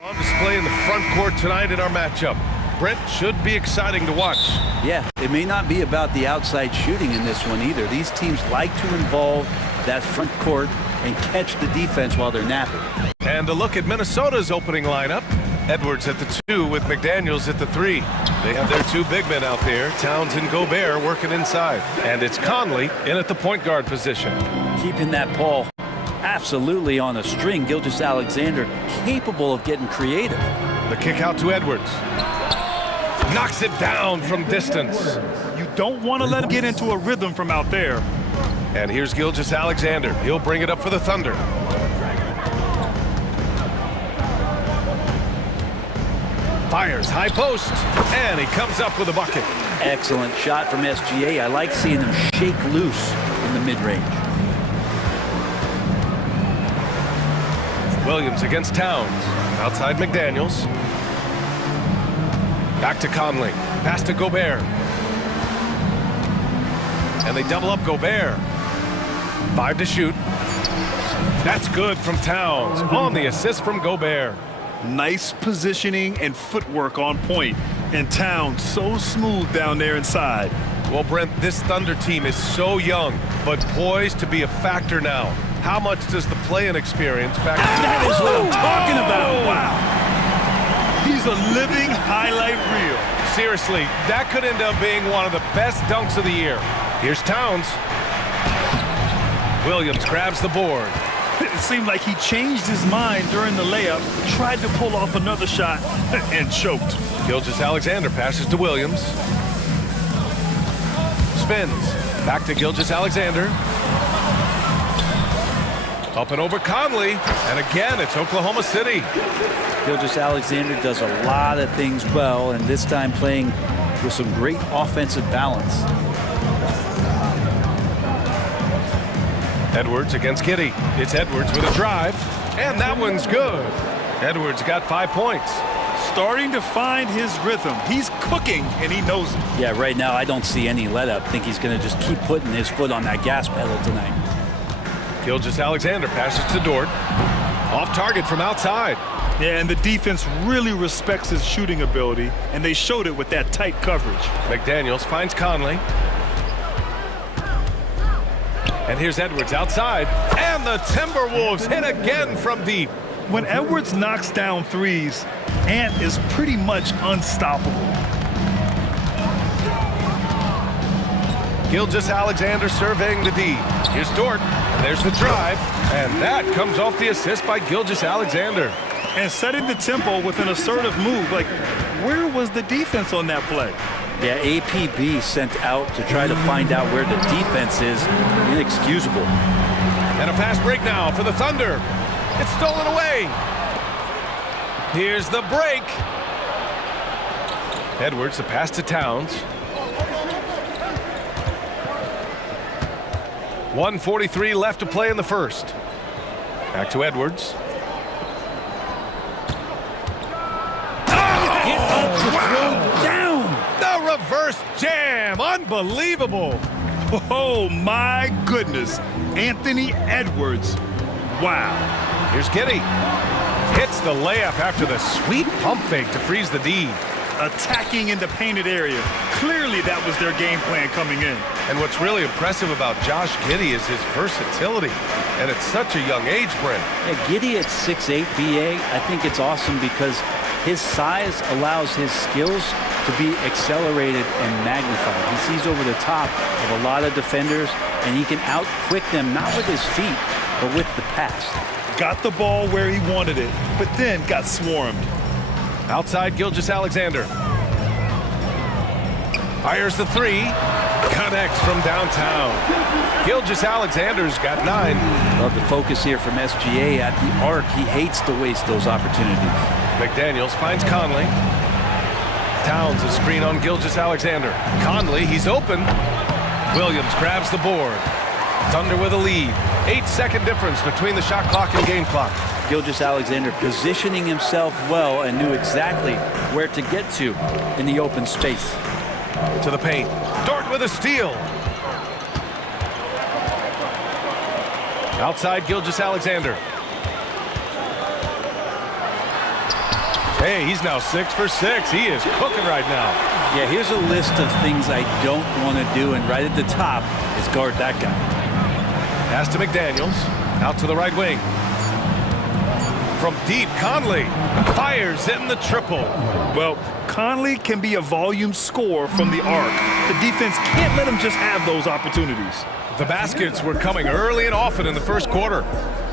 On display in the front court tonight in our matchup. Brent, should be exciting to watch. Yeah, it may not be about the outside shooting in this one either. These teams like to involve that front court and catch the defense while they're napping. And a look at Minnesota's opening lineup. Edwards at the 2 with McDaniels at the 3. They have their 2 big men out there, Towns and Gobert, working inside. And it's Conley in at the point guard position. Keeping that ball absolutely on a string. Gilgeous-Alexander capable of getting creative. The kick out to Edwards. Knocks it down from distance. You don't want to let him get into a rhythm from out there. And here's Gilgeous-Alexander. He'll bring it up for the Thunder. Fires high post, and he comes up with a bucket. Excellent shot from SGA. I like seeing them shake loose in the mid-range. Williams against Towns. Outside McDaniels. Back to Conley. Pass to Gobert. And they double up Gobert. 5 to shoot. That's good from Towns. On the assist from Gobert. Nice positioning and footwork on point. And Towns so smooth down there inside. Well, Brent, this Thunder team is so young, but poised to be a factor now. How much does the play-in experience factor? That is what I'm talking about. Wow. He's a living highlight reel. Seriously, that could end up being one of the best dunks of the year. Here's Towns. Williams grabs the board. It seemed like he changed his mind during the layup, tried to pull off another shot, and choked. Gilgeous-Alexander passes to Williams. Spins. Back to Gilgeous-Alexander. Up and over Conley. And again, it's Oklahoma City. Gilgeous-Alexander does a lot of things well, and this time playing with some great offensive balance. Edwards against Giddey. It's Edwards with a drive, and that one's good. Edwards got 5 points. Starting to find his rhythm. He's cooking, and he knows it. Yeah, right now I don't see any let-up. I think he's going to just keep putting his foot on that gas pedal tonight. Gilgeous-Alexander passes to Dort. Off target from outside. Yeah, and the defense really respects his shooting ability, and they showed it with that tight coverage. McDaniels finds Conley. And here's Edwards outside. And the Timberwolves hit again from deep. When Edwards knocks down threes, Ant is pretty much unstoppable. Gilgeous-Alexander surveying the D. Here's Dort. And there's the drive. And that comes off the assist by Gilgeous-Alexander. And setting the tempo with an assertive move. Like, where was the defense on that play? Yeah, APB sent out to try to find out where the defense is. Inexcusable. And a fast break now for the Thunder. It's stolen away. Here's the break. Edwards, the pass to Towns. 1:43 left to play in the first. Back to Edwards. Reverse jam. Unbelievable. Oh, my goodness. Anthony Edwards. Wow. Here's Giddey. Hits the layup after the sweet pump fake to freeze the D. Attacking in the painted area. Clearly that was their game plan coming in. And what's really impressive about Josh Giddey is his versatility. And at such a young age, Brent. Yeah, Giddey at 6'8", BA, I think it's awesome because his size allows his skills to be accelerated and magnified. He sees over the top of a lot of defenders, and he can out-quick them, not with his feet, but with the pass. Got the ball where he wanted it, but then got swarmed. Outside Gilgeous-Alexander. Fires the 3. Connects from downtown. Gilgeous-Alexander's got 9. Love the focus here from SGA at the arc. He hates to waste those opportunities. McDaniels finds Conley. Towns a screen on Gilgeous-Alexander. Conley, he's open. Williams grabs the board. Thunder with a lead. 8-second difference between the shot clock and game clock. Gilgeous-Alexander positioning himself well and knew exactly where to get to in the open space. To the paint. Dort with a steal. Outside Gilgeous-Alexander. Hey, he's now 6 for 6. He is cooking right now. Yeah, here's a list of things I don't want to do, and right at the top is guard that guy. Pass to McDaniels. Out to the right wing. From deep, Conley fires in the triple. Well, Conley can be a volume scorer from the arc. The defense can't let him just have those opportunities. The baskets were coming early and often in the first quarter.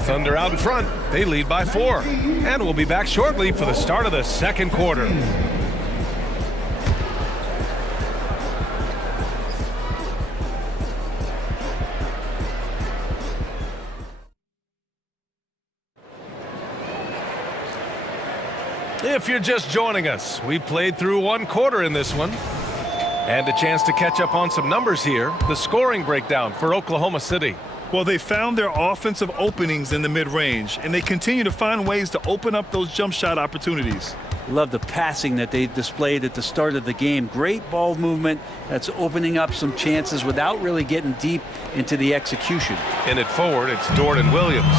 Thunder out in front. They lead by 4. And we'll be back shortly for the start of the second quarter. If you're just joining us, we played through 1 quarter in this one. And a chance to catch up on some numbers here. The scoring breakdown for Oklahoma City. Well, they found their offensive openings in the mid-range, and they continue to find ways to open up those jump shot opportunities. Love the passing that they displayed at the start of the game. Great ball movement that's opening up some chances without really getting deep into the execution. In it forward, it's Dort and Williams.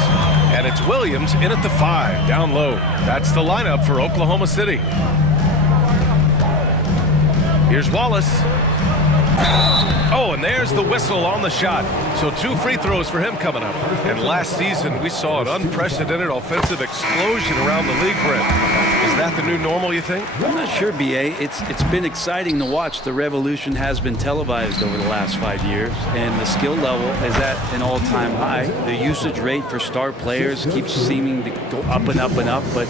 And it's Williams in at the 5, down low. That's the lineup for Oklahoma City. Here's Wallace. Oh, and there's the whistle on the shot. So 2 free throws for him coming up. And last season, we saw an unprecedented offensive explosion around the league, Brent. Is that the new normal, you think? I'm not sure, B.A. It's been exciting to watch. The revolution has been televised over the last 5 years, and the skill level is at an all-time high. The usage rate for star players keeps seeming to go up and up and up, but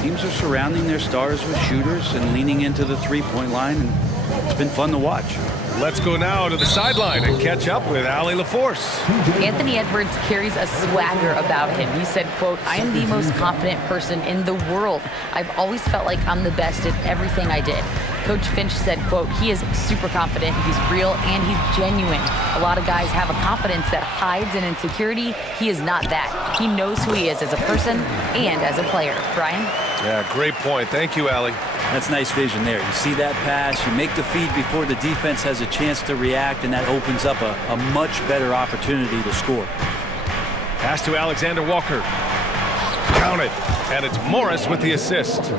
teams are surrounding their stars with shooters and leaning into the three-point line, and it's been fun to watch. Let's go now to the sideline and catch up with Allie LaForce. Anthony Edwards carries a swagger about him. He said, quote, "I am the most confident person in the world. I've always felt like I'm the best at everything I did." Coach Finch said, quote, "He is super confident, he's real, and he's genuine. A lot of guys have a confidence that hides an insecurity. He is not that. He knows who he is as a person and as a player." Brian? Yeah, great point. Thank you, Allie. That's nice vision there. You see that pass, you make the feed before the defense has a chance to react, and that opens up a much better opportunity to score. Pass to Alexander Walker. Count it. And it's Morris with the assist.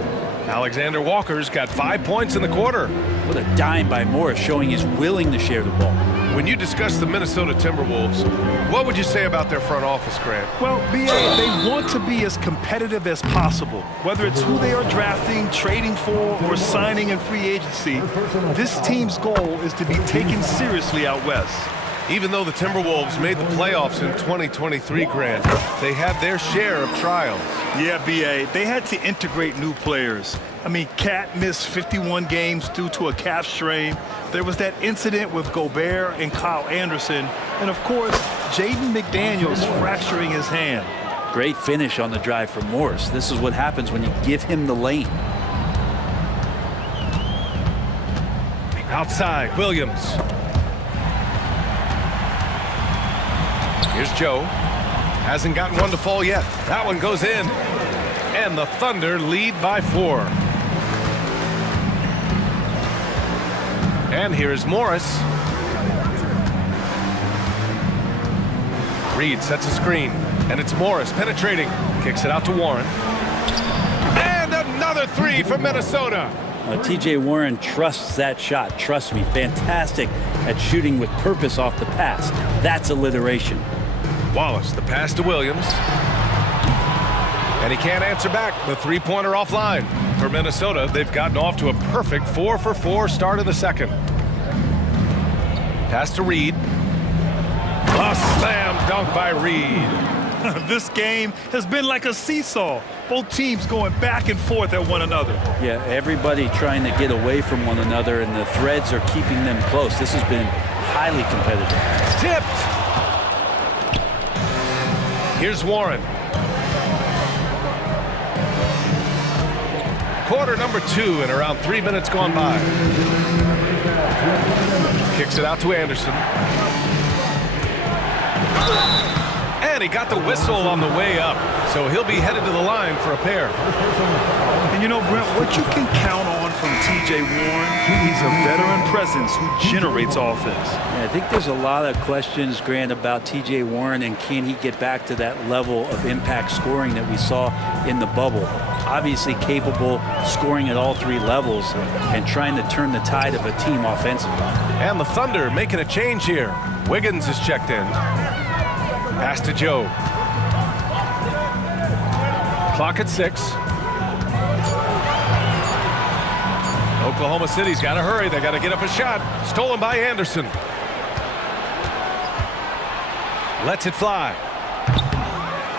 Alexander Walker's got 5 points in the quarter. What a dime by Morris, showing he's willing to share the ball. When you discuss the Minnesota Timberwolves, what would you say about their front office, Grant? Well, BA, they want to be as competitive as possible. Whether it's who they are drafting, trading for, or signing in free agency, this team's goal is to be taken seriously out west. Even though the Timberwolves made the playoffs in 2023, Grant, they had their share of trials. Yeah, BA, they had to integrate new players. I mean, Cat missed 51 games due to a calf strain. There was that incident with Gobert and Kyle Anderson. And, of course, Jaden McDaniels fracturing his hand. Great finish on the drive from Morris. This is what happens when you give him the lane. Outside, Williams. Here's Joe. Hasn't gotten one to fall yet. That one goes in. And the Thunder lead by 4. And here's Morris. Reed sets a screen. And it's Morris penetrating. Kicks it out to Warren. And another 3 for Minnesota. TJ Warren trusts that shot. Trust me, fantastic at shooting with purpose off the pass. That's alliteration. Wallace, the pass to Williams. And he can't answer back. The three-pointer offline. For Minnesota, they've gotten off to a perfect 4-for-4 start in the second. Pass to Reed. A slam dunk by Reed. This game has been like a seesaw. Both teams going back and forth at one another. Yeah, everybody trying to get away from one another, and the threads are keeping them close. This has been highly competitive. Tipped. Here's Warren. Quarter number 2 and around 3 minutes gone by. Kicks it out to Anderson. And he got the whistle on the way up, so he'll be headed to the line for a pair. And you know, Brent, what you can count on from T.J. Warren. He's a veteran presence who generates offense. Yeah, I think there's a lot of questions, Grant, about T.J. Warren and can he get back to that level of impact scoring that we saw in the bubble. Obviously capable scoring at all three levels and trying to turn the tide of a team offensively. And the Thunder making a change here. Wiggins is checked in. Pass to Joe. Clock at 6. Oklahoma City's got to hurry. They got to get up a shot. Stolen by Anderson. Lets it fly.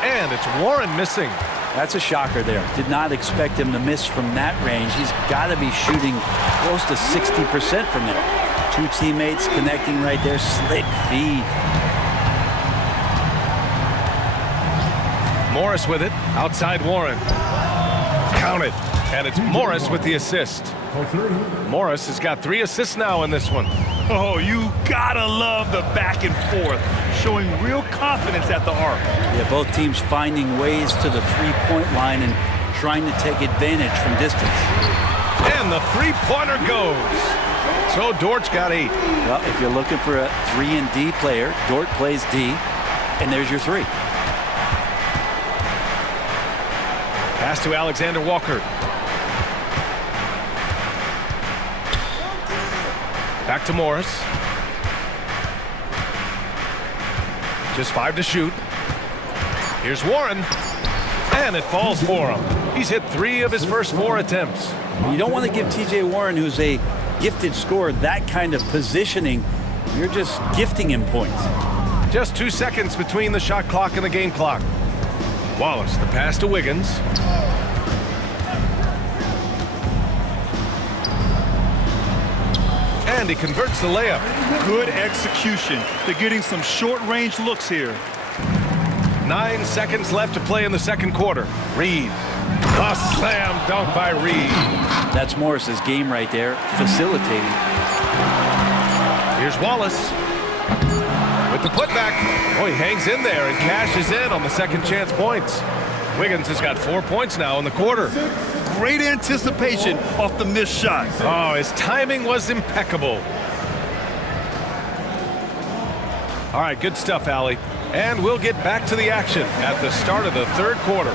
And it's Warren missing. That's a shocker there. Did not expect him to miss from that range. He's got to be shooting close to 60% from there. Two teammates connecting right there. Slick feed. Morris with it. Outside Warren. Count it. And it's Morris with the assist. Morris has got 3 assists now in this one. Oh, you gotta love the back and forth, showing real confidence at the arc. Yeah, both teams finding ways to the three-point line and trying to take advantage from distance. And the three-pointer goes. So Dort's got 8. Well, if you're looking for a 3 and D player, Dort plays D, and there's your 3. Pass to Alexander Walker. Back to Morris. Just 5 to shoot. Here's Warren. And it falls for him. He's hit 3 of his first 4 attempts. You don't want to give T.J. Warren, who's a gifted scorer, that kind of positioning. You're just gifting him points. Just 2 seconds between the shot clock and the game clock. Wallace, the pass to Wiggins. And he converts the layup. Good execution. They're getting some short-range looks here. 9 seconds left to play in the second quarter. Reed. A slam dunk by Reed. That's Morris's game right there, facilitating. Here's Wallace with the putback. Oh, he hangs in there and cashes in on the second chance points. Wiggins has got 4 points now in the quarter. Great anticipation off the missed shot. Oh, his timing was impeccable. All right, good stuff, Allie. And we'll get back to the action at the start of the third quarter.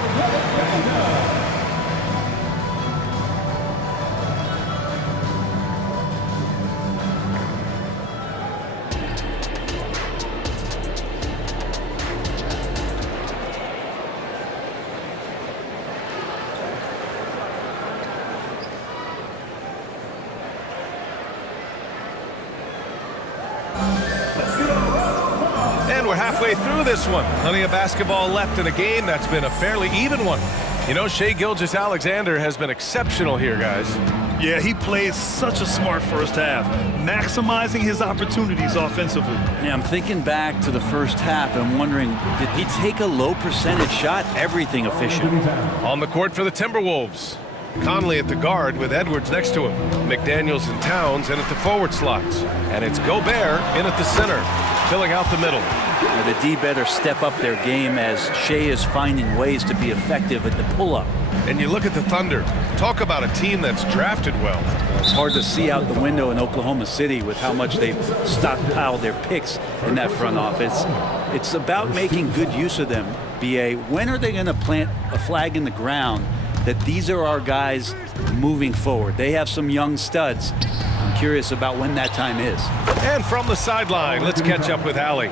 And we're halfway through this one. Plenty of basketball left in a game that's been a fairly even one. You know, Shai Gilgeous-Alexander has been exceptional here, guys. Yeah, he played such a smart first half, maximizing his opportunities offensively. Yeah, I'm thinking back to the first half and wondering, did he take a low percentage shot? Everything efficient. On the court for the Timberwolves. Conley at the guard with Edwards next to him. McDaniels and Towns in at the forward slots. And it's Gobert in at the center, filling out the middle. Now, the D better step up their game as Shai is finding ways to be effective at the pull-up. And you look at the Thunder. Talk about a team that's drafted well. It's hard to see out the window in Oklahoma City with how much they've stockpiled their picks in that front office. It's about making good use of them, B.A. When are they going to plant a flag in the ground that these are our guys moving forward? They have some young studs. I'm curious about when that time is. And from the sideline, let's catch up with Allie.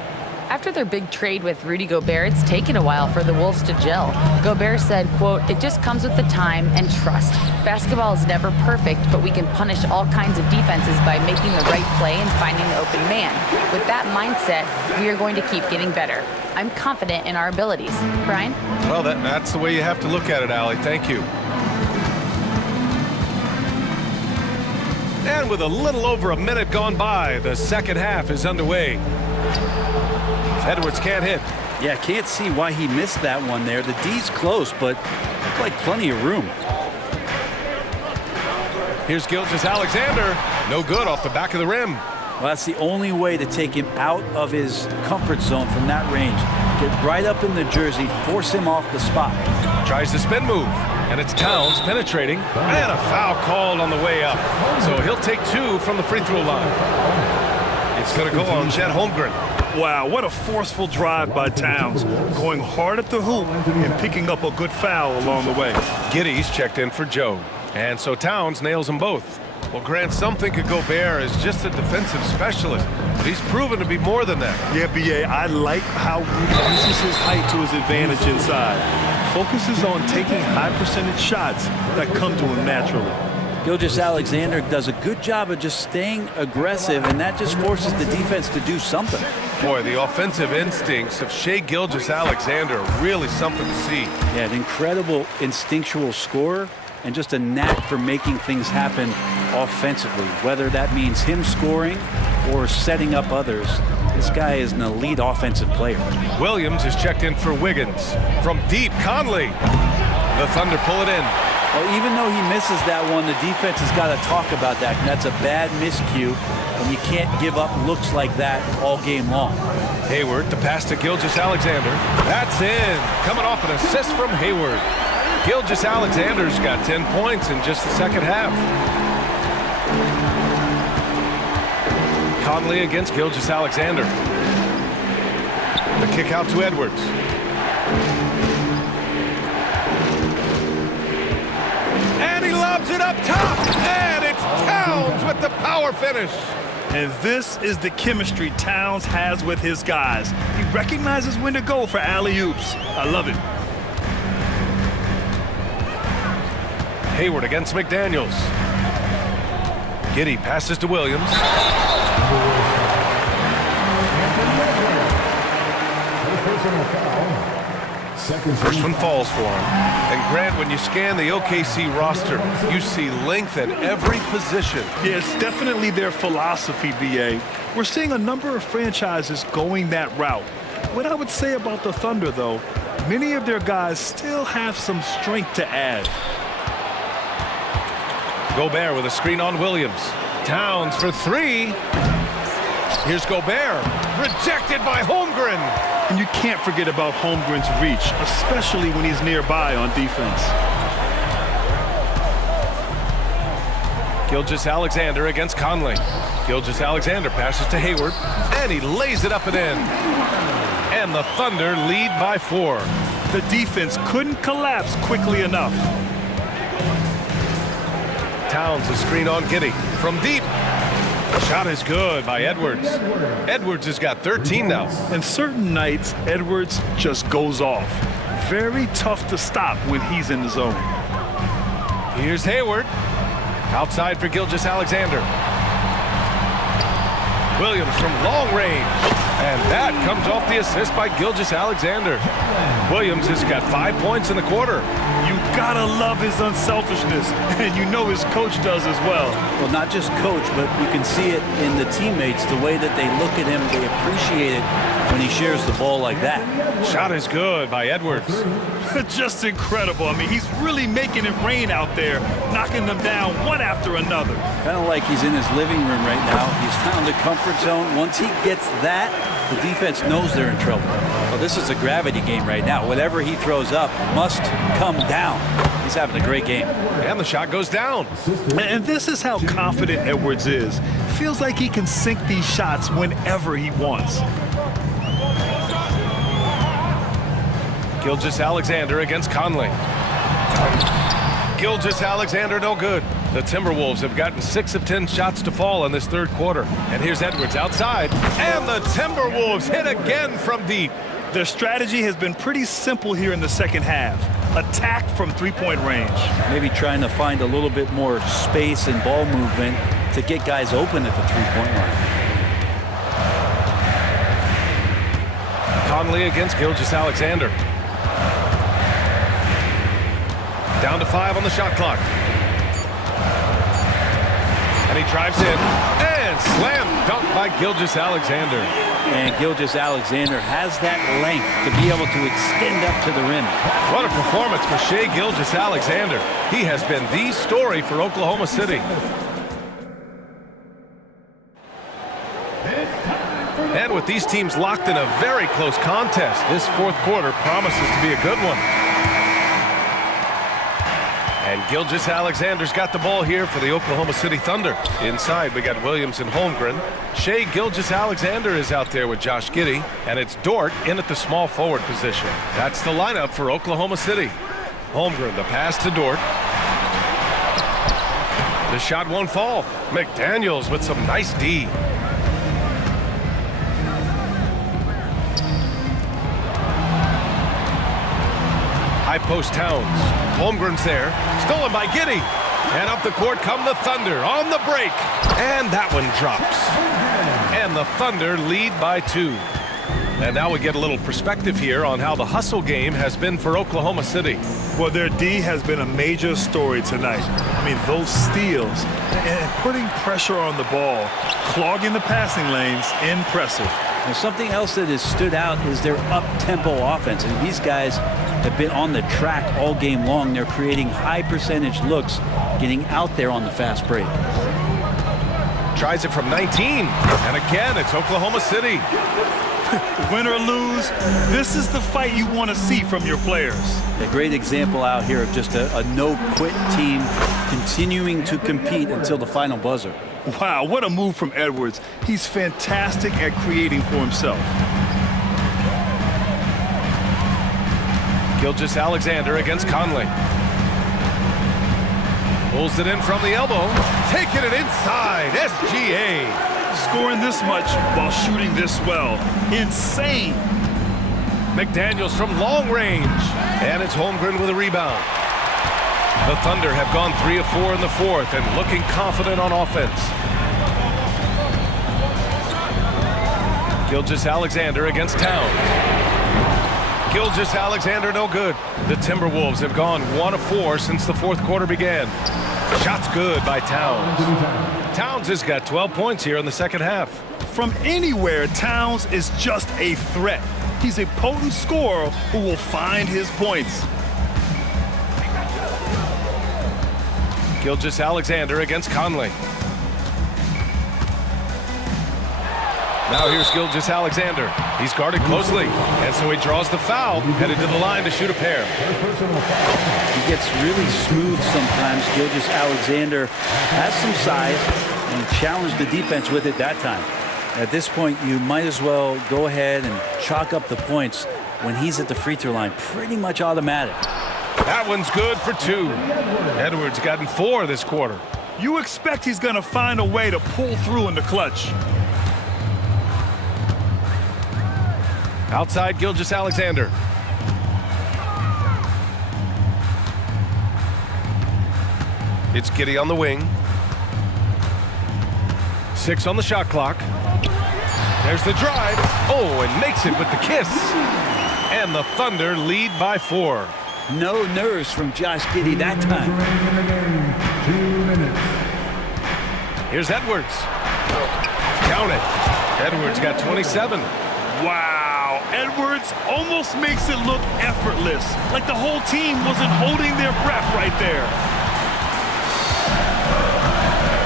After their big trade with Rudy Gobert, it's taken a while for the Wolves to gel. Gobert said, quote, "It just comes with the time and trust. Basketball is never perfect, but we can punish all kinds of defenses by making the right play and finding the open man. With that mindset, we are going to keep getting better. I'm confident in our abilities." Brian? Well, that's the way you have to look at it, Allie. Thank you. And with a little over a minute gone by, the second half is underway. Edwards can't hit. Yeah, can't see why he missed that one there. The D's close, but looked like plenty of room. Here's Gilgeous-Alexander. No good off the back of the rim. Well, that's the only way to take him out of his comfort zone from that range. Get right up in the jersey, force him off the spot. Tries the spin move. And it's Towns penetrating. And a foul called on the way up. So he'll take 2 from the free throw line. It's going to go on Chet Holmgren. Wow, what a forceful drive by Towns. Going hard at the hoop and picking up a good foul along the way. Giddy's checked in for Joe. And so Towns nails them both. Well, Grant, some think of Gobert as just a defensive specialist, but he's proven to be more than that. Yeah, B.A., I like how he uses his height to his advantage inside. Focuses on taking high percentage shots that come to him naturally. Gilgeous-Alexander does a good job of just staying aggressive, and that just forces the defense to do something. Boy, the offensive instincts of Shai Gilgeous-Alexander are really something to see. Yeah, an incredible instinctual scorer and just a knack for making things happen offensively, whether that means him scoring or setting up others. This guy is an elite offensive player. Williams is checked in for Wiggins. From deep, Conley. The Thunder pull it in. Well, even though he misses that one, the defense has got to talk about that. And that's a bad miscue, and you can't give up looks like that all game long. Hayward, the pass to Gilgeous-Alexander. That's in. Coming off an assist from Hayward. Gilgeous-Alexander's got 10 points in just the second half. Conley against Gilgeous-Alexander. The kick out to Edwards. And he lobs it up top. And it's Towns with the power finish. And this is the chemistry Towns has with his guys. He recognizes when to go for alley-oops. I love it. Hayward against McDaniels. Giddey passes to Williams. First one falls for him. And Grant, when you scan the OKC roster, you see length at every position. Yeah, it's definitely their philosophy, BA. We're seeing a number of franchises going that route. What I would say about the Thunder, though, many of their guys still have some strength to add. Gobert with a screen on Williams. Towns for 3. Here's Gobert. Rejected by Holmgren. And you can't forget about Holmgren's reach, especially when he's nearby on defense. Gilgeous-Alexander against Conley. Gilgeous-Alexander passes to Hayward, and he lays it up and in. And the Thunder lead by 4. The defense couldn't collapse quickly enough. Towns a screen on Giddey. From deep. Shot is good by Edwards. Edwards has got 13 now. And certain nights, Edwards just goes off. Very tough to stop when he's in the zone. Here's Hayward. Outside for Gilgeous-Alexander. Williams from long range. And that comes off the assist by Gilgeous-Alexander. Williams has got 5 points in the quarter. You gotta love his unselfishness, and you know his coach does as well. Well, not just coach, but you can see it in the teammates, the way that they look at him, they appreciate it when he shares the ball like that. Shot is good by Edwards. Just incredible. I mean, he's really making it rain out there, knocking them down one after another. Kind of like he's in his living room right now. He's found the comfort zone. Once he gets that, the defense knows they're in trouble. Well, this is a gravity game right now. Whatever he throws up must come down. He's having a great game. And the shot goes down. And this is how confident Edwards is. Feels like he can sink these shots whenever he wants. Gilgeous-Alexander against Conley. Gilgeous-Alexander no good. The Timberwolves have gotten 6 of 10 shots to fall in this third quarter. And here's Edwards outside. And the Timberwolves hit again from deep. Their strategy has been pretty simple here in the second half. Attack from three-point range. Maybe trying to find a little bit more space and ball movement to get guys open at the three-point line. Conley against Gilgeous-Alexander. Down to 5 on the shot clock. And he drives in. And slam dunk by Gilgeous-Alexander. And Gilgeous-Alexander has that length to be able to extend up to the rim. What a performance for Shai Gilgeous-Alexander. He has been the story for Oklahoma City. And with these teams locked in a very close contest, this fourth quarter promises to be a good one. And Gilgeous Alexander's got the ball here for the Oklahoma City Thunder. Inside, we got Williams and Holmgren. Shea Gilgeous-Alexander is out there with Josh Giddey. And it's Dort in at the small forward position. That's the lineup for Oklahoma City. Holmgren, the pass to Dort. The shot won't fall. McDaniels with some nice D. High post Towns. Holmgren's there. Stolen by Giddey. And up the court come the Thunder on the break. And that one drops. And the Thunder lead by 2. And now we get a little perspective here on how the hustle game has been for Oklahoma City. Well, their D has been a major story tonight. I mean, those steals and putting pressure on the ball, clogging the passing lanes, impressive. And something else that has stood out is their up-tempo offense. And these guys have been on the track all game long. They're creating high percentage looks, getting out there on the fast break. Tries it from 19. And again, it's Oklahoma City. Win or lose, this is the fight you want to see from your players. A great example out here of just a no-quit team continuing to compete until the final buzzer. Wow, what a move from Edwards. He's fantastic at creating for himself. Gilgeous-Alexander against Conley. Pulls it in from the elbow. Taking it inside. SGA. Scoring this much while shooting this well. Insane. McDaniels from long range. And it's Holmgren with a rebound. The Thunder have gone 3 of 4 in the fourth and looking confident on offense. Gilgeous-Alexander against Towns. Gilgeous-Alexander no good. The Timberwolves have gone 1 of 4 since the fourth quarter began. Shots good by Towns. Towns has got 12 points here in the second half. From anywhere, Towns is just a threat. He's a potent scorer who will find his points. Gilgeous-Alexander against Conley. Now here's Gilgeous-Alexander. He's guarded closely, and so he draws the foul, headed to the line to shoot a pair. He gets really smooth sometimes. Gilgeous-Alexander has some size and challenged the defense with it that time. At this point, you might as well go ahead and chalk up the points when he's at the free throw line. Pretty much automatic. That one's good for 2. Edwards gotten 4 this quarter. You expect he's going to find a way to pull through in the clutch. Outside Gilgeous-Alexander. It's Giddey on the wing. 6 on the shot clock. There's the drive. Oh, and makes it with the kiss. And the Thunder lead by 4. No nerves from Josh Giddey that time. 2 minutes. Here's Edwards. Count it. Edwards got 27. Wow, Edwards almost makes it look effortless, like the whole team wasn't holding their breath right there.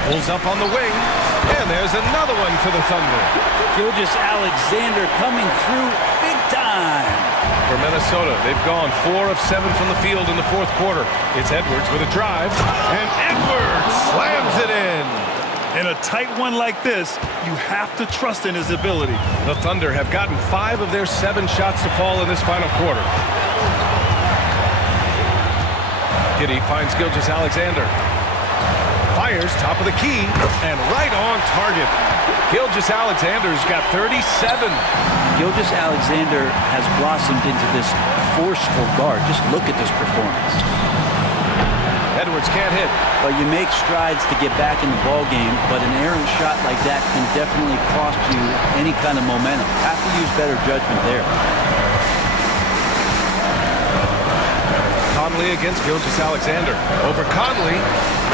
Pulls up on the wing, and there's another one for the Thunder. Gilgeous-Alexander coming through big time. For Minnesota, they've gone 4 of 7 from the field in the fourth quarter. It's Edwards with a drive, and Edwards slams it in. In a tight one like this, you have to trust in his ability. The Thunder have gotten 5 of their 7 shots to fall in this final quarter. Giddey finds Gilgeous-Alexander. Fires top of the key and right on target. Gilgeous-Alexander's got 37. Gilgeous-Alexander has blossomed into this forceful guard. Just look at this performance. Edwards can't hit. Well, you make strides to get back in the ball game, but an errant shot like that can definitely cost you any kind of momentum. Have to use better judgment there. Conley against Gilgeous-Alexander. Over Conley.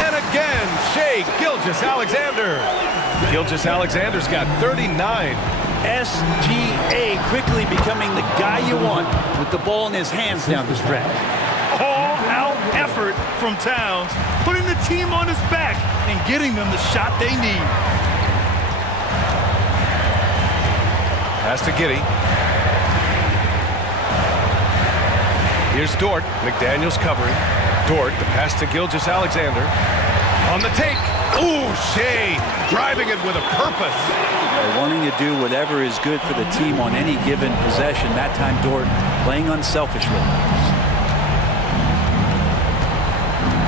And again, Shea Gilgeous-Alexander. Gilgeous-Alexander's got 39. SGA quickly becoming the guy you want with the ball in his hands down the stretch. All-out effort from Towns, putting the team on his back and getting them the shot they need. Pass to Giddey. Here's Dort. McDaniels covering. Dort, the pass to Gilgeous-Alexander. On the take. Ooh, Shea driving it with a purpose. Wanting to do whatever is good for the team on any given possession. That time Dort playing unselfishly.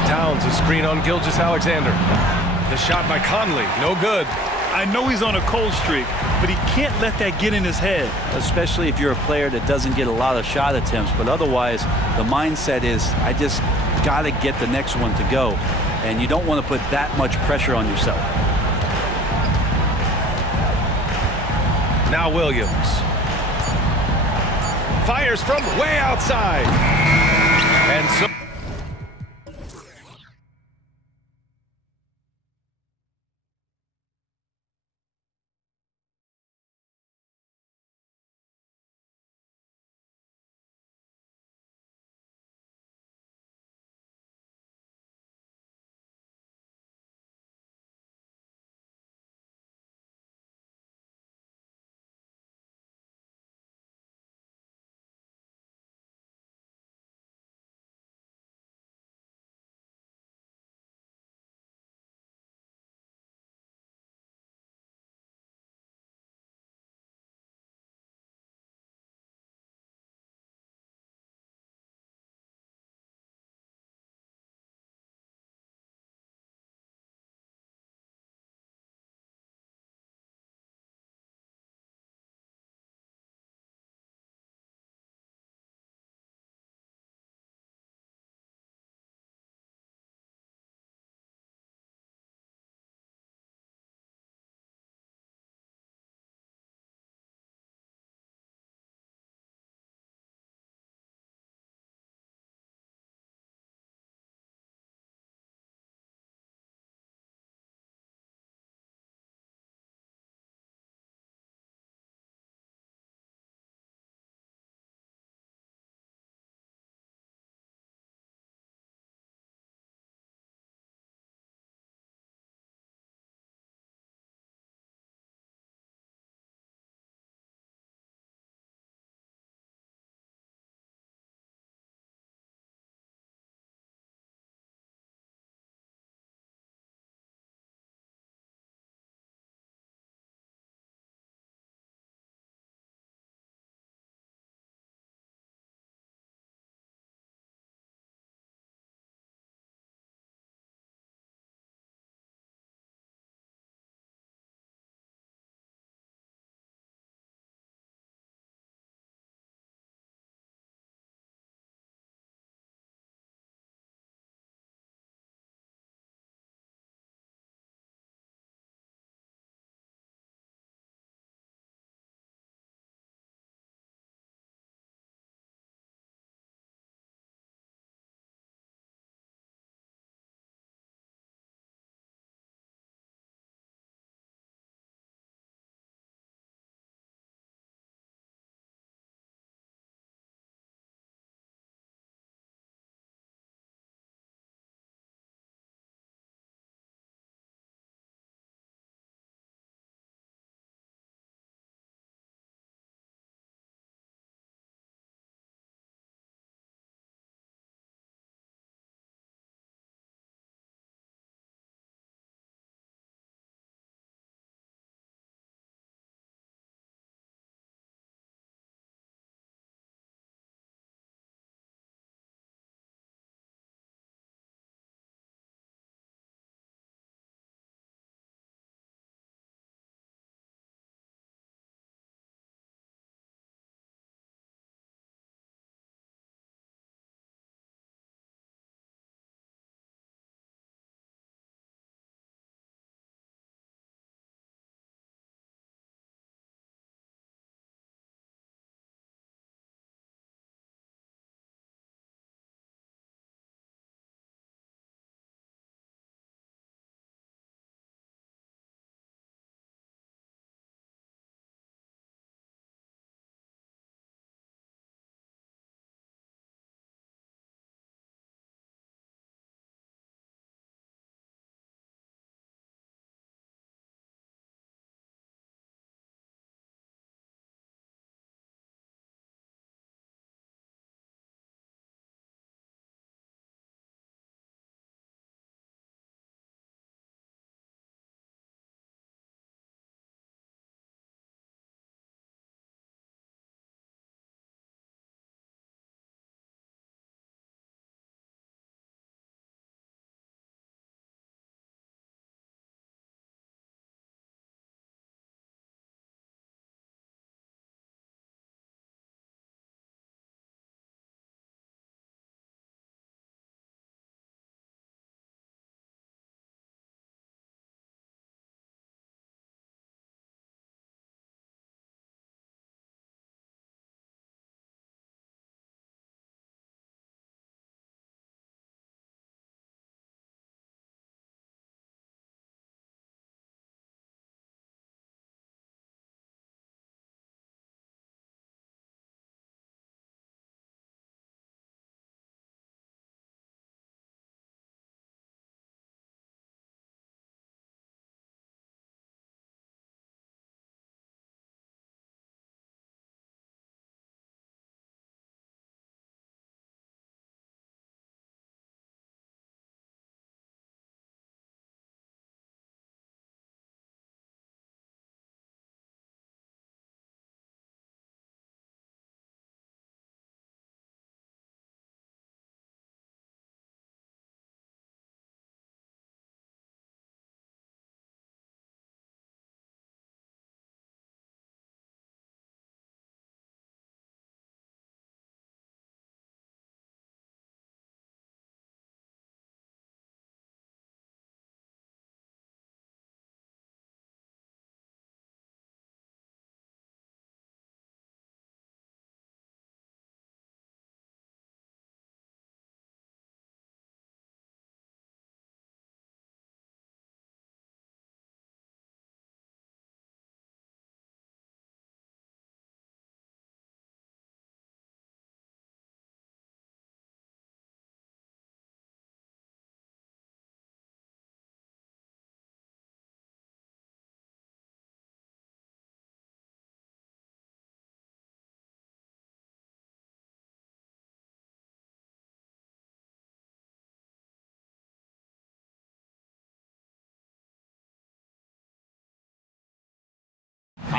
Towns, a screen on Gilgeous-Alexander. The shot by Conley, no good. I know he's on a cold streak, but he can't let that get in his head. Especially if you're a player that doesn't get a lot of shot attempts, but otherwise the mindset is, I just got to get the next one to go. And you don't want to put that much pressure on yourself. Now Williams. Fires from way outside. And so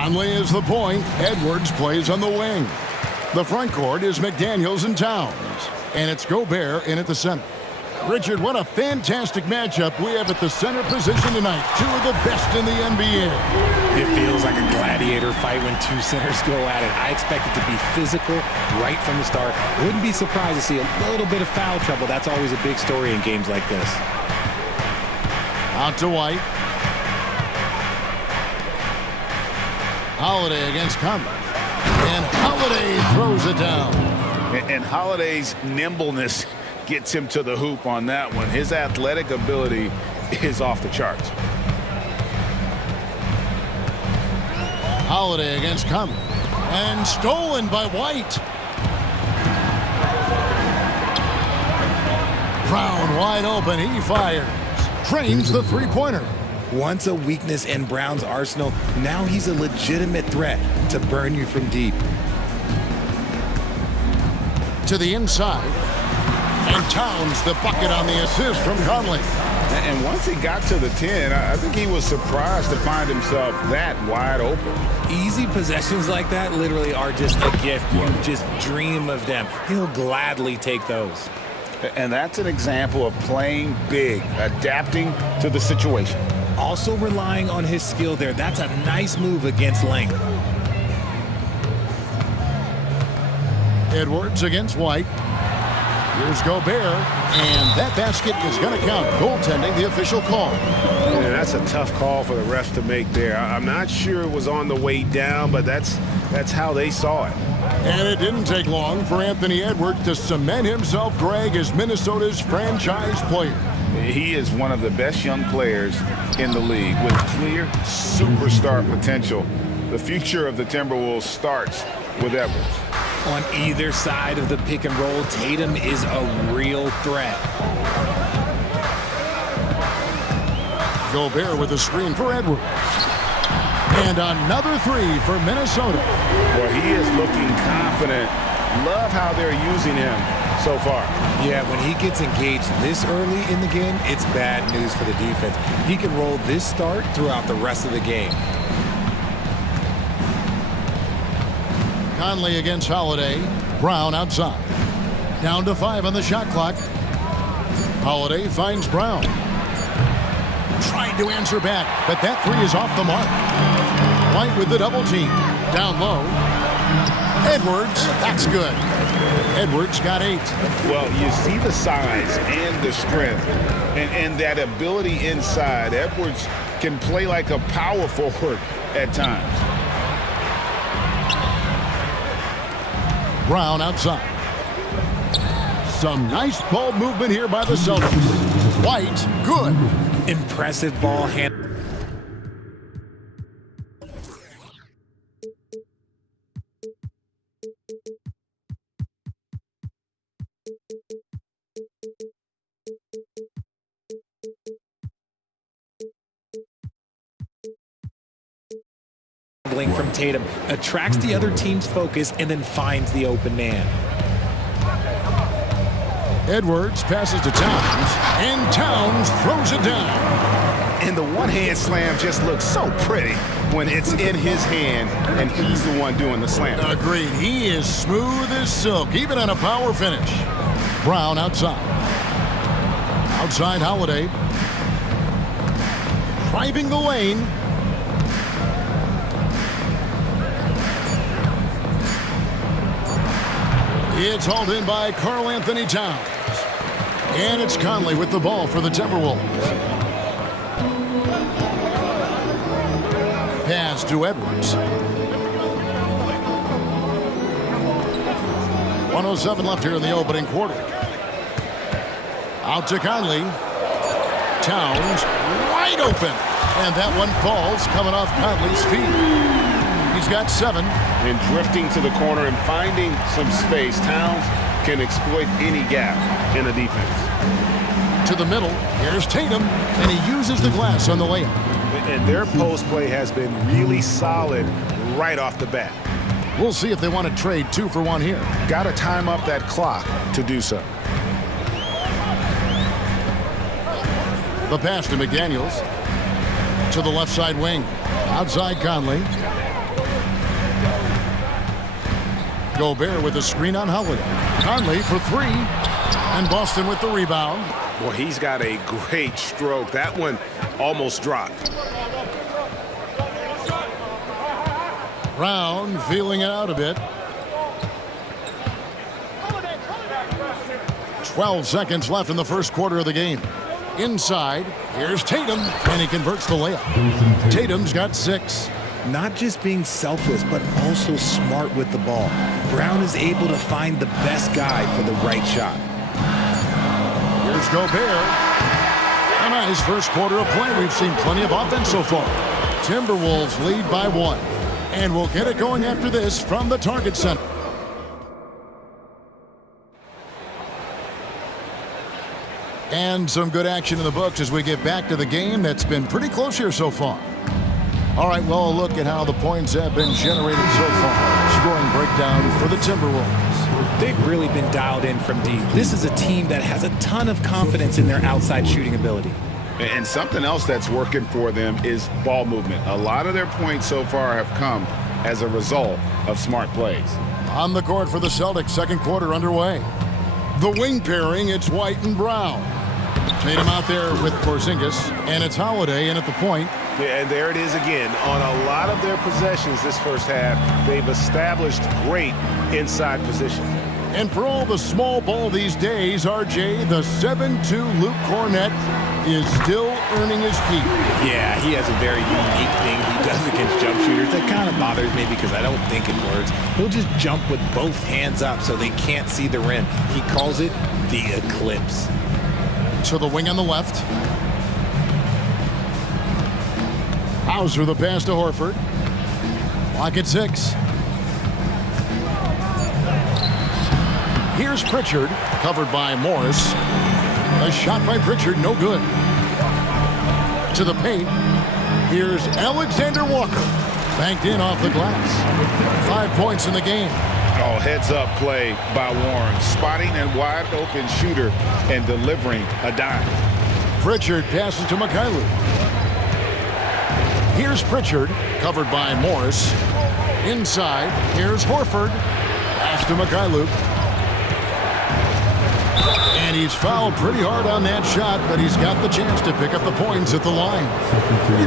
Conley is the point. Edwards plays on the wing. The front court is McDaniels and Towns. And it's Gobert in at the center. Richard, what a fantastic matchup we have at the center position tonight. Two of the best in the NBA. It feels like a gladiator fight when two centers go at it. I expect it to be physical right from the start. Wouldn't be surprised to see a little bit of foul trouble. That's always a big story in games like this. Out to White. Holiday against Conley. And Holiday throws it down. And Holiday's nimbleness gets him to the hoop on that one. His athletic ability is off the charts. Holiday against Conley. And stolen by White. Brown wide open. He fires. Trains the three-pointer. Once a weakness in Brown's arsenal, now he's a legitimate threat to burn you from deep. To the inside. And Towns the bucket on the assist from Conley. And once he got to the 10, I think he was surprised to find himself that wide open. Easy possessions like that literally are just a gift. You just dream of them. He'll gladly take those. And that's an example of playing big, adapting to the situation. Also relying on his skill there. That's a nice move against length. Edwards against White. Here's Gobert, and that basket is going to count. Goaltending, the official call. Yeah, that's a tough call for the refs to make there. I'm not sure it was on the way down, but that's how they saw it. And it didn't take long for Anthony Edwards to cement himself, Greg, as Minnesota's franchise player. He is one of the best young players in the league with clear superstar potential. The future of the Timberwolves starts with Edwards. On either side of the pick and roll, Tatum is a real threat. Gobert with a screen for Edwards. And another three for Minnesota. Well, he is looking confident. Love how they're using him so far. Yeah, when he gets engaged this early in the game, it's bad news for the defense. He can roll this start throughout the rest of the game. Conley against Holiday. Brown outside. Down to 5 on the shot clock. Holiday finds Brown. Tried to answer back, but that three is off the mark. White with the double team. Down low. Edwards, that's good. Edwards got 8. Well, you see the size and the strength and that ability inside. Edwards can play like a power forward at times. Brown outside. Some nice ball movement here by the Celtics. White, good. Impressive ball hand. From Tatum, attracts the other team's focus and then finds the open man. Edwards passes to Towns, and Towns throws it down. And the one-hand slam just looks so pretty when it's in his hand and he's the one doing the slam. Agreed. He is smooth as silk, even on a power finish. Brown outside. Outside Holiday. Driving the lane. It's hauled in by Karl Anthony Towns. And it's Conley with the ball for the Timberwolves. Pass to Edwards. 1:07 left here in the opening quarter. Out to Conley. Towns wide open. And that one falls coming off Conley's feet. He's got 7. And drifting to the corner and finding some space, Towns can exploit any gap in the defense. To the middle, here's Tatum, and he uses the glass on the layup. And their post play has been really solid right off the bat. We'll see if they want to trade 2 for 1 here. Got to time up that clock to do so. The pass to McDaniels. To the left side wing. Outside Conley. Gobert with a screen on Holiday. Conley for three. And Boston with the rebound. Well, he's got a great stroke. That one almost dropped. Brown feeling it out a bit. 12 seconds left in the first quarter of the game. Inside, here's Tatum, and he converts the layup. Tatum's got 6. Not just being selfless, but also smart with the ball. Brown is able to find the best guy for the right shot. Here's Gobert. A nice first quarter of play. We've seen plenty of offense so far. Timberwolves lead by 1. And we'll get it going after this from the Target Center. And some good action in the books as we get back to the game that's been pretty close here so far. All right, well, a look at how the points have been generated so far. Scoring breakdown for the Timberwolves. They've really been dialed in from deep. This is a team that has a ton of confidence in their outside shooting ability. And something else that's working for them is ball movement. A lot of their points so far have come as a result of smart plays. On the court for the Celtics, second quarter underway. The wing pairing, it's White and Brown. Tatum out there with Porzingis, and it's Holiday in at the point. Yeah, and there it is again. On a lot of their possessions this first half, they've established great inside position. And for all the small ball these days, RJ, the 7'2" Luke Cornett is still earning his keep. Yeah, he has a very unique thing he does against jump shooters. That kind of bothers me because I don't think it works. He'll just jump with both hands up so they can't see the rim. He calls it the eclipse. To the wing on the left. Hauser the pass to Horford. Lock at 6. Here's Pritchard, covered by Morris. A shot by Pritchard, no good. To the paint. Here's Alexander Walker. Banked in off the glass. 5 points in the game. Oh, heads-up play by Warren. Spotting a wide-open shooter and delivering a dime. Pritchard passes to Mikhailuk. Here's Pritchard, covered by Morris. Inside, here's Horford. Pass to Mikhailuk. And he's fouled pretty hard on that shot, but he's got the chance to pick up the points at the line.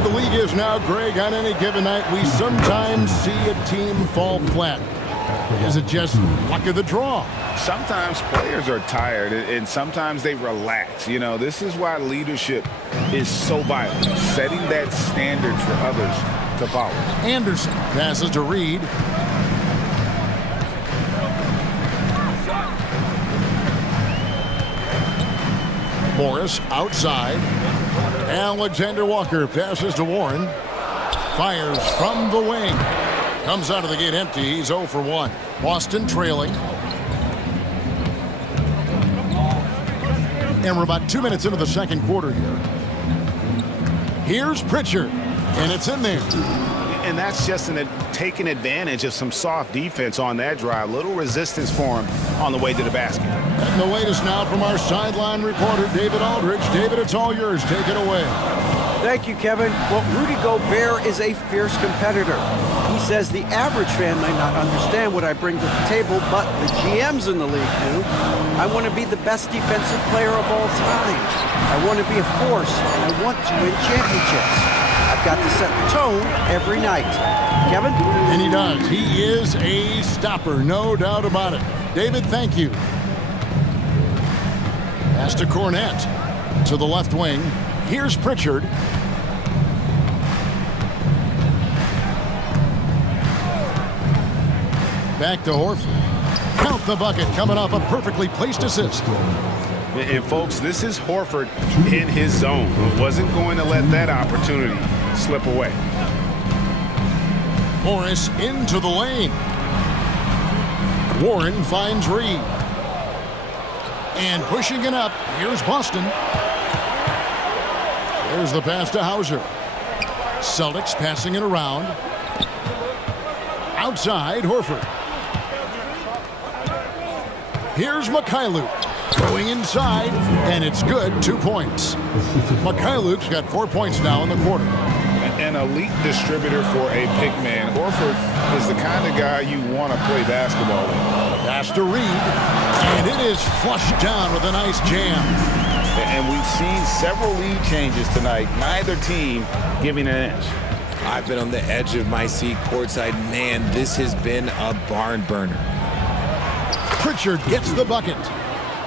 The league is now, Greg, on any given night, we sometimes see a team fall flat. Is it just luck of the draw? Sometimes players are tired, and sometimes they relax. You know, this is why leadership is so vital, setting that standard for others to follow. Anderson passes to Reed. Morris outside. Alexander Walker passes to Warren. Fires from the wing. Comes out of the gate empty. He's 0 for 1. Boston trailing. And we're about 2 minutes into the second quarter here. Here's Pritchard. And it's in there. And that's just taking advantage of some soft defense on that drive. Little resistance for him on the way to the basket. And the latest now from our sideline reporter, David Aldridge. David, it's all yours. Take it away. Thank you, Kevin. Well, Rudy Gobert is a fierce competitor. He says the average fan might not understand what I bring to the table, but the GMs in the league do. I want to be the best defensive player of all time. I want to be a force, and I want to win championships. I've got to set the tone every night. Kevin? And he does. He is a stopper, no doubt about it. David, thank you. Pass to Cornett. To the left wing. Here's Pritchard. Back to Horford. Count the bucket coming off a perfectly placed assist. And folks, this is Horford in his zone. Wasn't going to let that opportunity slip away. Morris into the lane. Warren finds Reed. And pushing it up, here's Boston. There's the pass to Hauser. Celtics passing it around. Outside, Horford. Here's Mikhailuk. Going inside, and it's good. 2 points. Mikhailuk's got 4 points now in the quarter. An elite distributor for a big man. Horford is the kind of guy you want to play basketball with. Pass to Reed, and it is flushed down with a nice jam. And we've seen several lead changes tonight, neither team giving an inch. I've been on the edge of my seat courtside. Man, this has been a barn burner. Pritchard gets the bucket.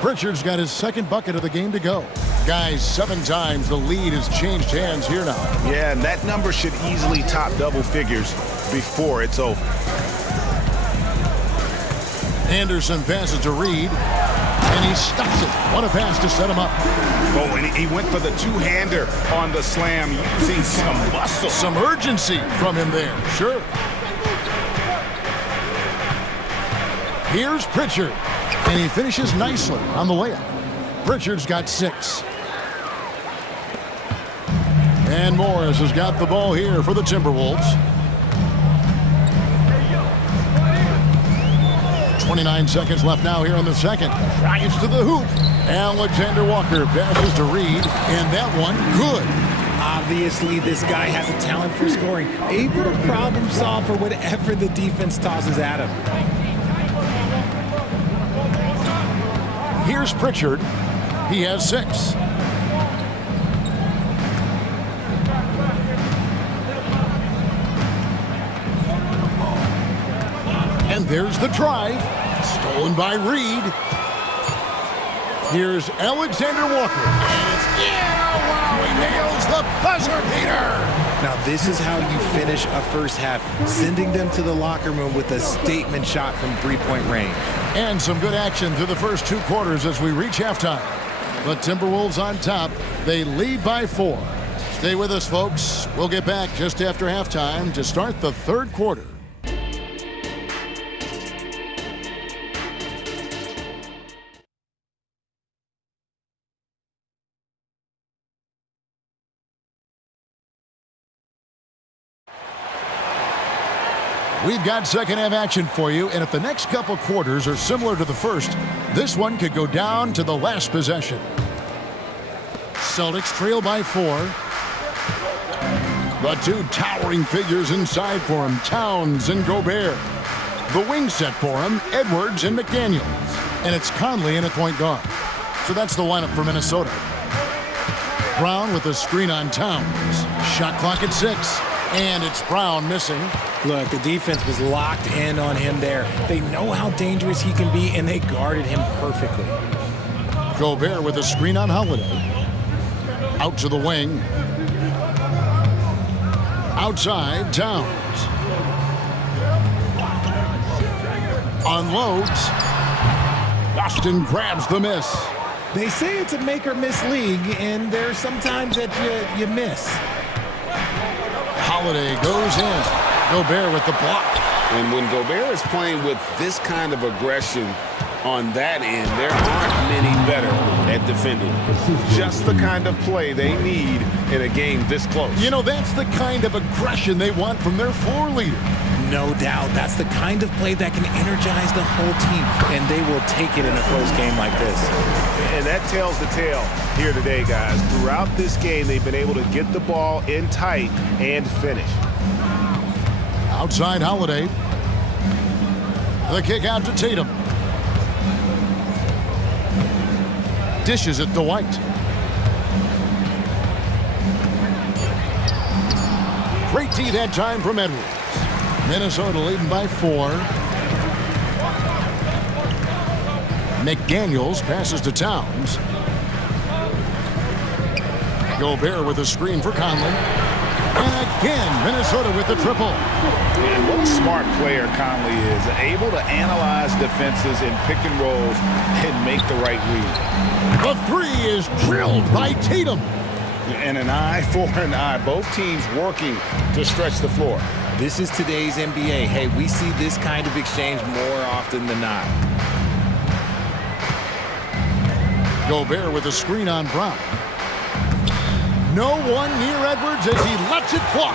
Pritchard's got his second bucket of the game to go. Guys, 7 times the lead has changed hands here now. Yeah, and that number should easily top double figures before it's over. Anderson passes to Reed, and he stops it. What a pass to set him up. Oh, and he went for the two-hander on the slam. You've seen some muscle. Some urgency from him there, sure. Here's Pritchard, and he finishes nicely on the layup. Pritchard's got 6. And Morris has got the ball here for the Timberwolves. 29 seconds left now here in the second. Drives to the hoop. Alexander Walker passes to Reed, and that one good. Obviously, this guy has a talent for scoring, able to problem solve for whatever the defense tosses at him. Here's Pritchard. He has 6. And there's the drive. Stolen by Reed. Here's Alexander Walker. And it's, wow, he nails the buzzer beater. Now, this is how you finish a first half, sending them to the locker room with a statement shot from three-point range. And some good action through the first 2 quarters as we reach halftime. The Timberwolves on top. They lead by 4. Stay with us, folks. We'll get back just after halftime to start the 3rd quarter. We've got second half action for you, and if the next couple quarters are similar to the first, this one could go down to the last possession. Celtics trail by 4. The 2 towering figures inside for him, Towns and Gobert. The wing set for him, Edwards and McDaniels. And it's Conley in at point guard. So that's the lineup for Minnesota. Brown with a screen on Towns. Shot clock at 6. And it's Brown missing. Look, the defense was locked in on him there. They know how dangerous he can be, and they guarded him perfectly. Gobert with a screen on Holiday. Out to the wing. Outside, Towns. Unloads. Boston grabs the miss. They say it's a make-or-miss league, and there's sometimes that you miss. Holiday goes in. Gobert with the block. And when Gobert is playing with this kind of aggression on that end, there aren't many better at defending. Just the kind of play they need in a game this close. You know, that's the kind of aggression they want from their floor leader. No doubt. That's the kind of play that can energize the whole team, and they will take it in a close game like this. And that tells the tale here today, guys. Throughout this game, they've been able to get the ball in tight and finish. Outside Holiday. The kick out to Tatum. Dishes it to White. Great D that time from Edwards. Minnesota leading by 4. McDaniels passes to Towns. Gobert with a screen for Conley. And again, Minnesota with the triple. And what a smart player Conley is. Able to analyze defenses in pick and rolls and make the right read. The 3 is drilled by Tatum. And an eye for an eye. Both teams working to stretch the floor. This is today's NBA. Hey, we see this kind of exchange more often than not. Gobert with a screen on Brown. No one near Edwards as he lets it fly.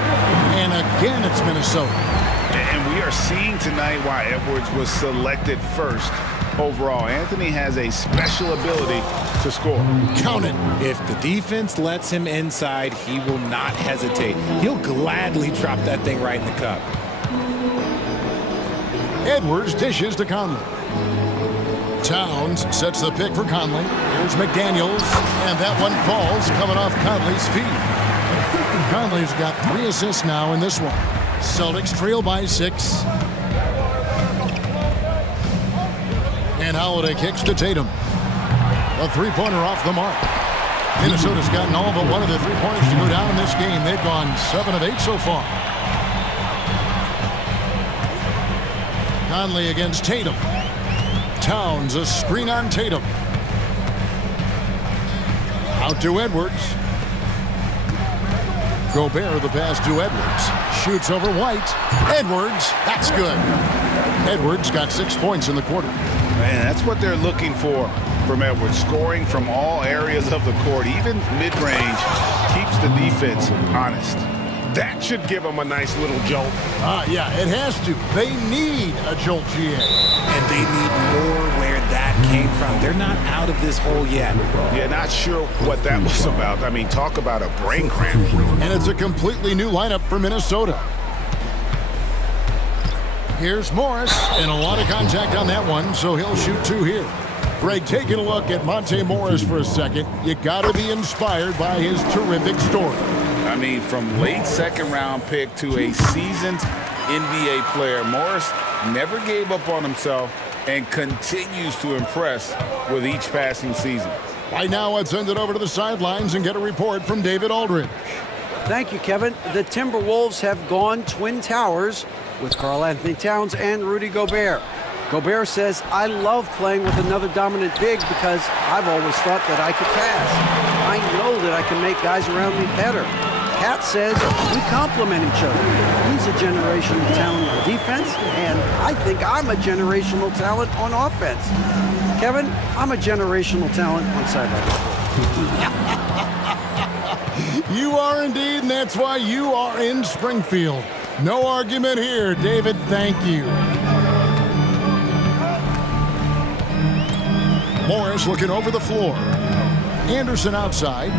And again, it's Minnesota. And we are seeing tonight why Edwards was selected first overall. Anthony has a special ability to score. Count it. If the defense lets him inside, he will not hesitate. He'll gladly drop that thing right in the cup. Edwards dishes to Conley. Towns sets the pick for Conley. Here's McDaniels, and that one falls coming off Conley's feet. Conley's got 3 assists now in this one. Celtics trail by 6. And Holiday kicks to Tatum. A three-pointer off the mark. Minnesota's gotten all but one of the three-pointers to go down in this game. They've gone 7 of 8 so far. Conley against Tatum. Towns, a screen on Tatum. Out to Edwards. Gobert, the pass to Edwards. Shoots over White. Edwards, that's good. Edwards got 6 points in the quarter. Man, that's what they're looking for from Edwards. Scoring from all areas of the court, even mid-range, keeps the defense honest. That should give them a nice little jolt. Yeah, it has to. They need a jolt, GA. And they need more where that came from. They're not out of this hole yet. Yeah, not sure what that was about. I mean, talk about a brain cramp. And it's a completely new lineup for Minnesota. Here's Morris, and a lot of contact on that one, so he'll shoot 2 here. Greg, taking a look at Monte Morris for a second, you got to be inspired by his terrific story. I mean, from late second-round pick to a seasoned NBA player, Morris never gave up on himself and continues to impress with each passing season. Right now, let's send it over to the sidelines and get a report from David Aldridge. Thank you, Kevin. The Timberwolves have gone Twin Towers with Karl Anthony Towns and Rudy Gobert. Gobert says, I love playing with another dominant big because I've always thought that I could pass. I know that I can make guys around me better. Cat says we complement each other. He's a generational talent on defense, and I think I'm a generational talent on offense. Kevin, I'm a generational talent on sideline. You are indeed, and that's why you are in Springfield. No argument here, David. Thank you. Morris looking over the floor. Anderson outside.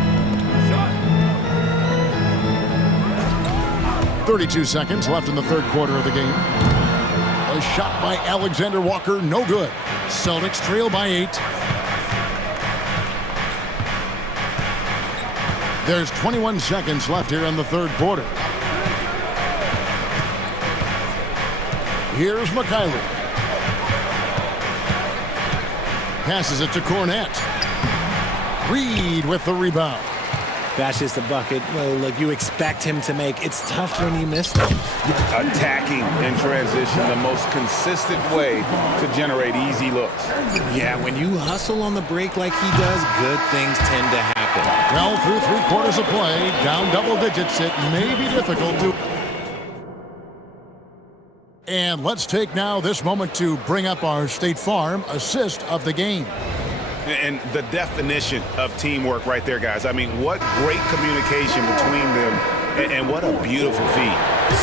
32 seconds left in the third quarter of the game. A shot by Alexander Walker, no good. Celtics trail by 8. There's 21 seconds left here in the third quarter. Here's McKinley. Passes it to Cornette. Reed with the rebound. Bashes the bucket. Well, like you expect him to make. It's tough when you miss them. Attacking in transition, the most consistent way to generate easy looks. Yeah, when you hustle on the break like he does, good things tend to happen. Well, through 3 quarters of play, down double digits, it may be difficult to... And let's take now this moment to bring up our State Farm assist of the game. And the definition of teamwork right there, guys. I mean, what great communication between them, and what a beautiful feed.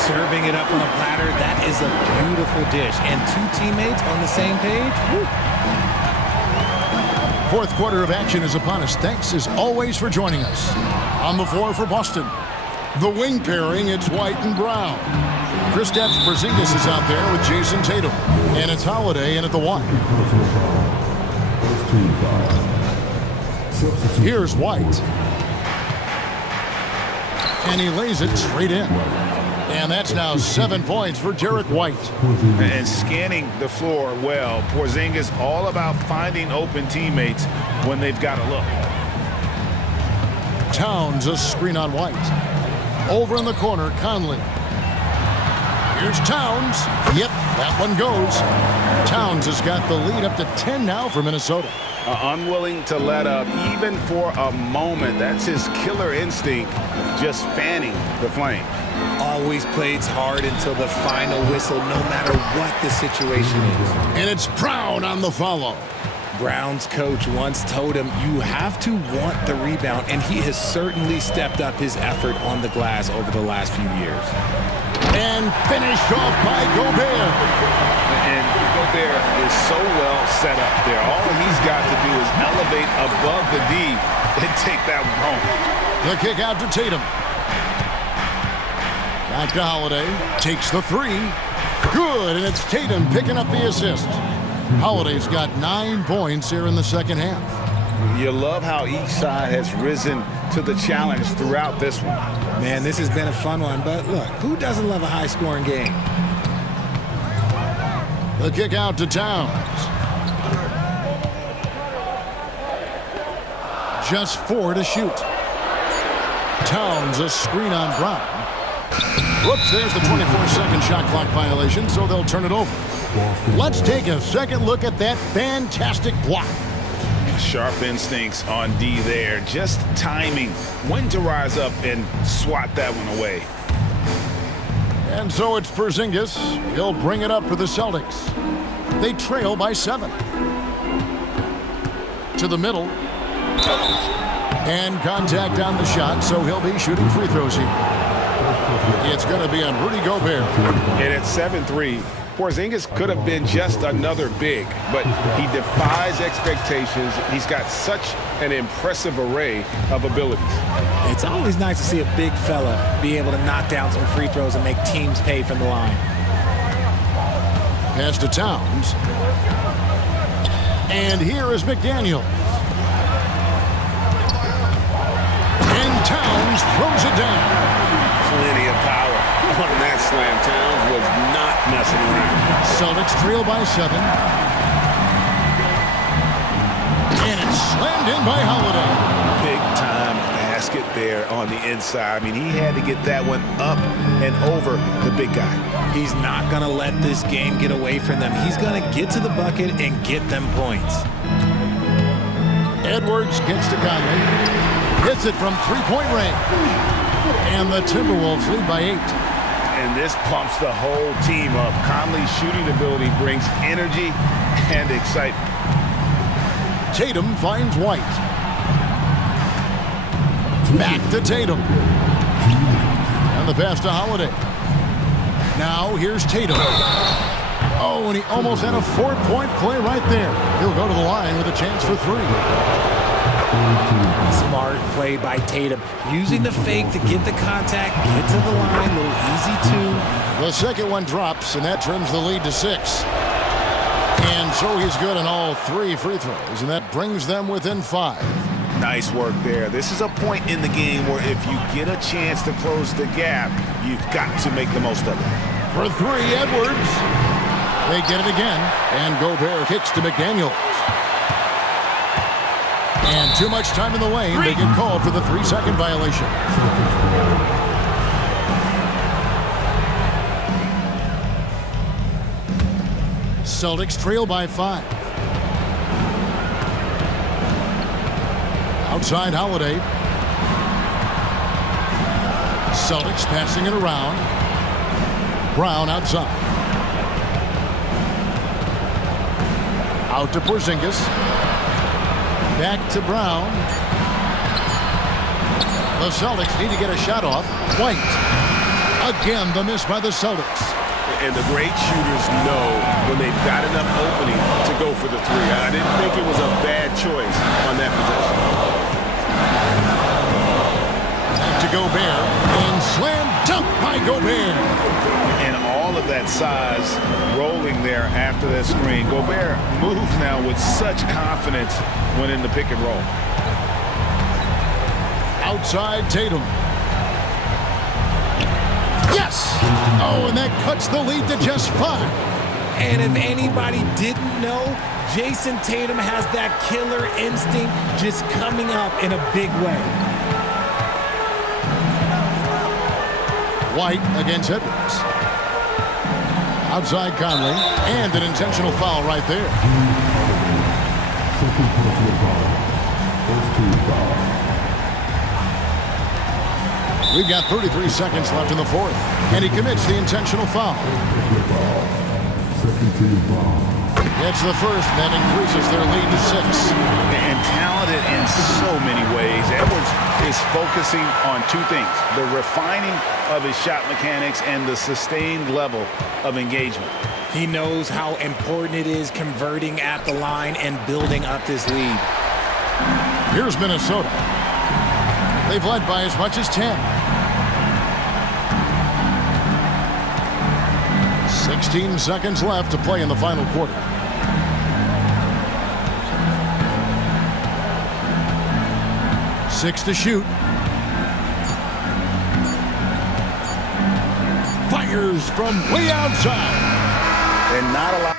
Serving it up on a platter, that is a beautiful dish. And 2 teammates on the same page. Woo. Fourth quarter of action is upon us. Thanks, as always, for joining us. On the floor for Boston, the wing pairing, it's White and Brown. Kristaps Porzingis is out there with Jason Tatum. And it's Holiday in at the 1. Here's White. And he lays it straight in. And that's now 7 points for Derek White. And scanning the floor well, Porzingis all about finding open teammates when they've got a look. Towns, a screen on White. Over in the corner, Conley. Here's Towns. Yep, that one goes. Towns has got the lead up to 10 now for Minnesota. Unwilling to let up even for a moment. That's his killer instinct, just fanning the flame. Always plays hard until the final whistle, no matter what the situation is. And it's Brown on the follow. Brown's coach once told him, you have to want the rebound, and he has certainly stepped up his effort on the glass over the last few years. And finished off by Gobert. And Gobert is so well set up there. All he's got to do is elevate above the D and take that one home. The kick out to Tatum. Back to Holiday. Takes the three. Good, and it's Tatum picking up the assist. Holiday's got 9 points here in the second half. You love how each side has risen to the challenge throughout this one. Man, this has been a fun one, but look, who doesn't love a high-scoring game? The kick out to Towns. Just 4 to shoot. Towns, a screen on Brown. Whoops, there's the 24-second shot clock violation, so they'll turn it over. Let's take a second look at that fantastic block. Sharp instincts on D there. Just timing when to rise up and swat that one away. And so it's Porzingis. He'll bring it up for the Celtics. They trail by 7. To the middle. And contact on the shot, so he'll be shooting free throws here. It's going to be on Rudy Gobert. And at 7-3, Porzingis could have been just another big, but he defies expectations. He's got such an impressive array of abilities. It's always nice to see a big fella be able to knock down some free throws and make teams pay from the line. Pass to Towns. And here is McDaniel. And Towns throws it down. Plenty of power on that slam. Towns was not messing around. Celtics trail by 7. And it's slammed in by Holiday. Big time basket there on the inside. I mean, he had to get that one up and over the big guy. He's not going to let this game get away from them. He's going to get to the bucket and get them points. Edwards gets to Conley. Hits it from three-point range. And the Timberwolves lead by 8. And this pumps the whole team up. Conley's shooting ability brings energy and excitement. Tatum finds White. Back to Tatum. And the pass to Holiday. Now here's Tatum. Oh, and he almost had a 4-point play right there. He'll go to the line with a chance for 3. Smart play by Tatum. Using the fake to get the contact, get to the line, a little easy too. The second one drops, and that trims the lead to 6. And so he's good on all 3 free throws, and that brings them within 5. Nice work there. This is a point in the game where if you get a chance to close the gap, you've got to make the most of it. For 3, Edwards. They get it again, and Gobert kicks to McDaniel. And too much time in the lane. They get called for the 3-second violation. Celtics trail by 5. Outside Holiday. Celtics passing it around. Brown outside. Out to Porzingis. Back to Brown. The Celtics need to get a shot off. White. Again, the miss by the Celtics. And the great shooters know when they've got enough opening to go for the 3. I didn't think it was a bad choice on that possession. Back to Gobert. And slam dunk by Gobert. And all of that size rolling there after that screen. Gobert moves now with such confidence when in the pick and roll. Outside Tatum. Yes! Oh, and that cuts the lead to just 5. And if anybody didn't know, Jason Tatum has that killer instinct just coming up in a big way. White against Edwards. Outside Conley. And an intentional foul right there. Second personal foul. First team foul. We've got 33 seconds left in the 4th. And he commits the intentional foul. Second team foul. It's the first, and that increases their lead to 6. And talented in so many ways. Edwards is focusing on two things: the refining of his shot mechanics and the sustained level of engagement. He knows how important it is converting at the line and building up this lead. Here's Minnesota. They've led by as much as 10. 16 seconds left to play in the final quarter. Six to shoot. Fires from way outside. And not a lot.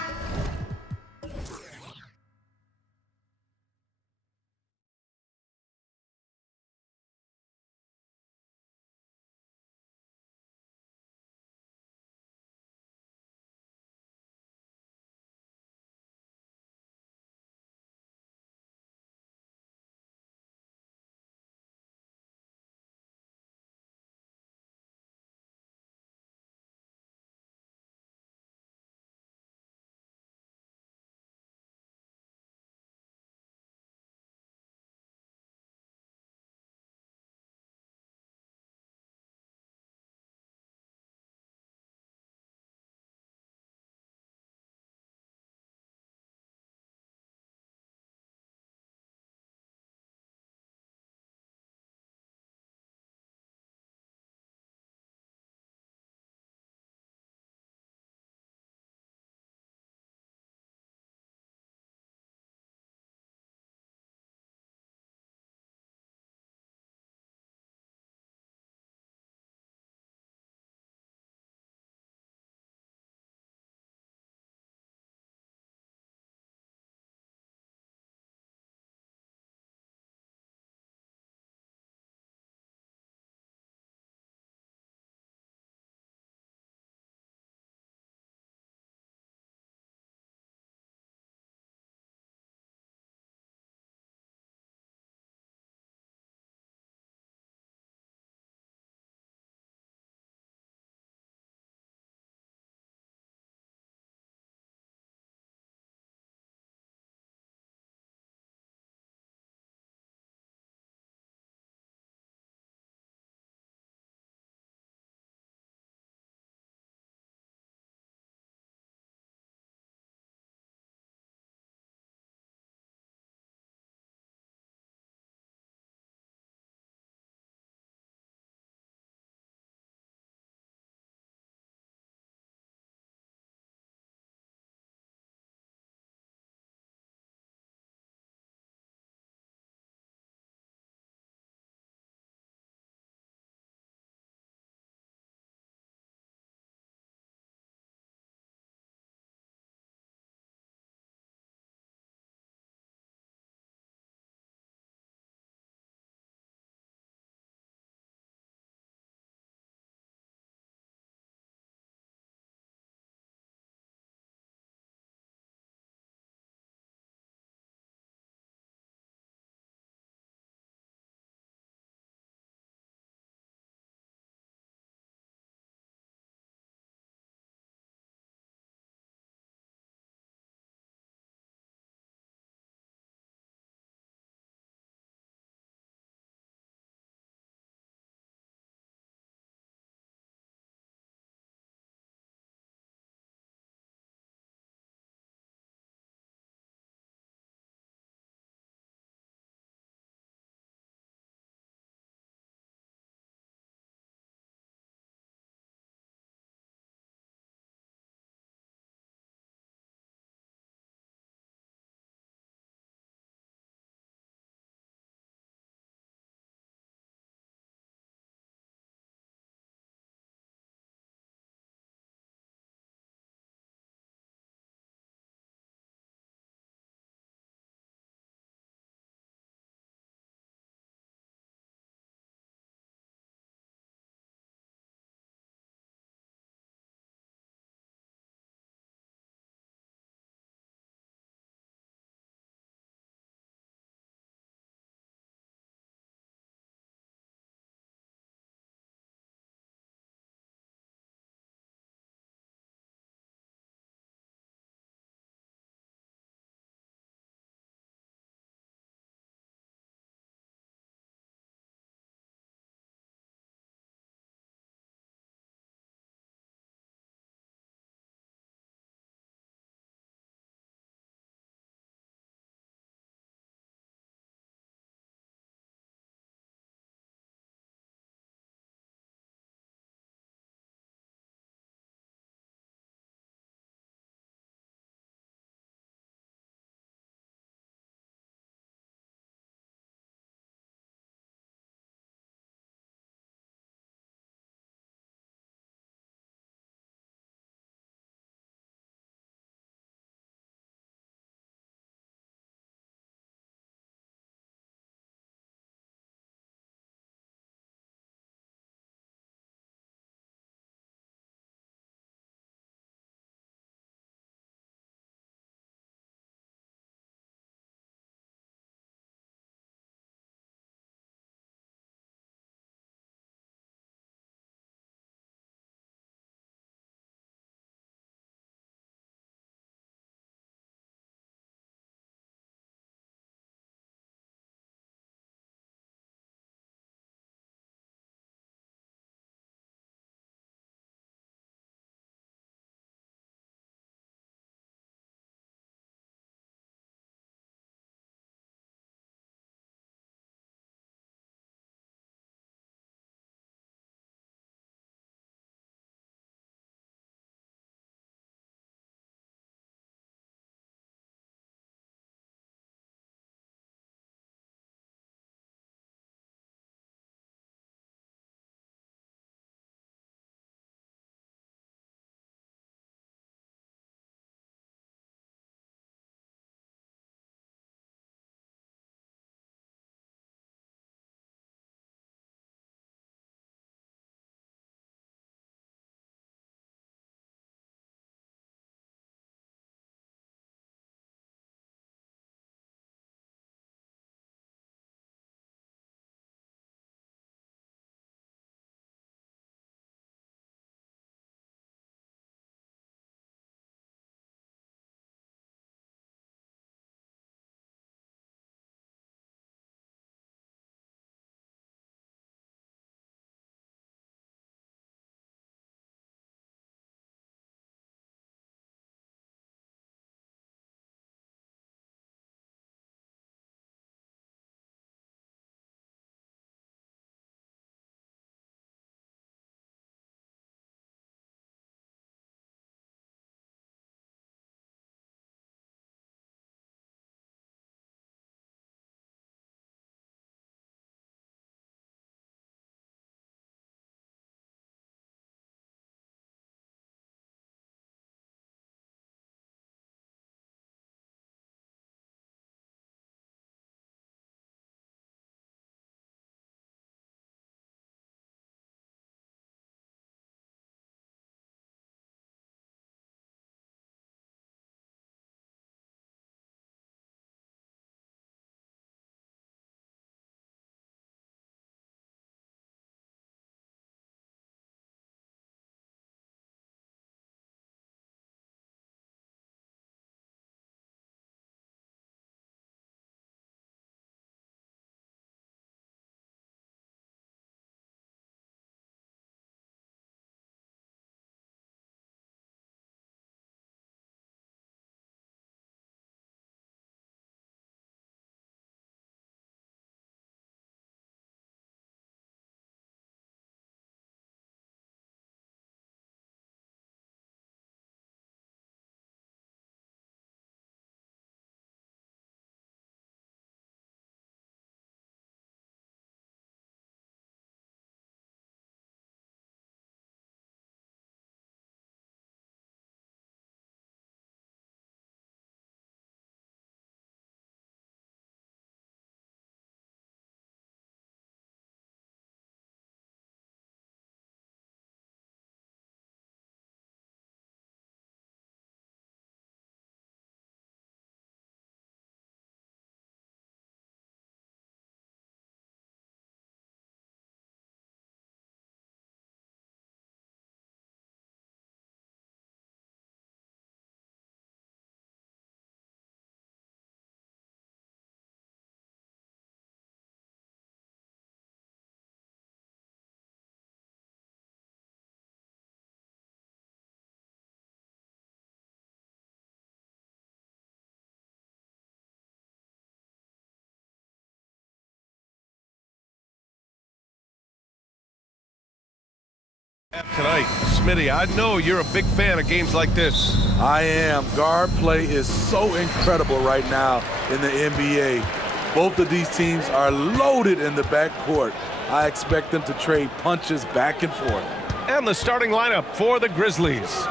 Tonight, Smitty, I know you're a big fan of games like this. I am. Guard play is so incredible right now in the NBA. Both of these teams are loaded in the backcourt. I expect them to trade punches back and forth. And the starting lineup for the Grizzlies.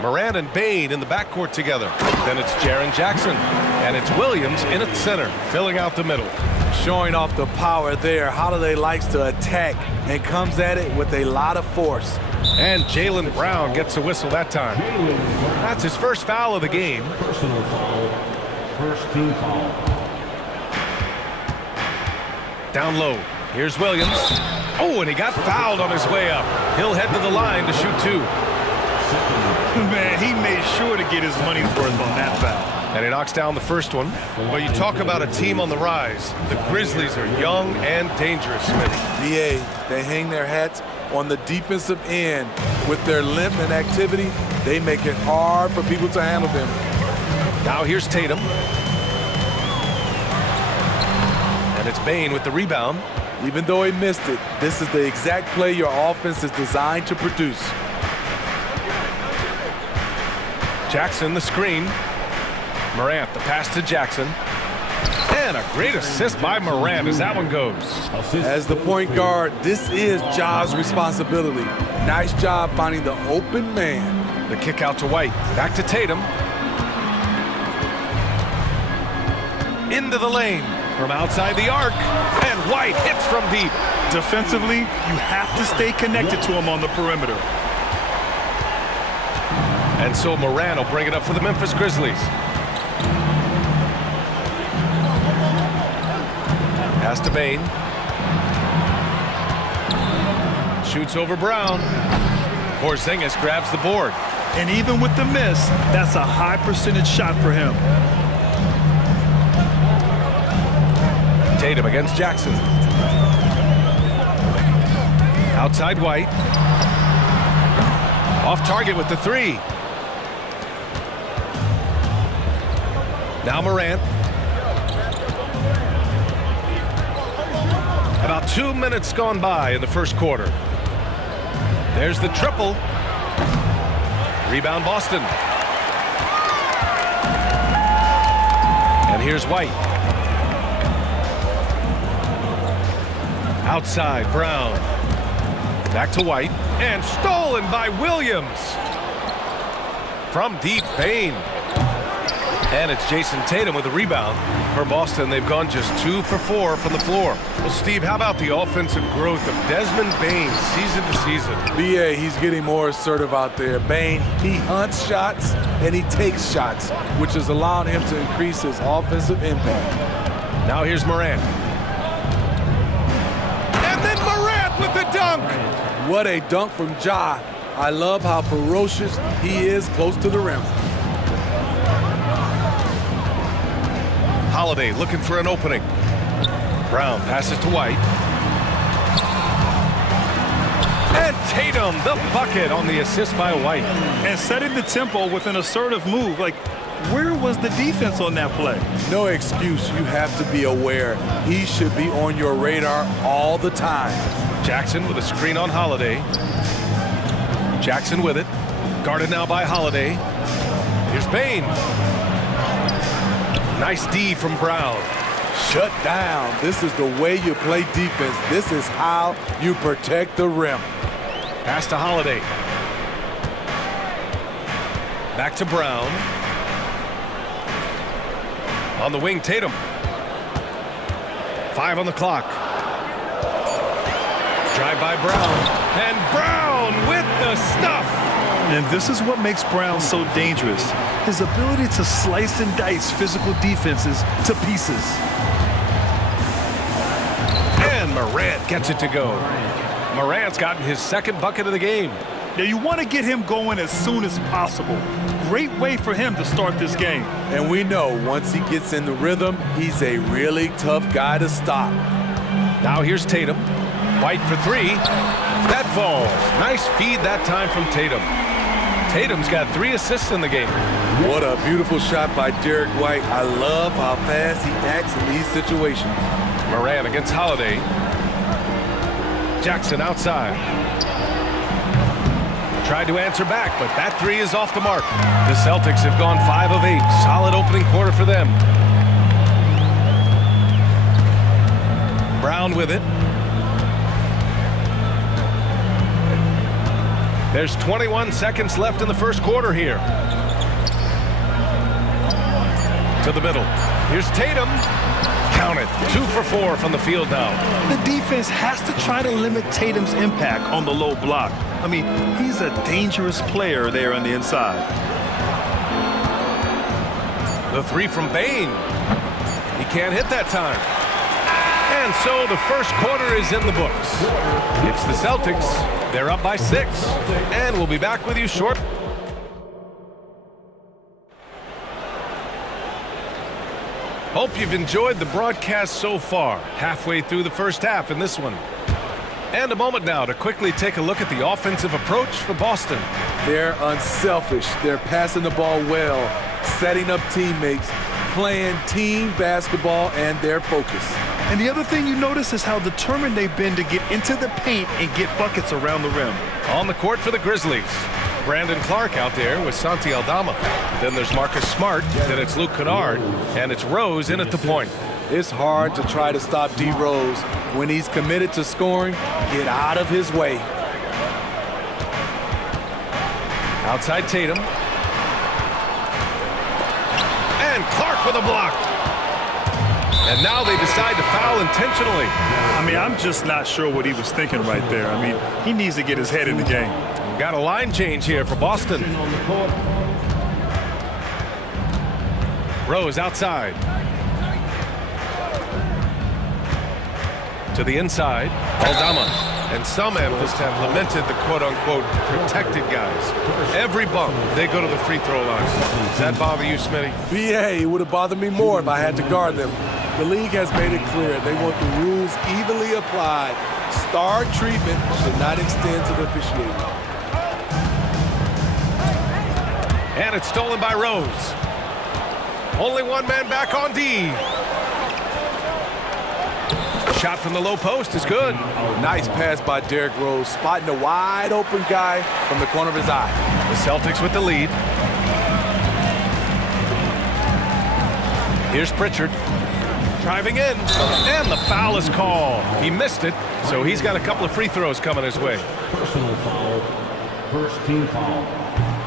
Morant and Bane in the backcourt together. Then it's Jaren Jackson. And it's Williams in at center, filling out the middle. Showing off the power there. Holiday likes to attack and comes at it with a lot of force. And Jaylen Brown gets a whistle that time. That's his first foul of the game. Personal foul. First team foul. Down low. Here's Williams. Oh, and he got fouled on his way up. He'll head to the line to shoot two. Man, he made sure to get his money's worth on that foul. And he knocks down the first one. Well, you talk about a team on the rise. The Grizzlies are young and dangerous, Smitty. They hang their hats on the defensive end. With their length and activity, they make it hard for people to handle them. Now here's Tatum. And it's Bane with the rebound. Even though he missed it, this is the exact play your offense is designed to produce. Jackson the screen. Morant the pass to Jackson. And a great assist by Morant as that one goes. As the point guard, this is Ja's responsibility. Nice job finding the open man. The kick out to White. Back to Tatum. Into the lane. From outside the arc. And White hits from deep. Defensively, you have to stay connected to him on the perimeter. And so Morant will bring it up for the Memphis Grizzlies. Pass to Bane. Shoots over Brown. Porzingis grabs the board. And even with the miss, that's a high percentage shot for him. Tatum against Jackson. Outside White. Off target with the three. Now Morant. About 2 minutes gone by in the first quarter. There's the triple. Rebound Boston. And here's White. Outside Brown. Back to White. And stolen by Williams. From deep, Bane. And it's Jason Tatum with a rebound. For Boston, they've gone just 2 for 4 from the floor. Well, Steve, how about the offensive growth of Desmond Bane season to season? BA, he's getting more assertive out there. Bane, he hunts shots and he takes shots, which has allowed him to increase his offensive impact. Now here's Morant. And then Morant with the dunk. What a dunk from Ja. I love how ferocious he is close to the rim. Holiday looking for an opening. Brown passes to White. And Tatum, the bucket on the assist by White. And setting the tempo with an assertive move. Like, where was the defense on that play? No excuse. You have to be aware. He should be on your radar all the time. Jackson with a screen on Holiday. Jackson with it. Guarded now by Holiday. Here's Bane. Nice D from Brown. Shut down. This is the way you play defense. This is how you protect the rim. Pass to Holiday. Back to Brown. On the wing, Tatum. 5 on the clock. Drive by Brown. And Brown with the stuff. And this is what makes Brown so dangerous. His ability to slice and dice physical defenses to pieces. And Morant gets it to go. Morant's gotten his second bucket of the game. Now you want to get him going as soon as possible. Great way for him to start this game. And we know once he gets in the rhythm, he's a really tough guy to stop. Now here's Tatum. White for 3. That falls. Nice feed that time from Tatum. Tatum's got 3 assists in the game. What a beautiful shot by Derek White. I love how fast he acts in these situations. Morant against Holiday. Jackson outside. tried to answer back, but that three is off the mark. The Celtics have gone 5 of 8. Solid opening quarter for them. Brown with it. There's 21 seconds left in the first quarter here. To the middle. Here's Tatum. Count it. 2 for 4 from the field now. The defense has to try to limit Tatum's impact on the low block. I mean, he's a dangerous player there on the inside. The three from Bain. He can't hit that time. And so the first quarter is in the books. It's the Celtics. They're up by 6. And we'll be back with you shortly. Hope you've enjoyed the broadcast so far. Halfway through the first half in this one. And a moment now to quickly take a look at the offensive approach for Boston. They're unselfish. They're passing the ball well, setting up teammates, playing team basketball, and their focus. And the other thing you notice is how determined they've been to get into the paint and get buckets around the rim. On the court for the Grizzlies. Brandon Clark out there with Santi Aldama. Then there's Marcus Smart, then it's Luke Kennard, and it's Rose in at the point. It's hard to try to stop D. Rose. When he's committed to scoring, get out of his way. Outside Tatum. And Clark with a block. And now they decide to foul intentionally. I mean, I'm just not sure what he was thinking right there. I mean, he needs to get his head in the game. Got a line change here for Boston. Rose outside. To the inside, Aldama. And some analysts have lamented the quote-unquote protected guys. Every bump, they go to the free throw line. Does that bother you, Smitty? BA, it would have bothered me more if I had to guard them. The league has made it clear they want the rules evenly applied. Star treatment should not extend to the officiating. And it's stolen by Rose. Only one man back on D. Shot from the low post is good. Nice pass by Derrick Rose, spotting a wide open guy from the corner of his eye. The Celtics with the lead. Here's Pritchard. Driving in. And the foul is called. He missed it, so he's got a couple of free throws coming his way. Personal foul. First team foul.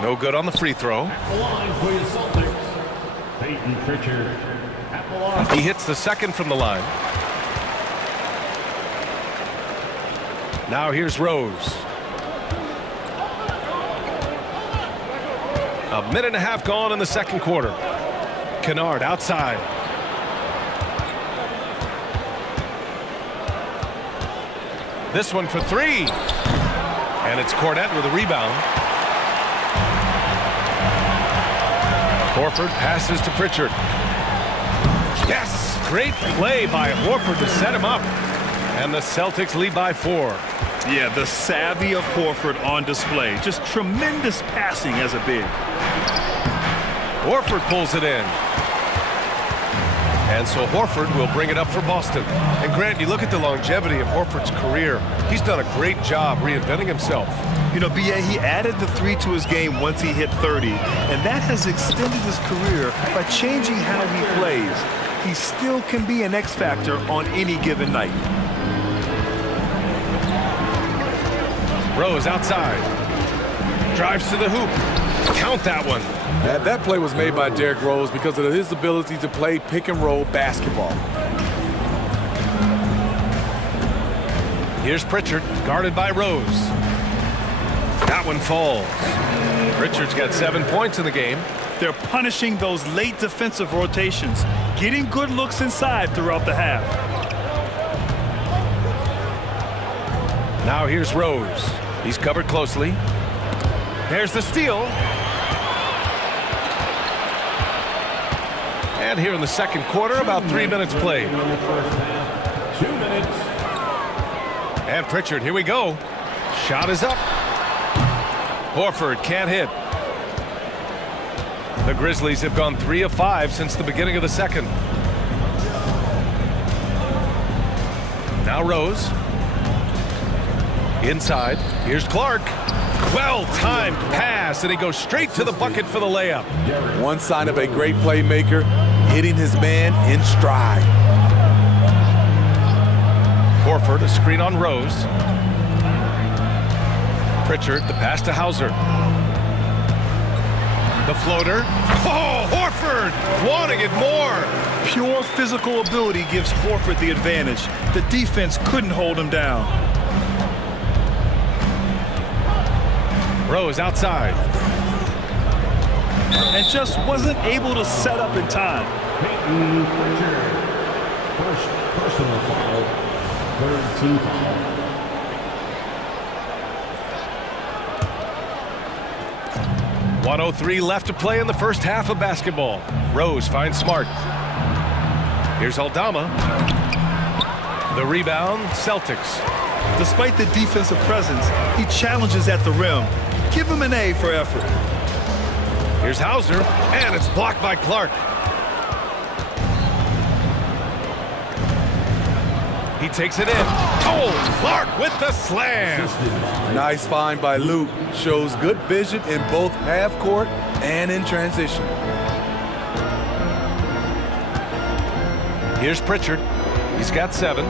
No good on the free throw. At the line for the Celtics, Peyton Pritchard. At the line. He hits the second from the line. Now here's Rose. A minute and a half gone in the second quarter. Kennard outside. This one for 3. And it's Cornette with a rebound. Horford passes to Pritchard. Yes! Great play by Horford to set him up. And the Celtics lead by 4. Yeah, the savvy of Horford on display. Just tremendous passing as a big. Horford pulls it in. And so Horford will bring it up for Boston. And Grant, you look at the longevity of Horford's career. He's done a great job reinventing himself. You know, B.A., he added the 3 to his game once he hit 30. And that has extended his career by changing how he plays. He still can be an X factor on any given night. Rose outside. Drives to the hoop. Count that one. That play was made by Derrick Rose because of his ability to play pick and roll basketball. Here's Pritchard, guarded by Rose. That one falls. Pritchard's got 7 points in the game. They're punishing those late defensive rotations, getting good looks inside throughout the half. Now here's Rose. He's covered closely. There's the steal. And here in the second quarter, about 3 minutes played. 2 minutes. And Pritchard, here we go. Shot is up. Horford can't hit. The Grizzlies have gone 3 of 5 since the beginning of the second. Now Rose. Inside, here's Clark. Well-timed pass, and he goes straight to the bucket for the layup. One sign of a great playmaker, hitting his man in stride. Horford, a screen on Rose. Pritchard, the pass to Hauser. The floater. Oh, Horford wanting it more. Pure physical ability gives Horford the advantage. The defense couldn't hold him down. Rose outside. And just wasn't able to set up in time. Peyton Pritchard. First personal foul. Third team foul. .103 left to play in the first half of basketball. Rose finds Smart. Here's Aldama. The rebound, Celtics. Despite the defensive presence, he challenges at the rim. Give him an A for effort. Here's Hauser, and it's blocked by Clark. He takes it in. Oh, Clark with the slam. Nice find by Luke. Shows good vision in both half court and in transition. Here's Pritchard. He's got 7.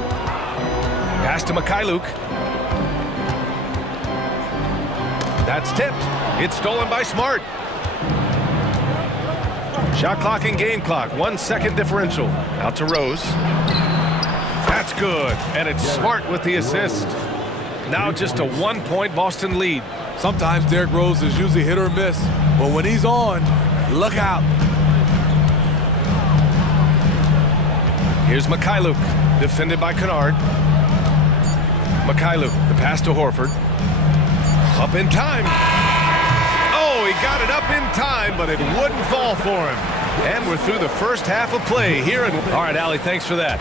Pass to Mikhailuk. That's tipped. It's stolen by Smart. Shot clock and game clock. 1 second differential. Out to Rose. That's good. And it's Smart with the assist. Now just a 1-point Boston lead. Sometimes Derrick Rose is usually hit or miss, but when he's on, look out. Here's Mikhailuk, defended by Kennard. Mikhailuk, the pass to Horford. Up in time. Oh, he got it up in time, but it wouldn't fall for him. And we're through the first half of play here. All right, Allie, thanks for that.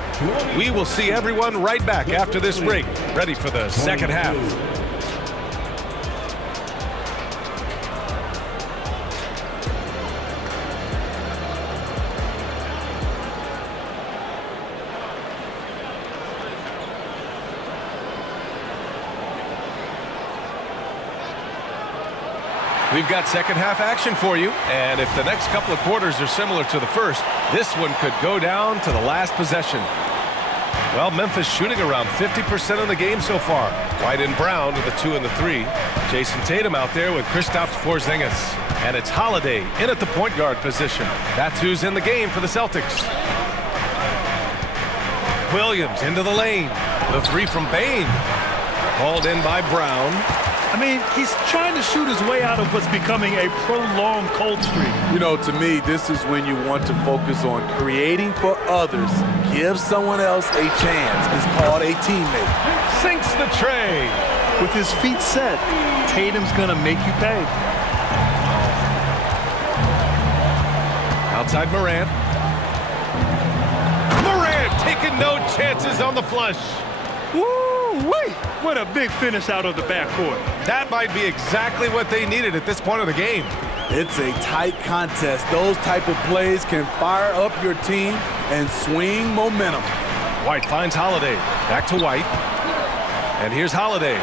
We will see everyone right back after this break, ready for the second half. We've got second half action for you, and if the next couple of quarters are similar to the first, this one could go down to the last possession. Well, Memphis shooting around 50% of the game so far. White and Brown with the 2 and the 3. Jason Tatum out there with Kristaps Porzingis. And it's Holiday in at the point guard position. That's who's in the game for the Celtics. Williams into the lane. The 3 from Bain. Hauled in by Brown. I mean, he's trying to shoot his way out of what's becoming a prolonged cold streak. You know, to me, this is when you want to focus on creating for others. Give someone else a chance. It's called a teammate. Sinks the tray. With his feet set, Tatum's going to make you pay. Outside Morant. Morant taking no chances on the flush. Woo-wee! What a big finish out of the backcourt. That might be exactly what they needed at this point of the game. It's a tight contest. Those type of plays can fire up your team and swing momentum. White finds Holiday. Back to White. And here's Holiday.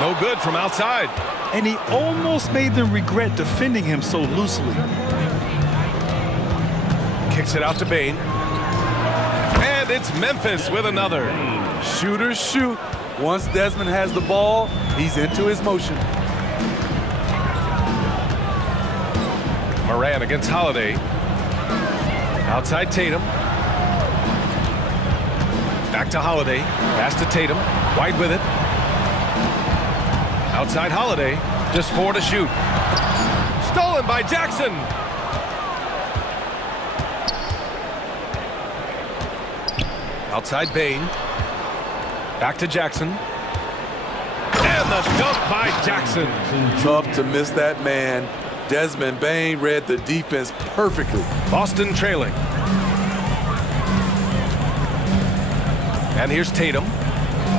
No good from outside. And he almost made them regret defending him so loosely. Kicks it out to Bain. And it's Memphis with another. Shooters shoot. Once Desmond has the ball, he's into his motion. Moran against Holiday. Outside Tatum. Back to Holiday. Pass to Tatum. White with it. Outside Holiday. Just 4 to shoot. Stolen by Jackson. Outside Bain. Back to Jackson. And the dunk by Jackson. Tough to miss that man. Desmond Bain read the defense perfectly. Boston trailing. And here's Tatum.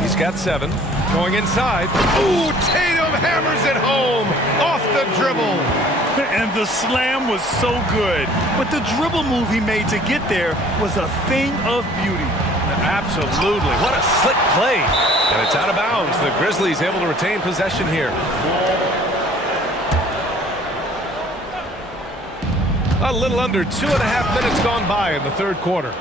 He's got 7. Going inside. Ooh, Tatum hammers it home. Off the dribble. And the slam was so good. But the dribble move he made to get there was a thing of beauty. Absolutely. What a slick play. And it's out of bounds. The Grizzlies able to retain possession here. A little under 2.5 minutes gone by in the third quarter.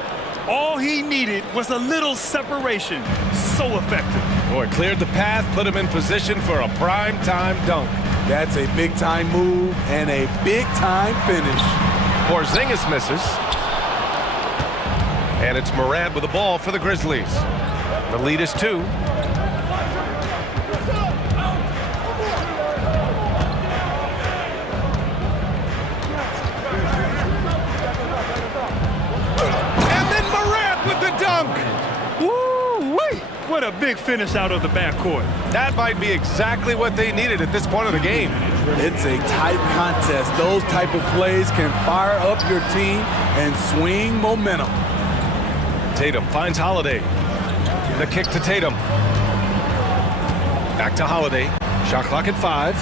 All he needed was a little separation. So effective. Boy, cleared the path, put him in position for a prime-time dunk. That's a big-time move and a big-time finish. Porzingis misses. And it's Morant with the ball for the Grizzlies. The lead is 2. What a big finish out of the backcourt. That might be exactly what they needed at this point of the game. It's a tight contest. Those type of plays can fire up your team and swing momentum. Tatum finds Holiday. The kick to Tatum. Back to Holiday. Shot clock at 5.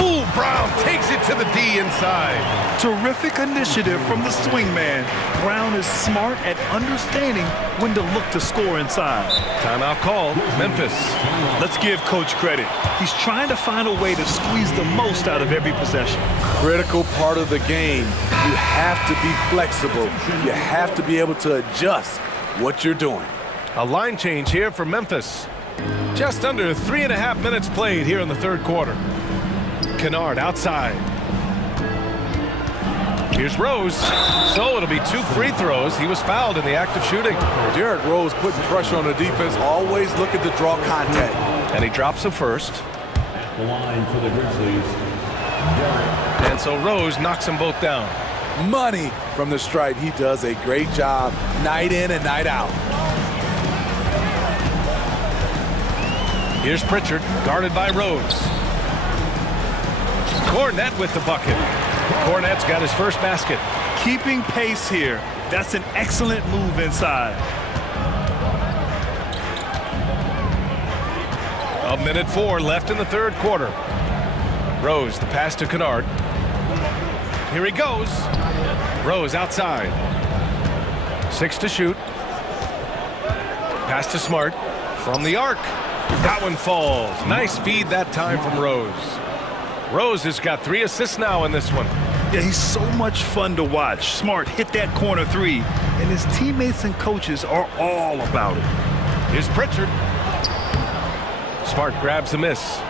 Ooh, Brown takes it to the D inside. Terrific initiative from the swingman. Brown is smart at understanding when to look to score inside. Timeout called. Memphis. Let's give Coach credit. He's trying to find a way to squeeze the most out of every possession. Critical part of the game. You have to be flexible. You have to be able to adjust what you're doing. A line change here for Memphis. Just under 3.5 minutes played here in the third quarter. Kennard outside. Here's Rose. So it'll be 2 free throws. He was fouled in the act of shooting. Derrick Rose putting pressure on the defense. Always looking to draw contact. And he drops a first. The line for the Grizzlies. And so Rose knocks them both down. Money from the stripe. He does a great job night in and night out. Here's Pritchard, guarded by Rose. Cornette with the bucket. Cornette's got his first basket. Keeping pace here. That's an excellent move inside. 1:04 left in the third quarter. Rose, the pass to Kennard. Here he goes. Rose outside. 6 to shoot. Pass to Smart. From the arc. That one falls. Nice feed that time from Rose. Rose has got 3 assists now in this one. Yeah, he's so much fun to watch. Smart hit that corner 3, and his teammates and coaches are all about it. Here's Pritchard. Smart grabs the miss.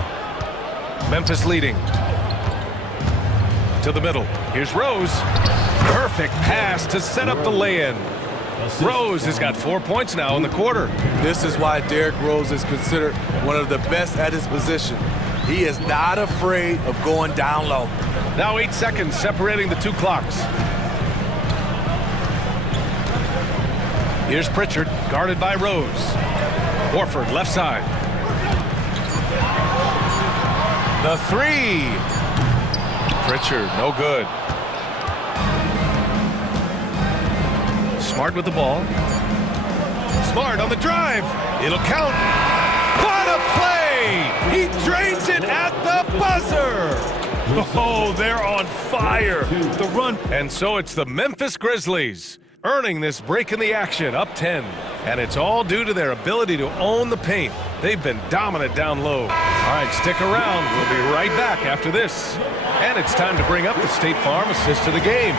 Memphis leading. To the middle. Here's Rose. Perfect pass to set up the lay-in. Rose has got 4 points now in the quarter. This is why Derrick Rose is considered one of the best at his position. He is not afraid of going down low. Now 8 seconds separating the 2 clocks. Here's Pritchard, guarded by Rose. Horford, left side. The 3. Pritchard, no good. Smart with the ball. Smart on the drive. It'll count. What a play! He drains it at the buzzer. Oh, they're on fire. The run. And so it's the Memphis Grizzlies earning this break in the action, up 10. And it's all due to their ability to own the paint. They've been dominant down low. All right, stick around. We'll be right back after this. And it's time to bring up the State Farm assist to the game.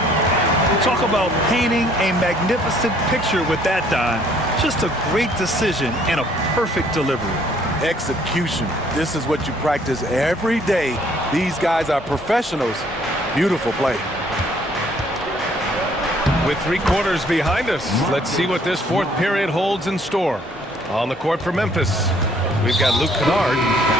Talk about painting a magnificent picture with that dime. Just a great decision and a perfect delivery. Execution. This is what you practice every day. These guys are professionals. Beautiful play. With 3 quarters behind us, let's see what this 4th period holds in store. On the court for Memphis, we've got Luke Kennard,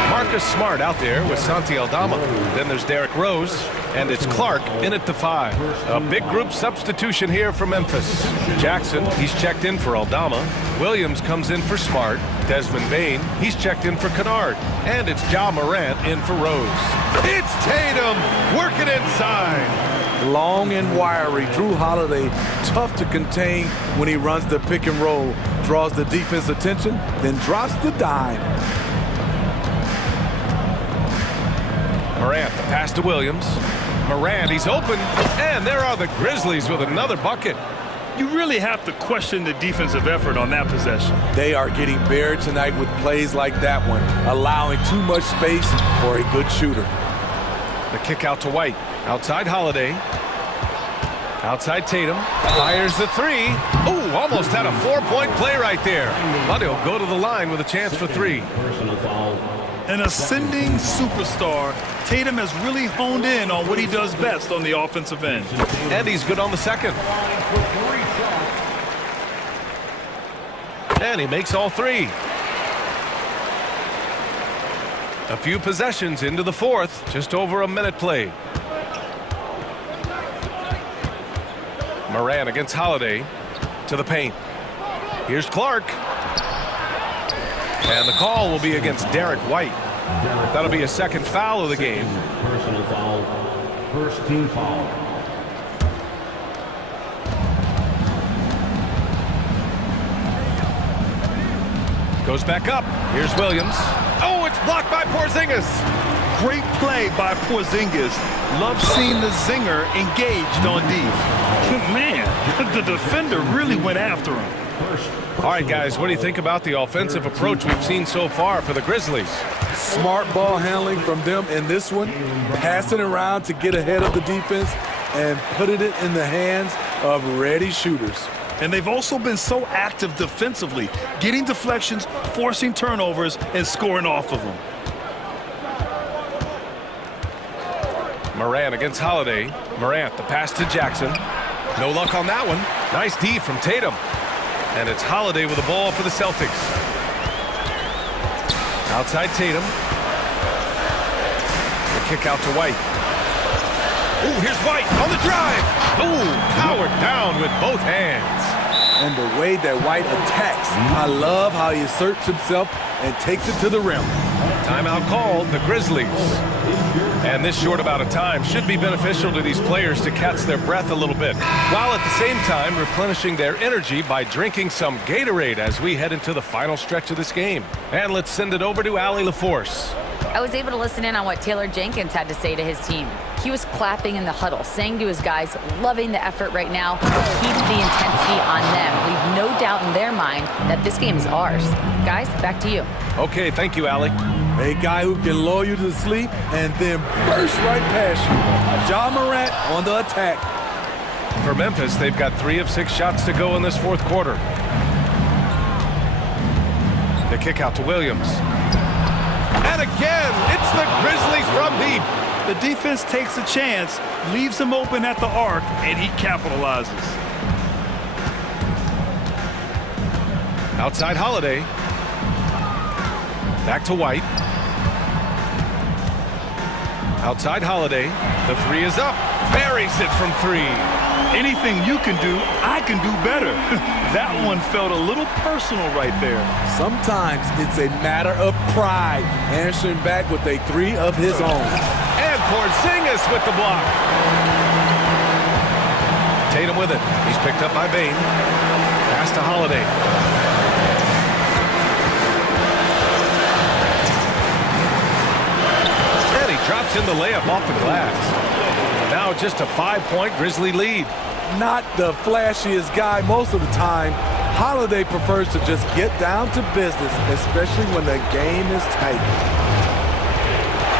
Marcus Smart out there with Santi Aldama. Then there's Derrick Rose, and it's Clark in at the 5. A big group substitution here for Memphis. Jackson, he's checked in for Aldama. Williams comes in for Smart. Desmond Bain, he's checked in for Kennard. And it's Ja Morant in for Rose. It's Tatum working inside. Long and wiry. Drew Holiday, tough to contain when he runs the pick and roll. Draws the defense attention, then drops the dime. Morant, the pass to Williams. Morant, he's open. And there are the Grizzlies with another bucket. you really have to question the defensive effort on that possession. They are getting buried tonight with plays like that one, allowing too much space for a good shooter. The kick out to White. Outside Holiday. Outside Tatum. Fires the three. Ooh, almost had a 4-point play right there. But he'll go to the line with a chance for three. Personal foul. An ascending superstar, Tatum has really honed in on what he does best on the offensive end. And he's good on the second. And he makes all three. A few possessions into the fourth, just over a minute played. Moran against Holiday to the paint. Here's Clark. And the call will be against Derek White. That'll be a second foul of the game. Personal foul. First team foul. Goes back up. Here's Williams. Oh, it's blocked by Porzingis. Great play by Porzingis. Love seeing the zinger engaged on D. Man, the defender really went after him. All right, guys, what do you think about the offensive approach we've seen so far for the Grizzlies? Smart ball handling from them in this one, passing around to get ahead of the defense and putting it in the hands of ready shooters. And they've also been so active defensively, getting deflections, forcing turnovers, and scoring off of them. Moran against Holiday. Morant, the pass to Jackson. No luck on that one. Nice D from Tatum. And it's Holiday with the ball for the Celtics. Outside Tatum. The kick out to White. Ooh, here's White on the drive. Ooh, powered down with both hands. And the way that White attacks, I love how he asserts himself and takes it to the rim. Timeout called, the Grizzlies. And this short amount of time should be beneficial to these players to catch their breath a little bit, while at the same time replenishing their energy by drinking some Gatorade as we head into the final stretch of this game. And let's send it over to Allie LaForce. I was able to listen in on what Taylor Jenkins had to say to his team. He was clapping in the huddle, saying to his guys, loving the effort right now, keep the intensity on them. Leave no doubt in their mind that this game is ours. Guys, back to you. Okay, thank you, Allie. A guy who can lull you to sleep and then burst right past you. Ja Morant on the attack. For Memphis, they've got 3 of 6 shots to go in this fourth quarter. The kick out to Williams. And again, it's the Grizzlies from deep. The defense takes a chance, leaves him open at the arc, and he capitalizes. Outside Holiday. Back to White. Outside Holiday. The three is up. Buries it from 3. Anything you can do, I can do better. That one felt a little personal right there. Sometimes it's a matter of pride, answering back with a 3 of his own. And Porzingis with the block. Tatum with it. He's picked up by Bain. Pass to Holiday. And he drops in the layup off the glass. Now just a 5-point Grizzly lead. Not the flashiest guy most of the time. Holiday prefers to just get down to business, especially when the game is tight.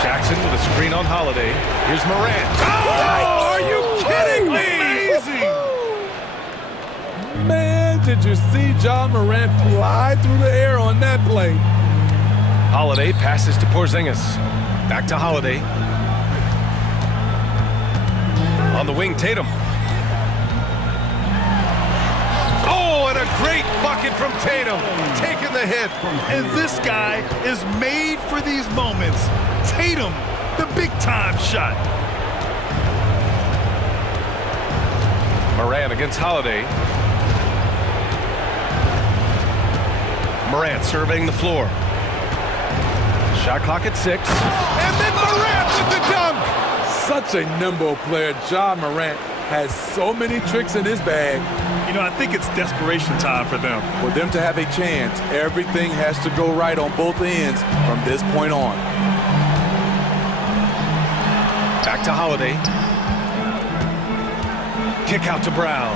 Jackson with a screen on Holiday. Here's Morant. Oh, are you kidding me? Amazing! Man, did you see Ja Morant fly through the air on that play? Holiday passes to Porzingis. Back to Holiday. On the wing, Tatum. Oh, and a great bucket from Tatum. Taking the hit. And this guy is made for these moments. Tatum, the big-time shot. Morant against Holiday. Morant surveying the floor. Shot clock at 6. And then Morant with the dunk. Such a nimble player. Ja Morant has so many tricks in his bag. You know, I think it's desperation time for them. For them to have a chance, everything has to go right on both ends from this point on. Back to Holiday. Kick out to Brown.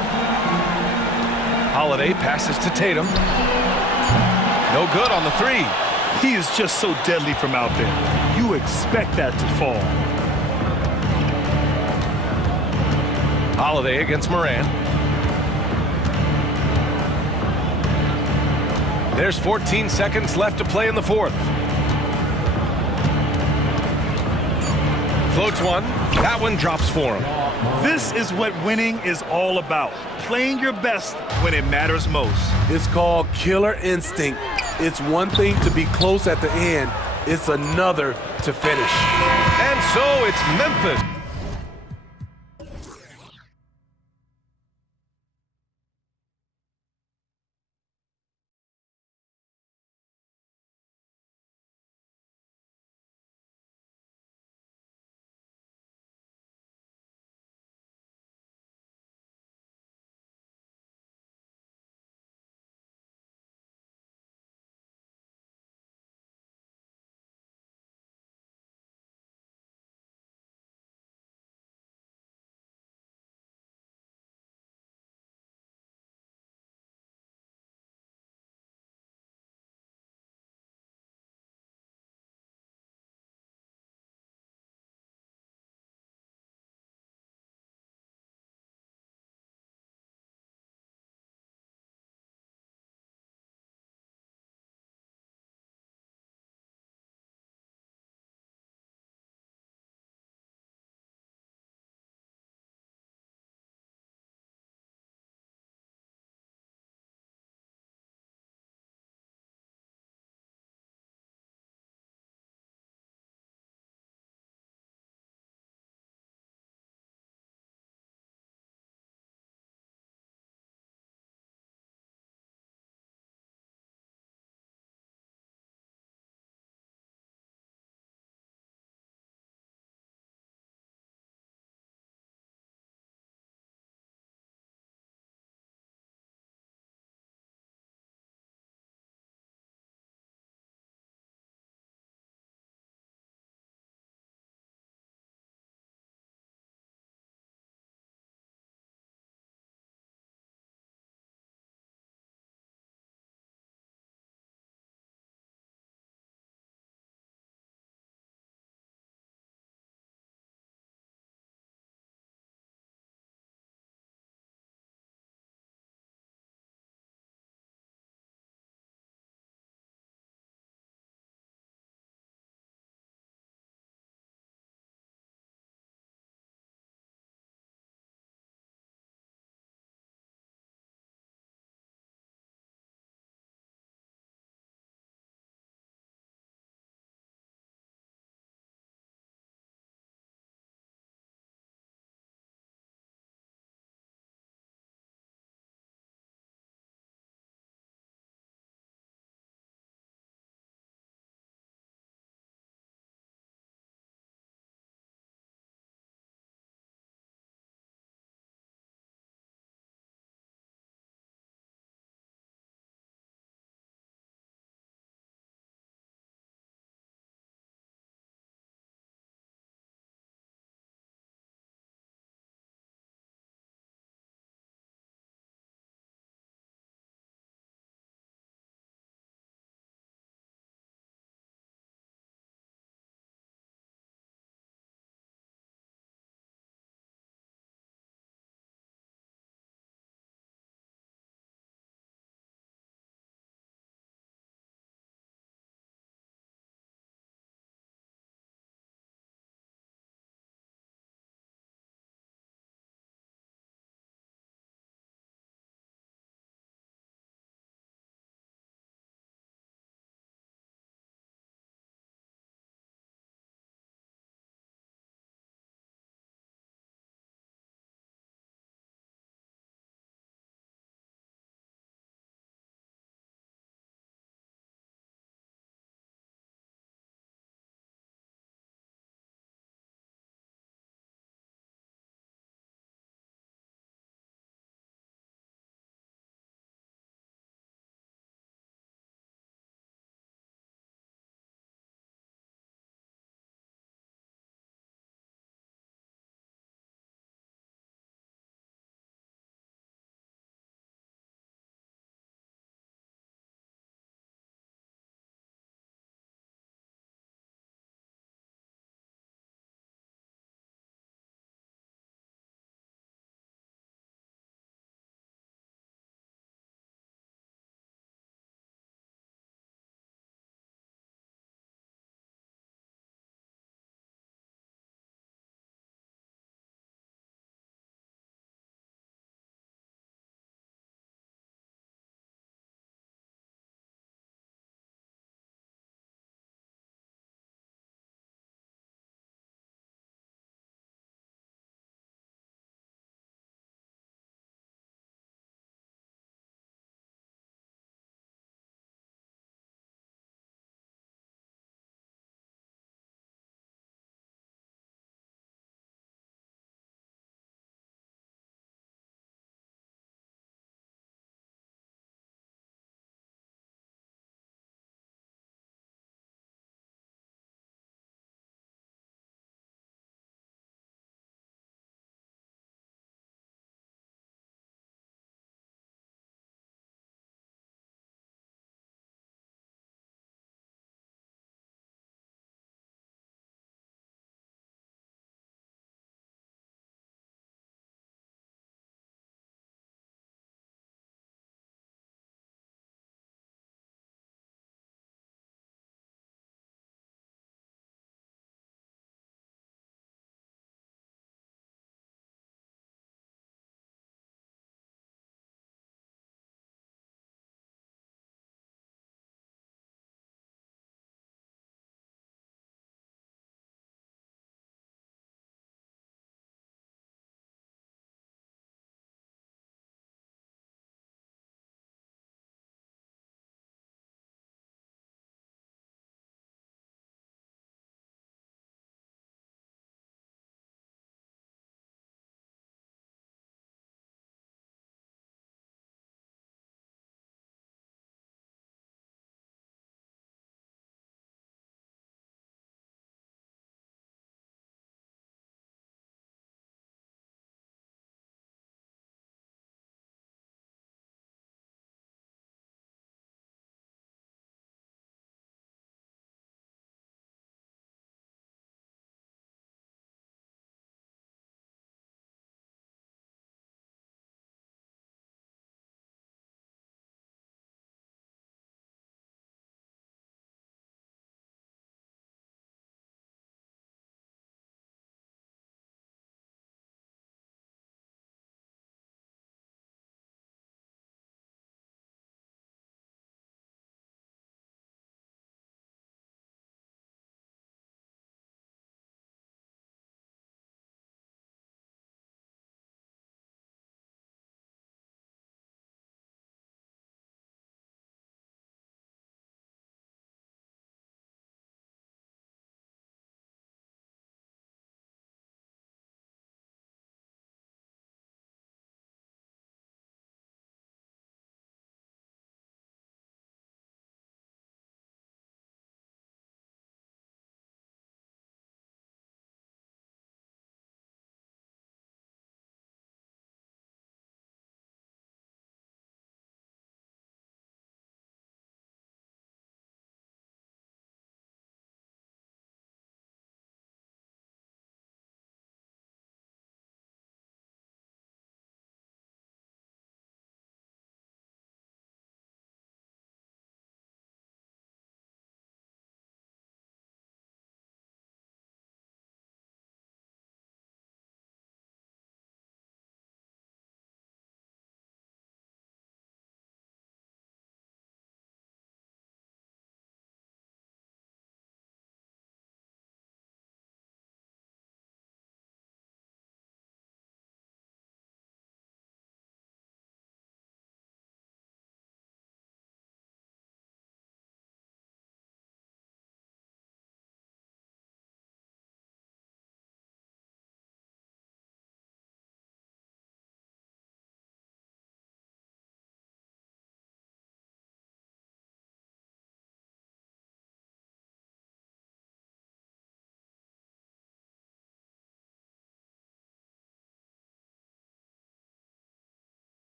Holiday passes to Tatum. No good on the three. He is just so deadly from out there. You expect that to fall. Holiday against Moran. There's 14 seconds left to play in the fourth. Floats one. That one drops for him. This is what winning is all about. Playing your best when it matters most. It's called killer instinct. It's one thing to be close at the end. It's another to finish. And so it's Memphis.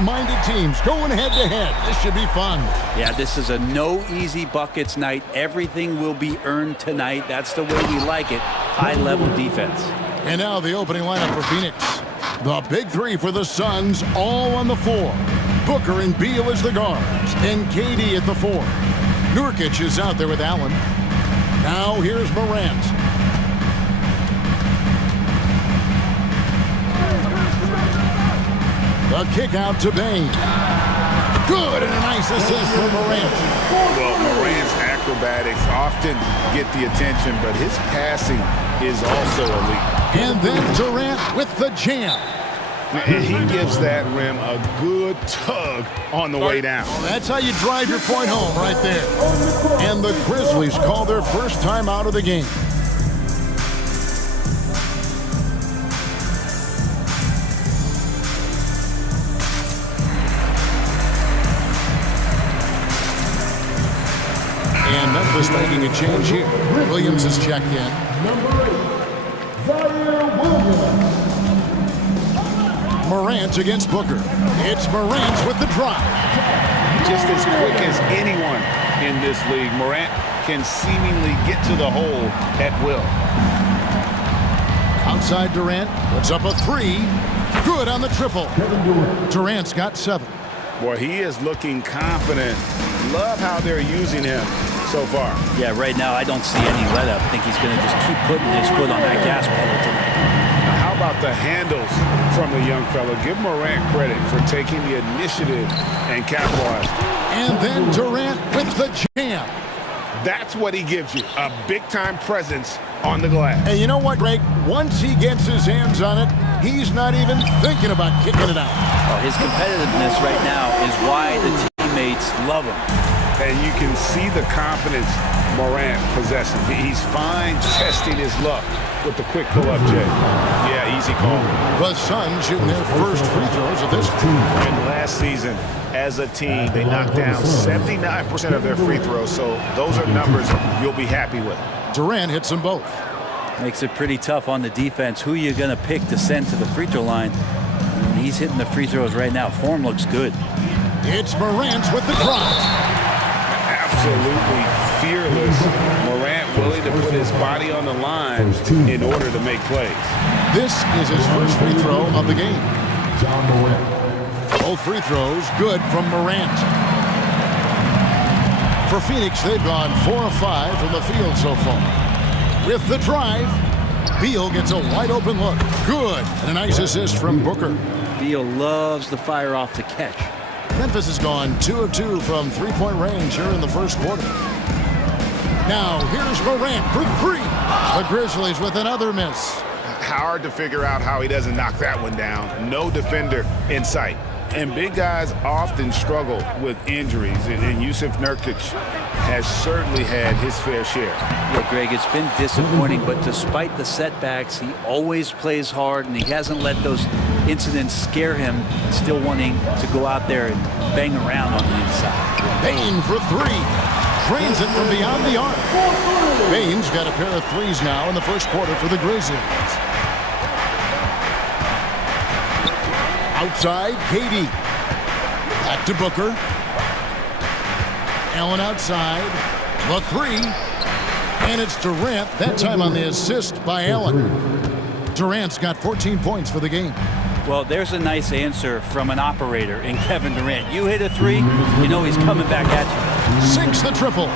Minded teams going head-to-head. This should be fun. Yeah, this is a no easy buckets night. Everything will be earned tonight. That's the way we like it. High-level defense. And now the opening lineup for Phoenix. The big three for the Suns, all on the floor. Booker and Beal as the guards, and KD at the 4. Nurkic is out there with Allen. Now here's Morant. The kick out to Bain. Good, and a nice assist from Morant. Well, Morant's acrobatics often get the attention, but his passing is also elite. And then Durant with the jam. And he gives that rim a good tug on the way down. That's how you drive your point home right there. And the Grizzlies call their first time out of the game. And Memphis making a change here. Williams is checked in. Morant against Booker. It's Morant with the drive. Just as quick as anyone in this league, Morant can seemingly get to the hole at will. Outside Durant, puts up a 3. Good on the triple. Durant's got 7. Boy, he is looking confident. Love how they're using him so far. Yeah, right now I don't see any let-up. I think he's going to just keep putting his foot on that gas pedal tonight. Now, how about the handles from the young fella? Give Morant credit for taking the initiative and capitalizing. And then Durant with the jam. That's what he gives you, a big-time presence on the glass. And you know what, Greg? Once he gets his hands on it, he's not even thinking about kicking it out. Oh, his competitiveness right now is why the teammates love him. And you can see the confidence Morant possesses. He's fine testing his luck with the quick pull-up, Jay. Yeah, easy call. The Suns shooting their first free throws of this team. And last season, as a team, they knocked down 79% of their free throws, so those are numbers you'll be happy with. Durant hits them both. Makes it pretty tough on the defense. Who are you going to pick to send to the free throw line? And he's hitting the free throws right now. Form looks good. It's Morant with the drive. Absolutely fearless. Morant willing to put his body on the line in order to make plays. This is his first free throw of the game. Both free throws good from Morant. For Phoenix, they've gone 4 of 5 from the field so far. With the drive, Beal gets a wide open look. Good. And a nice assist from Booker. Beal loves to fire off the catch. Memphis has gone 2 of 2 from three-point range here in the first quarter. Now here's Morant for 3. The Grizzlies with another miss. Hard to figure out how he doesn't knock that one down. No defender in sight. And big guys often struggle with injuries, and Yusuf Nurkic has certainly had his fair share. Yeah, Greg, it's been disappointing, but despite the setbacks, he always plays hard, and he hasn't let those incidents scare him, still wanting to go out there and bang around on the inside. Bain for 3. Drains it from beyond the arc. Bain's got a pair of 3s now in the first quarter for the Grizzlies. Outside, KD. Back to Booker. Allen outside. The 3. And it's Durant, that time on the assist by Allen. Durant's got 14 points for the game. Well, there's a nice answer from an operator in Kevin Durant. You hit a 3, you know he's coming back at you. Sinks the triple.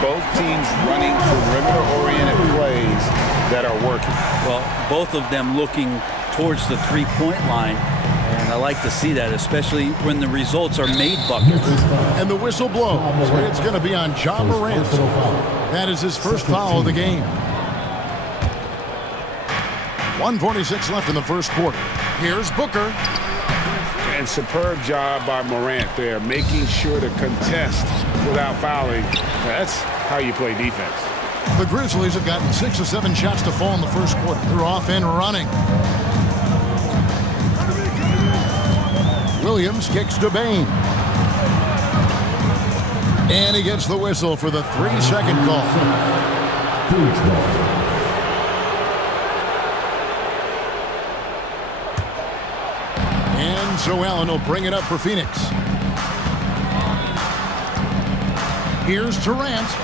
Both teams running perimeter-oriented plays that are working. Well, both of them looking towards the three-point line. And I like to see that, especially when the results are made buckets. And the whistle blows. It's going to be on Ja Morant. That is his first foul of the game. 1:46 left in the first quarter. Here's Booker. And superb job by Morant there, making sure to contest without fouling. That's how you play defense. The Grizzlies have gotten 6 of 7 shots to fall in the first quarter. They're off and running. Williams kicks to Bain. And he gets the whistle for the 3-second call. And So Allen will bring it up for Phoenix. Here's Durant.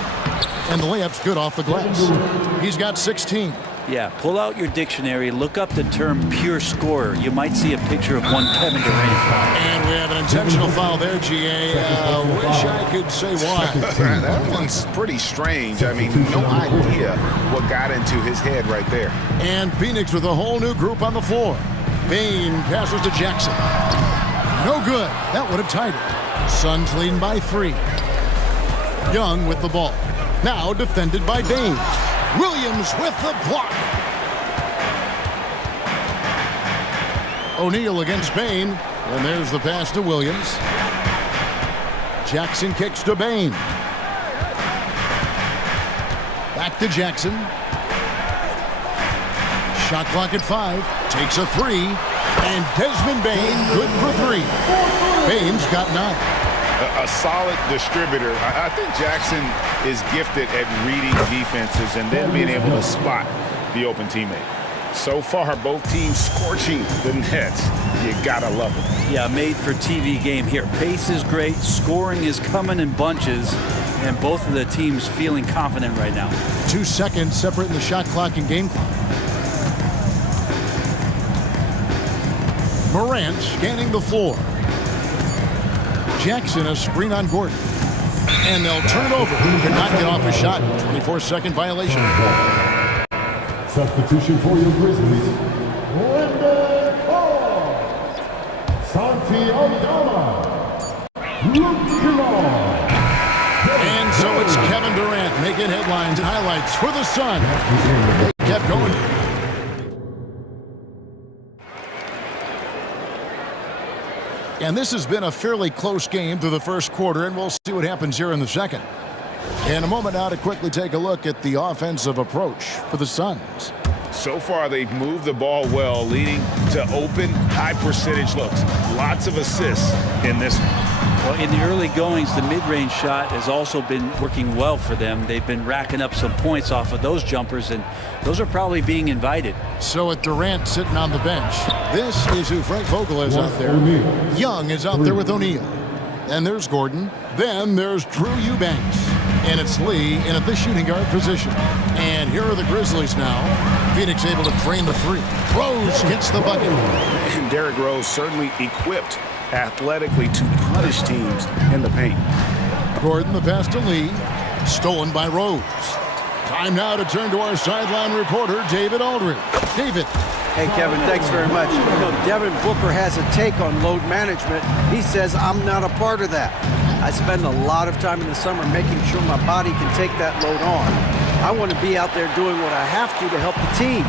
And the layup's good off the glass. He's got 16. Yeah, pull out your dictionary, look up the term pure scorer. You might see a picture of one Kevin Durant. And we have an intentional foul there, GA. Wish I could say why. That one's pretty strange. I mean, no idea what got into his head right there. And Phoenix with a whole new group on the floor. Bain passes to Jackson. No good. That would have tied it. Suns leading by 3. Young with the ball. Now defended by Bain. Williams with the block. O'Neal against Bain. And there's the pass to Williams. Jackson kicks to Bain. Back to Jackson. Shot clock at 5. Takes a 3. And Desmond Bain good for 3. Bain's got 9. A solid distributor. I think Jackson is gifted at reading defenses and then being able to spot the open teammate. So far, both teams scorching the nets. You gotta love it. Yeah, made for TV game here. Pace is great. Scoring is coming in bunches. And both of the teams feeling confident right now. 2 seconds separating the shot clock and game clock. Morant scanning the floor. Jackson a screen on Gordon. And they'll turn it over. Could not get off a shot. 24-second violation. Substitution for your Grizzlies. Lyndon Hall. Santi Aldama. And so it's Kevin Durant making headlines and highlights for the Suns. They kept going. And this has been a fairly close game through the first quarter, and we'll see what happens here in the second. In a moment now to quickly take a look at the offensive approach for the Suns. So far, they've moved the ball well, leading to open, high-percentage looks. Lots of assists in this one. Well, in the early goings, the mid-range shot has also been working well for them. They've been racking up some points off of those jumpers, and those are probably being invited. So with Durant sitting on the bench, this is who Frank Vogel is out there. Young is out there with O'Neal. And there's Gordon. Then there's Drew Eubanks. And it's Lee in at the shooting guard position. And here are the Grizzlies now. Phoenix able to drain the 3. Rose gets the bucket. And Derrick Rose certainly equipped athletically to punish teams in the paint. Gordon the pass to Lee. Stolen by Rose. Time now to turn to our sideline reporter, David Aldridge. David. Hey, Kevin, thanks very much. You know, Devin Booker has a take on load management. He says, I'm not a part of that. I spend a lot of time in the summer making sure my body can take that load on. I want to be out there doing what I have to help the team.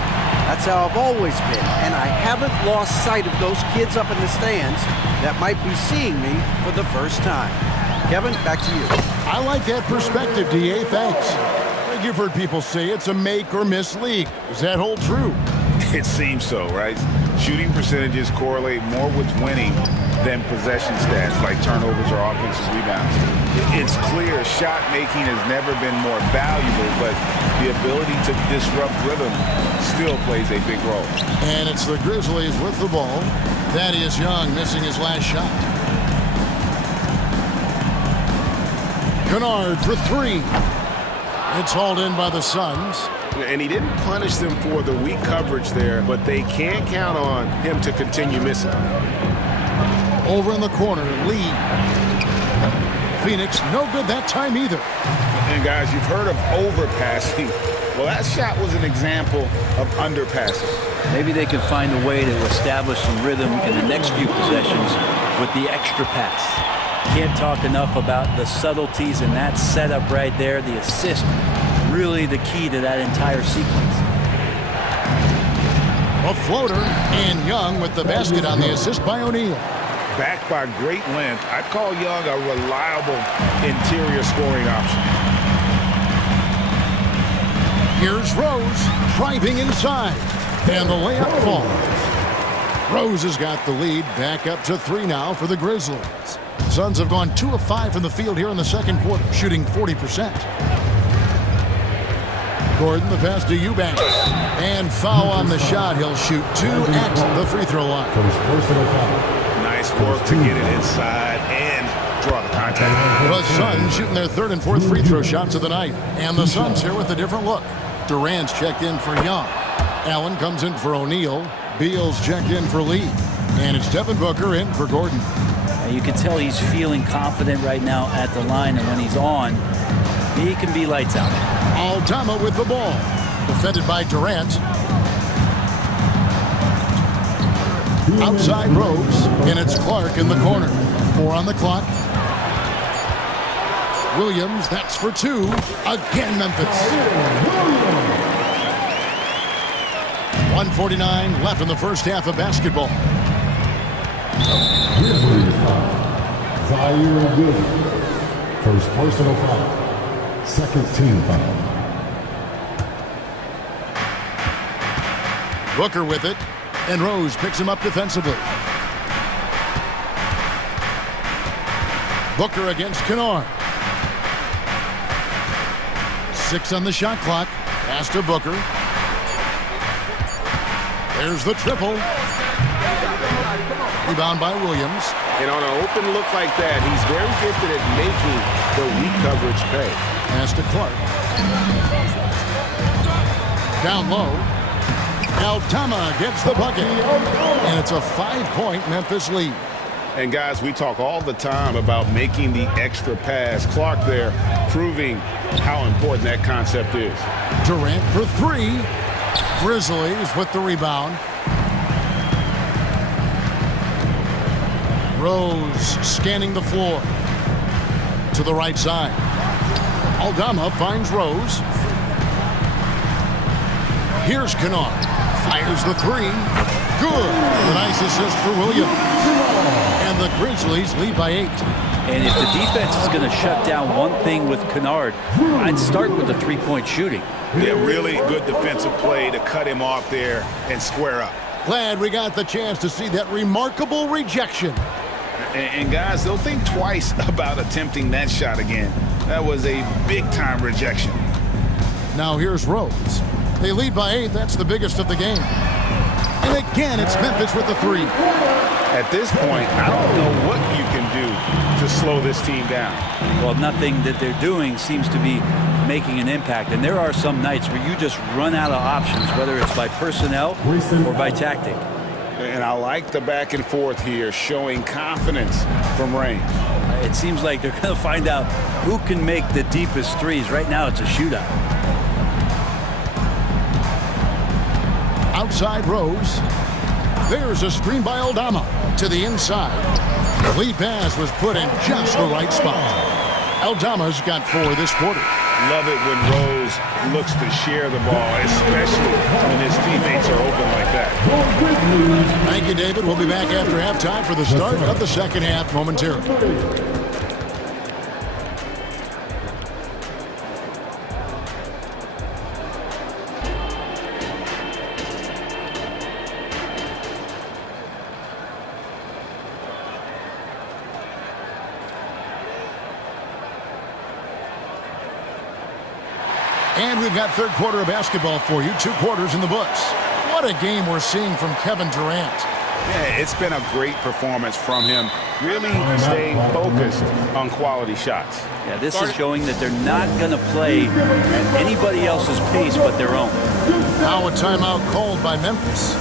That's how I've always been. And I haven't lost sight of those kids up in the stands that might be seeing me for the first time. Kevin, back to you. I like that perspective, DA. Thanks. You've heard people say it's a make or miss league. Does that hold true? It seems so, right? Shooting percentages correlate more with winning than possession stats like turnovers or offensive rebounds. It's clear shot making has never been more valuable, but the ability to disrupt rhythm still plays a big role. And it's the Grizzlies with the ball. Thaddeus Young missing his last shot. Kennard for 3. It's hauled in by the Suns. And he didn't punish them for the weak coverage there, but they can't count on him to continue missing. Over in the corner, Lee. Phoenix, no good that time either. And guys, you've heard of overpassing. Well, that shot was an example of underpassing. Maybe they can find a way to establish some rhythm in the next few possessions with the extra pass. Can't talk enough about the subtleties in that setup right there. The assist, really the key to that entire sequence. A floater, and Young with the basket on the assist by O'Neal. Backed by great length, I'd call Young a reliable interior scoring option. Here's Rose driving inside, and the layup falls. Rose has got the lead, back up to 3 now for the Grizzlies. Suns have gone 2 of 5 from the field here in the second quarter, shooting 40%. Gordon the pass to Eubanks. And foul on the shot. He'll shoot 2 at the free throw line. Nice Nice work to get it inside and draw the contact. The Suns shooting their third and fourth free throw shots of the night. And the Suns here with a different look. Durant's checked in for Young. Allen comes in for O'Neal. Beal's checked in for Lee. And it's Devin Booker in for Gordon. You can tell he's feeling confident right now at the line, and when he's on, he can be lights out. Aldama with the ball. Defended by Durant. Outside Rose, and it's Clark in the corner. 4 on the clock. Williams, that's for 2. Again, Memphis. 1:49 left in the first half of basketball. Zaire Williams. First personal foul. Second team foul. Booker with it, and Rose picks him up defensively. Booker against Kennard. 6 on the shot clock. Pass to Booker. There's the triple. Rebound by Williams. And on an open look like that, he's very gifted at making the weak coverage pay. Pass to Clark. Down low. Aldama gets the bucket. And it's a 5-point Memphis lead. And guys, we talk all the time about making the extra pass. Clark there proving how important that concept is. Durant for 3. Grizzlies with the rebound. Rose scanning the floor. To the right side. Aldama finds Rose. Here's Kennard. Fires the 3. Good. A nice assist for Williams. And the Grizzlies lead by 8. And if the defense is going to shut down one thing with Kennard, I'd start with the three-point shooting. Yeah, really good defensive play to cut him off there and square up. Glad we got the chance to see that remarkable rejection. And guys, they'll think twice about attempting that shot again. That was a big-time rejection. Now here's Rose. They lead by 8. That's the biggest of the game. And again, it's Memphis with the 3. At this point, I don't know what you can do to slow this team down. Well, nothing that they're doing seems to be making an impact. And there are some nights where you just run out of options, whether it's by personnel or by tactic. And I like the back and forth here, showing confidence from Rain. It seems like they're going to find out who can make the deepest threes. Right now, it's a shootout. Outside Rose. There's a screen by Aldama to the inside. The lead pass was put in just the right spot. Aldama's got 4 this quarter. Love it when Rose looks to share the ball, especially when his teammates are open like that. Thank you, David. We'll be back after halftime for the start of the second half momentarily. And we've got third quarter of basketball for you. 2 quarters in the books. What a game we're seeing from Kevin Durant. Yeah, it's been a great performance from him. Really staying focused on quality shots. Yeah, this is showing that they're not going to play at anybody else's pace but their own. Now a timeout called by Memphis.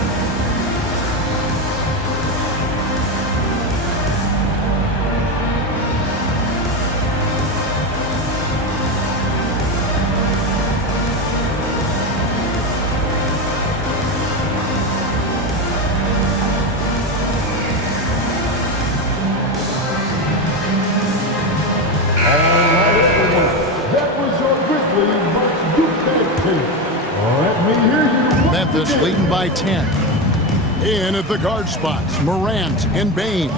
Memphis leading by 10. In at the guard spots, Morant and Bain.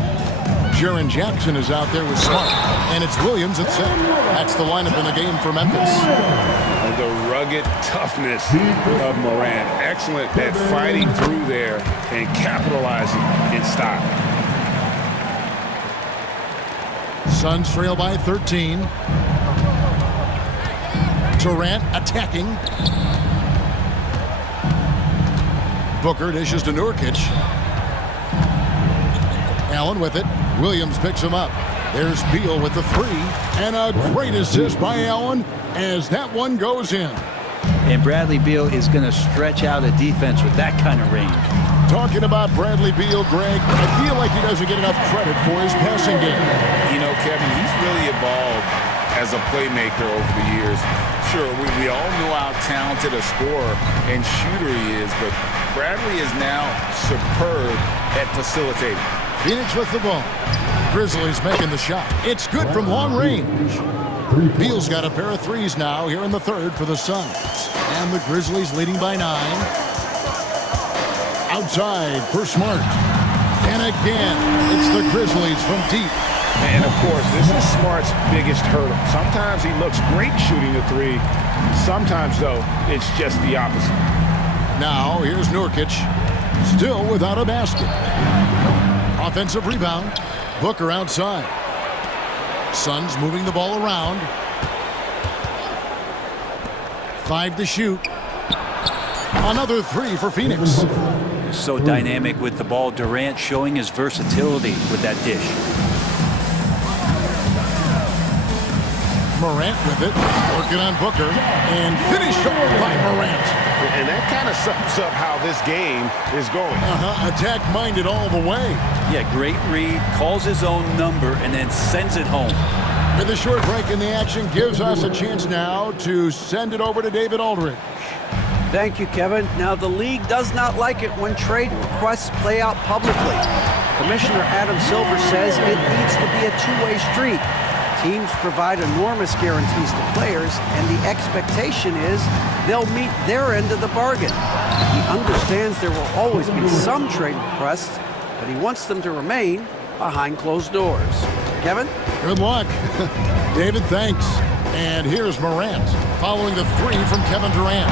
Jaren Jackson is out there with Smart. And it's Williams at center. That's the lineup in the game for Memphis. And the rugged toughness of Morant. Excellent at fighting through there and capitalizing in style. Suns trail by 13. Durant attacking. Booker dishes to Nurkic. Allen with it. Williams picks him up. There's Beal with the three. And a great assist by Allen as that one goes in. And Bradley Beal is going to stretch out a defense with that kind of range. Talking about Bradley Beal, Greg, I feel like he doesn't get enough credit for his passing game. You know, Kevin, he's really evolved as a playmaker over the years. Sure, we all know how talented a scorer and shooter he is, but Bradley is now superb at facilitating. Phoenix with the ball. Grizzlies making the shot. It's good from long range. Beal's got a pair of threes now here in the third for the Suns. And the Grizzlies leading by 9. Outside for Smart. And again, it's the Grizzlies from deep. And, of course, this is Smart's biggest hurdle. Sometimes he looks great shooting the three. Sometimes, though, it's just the opposite. Now, here's Nurkic, still without a basket. Offensive rebound. Booker outside. Suns moving the ball around. 5 to shoot. Another 3 for Phoenix. So dynamic with the ball. Durant showing his versatility with that dish. Morant with it, working on Booker, and finished off by Morant. And that kind of sums up how this game is going. Attack-minded all the way. Yeah, great read, calls his own number, and then sends it home. With a short break in the action, gives us a chance now to send it over to David Aldridge. Thank you, Kevin. Now, the league does not like it when trade requests play out publicly. Commissioner Adam Silver says it needs to be a two-way street. Teams provide enormous guarantees to players, and the expectation is they'll meet their end of the bargain. He understands there will always be some trade requests, but he wants them to remain behind closed doors. Kevin? Good luck. David, thanks. And here's Morant, following the 3 from Kevin Durant.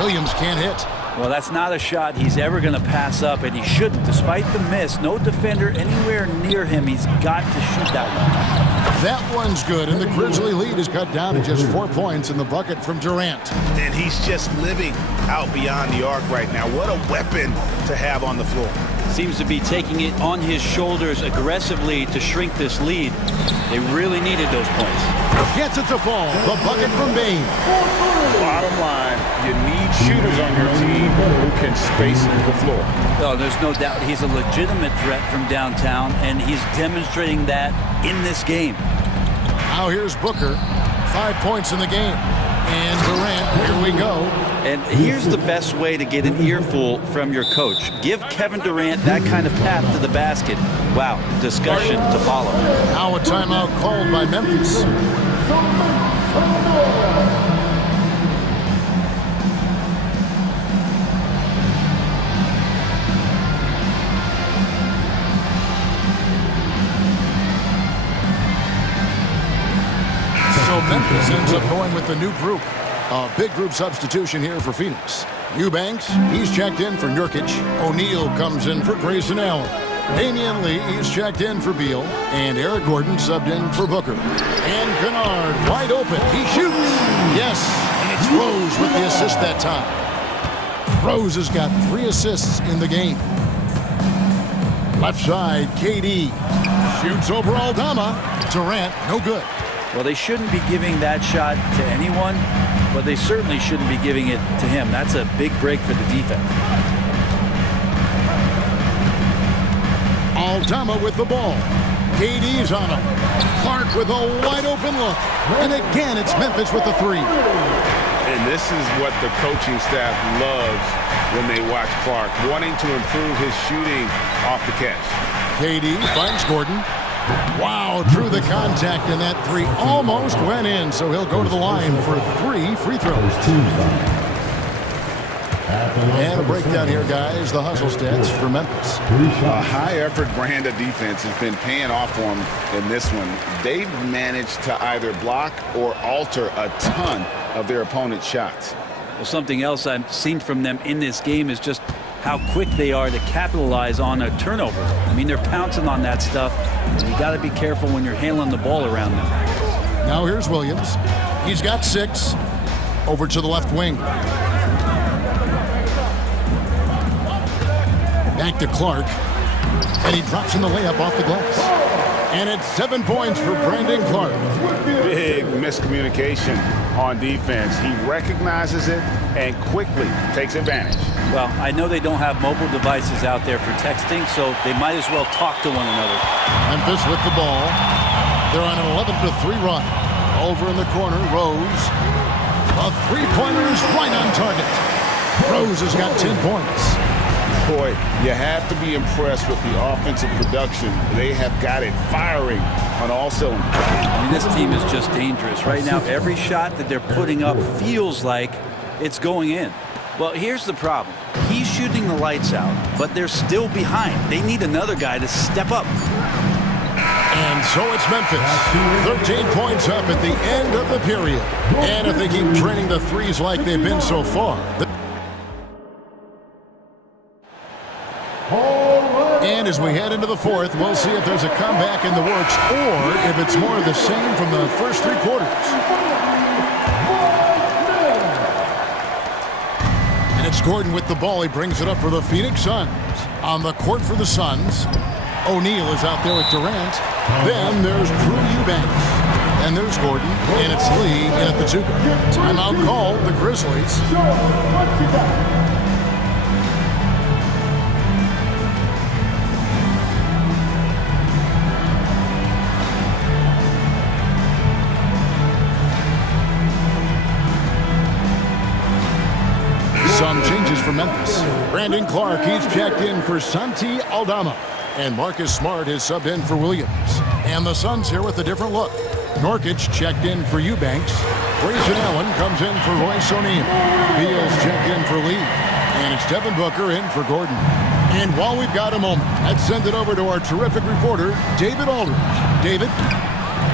Williams can't hit. Well, that's not a shot he's ever going to pass up, and he shouldn't. Despite the miss, no defender anywhere near him. He's got to shoot that one. That one's good, and the Grizzly lead is cut down to just 4 points in the bucket from Durant. And he's just living out beyond the arc right now. What a weapon to have on the floor. Seems to be taking it on his shoulders aggressively to shrink this lead. They really needed those points. Gets it to fall. The bucket from Bain. Bottom line, you need shooters on your team who can space the floor. Oh, there's no doubt he's a legitimate threat from downtown, and he's demonstrating that in this game. Now here's Booker. 5 points in the game. And Durant, here we go. And here's the best way to get an earful from your coach. Give Kevin Durant that kind of path to the basket. Wow, discussion to follow. Now a timeout called by Memphis. So Memphis ends up going with the new group. A big group substitution here for Phoenix. Eubanks, he's checked in for Nurkic. O'Neal comes in for Grayson Allen. Damian Lee, he's checked in for Beal. And Eric Gordon subbed in for Booker. And Kennard, wide open. He shoots. Yes, and it's Rose with the assist that time. Rose has got 3 assists in the game. Left side, KD. Shoots over Aldama. Durant, no good. Well, they shouldn't be giving that shot to anyone, but they certainly shouldn't be giving it to him. That's a big break for the defense. Aldama with the ball. KD's on him. Clark with a wide open look. And again, it's Memphis with the 3. And this is what the coaching staff loves when they watch Clark, wanting to improve his shooting off the catch. KD finds Gordon. Wow, drew the contact, and that 3 almost went in, so he'll go to the line for 3 free throws. And a breakdown here, guys. The hustle stats for Memphis. A high-effort brand of defense has been paying off for them in this one. They've managed to either block or alter a ton of their opponent's shots. Well, something else I've seen from them in this game is just how quick they are to capitalize on a turnover. I mean, they're pouncing on that stuff. You got to be careful when you're handling the ball around them. Now here's Williams. He's got 6. Over to the left wing. Back to Clark. And he drops in the layup off the glass. And it's 7 points for Brandon Clark. Big miscommunication on defense. He recognizes it and quickly takes advantage. Well, I know they don't have mobile devices out there for texting, so they might as well talk to one another. Memphis with the ball. They're on an 11-3 run. Over in the corner, Rose. A three-pointer is right on target. Rose has got 10 points. Boy, you have to be impressed with the offensive production. They have got it firing on all cylinders. I mean, this team is just dangerous. Right now, every shot that they're putting up feels like it's going in. Well, here's the problem. He's shooting the lights out, but they're still behind. They need another guy to step up. And so it's Memphis. 13 points up at the end of the period. And if they keep draining the threes like they've been so far. And as we head into the fourth, we'll see if there's a comeback in the works or if it's more of the same from the first three quarters. And it's Gordon with the ball. He brings it up for the Phoenix Suns. On the court for the Suns, O'Neal is out there with Durant. Then there's Drew Eubanks. And there's Gordon. And it's Lee in at the two. Timeout call, the Grizzlies. Some changes for Memphis. Brandon Clark, he's checked in for Santi Aldama. And Marcus Smart is subbed in for Williams. And the Suns here with a different look. Nurkic checked in for Eubanks. Grayson Allen comes in for Royce O'Neal. Beals checked in for Lee. And it's Devin Booker in for Gordon. And while we've got a moment, let's send it over to our terrific reporter, David Aldridge. David?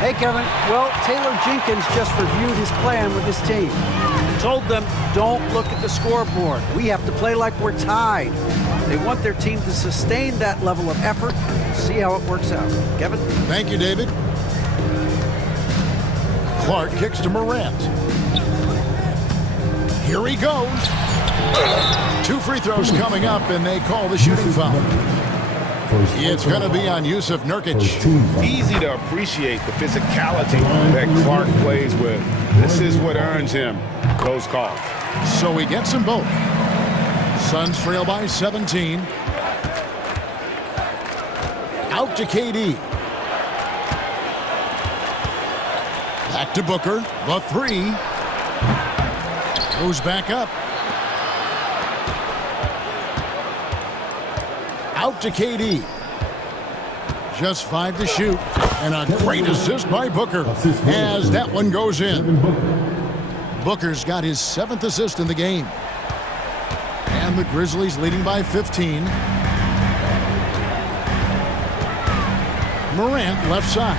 Hey, Kevin. Well, Taylor Jenkins just reviewed his plan with his team. He told them, don't look at the scoreboard. We have to play like we're tied. They want their team to sustain that level of effort. See how it works out. Kevin? Thank you, David. Clark kicks to Morant. Here he goes. 2 free throws coming up, and they call the shooting foul. It's going to be on Yusuf Nurkic. Easy to appreciate the physicality that Clark plays with. This is what earns him those calls. So he gets them both. Suns trail by 17. Out to KD. Back to Booker. The three. Goes back up. Out to KD. Just 5 to shoot. And a great assist by Booker as that one goes in. Booker's got his 7th assist in the game. And the Grizzlies leading by 15. Morant left side.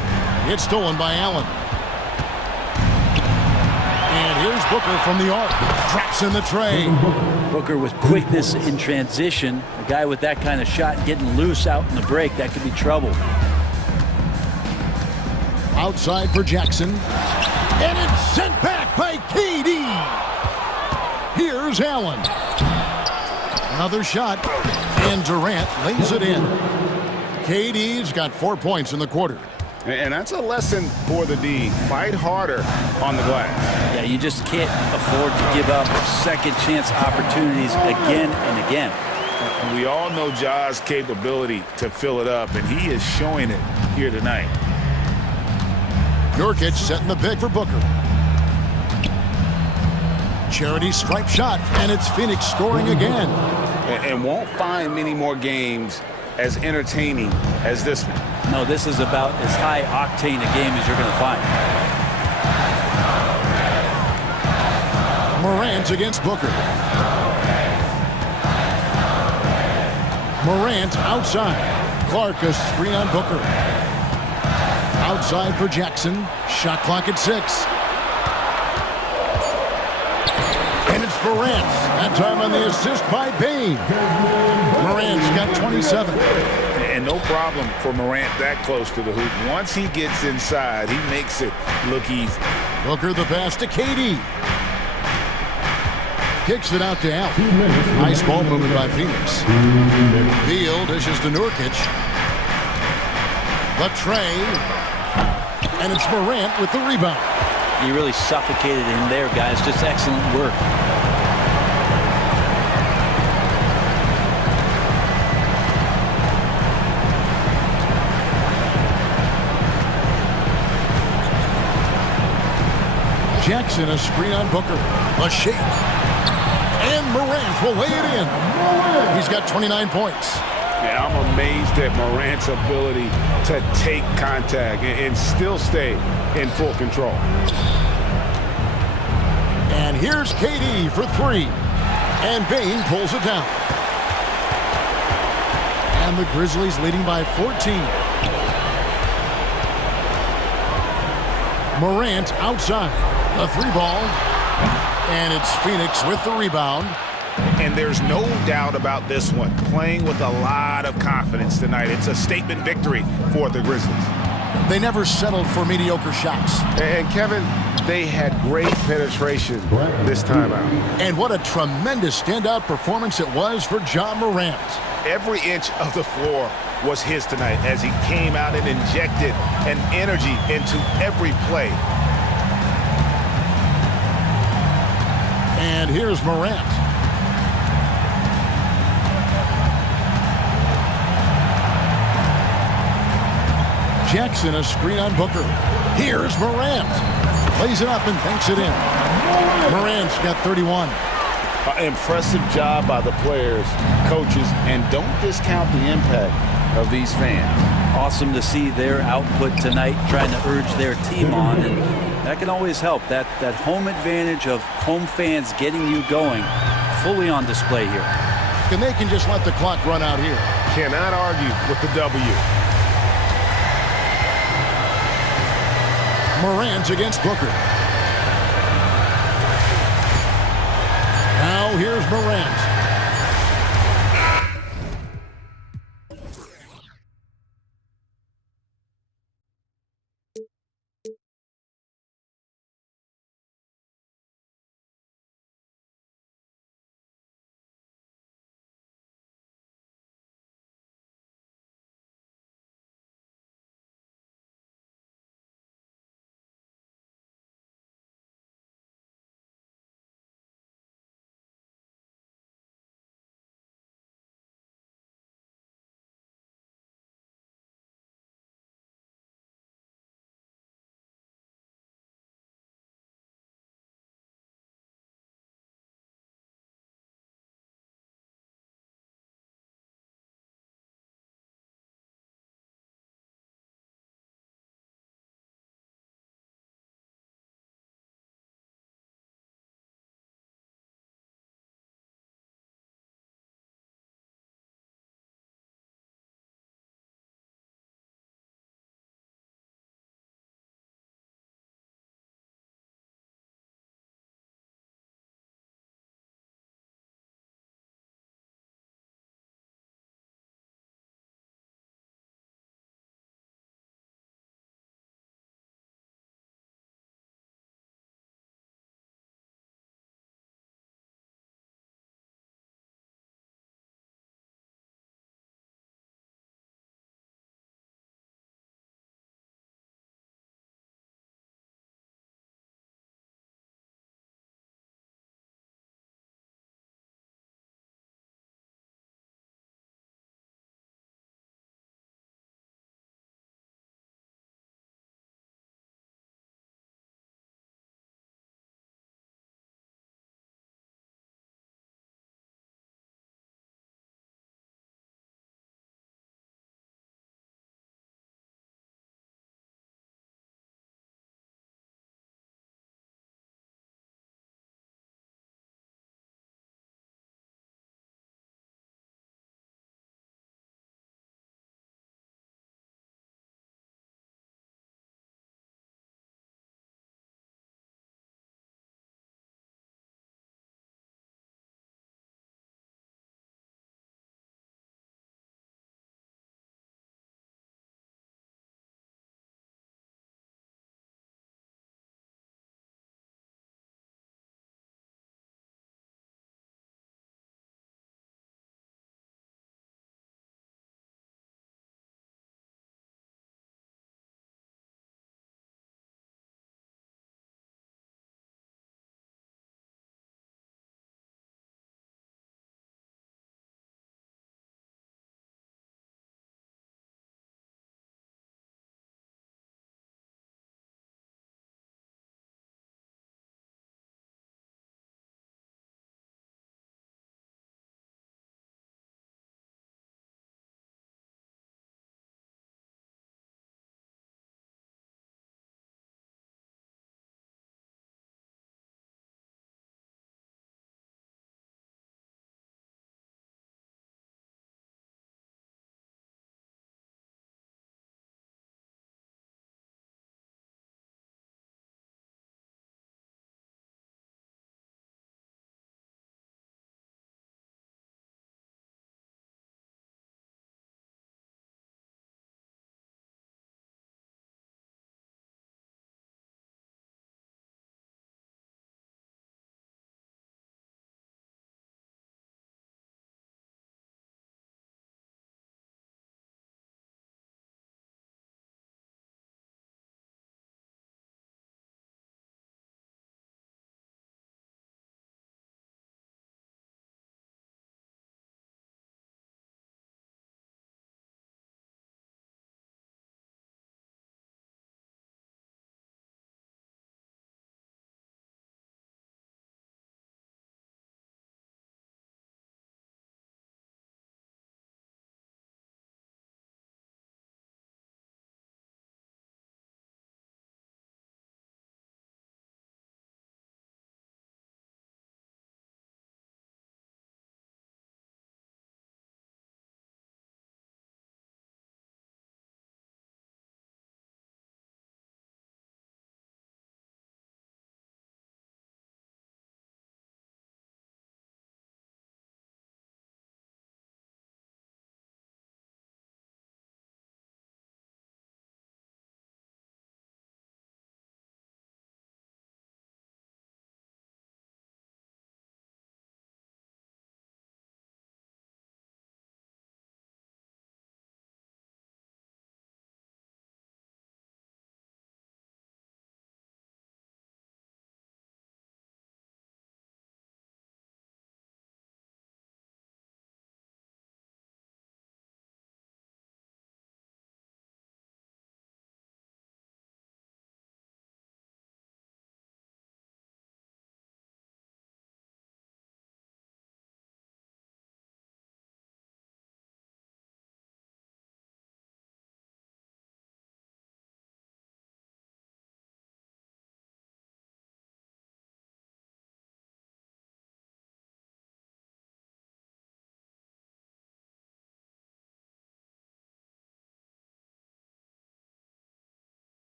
It's stolen by Allen. And here's Booker from the arc. Drops in the tray. Booker with quickness in transition. A guy with that kind of shot getting loose out in the break, that could be trouble. Outside for Jackson. And it's sent back by KD. Here's Allen. Another shot. And Durant lays it in. KD's got 4 points in the quarter. And that's a lesson for the D. Fight harder on the glass. Yeah, you just can't afford to give up second chance opportunities again and again. And we all know Ja's capability to fill it up, and he is showing it here tonight. Nurkic setting the pick for Booker. Charity stripe shot, and it's Phoenix scoring again. And won't find many more games as entertaining as this one. No, this is about as high-octane a game as you're going to find. Morant against Booker. Morant outside. Clark a screen on Booker. Outside for Jackson. Shot clock at 6. And it's Morant. That time on the assist by Bain. Morant's got 27. And no problem for Morant that close to the hoop. Once he gets inside, he makes it look easy. Booker the pass to KD. Kicks it out to Allen. 2 minutes. Nice ball movement by Phoenix. 2 minutes. Beal dishes to Nurkic. The tray. And it's Morant with the rebound. You really suffocated him there, guys. Just excellent work. Jackson, a screen on Booker. A shake. And Morant will lay it in. He's got 29 points. Yeah, I'm amazed at Morant's ability to take contact and still stay in full control. And here's KD for 3. And Bane pulls it down. And the Grizzlies leading by 14. Morant outside. The 3-ball. And it's Phoenix with the rebound. And there's no doubt about this one. Playing with a lot of confidence tonight. It's a statement victory for the Grizzlies. They never settled for mediocre shots. And Kevin, they had great penetration this time out. And what a tremendous standout performance it was for Ja Morant. Every inch of the floor was his tonight as he came out and injected an energy into every play. And here's Morant. Jackson, a screen on Booker. Here's Morant. Plays it up and banks it in. Morant's got 31. Impressive job by the players, coaches, and don't discount the impact of these fans. Awesome to see their output tonight, trying to urge their team on, and that can always help. That home advantage of home fans getting you going, fully on display here. And they can just let the clock run out here. Cannot argue with the W. Morant against Booker. Now here's Morant.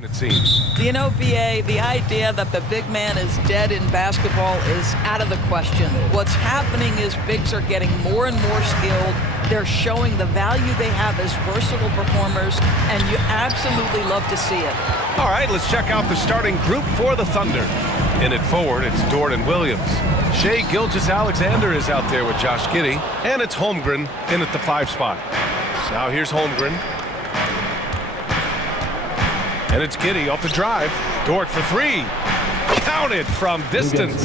It seems. You know, BA, the idea that the big man is dead in basketball is out of the question. What's happening is bigs are getting more and more skilled. They're showing the value they have as versatile performers, and you absolutely love to see it. All right, let's check out the starting group for the Thunder. In it forward, it's Dort and Williams. Shai Gilgeous-Alexander is out there with Josh Giddey, and it's Holmgren in at the 5 spot. Now here's Holmgren. And it's Giddey off the drive. Dort for 3. Counted from distance.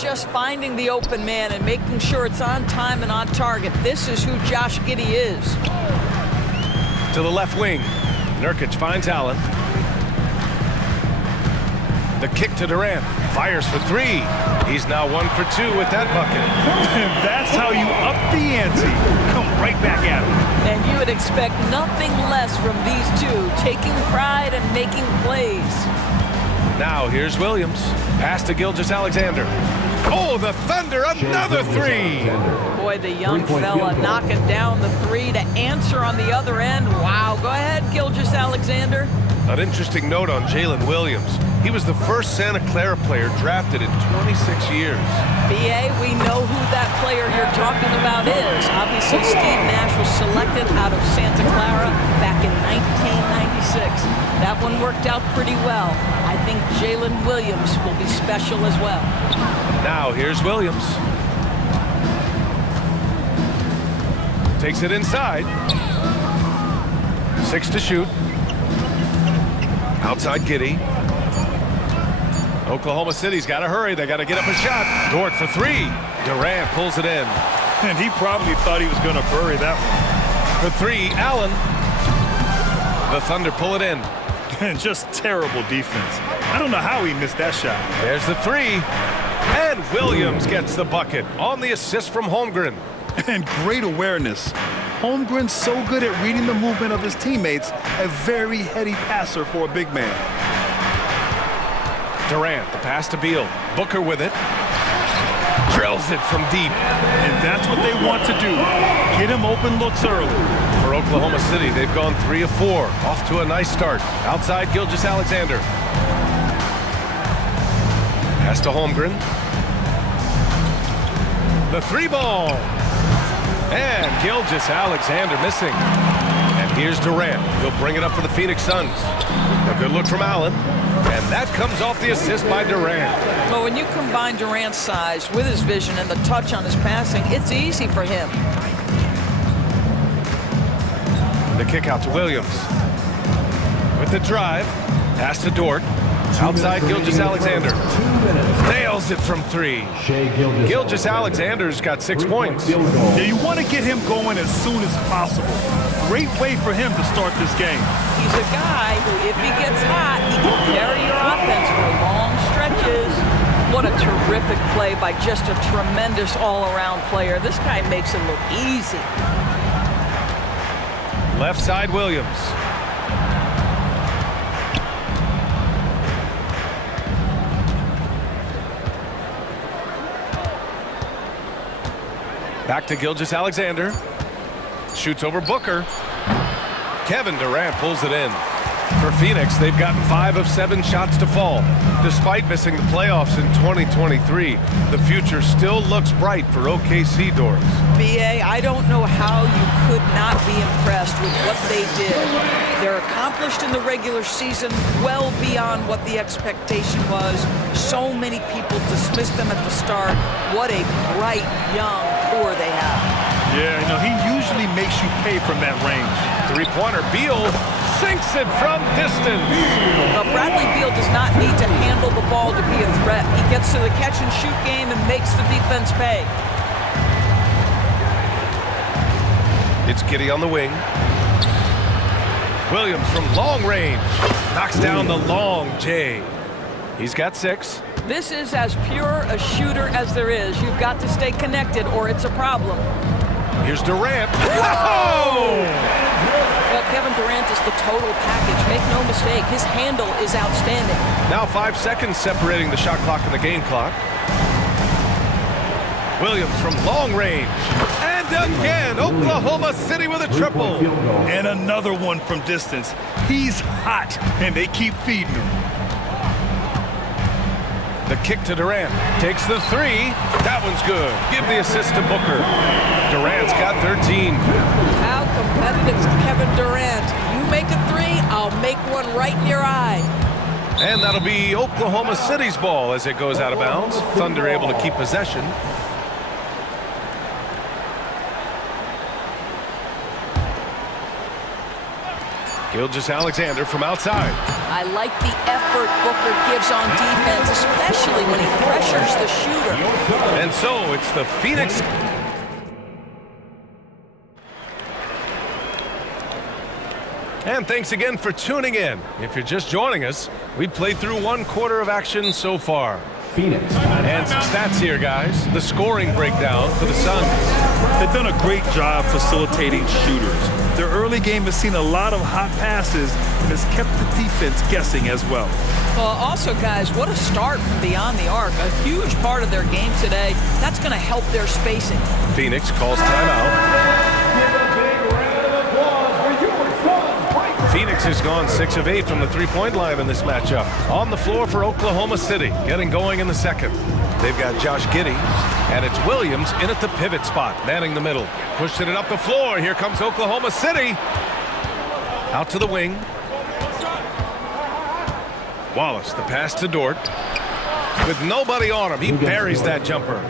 Just finding the open man and making sure it's on time and on target. This is who Josh Giddey is. To the left wing. Nurkic finds Allen. The kick to Durant. Fires for 3. He's now 1 for 2 with that bucket. That's how you up the ante. Come right back at him. And you would expect nothing less from these two, taking pride and making plays. Now here's Williams. Pass to Gilgeous-Alexander. Oh, the Thunder, another 3. Boy, the young fella knocking down the 3 to answer on the other end. Wow, go ahead, Gilgeous-Alexander. An interesting note on Jalen Williams. He was the first Santa Clara player drafted in 26 years. BA, we know who that player you're talking about is. Obviously, Steve Nash was selected out of Santa Clara back in 1996. That one worked out pretty well. I think Jalen Williams will be special as well. Now here's Williams. Takes it inside. 6 to shoot. Outside Giddey. Oklahoma City's got to hurry. They got to get up a shot. Dort for 3. Durant pulls it in. And he probably thought he was going to bury that one. For 3, Allen. The Thunder pull it in. And just terrible defense. I don't know how he missed that shot. There's the 3. And Williams gets the bucket on the assist from Holmgren. And great awareness. Holmgren's so good at reading the movement of his teammates. A very heady passer for a big man. Durant, the pass to Beal. Booker with it. Drills it from deep. And that's what they want to do. Get him open looks early. For Oklahoma City, they've gone 3 of 4. Off to a nice start. Outside Gilgeous-Alexander. Pass to Holmgren. The 3 ball. And Gilgeous-Alexander missing. And here's Durant. He'll bring it up for the Phoenix Suns. A good look from Allen. And that comes off the assist by Durant. Well, when you combine Durant's size with his vision and the touch on his passing, it's easy for him. The kick out to Williams. With the drive. Pass to Dort. Outside Gilgeous-Alexander. Nails it from 3. Gilgeous-Alexander's got 6 points. Yeah, you want to get him going as soon as possible. Great way for him to start this game. He's a guy who, if he gets hot, he can carry your offense for long stretches. What a terrific play by just a tremendous all-around player. This guy makes it look easy. Left side Williams. Back to Gilgeous-Alexander. Shoots over Booker. Kevin Durant pulls it in. For Phoenix, they've gotten 5 of 7 shots to fall. Despite missing the playoffs in 2023, the future still looks bright for OKC doors. BA, I don't know how you could not be impressed with what they did. They're accomplished in the regular season well beyond what the expectation was. So many people dismissed them at the start. What a bright, young core they have. Yeah, you know, he usually makes you pay from that range. 3-pointer, Beal sinks it from distance. Bradley Beal does not need to handle the ball to be a threat. He gets to the catch-and-shoot game and makes the defense pay. It's Giddey on the wing. Williams from long range knocks down the long J. He's got 6. This is as pure a shooter as there is. You've got to stay connected or it's a problem. Here's Durant. Whoa! Well, Kevin Durant is the total package. Make no mistake, his handle is outstanding. Now 5 seconds separating the shot clock and the game clock. Williams from long range. And And again, Oklahoma City with a triple. And another one from distance. He's hot, and they keep feeding him. The kick to Durant. Takes the three. That one's good. Give the assist to Booker. Durant's got 13. How competitive is Kevin Durant? You make a three, I'll make one right in your eye. And that'll be Oklahoma City's ball as it goes out of bounds. Thunder able to keep possession. Gilgeous-Alexander from outside. I like the effort Booker gives on defense, especially when he pressures the shooter. And so it's the Phoenix. And thanks again for tuning in. If you're just joining us, we played through 1/4 of action so far. Phoenix. And some stats here, guys. The scoring breakdown for the Suns. They've done a great job facilitating shooters. Their early game has seen a lot of hot passes and has kept the defense guessing as well. Well, also, guys, what a start from beyond the arc. A huge part of their game today. That's going to help their spacing. Phoenix calls timeout. Phoenix has gone 6 of 8 from the three-point line in this matchup. On the floor for Oklahoma City, getting going in the second. They've got Josh Giddey, and it's Williams in at the pivot spot, manning the middle. Pushing it up the floor. Here comes Oklahoma City. Out to the wing. Wallace, the pass to Dort. With nobody on him, he buries that jumper.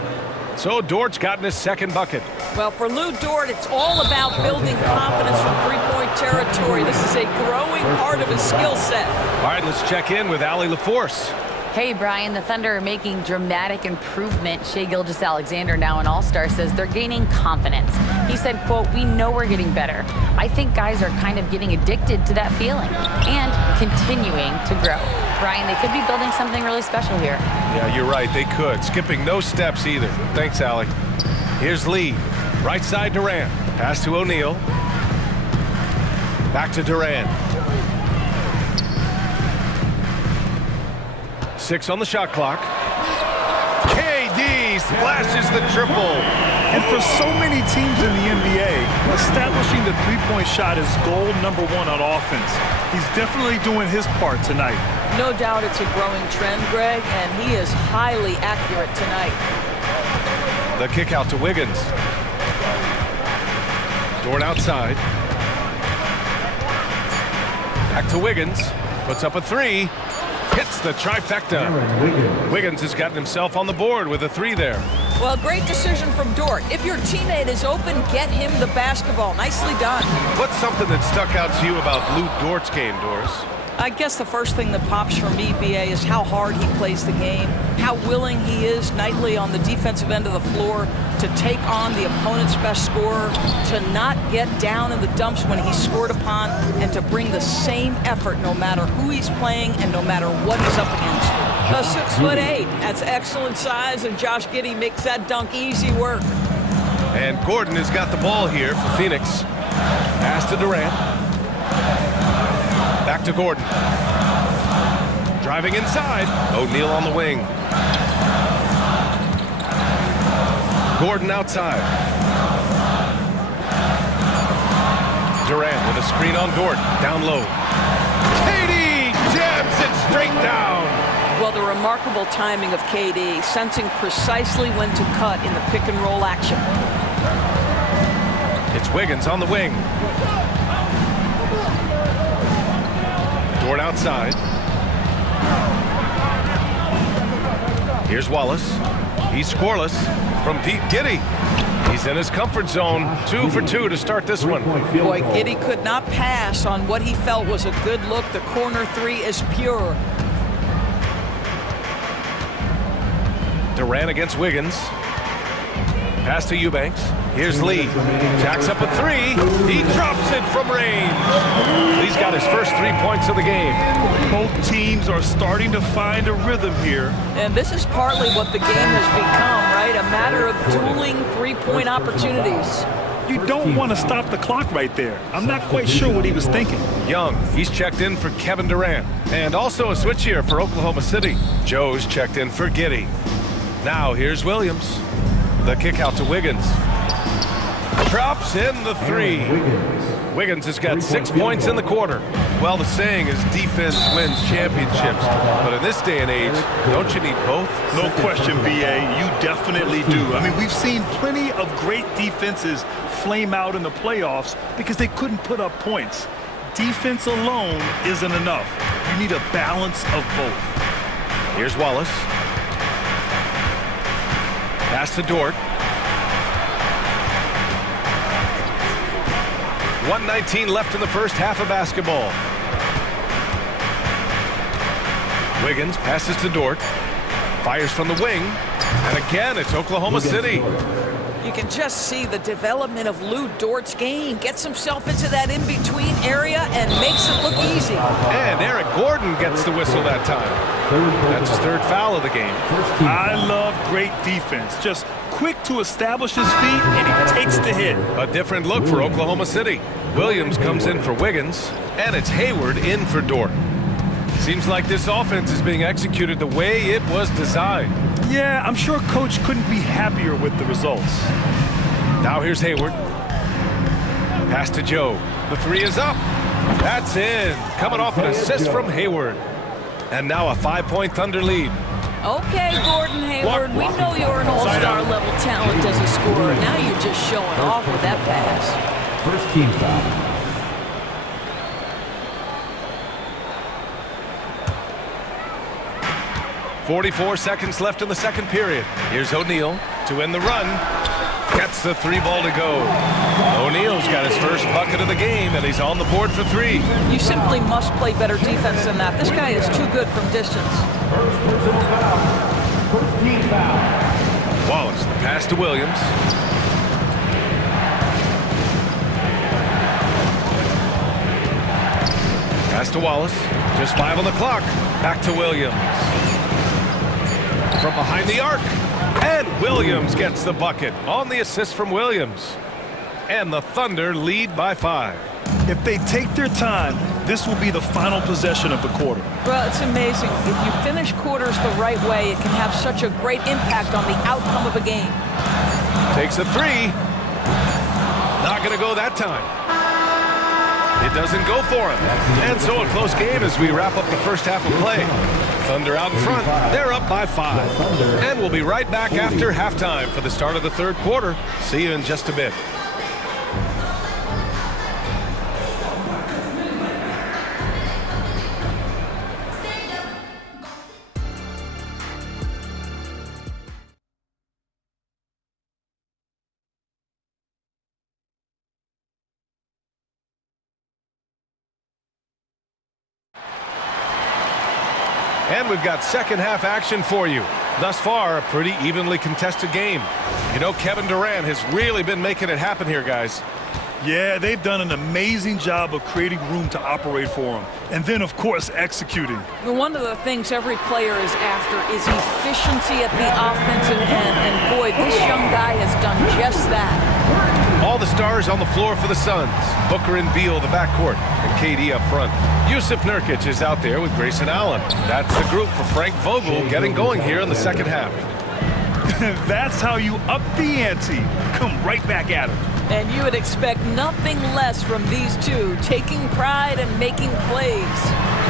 So Dort's gotten his second bucket. Well, for Lou Dort, it's all about building confidence from three-point territory. This is a growing part of his skill set. All right, let's check in with Allie LaForce. Hey, Brian, the Thunder are making dramatic improvement. Shai Gilgeous-Alexander, now an all-star, says they're gaining confidence. He said, quote, "We know we're getting better. I think guys are kind of getting addicted to that feeling and continuing to grow." Brian, they could be building something really special here. Yeah, you're right. They could. Skipping no steps either. Thanks, Allie. Here's Lee. Right side Durant. Pass to O'Neal. Back to Durant. 6 on the shot clock. KD splashes the triple. And for so many teams in the NBA, establishing the three-point shot is goal #1 on offense. He's definitely doing his part tonight. No doubt it's a growing trend, Greg, and he is highly accurate tonight. The kick out to Wiggins. Dort outside. Back to Wiggins. Puts up a three. Hits the trifecta. Wiggins has gotten himself on the board with a three there. Well, great decision from Dort. If your teammate is open, get him the basketball. Nicely done. What's something that stuck out to you about Lou Dort's game, Doris? I guess the first thing that pops for me, BA, is how hard he plays the game, how willing he is nightly on the defensive end of the floor to take on the opponent's best scorer, to not get down in the dumps when he's scored upon, and to bring the same effort no matter who he's playing and no matter what he's up against. A 6'8", that's excellent size, and Josh Giddey makes that dunk easy work. And Gordon has got the ball here for Phoenix. Pass to Durant. Back to Gordon. Driving inside. O'Neal on the wing. Gordon outside. Durant with a screen on Dort. Down low. KD jabs it straight down. Well, the remarkable timing of KD, sensing precisely when to cut in the pick-and-roll action. It's Wiggins on the wing. Dort outside. Here's Wallace. He's scoreless from deep. Giddey. He's in his comfort zone. 2 for 2 to start this one. Boy, Giddey could not pass on what he felt was a good look. The corner three is pure. Durant against Wiggins. Pass to Eubanks. Here's Lee. Jacks up a three. He drops it from range. Lee's got his first 3 points of the game. Both teams are starting to find a rhythm here. And this is partly what the game has become, right? A matter of dueling three-point opportunities. You don't want to stop the clock right there. I'm not quite sure what he was thinking. Young, he's checked in for Kevin Durant. And also a switch here for Oklahoma City. Joe's checked in for Giddey. Now here's Williams. The kick out to Wiggins. drops in the three. Wiggins has got 6 points in the quarter. Well, the saying is defense wins championships. But in this day and age, don't you need both? No question, B.A. You definitely do. I mean, we've seen plenty of great defenses flame out in the playoffs because they couldn't put up points. Defense alone isn't enough. You need a balance of both. Here's Wallace. Pass to Dort. 1:19 left in the first half of basketball. Wiggins passes to Dort. Fires from the wing. And again, it's Oklahoma City. You can just see the development of Lou Dort's game. Gets himself into that in-between area and makes it look easy. And Eric Gordon gets the whistle that time. That's his third foul of the game. I love great defense. Just quick to establish his feet, and he takes the hit. A different look for Oklahoma City. Williams comes in for Wiggins, and it's Hayward in for Dort. Seems like this offense is being executed the way it was designed. Yeah, I'm sure Coach couldn't be happier with the results. Now here's Hayward. Pass to Joe. The three is up. That's in. Coming off an assist from Hayward. And now a 5-point Thunder lead. Okay, Gordon Hayward, we know you're an all-star level talent as a scorer. Now you're just showing off with that pass. First team foul. 44 seconds left in the second period. Here's O'Neal to end the run. Gets the three ball to go. O'Neal's got his first bucket of the game, and he's on the board for three. You simply must play better defense than that. This guy is too good from distance. First team foul. Wallace, the pass to Williams. Pass to Wallace. Just 5 on the clock. Back to Williams. From behind the arc. And Williams gets the bucket on the assist from Williams. And the Thunder lead by 5. If they take their time, this will be the final possession of the quarter. Well, it's amazing. If you finish quarters the right way, it can have such a great impact on the outcome of a game. Takes a three. Not going to go that time. It doesn't go for him. And so a close game as we wrap up the first half of play. Thunder out in front. They're up by 5. And we'll be right back after halftime for the start of the third quarter. See you in just a bit. And we've got second half action for you. Thus far, a pretty evenly contested game. You know, Kevin Durant has really been making it happen here, guys. Yeah, they've done an amazing job of creating room to operate for him. And then, of course, executing. One of the things every player is after is efficiency at the offensive end. And boy, this young guy has done just that. All the stars on the floor for the Suns. Booker and Beal, the backcourt, and KD up front. Yusuf Nurkic is out there with Grayson Allen. That's the group for Frank Vogel getting going here in the second half. That's how you up the ante. Come right back at him. And you would expect nothing less from these two, taking pride and making plays.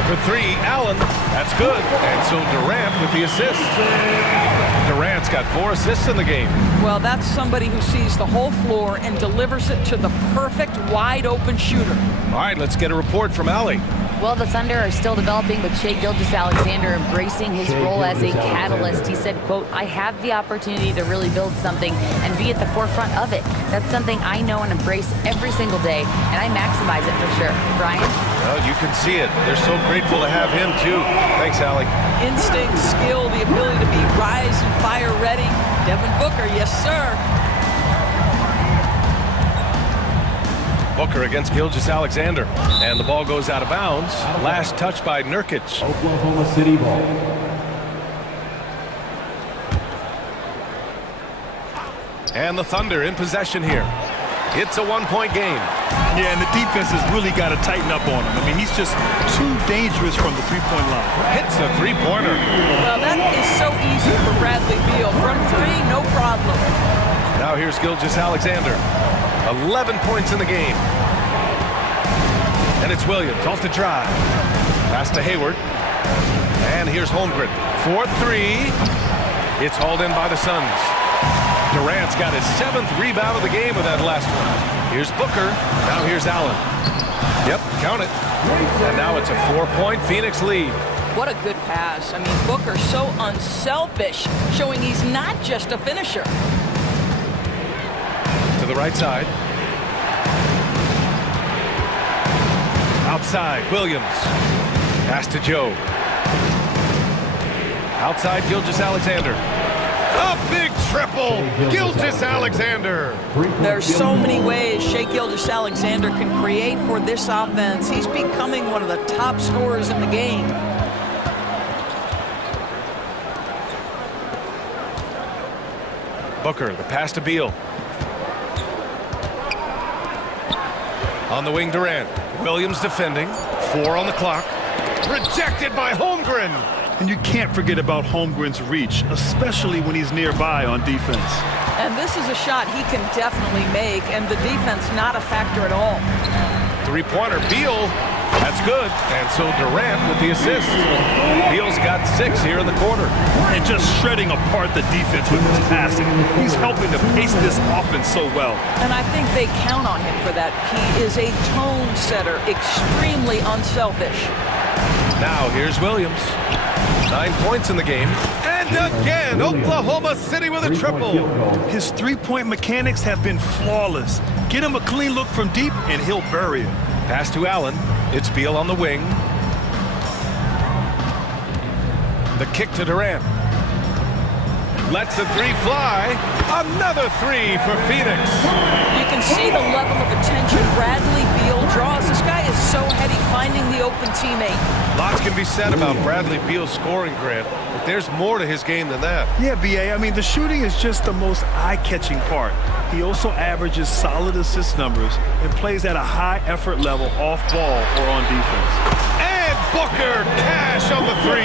For three, Allen. That's good. And so Durant with the assist. Durant's got 4 assists in the game. Well, that's somebody who sees the whole floor and delivers it to the perfect wide-open shooter. All right, let's get a report from Allie. Well, the Thunder are still developing, but Shai Gilgeous-Alexander embracing his role as a catalyst. He said, quote, I have the opportunity to really build something and be at the forefront of it. That's something I know and embrace every single day, and I maximize it for sure. Brian? Well, you can see it. They're so grateful to have him, too. Thanks, Allie. Instinct, skill, the ability to be rise and fire ready. Devin Booker, yes, sir. Booker against Gilgeous-Alexander. And the ball goes out of bounds. Last touch by Nurkic. Oklahoma City ball. And the Thunder in possession here. It's a 1-point game. Yeah, and the defense has really got to tighten up on him. I mean, he's just too dangerous from the three-point line. Hits a three-pointer. Well, that is so easy for Bradley Beal. From 3, no problem. Now here's Gilgeous-Alexander. 11 points in the game. And it's Williams off the drive. Pass to Hayward. And here's Holmgren. 4-3. It's hauled in by the Suns. Durant's got his 7th rebound of the game with that last one. Here's Booker. Now here's Allen. Yep, count it. And now it's a 4-point Phoenix lead. What a good pass. I mean, Booker so unselfish, showing he's not just a finisher. To the right side. Outside, Williams. Pass to Joe. Outside, Gilgeous-Alexander. A big triple! Gilgeous-Alexander! There's so many ways Shai Gilgeous-Alexander can create for this offense. He's becoming one of the top scorers in the game. Booker, the pass to Beal. On the wing, Durant. Williams defending. 4 on the clock. Rejected by Holmgren. And you can't forget about Holmgren's reach, especially when he's nearby on defense. And this is a shot he can definitely make, and the defense not a factor at all. Three-pointer, Beal. That's good. And so Durant with the assist. Beal's got 6 here in the quarter. And just shredding apart the defense with his passing. He's helping to pace this offense so well. And I think they count on him for that. He is a tone setter, extremely unselfish. Now here's Williams. 9 points in the game. And again, Oklahoma City with a triple. His three-point mechanics have been flawless. Get him a clean look from deep, and he'll bury it. Pass to Allen. It's Beal on the wing. The kick to Durant. Lets the 3 fly. Another 3 for Phoenix. You can see the level of attention Bradley Beal draws. This guy is so heady finding the open teammate. Lots can be said about Bradley Beal's scoring, Grant, but there's more to his game than that. Yeah, B.A., I mean, the shooting is just the most eye-catching part. He also averages solid assist numbers and plays at a high effort level off ball or on defense. And Booker cash on the 3.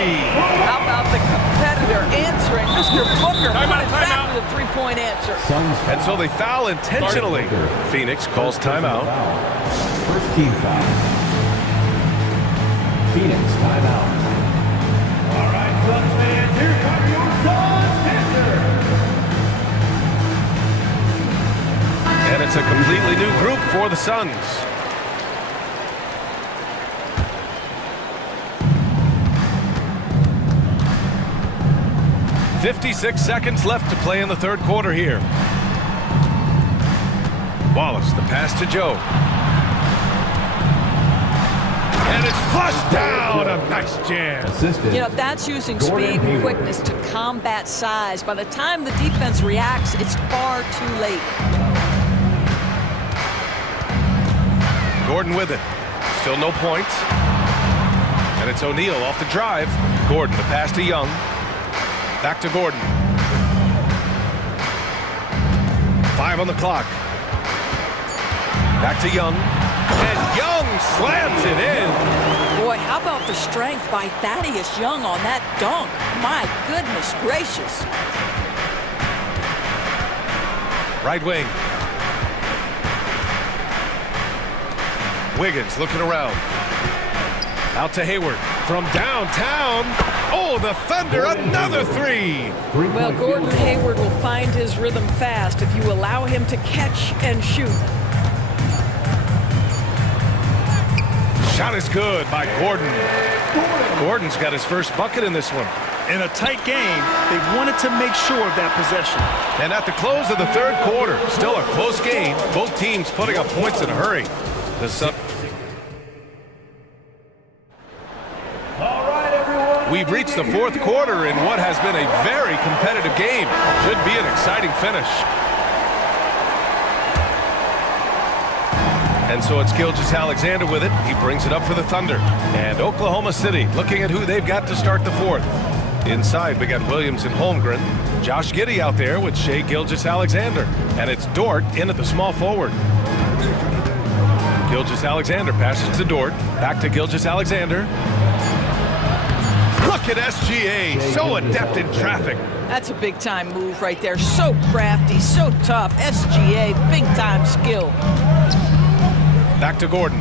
How about the competitor answering? Mr. Booker put it back with a 3-point answer. And so they foul intentionally. Phoenix calls timeout. First team foul. Phoenix timeout. All right, Suns fans, here come your Suns answer. And it's a completely new group for the Suns. .56 seconds left to play in the third quarter here. Wallace, the pass to Joe. And it's flushed down. A nice jam. You know, that's using speed and quickness to combat size. By the time the defense reacts, it's far too late. Gordon with it. Still no points. And it's O'Neal off the drive. Gordon, the pass to Young. Back to Gordon. 5 on the clock. Back to Young. And Young slams it in. Boy, how about the strength by Thaddeus Young on that dunk? My goodness gracious. Right wing. Wiggins looking around. Out to Hayward. From downtown. Oh, the Thunder, another 3. Well, Gordon Hayward will find his rhythm fast if you allow him to catch and shoot. Shot is good by Gordon. Gordon's got his first bucket in this one. In a tight game, they wanted to make sure of that possession. And at the close of the third quarter, still a close game. Both teams putting up points in a hurry. The Suns. We've reached the fourth quarter in what has been a very competitive game. Should be an exciting finish. And so it's Gilgeous-Alexander with it. He brings it up for the Thunder. And Oklahoma City looking at who they've got to start the fourth. Inside, we got Williams and Holmgren. Josh Giddey out there with Shai Gilgeous-Alexander. And it's Dort in at the small forward. Gilgeous-Alexander passes to Dort. Back to Gilgeous-Alexander. Look at SGA, so adept in traffic. That's a big-time move right there. So crafty, so tough. SGA, big-time skill. Back to Gordon.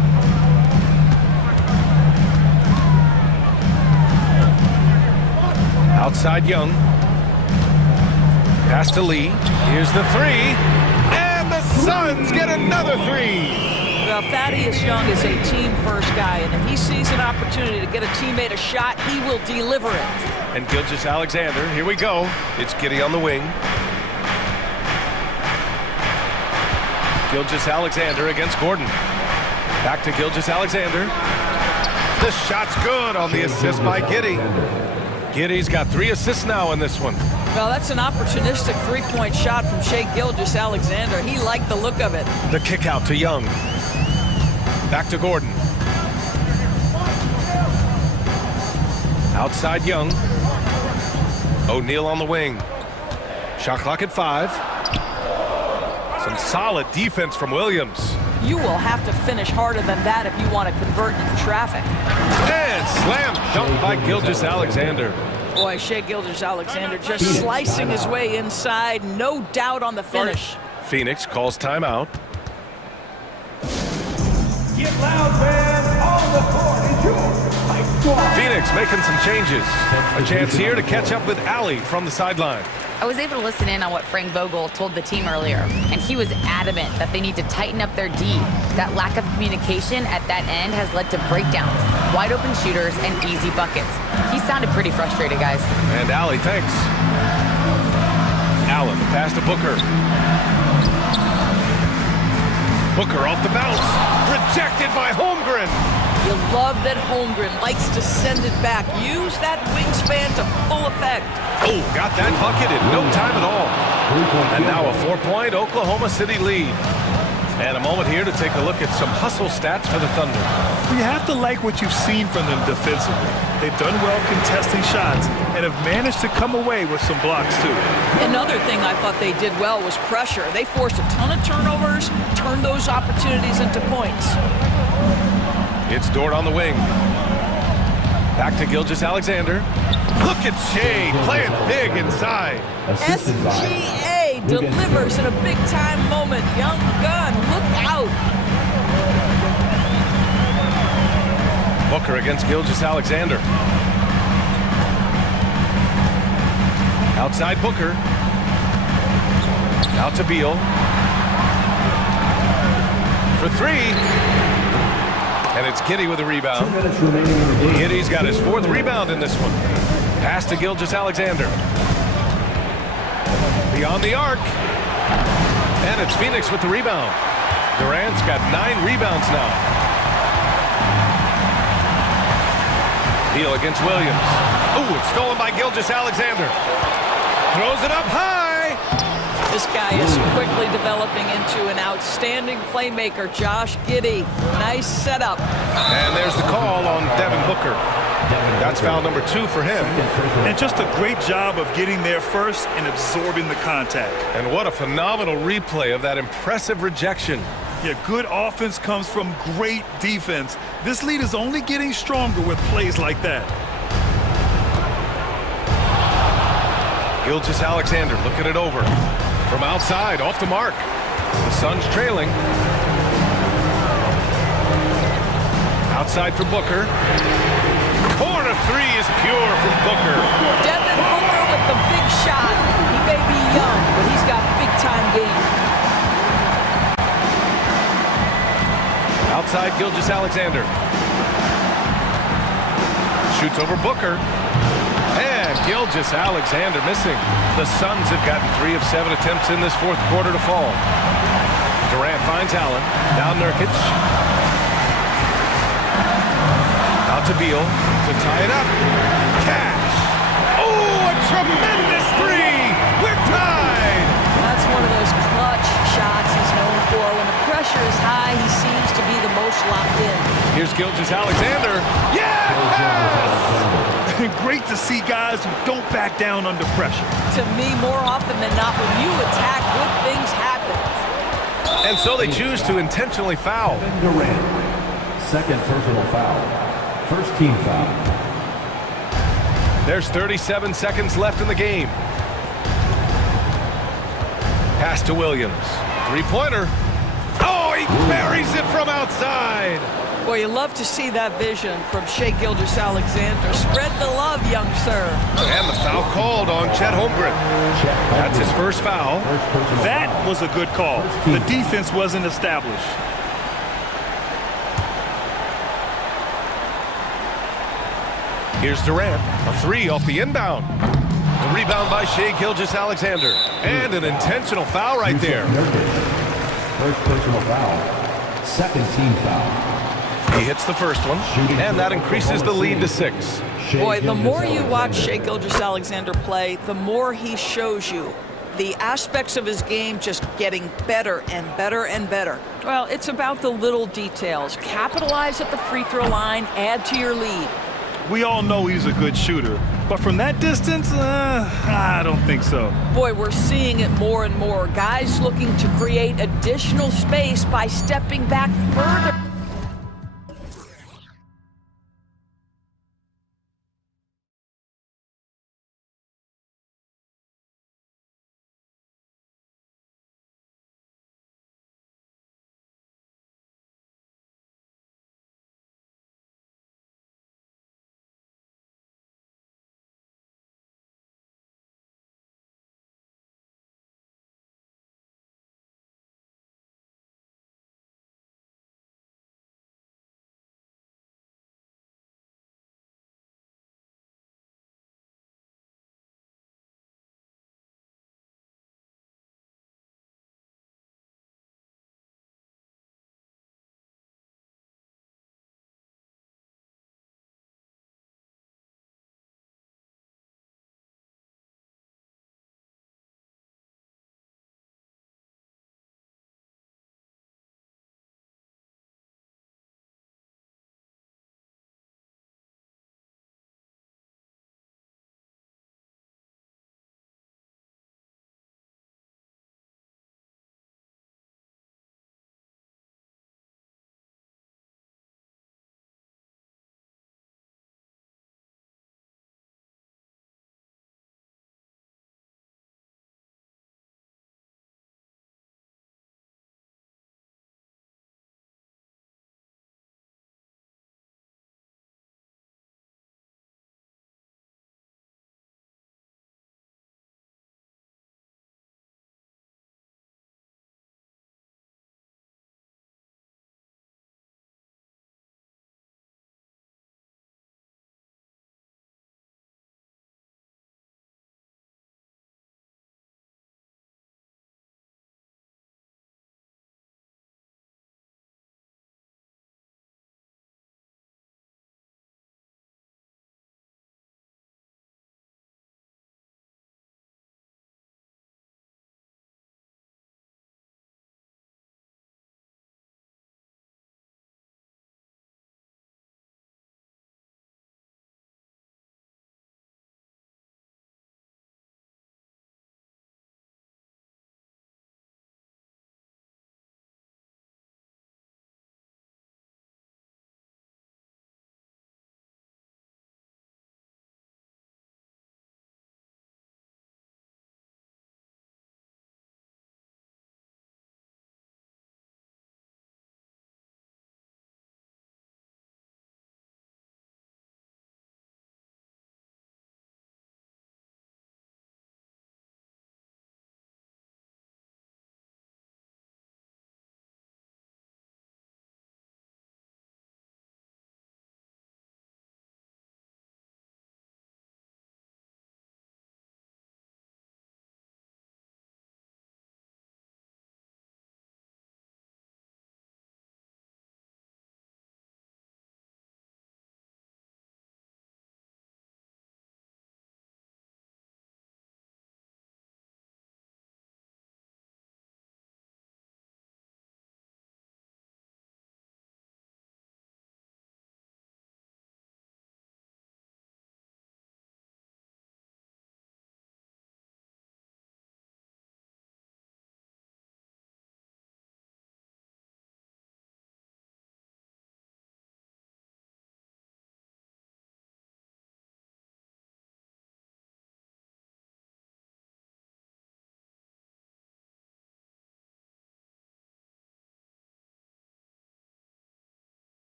Outside Young. Pass to Lee. Here's the three. And the Suns get another three. Well, Thaddeus Young is a team-first guy, and if he sees an opportunity to get a teammate a shot, he will deliver it. And Gilgeous-Alexander, here we go. It's Giddey on the wing. Gilgeous-Alexander against Gordon. Back to Gilgeous-Alexander. The shot's good on the assist by Giddey. Giddey's got 3 assists now in this one. Well, that's an opportunistic three-point shot from Shai Gilgeous-Alexander. He liked the look of it. The kick out to Young. Back to Gordon. Outside Young. O'Neal on the wing. Shot clock at 5. Some solid defense from Williams. You will have to finish harder than that if you want to convert into traffic. And slam dunk by Gilgeous-Alexander. Boy, Shai Gilgeous-Alexander just slicing his way inside. No doubt on the finish. Phoenix calls timeout. Get loud, fans, on the court is yours. Phoenix making some changes. A chance here to catch up with Allie from the sideline. I was able to listen in on what Frank Vogel told the team earlier, and he was adamant that they need to tighten up their D. That lack of communication at that end has led to breakdowns, wide open shooters, and easy buckets. He sounded pretty frustrated, guys. And Allie, thanks. Allen, pass to Booker. Booker off the bounce. Rejected by Holmgren. You love that Holmgren likes to send it back. Use that wingspan to full effect. Oh, got that bucket in no time at all. And now a 4-point Oklahoma City lead. And a moment here to take a look at some hustle stats for the Thunder. You have to like what you've seen from them defensively. They've done well contesting shots and have managed to come away with some blocks too. Another thing I thought they did well was pressure. They forced a ton of turnovers, turned those opportunities into points. It's Dort on the wing. Back to Gilgeous-Alexander. Look at Shai playing big inside. SGA delivers in a big-time moment. Young gun, look out. Booker against Gilgeous-Alexander. Outside Booker. Out to Beal. For 3. And it's Giddey with a rebound. Giddey's got his 4th rebound in this one. Pass to Gilgeous-Alexander. Beyond the arc. And it's Phoenix with the rebound. Durant's got 9 rebounds now. Beal against Williams. Ooh, it's stolen by Gilgeous-Alexander. Throws it up high. This guy is quickly developing into an outstanding playmaker, Josh Giddey. Nice setup. And there's the call on Devin Booker. That's foul number 2 for him. And just a great job of getting there first and absorbing the contact. And what a phenomenal replay of that impressive rejection. Yeah, good offense comes from great defense. This lead is only getting stronger with plays like that. Gilgeous-Alexander looking it over. From outside, off the mark. The Suns trailing. Outside for Booker. Corner 3 is pure from Booker. Devin Booker with the big shot. He may be young, but he's got big-time game. Outside Gilgeous-Alexander. Shoots over Booker. And Gilgeous-Alexander missing. The Suns have gotten 3 of 7 attempts in this 4th quarter to fall. Durant finds Allen. Down Nurkic. Out to Beal to tie it up. Cash. Oh, a tremendous 3. We're tied. That's one of those clutch shots he's known for. When the pressure is high, he seems to be the most locked in. Here's Gilgeous-Alexander. Yes! Great to see guys who don't back down under pressure. To me, more often than not, when you attack, good things happen. And so they choose to intentionally foul. Durant, second personal foul. First team foul. There's 37 seconds left in the game. Pass to Williams. Three-pointer. Oh, he buries it from outside. Boy, you love to see that vision from Shai Gilgeous-Alexander. Spread the love, young sir. And the foul called on Chet Holmgren. That's his first foul. That was a good call. The defense wasn't established. Here's Durant, a three off the inbound. The rebound by Shai Gilgeous-Alexander. And an intentional foul right there. First personal foul. Second team foul. He hits the first one, and that increases the lead to 6. Boy, the more you watch Shai Gilgeous-Alexander play, the more he shows you the aspects of his game just getting better and better and better. Well, it's about the little details. Capitalize at the free throw line, add to your lead. We all know he's a good shooter, but from that distance, I don't think so. Boy, we're seeing it more and more. Guys looking to create additional space by stepping back further.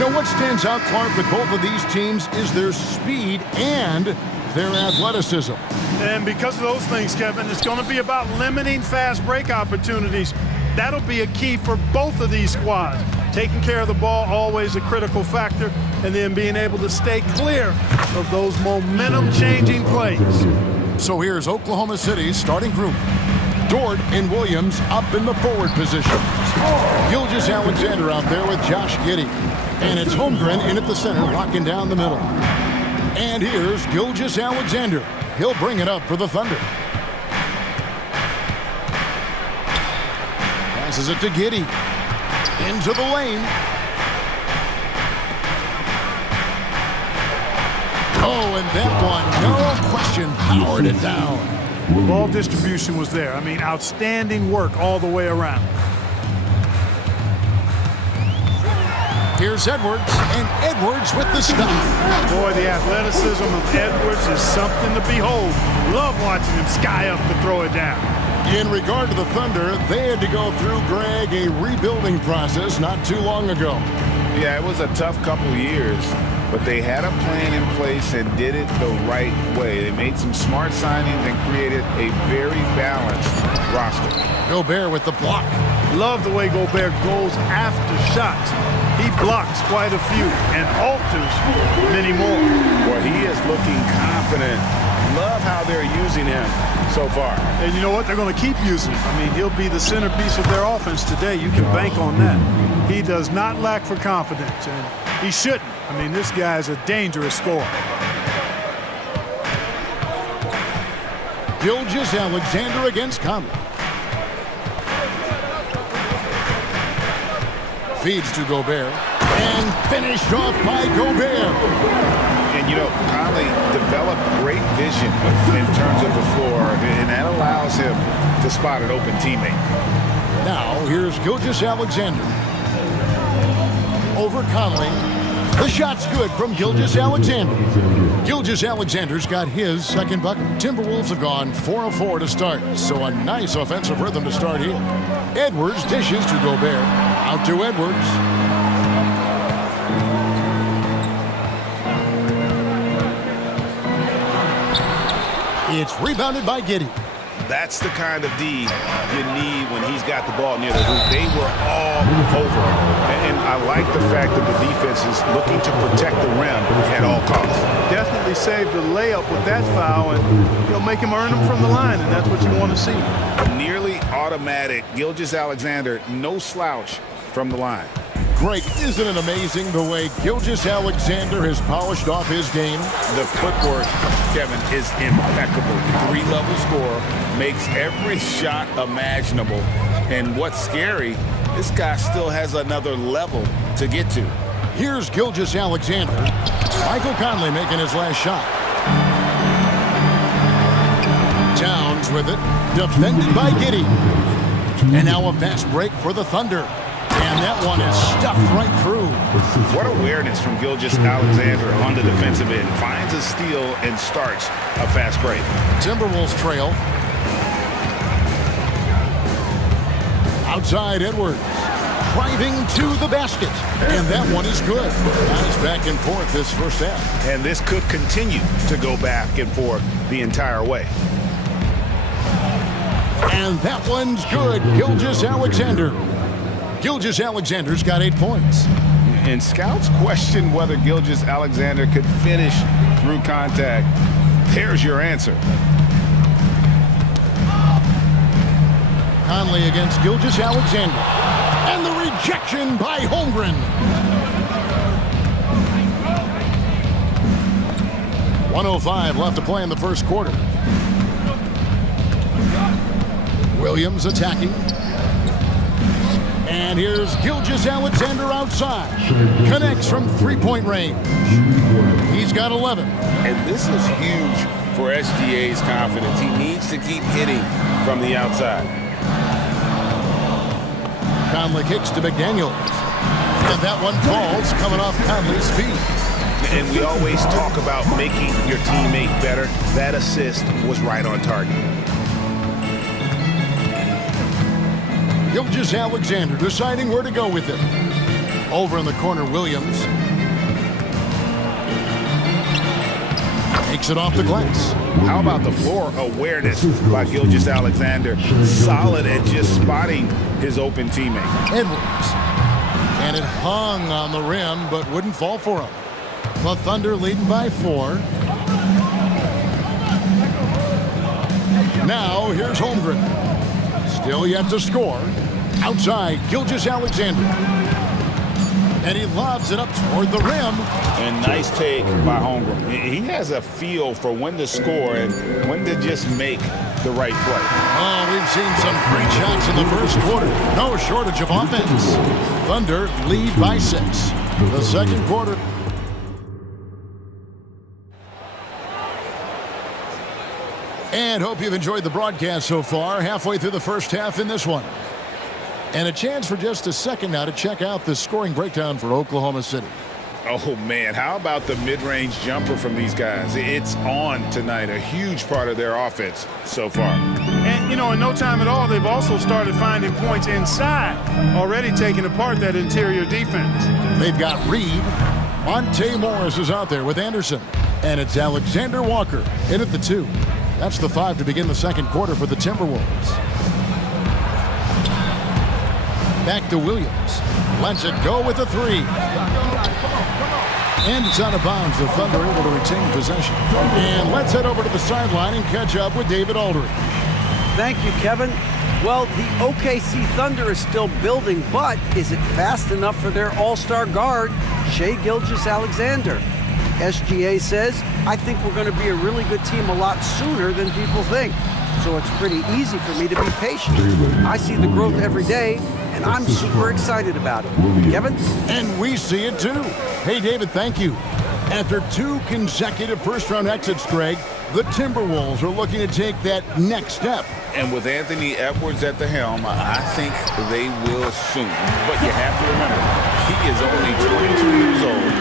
You know what stands out, Clark, with both of these teams is their speed and their athleticism. And because of those things, Kevin, it's going to be about limiting fast break opportunities. That'll be a key for both of these squads. Taking care of the ball, always a critical factor, and then being able to stay clear of those momentum-changing plays. So here's Oklahoma City's starting group. Dort and Williams up in the forward position. Gilgeous-Alexander out there with Josh Giddey. And it's Holmgren in at the center, locking down the middle. And here's Gilgeous-Alexander. He'll bring it up for the Thunder. Passes it to Giddey. Into the lane. Oh, and that one, no question, powered it down. Ball distribution was there. I mean, outstanding work all the way around. Here's Edwards, and Edwards with the stop. Boy, the athleticism of Edwards is something to behold. Love watching him sky up to throw it down. In regard to the Thunder, they had to go through, Greg, a rebuilding process not too long ago. Yeah, it was a tough couple years, but they had a plan in place and did it the right way. They made some smart signings and created a very balanced roster. Gobert with the block. Love the way Gobert goes after shots. He blocks quite a few and alters many more. Boy, he is looking confident. Love how they're using him so far. And you know what? They're going to keep using him. I mean, he'll be the centerpiece of their offense today. You can bank on that. He does not lack for confidence, and he shouldn't. I mean, this guy's a dangerous scorer. Gilgeous-Alexander against Conley. Feeds to Gobert. And finished off by Gobert. And, you know, Conley developed great vision in terms of the floor, and that allows him to spot an open teammate. Now, here's Gilgeous-Alexander. Over Conley. The shot's good from Gilgeous-Alexander. Gilgeous-Alexander's got his second bucket. Timberwolves have gone 4 of 4 to start, so a nice offensive rhythm to start here. Edwards dishes to Gobert. Out to Edwards. It's rebounded by Giddey. That's the kind of D you need when he's got the ball near the hoop. They were all over him. And I like the fact that the defense is looking to protect the rim at all costs. Definitely saved the layup with that foul, and he'll make him earn them from the line, and that's what you want to see. Nearly automatic. Gilgeous-Alexander, no slouch from the line. Greg, isn't it amazing the way Gilgeous-Alexander has polished off his game? The footwork, Kevin, is impeccable. 3-level scorer, makes every shot imaginable. And what's scary, this guy still has another level to get to. Here's Gilgeous-Alexander. Michael Conley making his last shot. Towns with it. Defended by Giddey. And now a fast break for the Thunder. And that one is stuffed right through. What awareness from Gilgeous-Alexander on the defensive end. Finds a steal and starts a fast break. Timberwolves trail. Outside Edwards. Driving to the basket. And that one is good. Nice back and forth this first half. And this could continue to go back and forth the entire way. And that one's good. Gilgeous-Alexander. Gilgeous-Alexander's got 8 points. And scouts question whether Gilgeous-Alexander could finish through contact. There's your answer. Conley against Gilgeous-Alexander. And the rejection by Holmgren. 1:05 left to play in the first quarter. Williams attacking. And here's Gilgeous-Alexander outside. Connects from three-point range. He's got 11. And this is huge for SGA's confidence. He needs to keep hitting from the outside. Conley kicks to McDaniels. And that one falls coming off Conley's feet. And we always talk about making your teammate better. That assist was right on target. Gilgeous-Alexander deciding where to go with it. Over in the corner, Williams. Takes it off the glass. How about the floor awareness by Gilgeous-Alexander? Solid at just spotting his open teammate. Edwards. And it hung on the rim, but wouldn't fall for him. The Thunder leading by 4. Now here's Holmgren. Still yet to score. Outside, Gilgeous-Alexander. And he lobs it up toward the rim. And nice take by Holmgren. He has a feel for when to score and when to just make the right play. Oh, we've seen some great shots in the first quarter. No shortage of offense. Thunder lead by 6. The second quarter. And hope you've enjoyed the broadcast so far. Halfway through the first half in this one. And a chance for just a second now to check out the scoring breakdown for Oklahoma City. Oh, man, how about the mid-range jumper from these guys? It's on tonight, a huge part of their offense so far. And, you know, in no time at all, they've also started finding points inside, already taking apart that interior defense. They've got Reed. Monte Morris is out there with Anderson. And it's Alexander Walker in at the 2. That's the 5 to begin the second quarter for the Timberwolves. Back to Williams. Lets it go with a 3. And it's out of bounds. The Thunder able to retain possession. And let's head over to the sideline and catch up with David Aldridge. Thank you, Kevin. Well, the OKC Thunder is still building, but is it fast enough for their all-star guard, Shai Gilgeous-Alexander? SGA says, I think we're going to be a really good team a lot sooner than people think. So it's pretty easy for me to be patient. I see the growth every day, and I'm super excited about it. Kevin? And we see it too. Hey, David, thank you. After 2 consecutive first-round exits, Greg, the Timberwolves are looking to take that next step. And with Anthony Edwards at the helm, I think they will soon. But you have to remember, he is only 22 years old.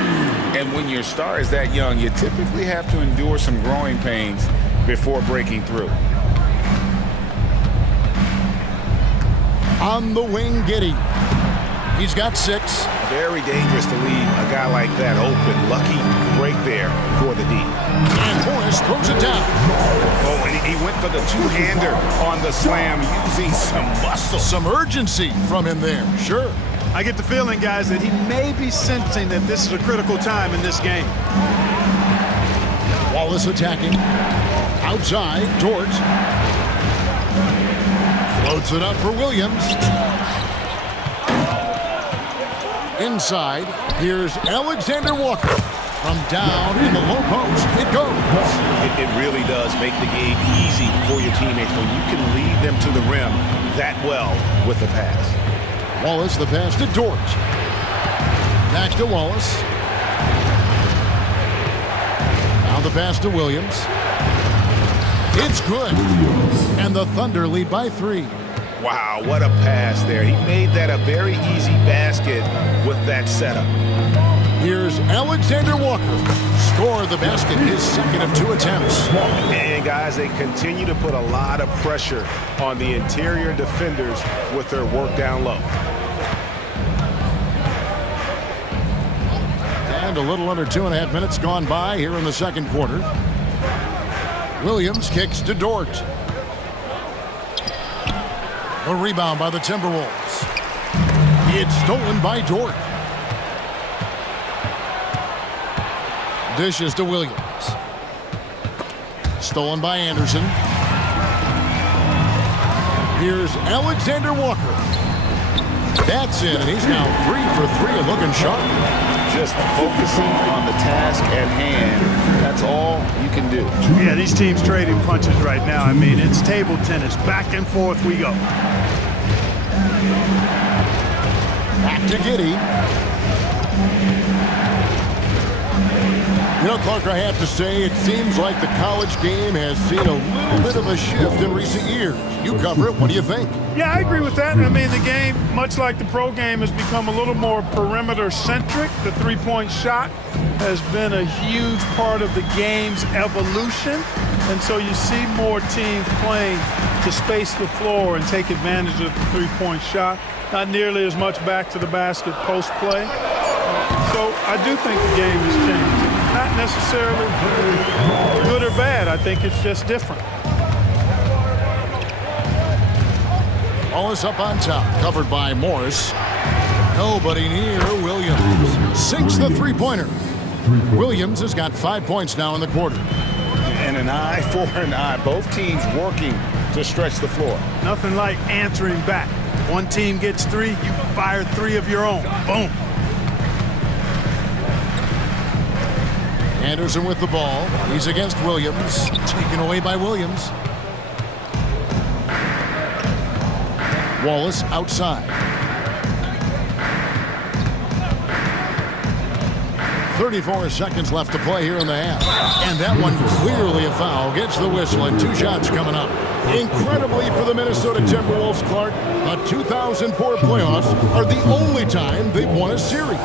And when your star is that young, you typically have to endure some growing pains before breaking through. On the wing, Giddey. He's got 6. Very dangerous to leave a guy like that open. Lucky break there for the D. And Morris throws it down. Oh, and he went for the two-hander on the slam, using some muscle. Some urgency from him there, sure. I get the feeling, guys, that he may be sensing that this is a critical time in this game. Wallace attacking. Outside, Dort. Floats it up for Williams. Inside, here's Alexander Walker. From down in the low post, it goes. It really does make the game easy for your teammates when you can lead them to the rim that well with the pass. Wallace, the pass to Dort. Back to Wallace. Now the pass to Williams. It's good. And the Thunder lead by 3. Wow, what a pass there. He made that a very easy basket with that setup. Here's Alexander Walker. Score the basket, his second of 2 attempts. And guys, they continue to put a lot of pressure on the interior defenders with their work down low. And a little under 2.5 minutes gone by here in the second quarter. Williams kicks to Dort. A rebound by the Timberwolves. It's stolen by Dort. Dishes to Williams. Stolen by Anderson. Here's Alexander Walker. That's in, and he's now 3 for 3 and looking sharp. Just focusing on the task at hand. That's all you can do. Yeah, these teams trading punches right now. I mean, it's table tennis. Back and forth we go. Back to Giddey. You know, Clark, I have to say, it seems like the college game has seen a little bit of a shift in recent years. You cover it. What do you think? Yeah, I agree with that. I mean, the game, much like the pro game, has become a little more perimeter-centric. The three-point shot has been a huge part of the game's evolution. And so you see more teams playing to space the floor and take advantage of the three-point shot. Not nearly as much back to the basket post play. So I do think the game has changed. Not necessarily good or bad. I think it's just different. Wallace up on top, covered by Morris. Nobody near Williams. Sinks the three-pointer. Williams has got 5 points now in the quarter. And an eye for an eye. Both teams working to stretch the floor. Nothing like answering back. One team gets three, you fire three of your own. Boom. Anderson with the ball. He's against Williams. Taken away by Williams. Wallace outside. 34 seconds left to play here in the half. And that one clearly a foul. Gets the whistle and 2 shots coming up. Incredibly for the Minnesota Timberwolves, Clark, the 2004 playoffs are the only time they've won a series.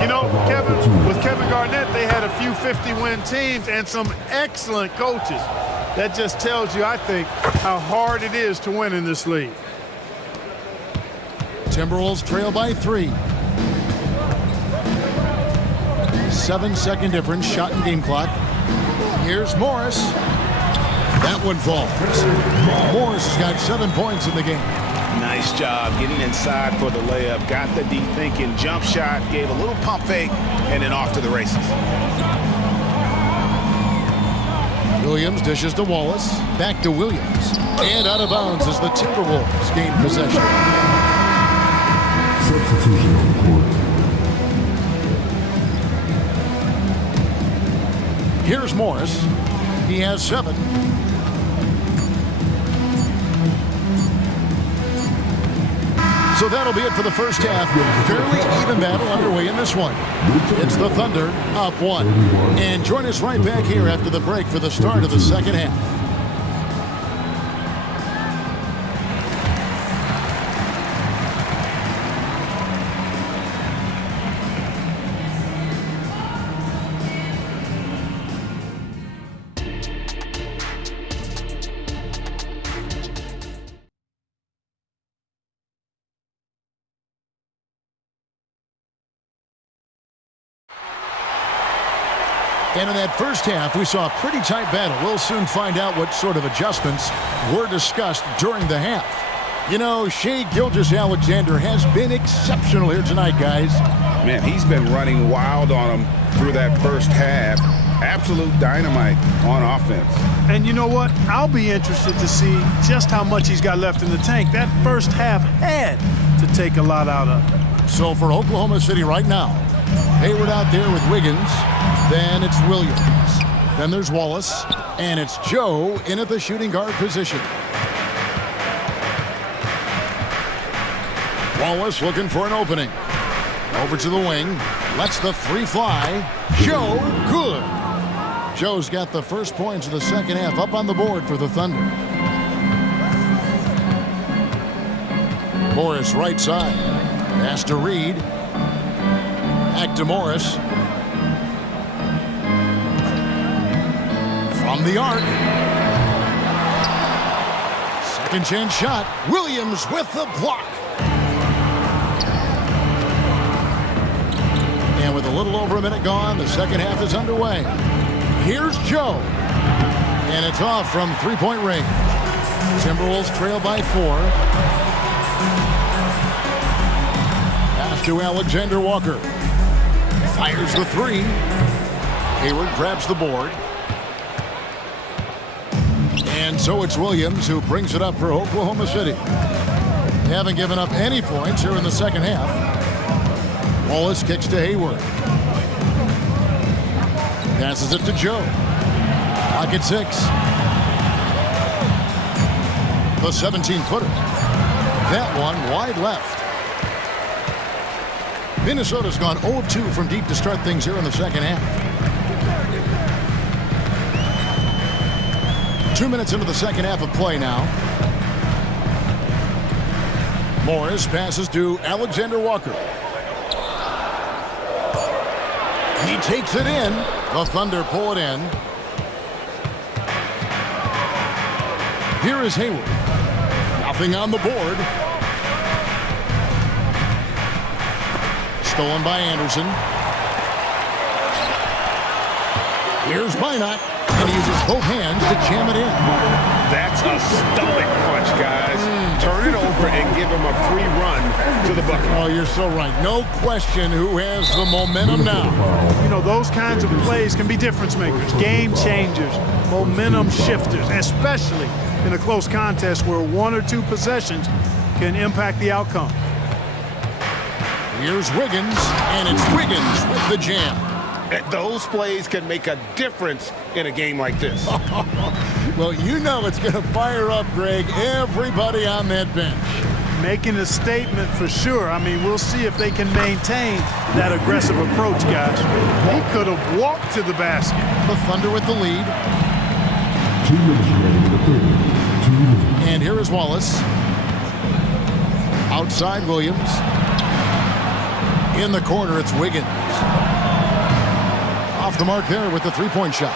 You know, Kevin, with Kevin Garnett, they had a few 50-win teams and some excellent coaches. That just tells you, I think, how hard it is to win in this league. Timberwolves trail by 3. 7-second difference, shot and game clock. Here's Morris. That one falls. Morris has got 7 points in the game. Nice job getting inside for the layup. Got the deep thinking jump shot, gave a little pump fake, and then off to the races. Williams dishes to Wallace. Back to Williams. And out of bounds as the Timberwolves gain possession. Substitution on the court. Here's Morris. He has 7. So that'll be it for the first half. Fairly even battle underway in this one. It's the Thunder up 1. And join us right back here after the break for the start of the second half. And in that first half, we saw a pretty tight battle. We'll soon find out what sort of adjustments were discussed during the half. You know, Shai Gilgeous-Alexander has been exceptional here tonight, guys. Man, he's been running wild on him through that first half. Absolute dynamite on offense. And you know what? I'll be interested to see just how much he's got left in the tank. That first half had to take a lot out of him. So for Oklahoma City right now, Hayward out there with Wiggins. Then it's Williams. Then there's Wallace. And it's Joe in at the shooting guard position. Wallace looking for an opening. Over to the wing. Lets the 3 fly. Joe, good. Joe's got the first points of the second half up on the board for the Thunder. Morris right side. Pass to Reed. Back to Morris. From the arc. Second chance shot. Williams with the block. And with a little over a minute gone, the second half is underway. Here's Joe. And it's off from three-point range. Timberwolves trail by 4. Pass to Alexander Walker. Fires the 3. Hayward grabs the board. And so it's Williams who brings it up for Oklahoma City. They haven't given up any points here in the second half. Wallace kicks to Hayward. Passes it to Joe. Pocket 6. The 17-footer. That one wide left. Minnesota's gone 0 of 2 from deep to start things here in the second half. 2 minutes into the second half of play now. Morris passes to Alexander Walker. He takes it in. The Thunder pull it in. Here is Hayward. Nothing on the board. Stolen by Anderson. Here's Minot, and he uses both hands to jam it in. That's a stomach punch, guys. Turn it over and give him a free run to the bucket. Oh, you're so right. No question who has the momentum now. You know, those kinds of plays can be difference makers, game changers, momentum shifters, especially in a close contest where 1 or 2 possessions can impact the outcome. Here's Wiggins, and it's Wiggins with the jam. Those plays can make a difference in a game like this. Well, you know it's going to fire up, Greg, everybody on that bench. Making a statement for sure. I mean, we'll see if they can maintain that aggressive approach, guys. He could have walked to the basket. The Thunder with the lead. 2 minutes remaining in the third. 2 minutes. And here is Wallace. Outside Williams. In the corner, it's Wiggins. Off the mark there with the three-point shot.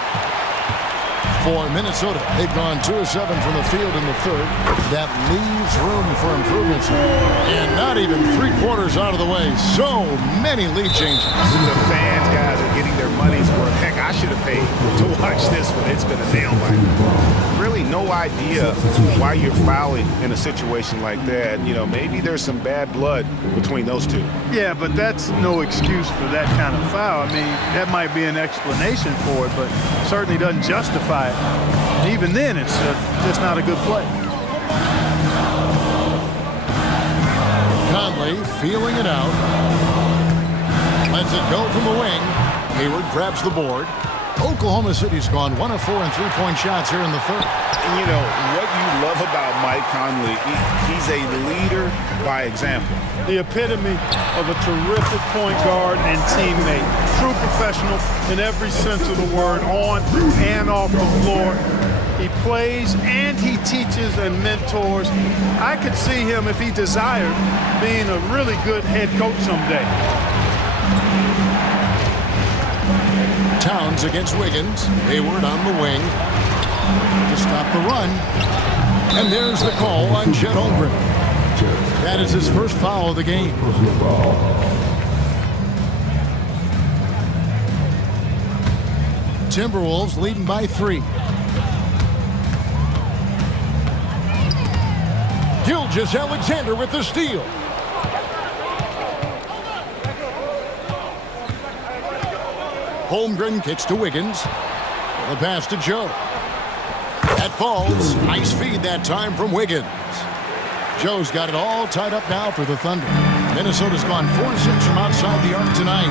For Minnesota, they've gone 2 of 7 from the field in the third. That leaves room for improvements. And not even 3/4 out of the way. So many lead changes. The fans, guys, are getting their money's worth. Heck, I should have paid to watch this one. It's been a nail biter. Really no idea why you're fouling in a situation like that. You know, maybe there's some bad blood between those two. Yeah, but that's no excuse for that kind of foul. I mean, that might be an explanation for it, but certainly doesn't justify it. And even then, it's just not a good play. Conley feeling it out. Lets it go from the wing. Hayward grabs the board. Oklahoma City's gone 1 of 4 in three-point shots here in the third. And you know, what you love about Mike Conley, he's a leader by example. The epitome of a terrific point guard and teammate. True professional in every sense of the word, on and off the floor. He plays and he teaches and mentors. I could see him, if he desired, being a really good head coach someday. Towns against Wiggins. Hayward on the wing to stop the run. And there's the call on Chet Holmgren. That is his first foul of the game. Timberwolves leading by 3. Gilgeous-Alexander with the steal. Holmgren kicks to Wiggins. The pass to Joe. That falls. Nice feed that time from Wiggins. Joe's got it all tied up now for the Thunder. Minnesota's gone 4-6 from outside the arc tonight.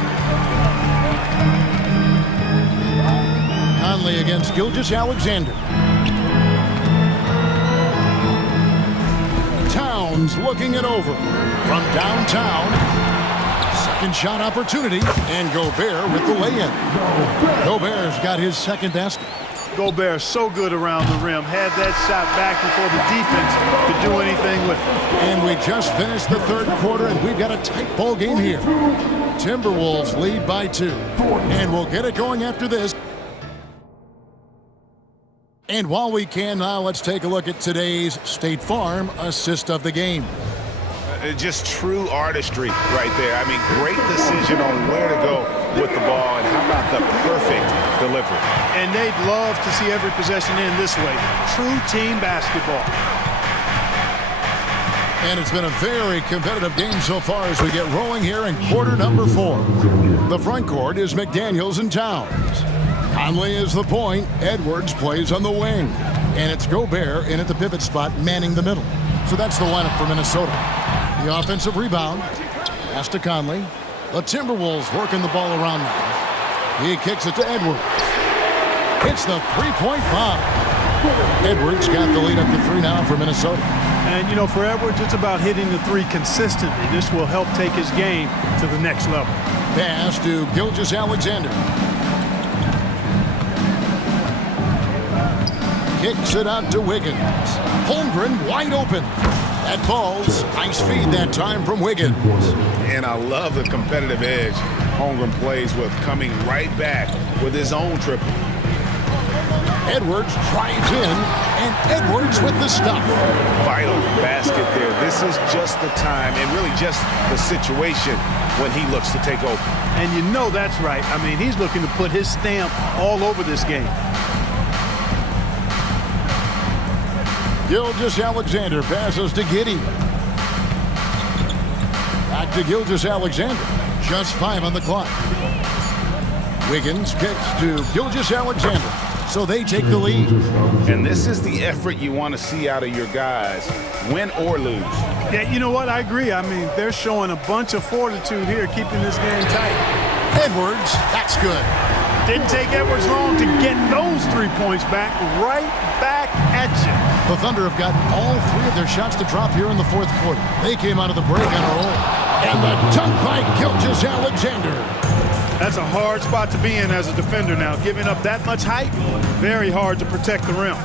Conley against Gilgeous-Alexander. Towns looking it over from downtown. Second shot opportunity, and Gobert with the lay-in. Gobert's got his second basket. Gobert so good around the rim. Had that shot back before the defense could do anything with it. And we just finished the third quarter, and we've got a tight ball game here. Timberwolves lead by 2. And we'll get it going after this. And while we can now, let's take a look at today's State Farm assist of the game. Just true artistry right there. I mean, great decision on where to go with the ball, and how about the perfect delivery. And they'd love to see every possession in this way. True team basketball. And it's been a very competitive game so far as we get rolling here in quarter number 4. The front court is McDaniels and Towns. Conley is the point. Edwards plays on the wing. And it's Gobert in at the pivot spot, manning the middle. So that's the lineup for Minnesota. The offensive rebound. Pass to Conley. The Timberwolves working the ball around now. He kicks it to Edwards. It's the three-point bomb. Edwards got the lead up to 3 now for Minnesota. And, you know, for Edwards, it's about hitting the 3 consistently. This will help take his game to the next level. Pass to Gilgeous-Alexander. Kicks it out to Wiggins. Holmgren wide open. That falls. Nice feed that time from Wiggins. And I love the competitive edge Holmgren plays with, coming right back with his own triple. Edwards drives in, and Edwards with the stop. Vital basket there. This is just the time and really just the situation when he looks to take over. And you know that's right. I mean, he's looking to put his stamp all over this game. Gilgeous-Alexander passes to Giddey. Back to Gilgeous-Alexander. Just 5 on the clock. Wiggins kicks to Gilgeous-Alexander. So they take the lead. And this is the effort you want to see out of your guys, win or lose. Yeah, you know what? I agree. I mean, they're showing a bunch of fortitude here, keeping this game tight. Edwards, that's good. Didn't take Edwards long to get those 3 points back, right back at you. The Thunder have gotten all 3 of their shots to drop here in the fourth quarter. They came out of the break on a roll. And the dunk by Gilgeous-Alexander. That's a hard spot to be in as a defender now. Giving up that much height, very hard to protect the rim.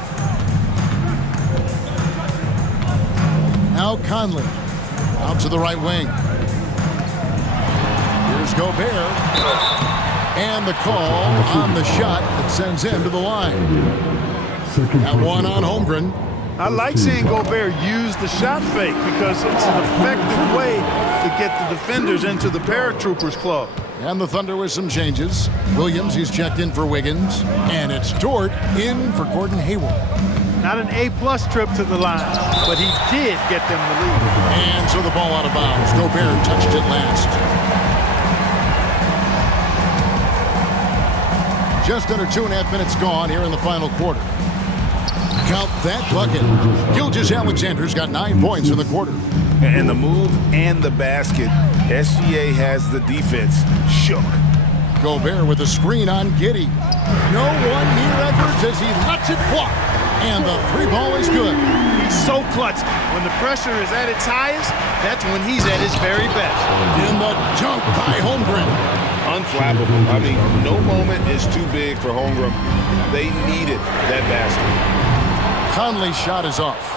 Now Conley out to the right wing. Here's Gobert. And the call on the shot that sends him to the line. That one on Holmgren. I like seeing Gobert use the shot fake because it's an effective way to get the defenders into the paratroopers club. And the Thunder with some changes. Williams, he's checked in for Wiggins. And it's Dort in for Gordon Hayward. Not an A-plus trip to the line, but he did get them the lead. And so the ball out of bounds. Gobert touched it last. Just under 2.5 minutes gone here in the final quarter. Count that bucket. Gilgeous-Alexander's got 9 points in the quarter. And the move and the basket, SGA has the defense shook. Gobert with a screen on Giddey. No one near Edwards as he lets it fly. And the 3 ball is good. He's so clutch. When the pressure is at its highest, that's when he's at his very best. In the dunk by Holmgren. Unflappable. I mean, no moment is too big for Holmgren. They needed that basket. Conley's shot is off.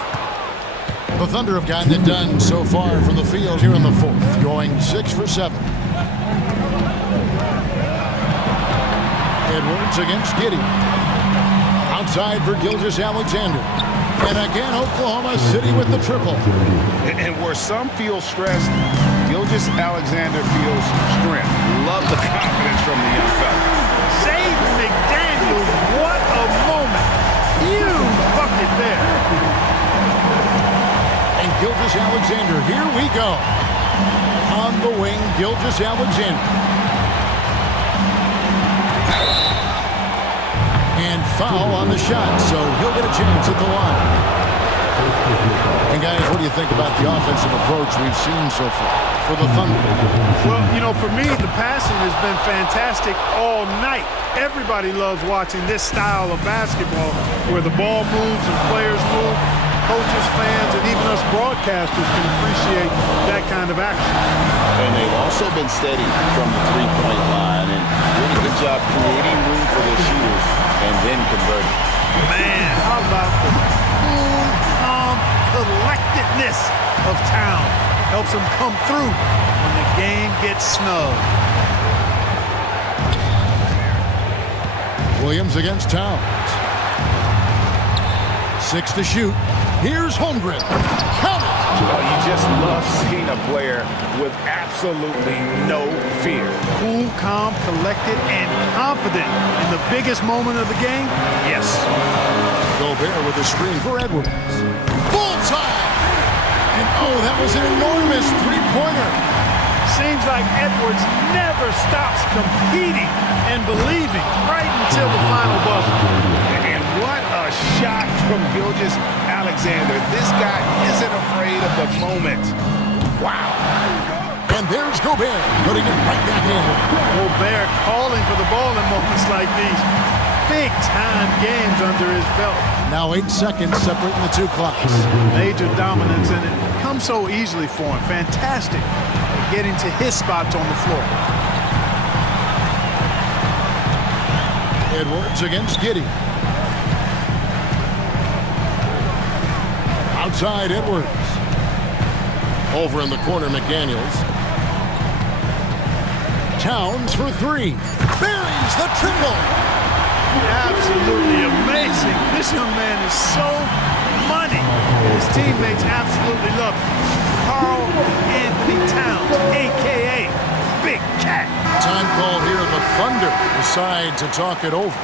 The Thunder have gotten it done so far from the field here in the fourth, going 6 for 7. Edwards against Giddey. Outside for Gilgeous-Alexander. And again, Oklahoma City with the triple. And where some feel stressed, Gilgeous-Alexander feels strength. Love the confidence from the young fella. Jaden McDaniels, what a moment. Huge bucket there. And Gilgeous-Alexander, here we go. On the wing, Gilgeous-Alexander. And foul on the shot, so he'll get a chance at the line. And guys, what do you think about the offensive approach we've seen so far for the Thunder? Well, you know, for me, the passing has been fantastic all night. Everybody loves watching this style of basketball where the ball moves and players move. Coaches, fans, and even us broadcasters can appreciate that kind of action. And they've also been steady from the three-point line and doing a good job creating room for their shooters and then converting. Man, how about the cool, calm collectedness of Town? Helps them come through when the game gets snug. Williams against Towns. 6 to shoot. Here's Holmgren. Count it! Well, you just love seeing a player with absolutely no fear. Cool, calm, collected, and confident in the biggest moment of the game? Yes. Gobert with a screen for Edwards. Bullseye! And oh, that was an enormous three-pointer. Seems like Edwards never stops competing and believing right until the final buzzer. And what a shot from Gilgeous-Alexander. This guy isn't afraid of the moment. Wow. And there's Gobert putting it right back in. Gobert calling for the ball in moments like these. Big-time games under his belt. Now 8 seconds separating the 2 clocks. Major dominance, and it comes so easily for him. Fantastic at getting to his spots on the floor. Edwards against Giddey. Outside Edwards. Over in the corner, McDaniels. Towns for 3. Buries the triple. Absolutely amazing. This young man is so money. And his teammates absolutely love him. Carl Anthony Towns, a.k.a. Big Cat. Time call here. The Thunder decide to talk it over.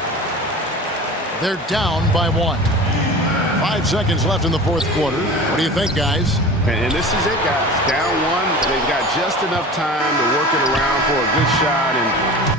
They're down by 1. 5 seconds left in the fourth quarter. What do you think, guys? And this is it, guys. Down 1. They've got just enough time to work it around for a good shot. And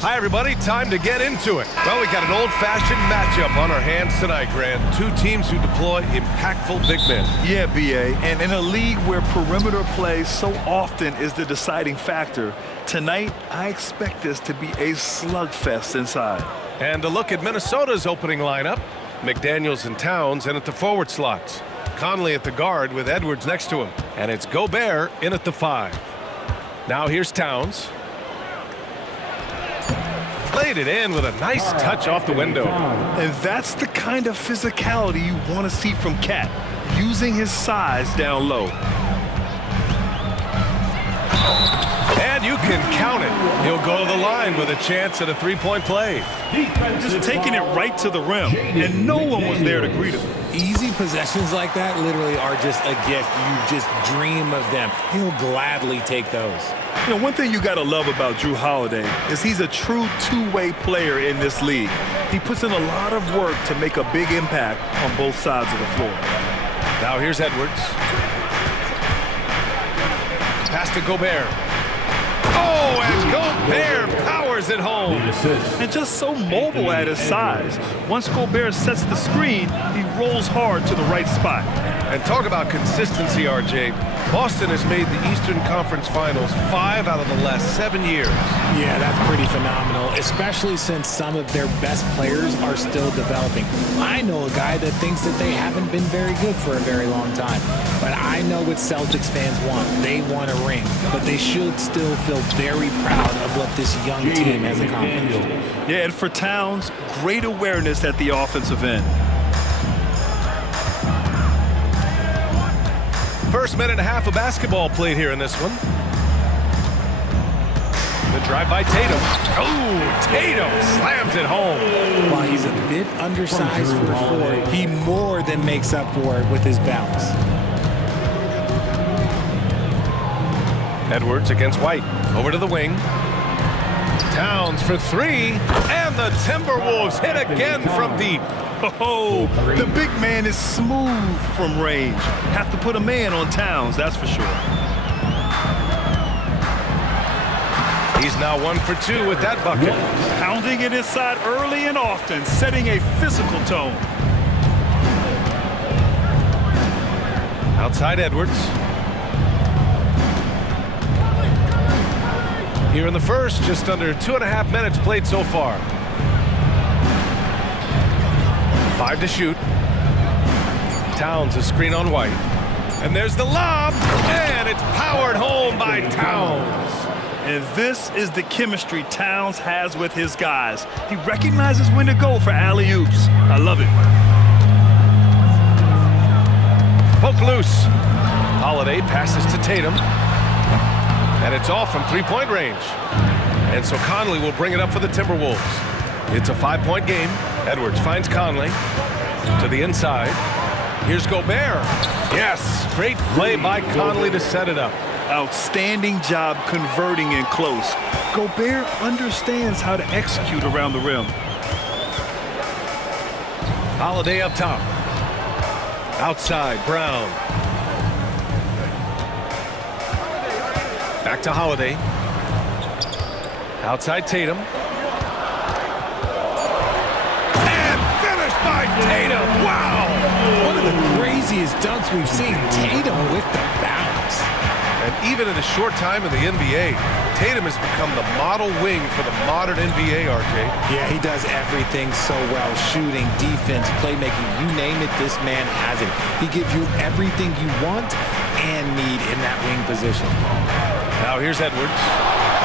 Hi, everybody. Time to get into it. Well, we got an old-fashioned matchup on our hands tonight, Grant. Two teams who deploy impactful big men. Yeah, B.A. And in a league where perimeter play so often is the deciding factor, tonight I expect this to be a slugfest inside. And a look at Minnesota's opening lineup. McDaniels and Towns in at the forward slots. Conley at the guard with Edwards next to him. And it's Gobert in at the 5. Now here's Towns. Played it in with a nice touch off the window. And that's the kind of physicality you want to see from Cat, using his size down low. And you can count it. He'll go to the line with a chance at a three-point play. Just taking it right to the rim, and no one was there to greet him. Easy possessions like that literally are just a gift. You just dream of them. He'll gladly take those. You know, one thing you got to love about Drew Holiday is he's a true two-way player in this league. He puts in a lot of work to make a big impact on both sides of the floor. Now here's Edwards. Pass to Gobert. Oh, and Gobert powers it home. And just so mobile at his size. Once Gobert sets the screen, he rolls hard to the right spot. And talk about consistency, RJ. Boston has made the Eastern Conference Finals 5 out of the last 7 years. Yeah, that's pretty phenomenal, especially since some of their best players are still developing. I know a guy that thinks that they haven't been very good for a very long time, but I know what Celtics fans want. They want a ring, but they should still feel very proud of what this young team has accomplished. Yeah, and for Towns, great awareness at the offensive end. First minute and a half of basketball played here in this one. The drive by Tatum. Oh, Tatum slams it home. While he's a bit undersized for a forward, he more than makes up for it with his bounce. Edwards against White. Over to the wing. Towns for 3. And the Timberwolves hit again from deep. Oh, the big man is smooth from range. Have to put a man on Towns, that's for sure. He's now 1 for 2 with that bucket. Pounding it inside early and often, setting a physical tone. Outside Edwards. Here in the first, just under 2.5 minutes played so far. 5 to shoot. Towns a screen on White. And there's the lob, and it's powered home by Towns. And this is the chemistry Towns has with his guys. He recognizes when to go for alley-oops. I love it. Poke loose. Holiday passes to Tatum. And it's off from three-point range. And so Conley will bring it up for the Timberwolves. It's a 5-point game. Edwards finds Conley to the inside. Here's Gobert. Yes, great play by Conley to set it up. Outstanding job converting in close. Gobert understands how to execute around the rim. Holiday up top. Outside, Brown. Back to Holiday. Outside Tatum. And finished by Tatum. Wow! One of the craziest dunks we've seen. Tatum with the bounce. And even in a short time in the NBA, Tatum has become the model wing for the modern NBA, RJ. Yeah, he does everything so well. Shooting, defense, playmaking, you name it, this man has it. He gives you everything you want and need in that wing position. Now here's Edwards.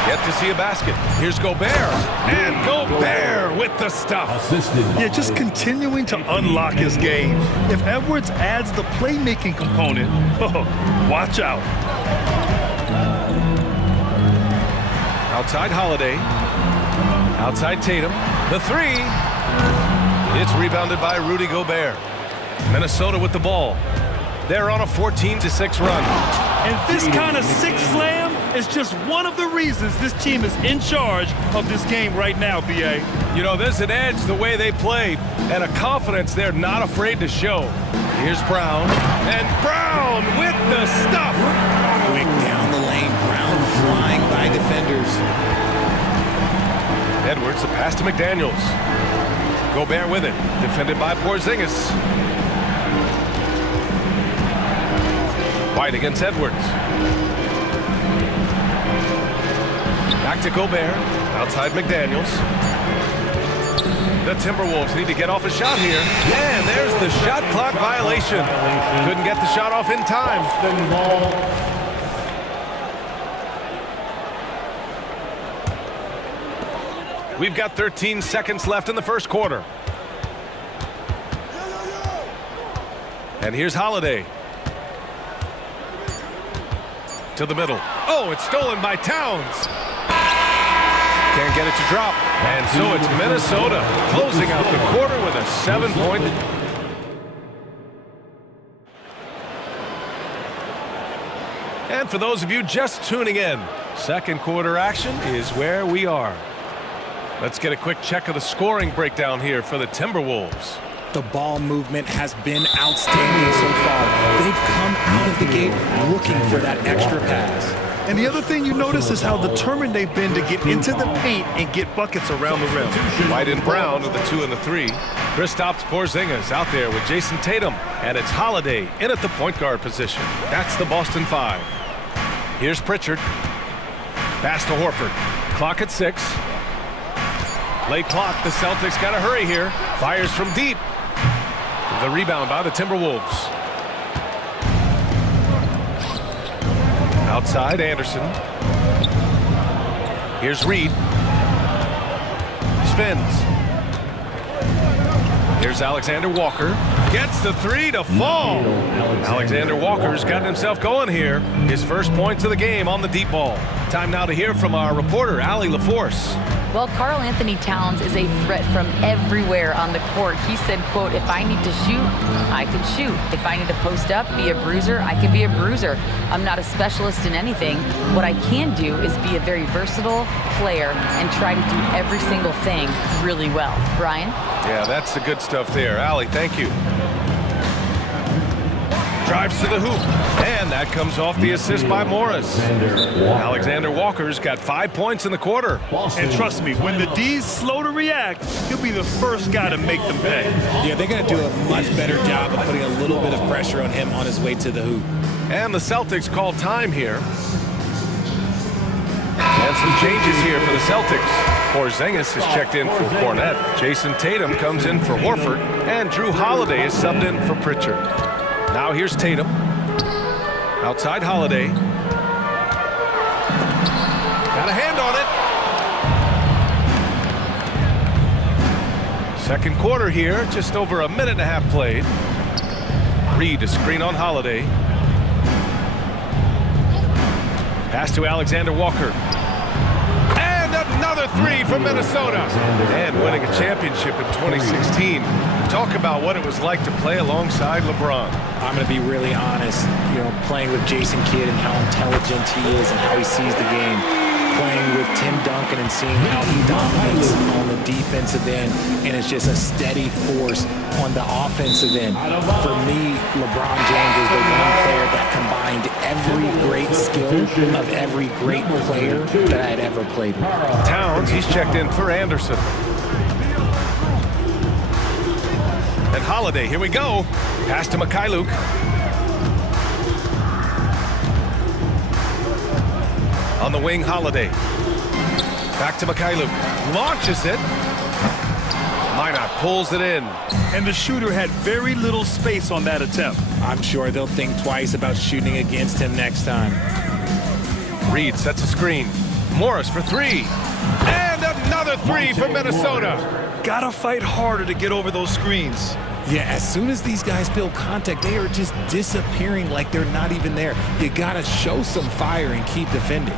Yet to see a basket. Here's Gobert. And Gobert with the stuff. Yeah, just continuing to unlock his game. If Edwards adds the playmaking component, watch out. Outside Holiday. Outside Tatum. The 3. It's rebounded by Rudy Gobert. Minnesota with the ball. They're on a 14-6 run. And this kind of six slam is just one of the reasons this team is in charge of this game right now, B.A. You know, there's an edge the way they play and a confidence they're not afraid to show. Here's Brown. And Brown with the stuff. Quick down the lane. Brown flying by defenders. Edwards, the pass to McDaniels. Gobert with it, defended by Porzingis. White against Edwards. Back to Gobert, outside McDaniels. The Timberwolves need to get off a shot here. And there's the shot clock violation. Couldn't get the shot off in time. We've got 13 seconds left in the first quarter. And here's Holiday. To the middle. Oh, it's stolen by Towns. Can't get it to drop. And so it's Minnesota closing out the quarter with a 7-point. And for those of you just tuning in, second quarter action is where we are. Let's get a quick check of the scoring breakdown here for the Timberwolves. The ball movement has been outstanding so far. They've come out of the gate looking for that extra pass. And the other thing you notice is how determined they've been to get into the paint and get buckets around the rim. White and Brown with the 2 and the 3. Kristaps Porzingis out there with Jason Tatum. And it's Holiday in at the point guard position. That's the Boston 5. Here's Pritchard. Pass to Horford. Clock at 6. Late clock. The Celtics got to hurry here. Fires from deep. The rebound by the Timberwolves. Outside, Anderson. Here's Reed. Spins. Here's Alexander Walker. Gets the 3 to fall. Alexander Walker's gotten himself going here. His first points of the game on the deep ball. Time now to hear from our reporter, Allie LaForce. Well, Karl Anthony Towns is a threat from everywhere on the court. He said, quote, if I need to shoot, I can shoot. If I need to post up, be a bruiser, I can be a bruiser. I'm not a specialist in anything. What I can do is be a very versatile player and try to do every single thing really well. Brian? Yeah, that's the good stuff there. Allie, thank you. Drives to the hoop, and that comes off the assist by Morris. Alexander Walker's got 5 points in the quarter. And trust me, when the D's slow to react, he'll be the first guy to make them pay. Yeah, they're going to do a much better job of putting a little bit of pressure on him on his way to the hoop. And the Celtics call time here. And some changes here for the Celtics. Porzingis is checked in for Cornette. Jason Tatum comes in for Horford, and Drew Holiday is subbed in for Pritchard. Now here's Tatum. Outside Holiday. Got a hand on it. Second quarter here, just over a minute and a half played. Reed a screen on Holiday. Pass to Alexander Walker. And another 3 for Minnesota. And winning a championship in 2016. Talk about what it was like to play alongside LeBron. I'm going to be really honest, playing with Jason Kidd and how intelligent he is and how he sees the game. Playing with Tim Duncan and seeing how he dominates on the defensive end, and it's just a steady force on the offensive end. For me, LeBron James is the one player that combined every great skill of every great player that I had ever played with. Towns, he's checked in for Anderson. And Holiday, here we go. Pass to Mikhailuk. On the wing, Holiday. Back to Mikhailuk. Launches it. Minot pulls it in. And the shooter had very little space on that attempt. I'm sure they'll think twice about shooting against him next time. Reed sets a screen. Morris for 3. And another 3 for Minnesota. Gotta fight harder to get over those screens. Yeah, as soon as these guys feel contact, they are just disappearing like they're not even there. You gotta show some fire and keep defending.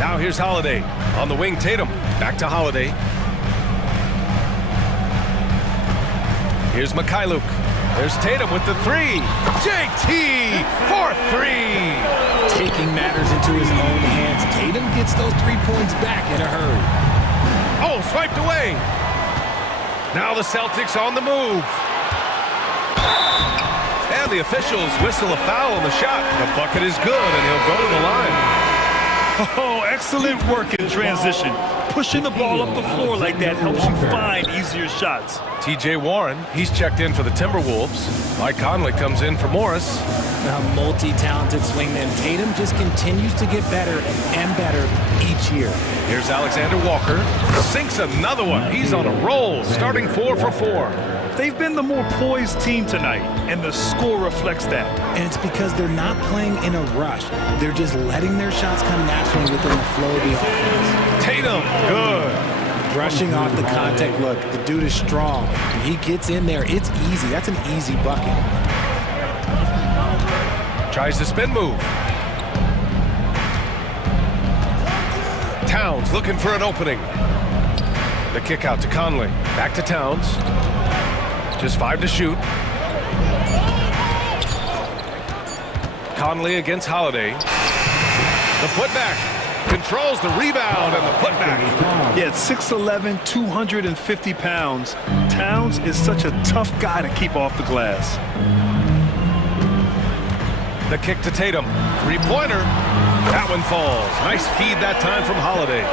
Now here's Holiday. On the wing, Tatum. Back to Holiday. Here's Mikhailuk. There's Tatum with the 3. JT for 3. Taking matters into his own hands. Tatum gets those 3 points back in a hurry. Oh, swiped away. Now the Celtics on the move. And the officials whistle a foul on the shot. The bucket is good, and he'll go to the line. Oh, excellent work in transition. Pushing the ball up the floor like that helps you find easier shots. TJ Warren, he's checked in for the Timberwolves. Mike Conley comes in for Morris. A multi-talented swingman. Tatum just continues to get better and better each year. Here's Alexander Walker. Sinks another one. He's on a roll, starting 4 for 4. They've been the more poised team tonight, and the score reflects that. And it's because they're not playing in a rush. They're just letting their shots come naturally within the flow of the offense. Tatum, good. Brushing off the contact. Look, the dude is strong. When he gets in there, it's easy. That's an easy bucket. Tries the spin move. Towns looking for an opening. The kick out to Conley. Back to Towns. Just 5 to shoot. Conley against Holiday. The putback. Controls the rebound and the putback. Yeah, at 6'11", 250 pounds, Towns is such a tough guy to keep off the glass. The kick to Tatum. Three-pointer. That one falls. Nice feed that time from Holiday.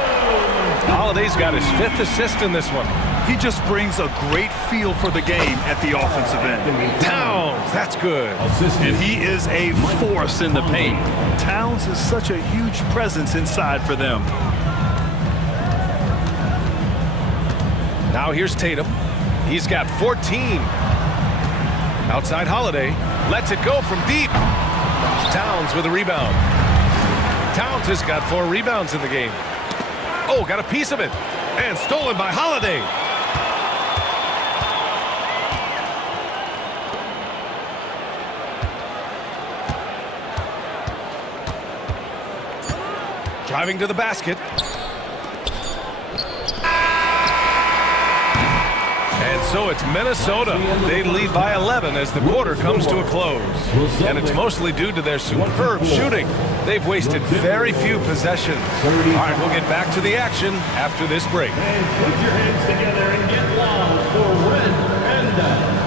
Holiday's got his 5th assist in this one. He just brings a great feel for the game at the offensive end. Towns, that's good. And he is a force in the paint. Towns is such a huge presence inside for them. Now here's Tatum. He's got 14. Outside Holiday. Lets it go from deep. Towns with a rebound. Towns has got 4 rebounds in the game. Oh, got a piece of it. And stolen by Holiday. Driving to the basket. And so it's Minnesota. They lead by 11 as the quarter comes to a close. And it's mostly due to their superb shooting. They've wasted very few possessions. All right, we'll get back to the action after this break. Put your hands together and get loud for Red Panda.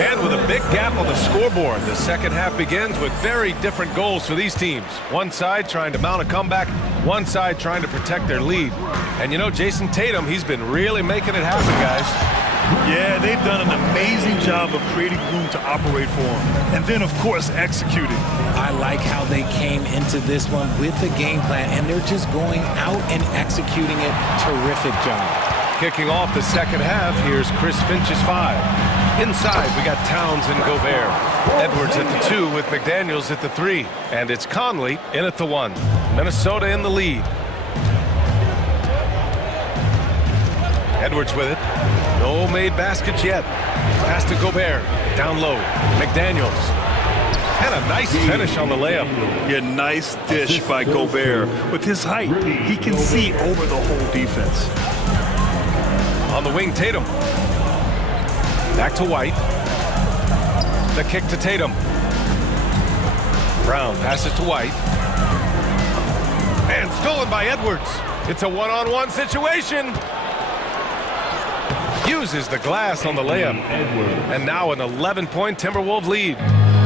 And with a big gap on the scoreboard, the second half begins with very different goals for these teams. One side trying to mount a comeback, one side trying to protect their lead. And you know, Jason Tatum, he's been really making it happen, guys. Yeah, they've done an amazing job of creating room to operate for him. And then, of course, executing. I like how they came into this one with the game plan, and they're just going out and executing it. Terrific job. Kicking off the second half, here's Chris Finch's 5. Inside, we got Towns and Gobert. Edwards at the 2 with McDaniels at the 3. And it's Conley in at the 1. Minnesota in the lead. Edwards with it. No made baskets yet. Pass to Gobert. Down low. McDaniels. And a nice finish on the layup. Yeah, nice dish by Gobert. With his height, he can see over the whole defense. On the wing, Tatum. Back to White. The kick to Tatum. Brown passes to White. And stolen by Edwards. It's a one-on-one situation. Uses the glass on the layup. And now an 11-point Timberwolves lead.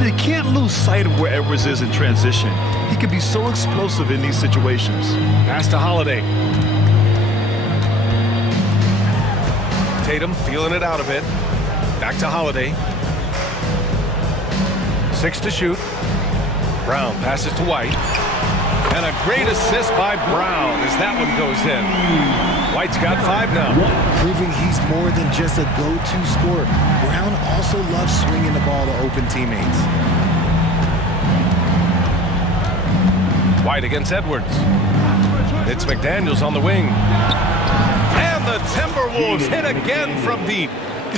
You can't lose sight of where Edwards is in transition. He can be so explosive in these situations. Pass to Holiday. Tatum feeling it out a bit. Back to Holiday. 6 to shoot. Brown passes to White. And a great assist by Brown as that one goes in. White's got 5 now. Proving he's more than just a go-to scorer. Brown also loves swinging the ball to open teammates. White against Edwards. It's McDaniels on the wing. And the Timberwolves hit again from deep.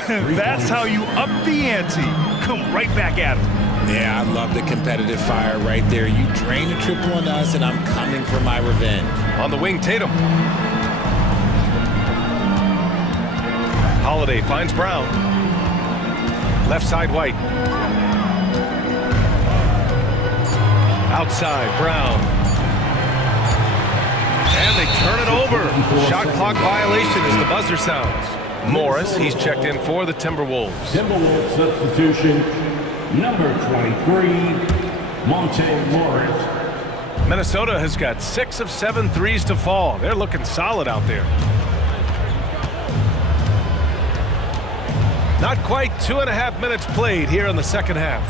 That's how you up the ante. Come right back at him. Yeah, I love the competitive fire right there. You drain a triple on us, and I'm coming for my revenge. On the wing, Tatum. Holiday finds Brown. Left side, White. Outside, Brown. And they turn it over. Shot clock violation as the buzzer sounds. Morris, he's checked in for the Timberwolves. Timberwolves substitution, number 23, Monte Morris. Minnesota has got 6 of 7 threes to fall. They're looking solid out there. Not quite 2.5 minutes played here in the second half.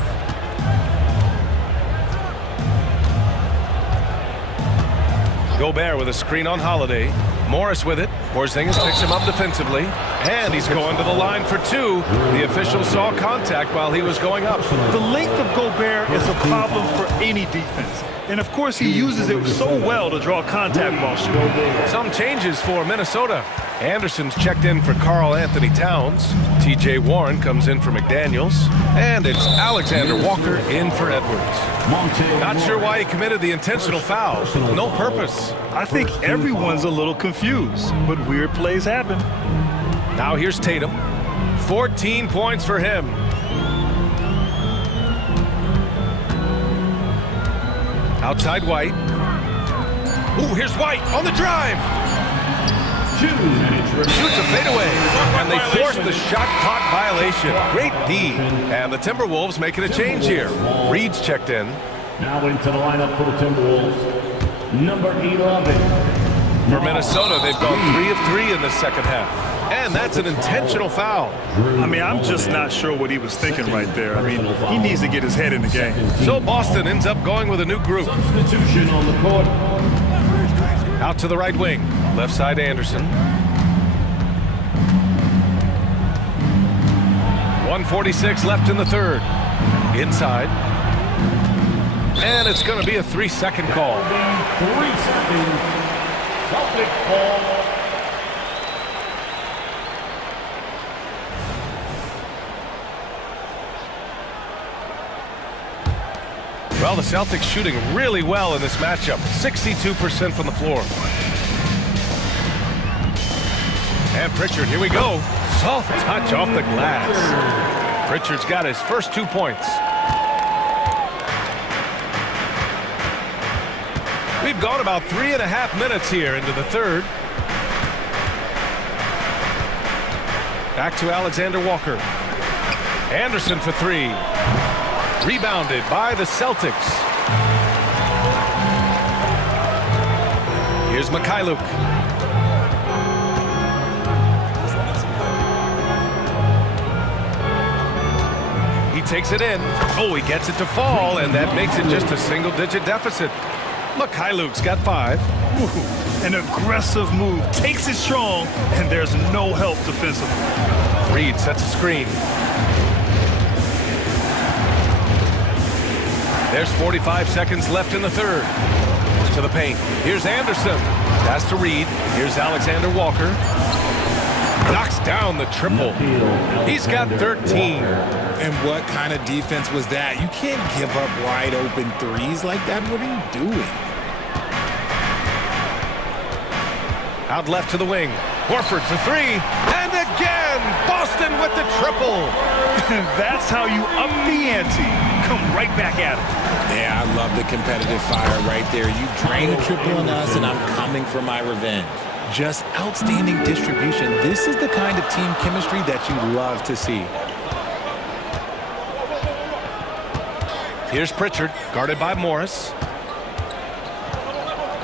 Gobert with a screen on Holiday. Morris with it. Porzingis picks him up defensively. And he's going to the line for 2. The official saw contact while he was going up. The length of Gobert is a problem for any defense. And of course, he uses it so well to draw contact ball shooting. Some changes for Minnesota. Anderson's checked in for Karl Anthony Towns. TJ Warren comes in for McDaniels. And it's Alexander Walker in for Edwards. Not sure why he committed the intentional foul. No purpose. I think everyone's a little confused, but weird plays happen. Now here's Tatum. 14 points for him. Outside White. Ooh, here's White on the drive. 2 minutes remaining. Shoots a fadeaway. And they force the shot clock violation. Great D. And the Timberwolves making a change here. Reed's checked in. Now into the lineup for the Timberwolves, number 11. For Minnesota, they've gone 3 of 3 in the second half. And that's an intentional foul. I mean, I'm just not sure what he was thinking right there. I mean, he needs to get his head in the game. So Boston ends up going with a new group. Substitution on the court. Out to the right wing. Left side Anderson. 1:46 left in the third. Inside. And it's going to be a 3-second call. 3 seconds. Celtic ball. Well, the Celtics shooting really well in this matchup. 62% from the floor. And Pritchard, here we go. Soft touch off the glass. Pritchard's got his first 2 points. We've gone about 3.5 minutes here into the third. Back to Alexander Walker. Anderson for 3. Rebounded by the Celtics. Here's Mikhailuk. He takes it in. Oh, he gets it to fall, and that makes it just a single-digit deficit. Mikhailuk's got 5. Ooh, an aggressive move. Takes it strong, and there's no help defensively. Reed sets a screen. There's 45 seconds left in the third. To the paint. Here's Anderson. Pass to Reed. Here's Alexander Walker. Knocks down the triple. He's got 13. And what kind of defense was that? You can't give up wide open threes like that. What are you doing? Out left to the wing. Horford for 3. And again, Boston with the triple. That's how you up the ante. Come right back at him. Yeah, I love the competitive fire right there. You drain a triple on us, and I'm coming for my revenge. Just outstanding distribution. This is the kind of team chemistry that you love to see. Here's Pritchard, guarded by Morris.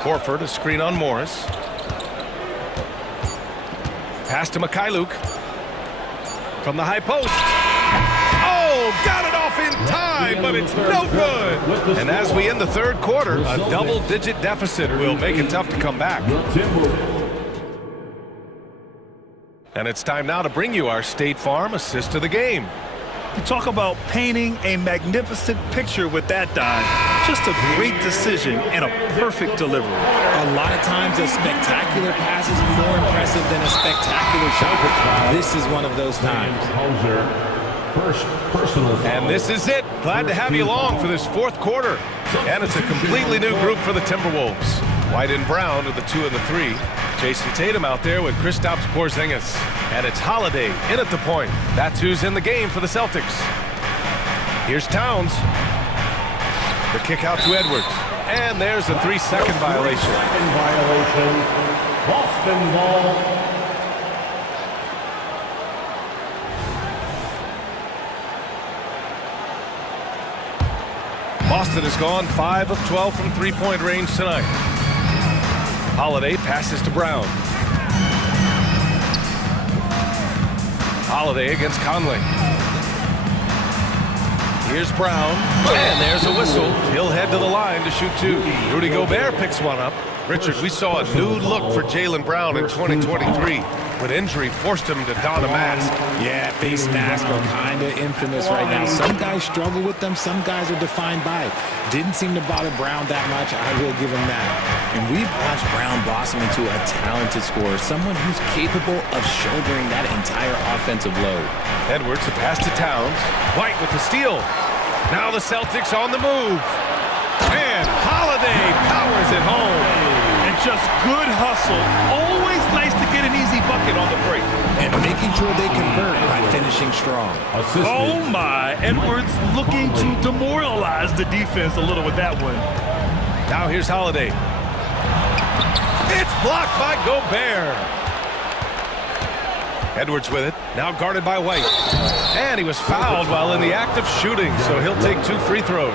Horford, a screen on Morris. Pass to Mikhailuk. From the high post. Oh, got it off in time, but it's no good. And as we end the third quarter, a double-digit deficit will make it tough to come back. And it's time now to bring you our State Farm assist of the game. You talk about painting a magnificent picture with that dive. Just a great decision and a perfect delivery. A lot of times a spectacular pass is more impressive than a spectacular shot. This is one of those times. First personal foul. And this is it. Glad to have you along for this fourth quarter. And it's a completely new group for the Timberwolves. White and Brown are the 2 and the 3. Jason Tatum out there with Kristaps Porzingis. And it's Holiday in at the point. That's who's in the game for the Celtics. Here's Towns. The kick out to Edwards. And there's a 3-second violation. Second violation. Boston ball. Boston has gone 5 of 12 from three-point range tonight. Holiday passes to Brown. Holiday against Conley. Here's Brown, and there's a whistle. He'll head to the line to shoot two. Rudy Gobert picks one up. Richard, we saw a new look for Jaylen Brown in 2023 when injury forced him to don a mask. Yeah, face masks are kind of infamous right now. Some guys struggle with them. Some guys are defined by it. Didn't seem to bother Brown that much. I will give him that. And we've watched Brown blossom into a talented scorer, someone who's capable of shouldering that entire offensive load. Edwards, a pass to Towns. White with the steal. Now the Celtics on the move. And Holiday powers it home. And just good hustle. Always nice to get an easy bucket on the break. And making sure they convert by finishing strong. Oh my, Edwards looking to demoralize the defense a little with that one. Now here's Holiday. It's blocked by Gobert. Edwards with it, now guarded by White. And he was fouled while in the act of shooting, so he'll take 2 free throws.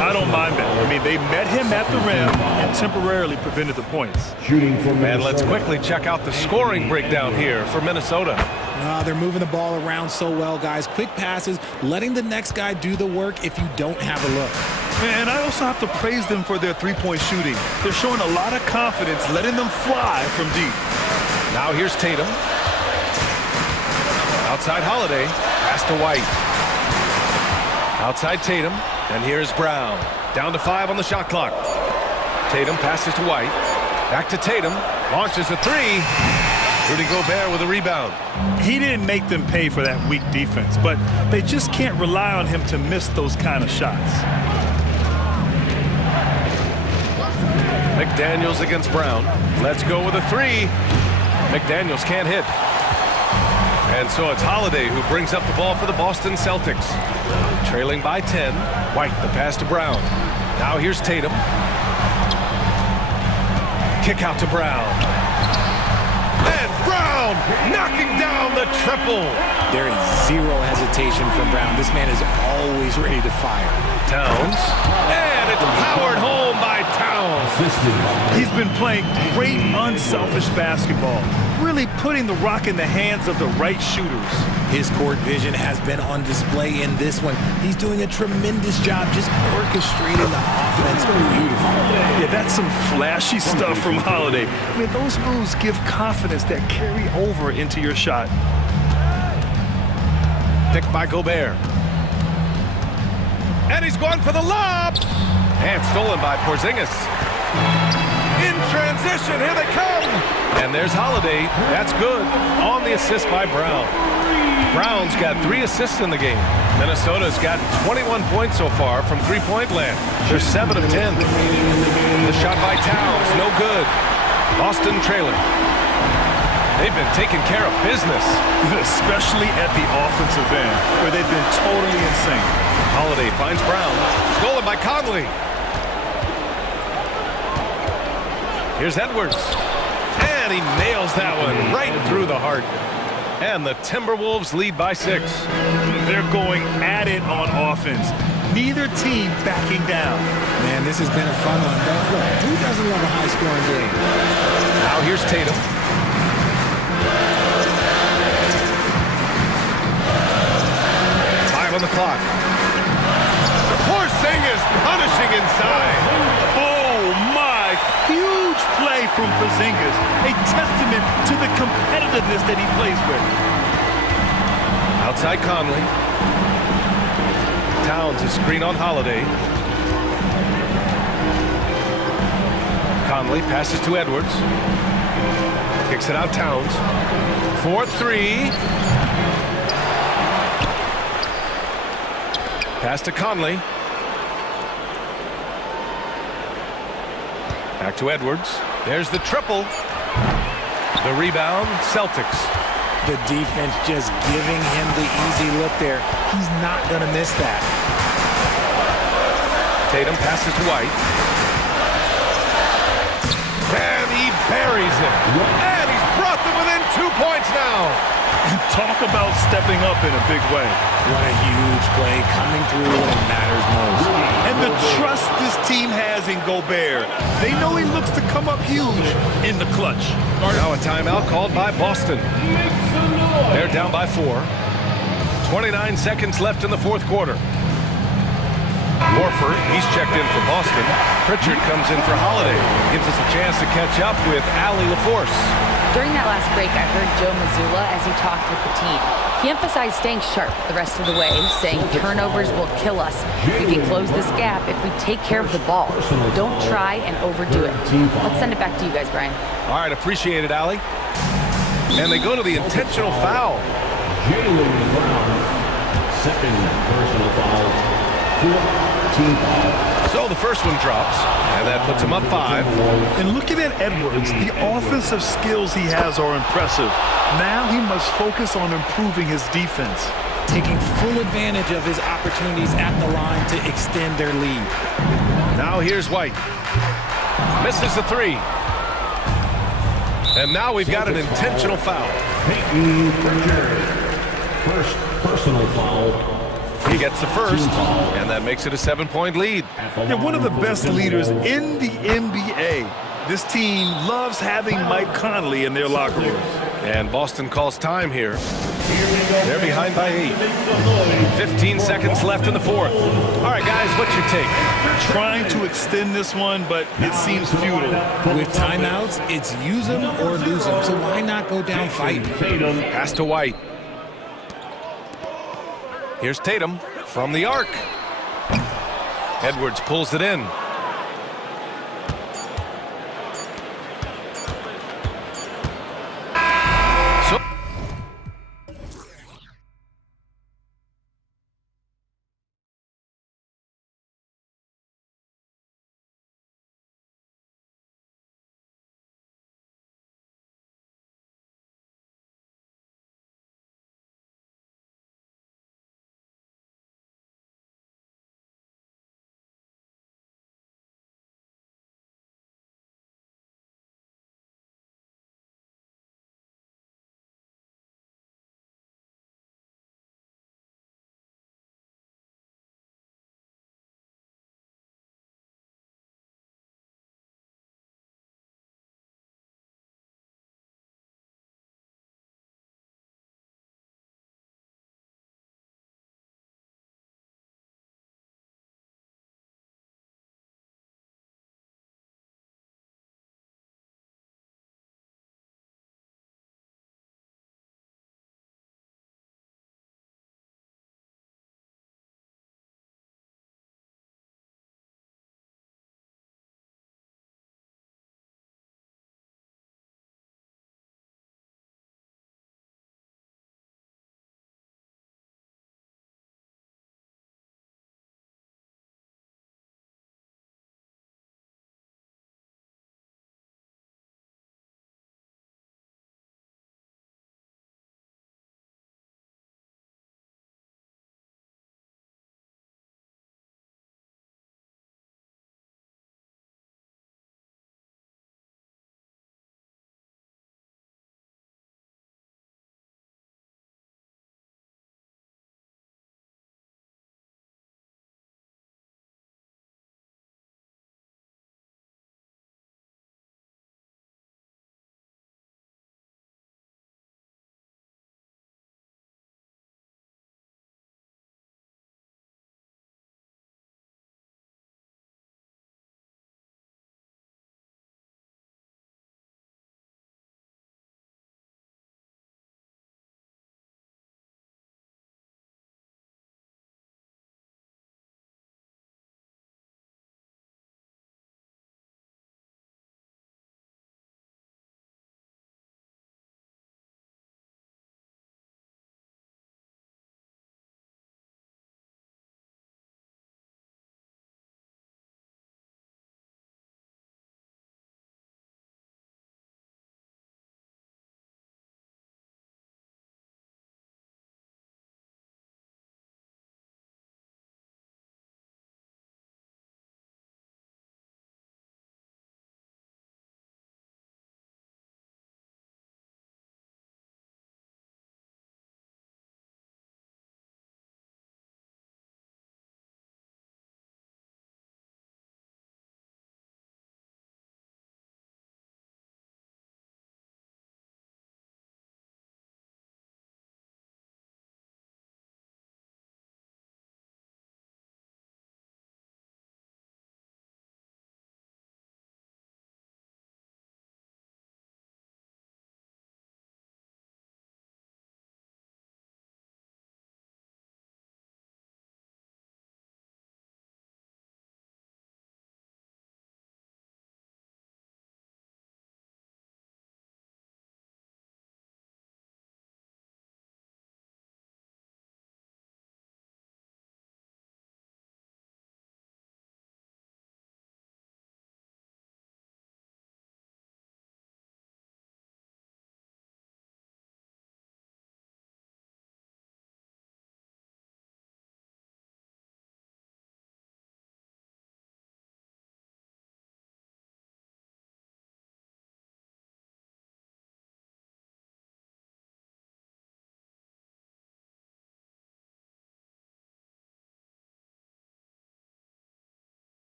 I don't mind that. I mean, they met him at the rim and temporarily prevented the points. Shooting for Minnesota. And let's quickly check out the scoring breakdown here for Minnesota. They're moving the ball around so well, guys. Quick passes, letting the next guy do the work if you don't have a look. And I also have to praise them for their three-point shooting. They're showing a lot of confidence, letting them fly from deep. Now here's Tatum. Outside Holiday, pass to White. Outside Tatum, and here's Brown. Down to 5 on the shot clock. Tatum passes to White. Back to Tatum, launches a 3. Rudy Gobert with a rebound. He didn't make them pay for that weak defense, but they just can't rely on him to miss those kind of shots. McDaniels against Brown. Let's go with a 3. McDaniels can't hit. And so it's Holiday who brings up the ball for the Boston Celtics. Trailing by 10. White, the pass to Brown. Now here's Tatum. Kick out to Brown. And Brown knocking down the triple. There is zero hesitation from Brown. This man is always ready to fire. Towns. And it's powered home by Towns. He's been playing great unselfish basketball. Really putting the rock in the hands of the right shooters. His court vision has been on display in this one. He's doing a tremendous job just orchestrating the offense beautifully. Yeah, that's some flashy stuff from Holiday. I mean, those moves give confidence that carry over into your shot. Picked by Gobert. And he's going for the lob. And stolen by Porzingis. In transition, here they come. And there's Holiday. That's good. On the assist by Brown. Brown's got 3 assists in the game. Minnesota's got 21 points so far from three-point land. They're 7 of 10. The shot by Towns, no good. Boston trailing. They've been taking care of business. Especially at the offensive end, where they've been totally insane. Holiday finds Brown. Stolen by Conley. Here's Edwards. And he nails that one right through the heart. And the Timberwolves lead by 6. They're going at it on offense. Neither team backing down. Man, this has been a fun one. But look, who doesn't love a high-scoring game? Now here's Tatum. On the clock. Porzingis punishing inside. Oh my, huge play from Porzingis. A testament to the competitiveness that he plays with. Outside Conley. Towns is screen on Holiday. Conley passes to Edwards. Kicks it out Towns. 4-3. Pass to Conley. Back to Edwards. There's the triple. The rebound, Celtics. The defense just giving him the easy look there. He's not going to miss that. Tatum passes to White. And he buries it. And he's brought them within 2 points now. And talk about stepping up in a big way. What a huge play coming through when it matters most. And the trust this team has in Gobert. They know he looks to come up huge in the clutch. Now a timeout called by Boston. They're down by 4. 29 seconds left in the fourth quarter. Morford, he's checked in for Boston. Pritchard comes in for Holiday. Gives us a chance to catch up with Allie LaForce. During that last break, I heard Joe Mazzulla as he talked with the team. He emphasized staying sharp the rest of the way, saying turnovers will kill us. We can close this gap if we take care of the ball. Don't try and overdo it. Let's send it back to you guys, Brian. All right, appreciate it, Allie. And they go to the intentional foul. Jaylen Brown, second personal foul. Team foul. So the first one drops, and that puts him up 5. And looking at Edwards, the offensive skills he has are impressive. Now he must focus on improving his defense. Taking full advantage of his opportunities at the line to extend their lead. Now here's White. Misses the 3. And now we've got an intentional foul. Peyton Pritchard, first personal foul. He gets the first, and that makes it a 7-point lead. They're one of the best leaders in the NBA. This team loves having Mike Conley in their locker room. And Boston calls time here. They're behind by 8. 15 seconds left in the fourth. All right, guys, what's your take? Trying to extend this one, but it seems futile. With timeouts, it's use them or lose them, so why not go down fighting? Pass to White. Here's Tatum from the arc. Edwards pulls it in.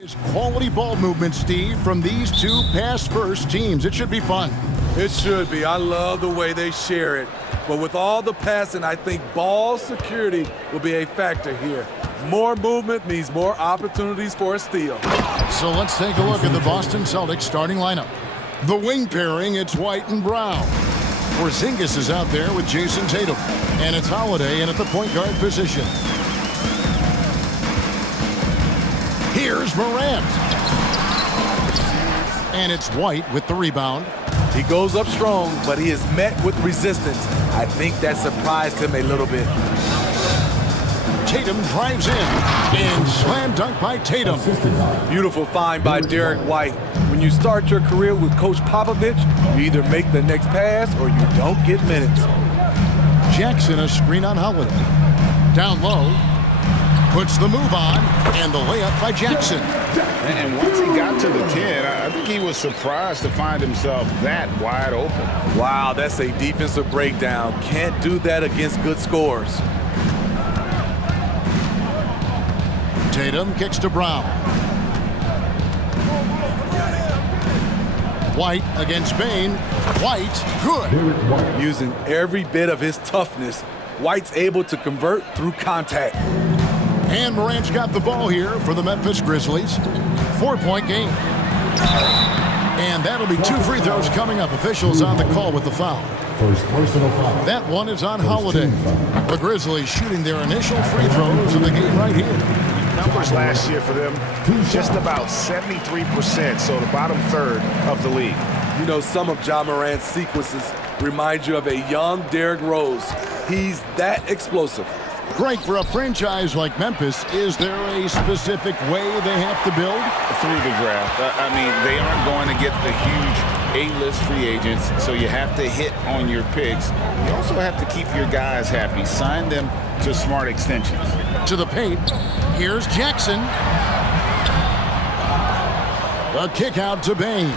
It's quality ball movement, Steve, from these two pass-first teams. It should be fun. It should be. I love the way they share it. But with all the passing, I think ball security will be a factor here. More movement means more opportunities for a steal. So let's take a look at the Boston Celtics starting lineup. The wing pairing, it's White and Brown. Porzingis is out there with Jason Tatum. And it's Holiday in at the point guard position. Here's Morant. And it's White with the rebound. He goes up strong, but he is met with resistance. I think that surprised him a little bit. Tatum drives in. And slam dunk by Tatum. Beautiful find by Derek White. When you start your career with Coach Popovich, you either make the next pass or you don't get minutes. Jackson, a screen on Holiday. Down low. Puts the move on. And the layup by Jackson. And once he got to the 10, I think he was surprised to find himself that wide open. Wow, that's a defensive breakdown. Can't do that against good scores. Tatum kicks to Brown. White against Bain. White, good. Using every bit of his toughness, White's able to convert through contact. And Morant's got the ball here for the Memphis Grizzlies. 4-point game. And that'll be 2 free throws coming up. Officials on the call with the foul. First personal foul. That one is on Holiday. The Grizzlies shooting their initial free throws in the game right here. Numbers last year for them, just about 73%, so the bottom third of the league. You know, some of Ja Morant's sequences remind you of a young Derrick Rose. He's that explosive. Great for a franchise like Memphis. Is there a specific way they have to build? Through the draft. I mean, they aren't going to get the huge A-list free agents, so you have to hit on your picks. You also have to keep your guys happy. Sign them to smart extensions. To the paint. Here's Jackson. A kick out to Bain.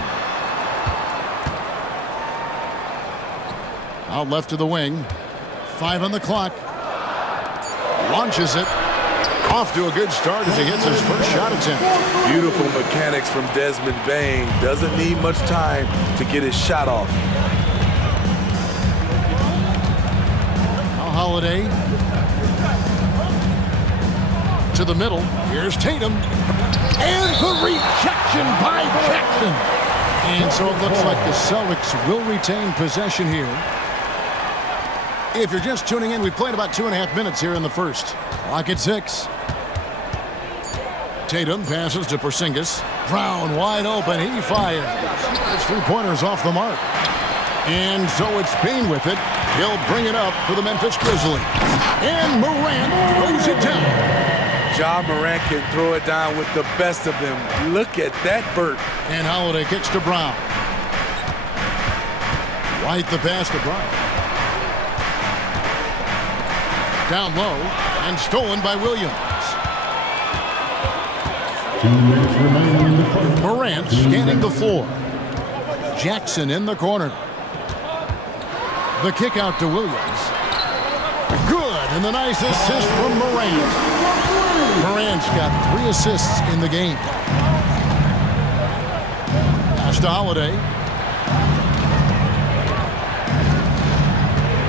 Out left to the wing. 5 on the clock. Launches it. Off to a good start as he hits his first shot attempt. Beautiful mechanics from Desmond Bain. Doesn't need much time to get his shot off. Now Holiday. To the middle. Here's Tatum. And the rejection by Jackson. And so it looks like the Celtics will retain possession here. If you're just tuning in, we've played about 2.5 minutes here in the first. Clock at 6. Tatum passes to Porzingis. Brown wide open. He fires. His 3-pointers off the mark. And so it's Bain with it. He'll bring it up for the Memphis Grizzlies. And Morant throws it down. Ja Morant can throw it down with the best of them. Look at that vert. And Holiday kicks to Brown. White the pass to Brown. Down low and stolen by Williams. 2 minutes remaining in the first. Morant scanning the floor. Jackson in the corner. The kick out to Williams. Good, and the nice assist from Morant. Morant's got 3 assists in the game. Pass to Holiday.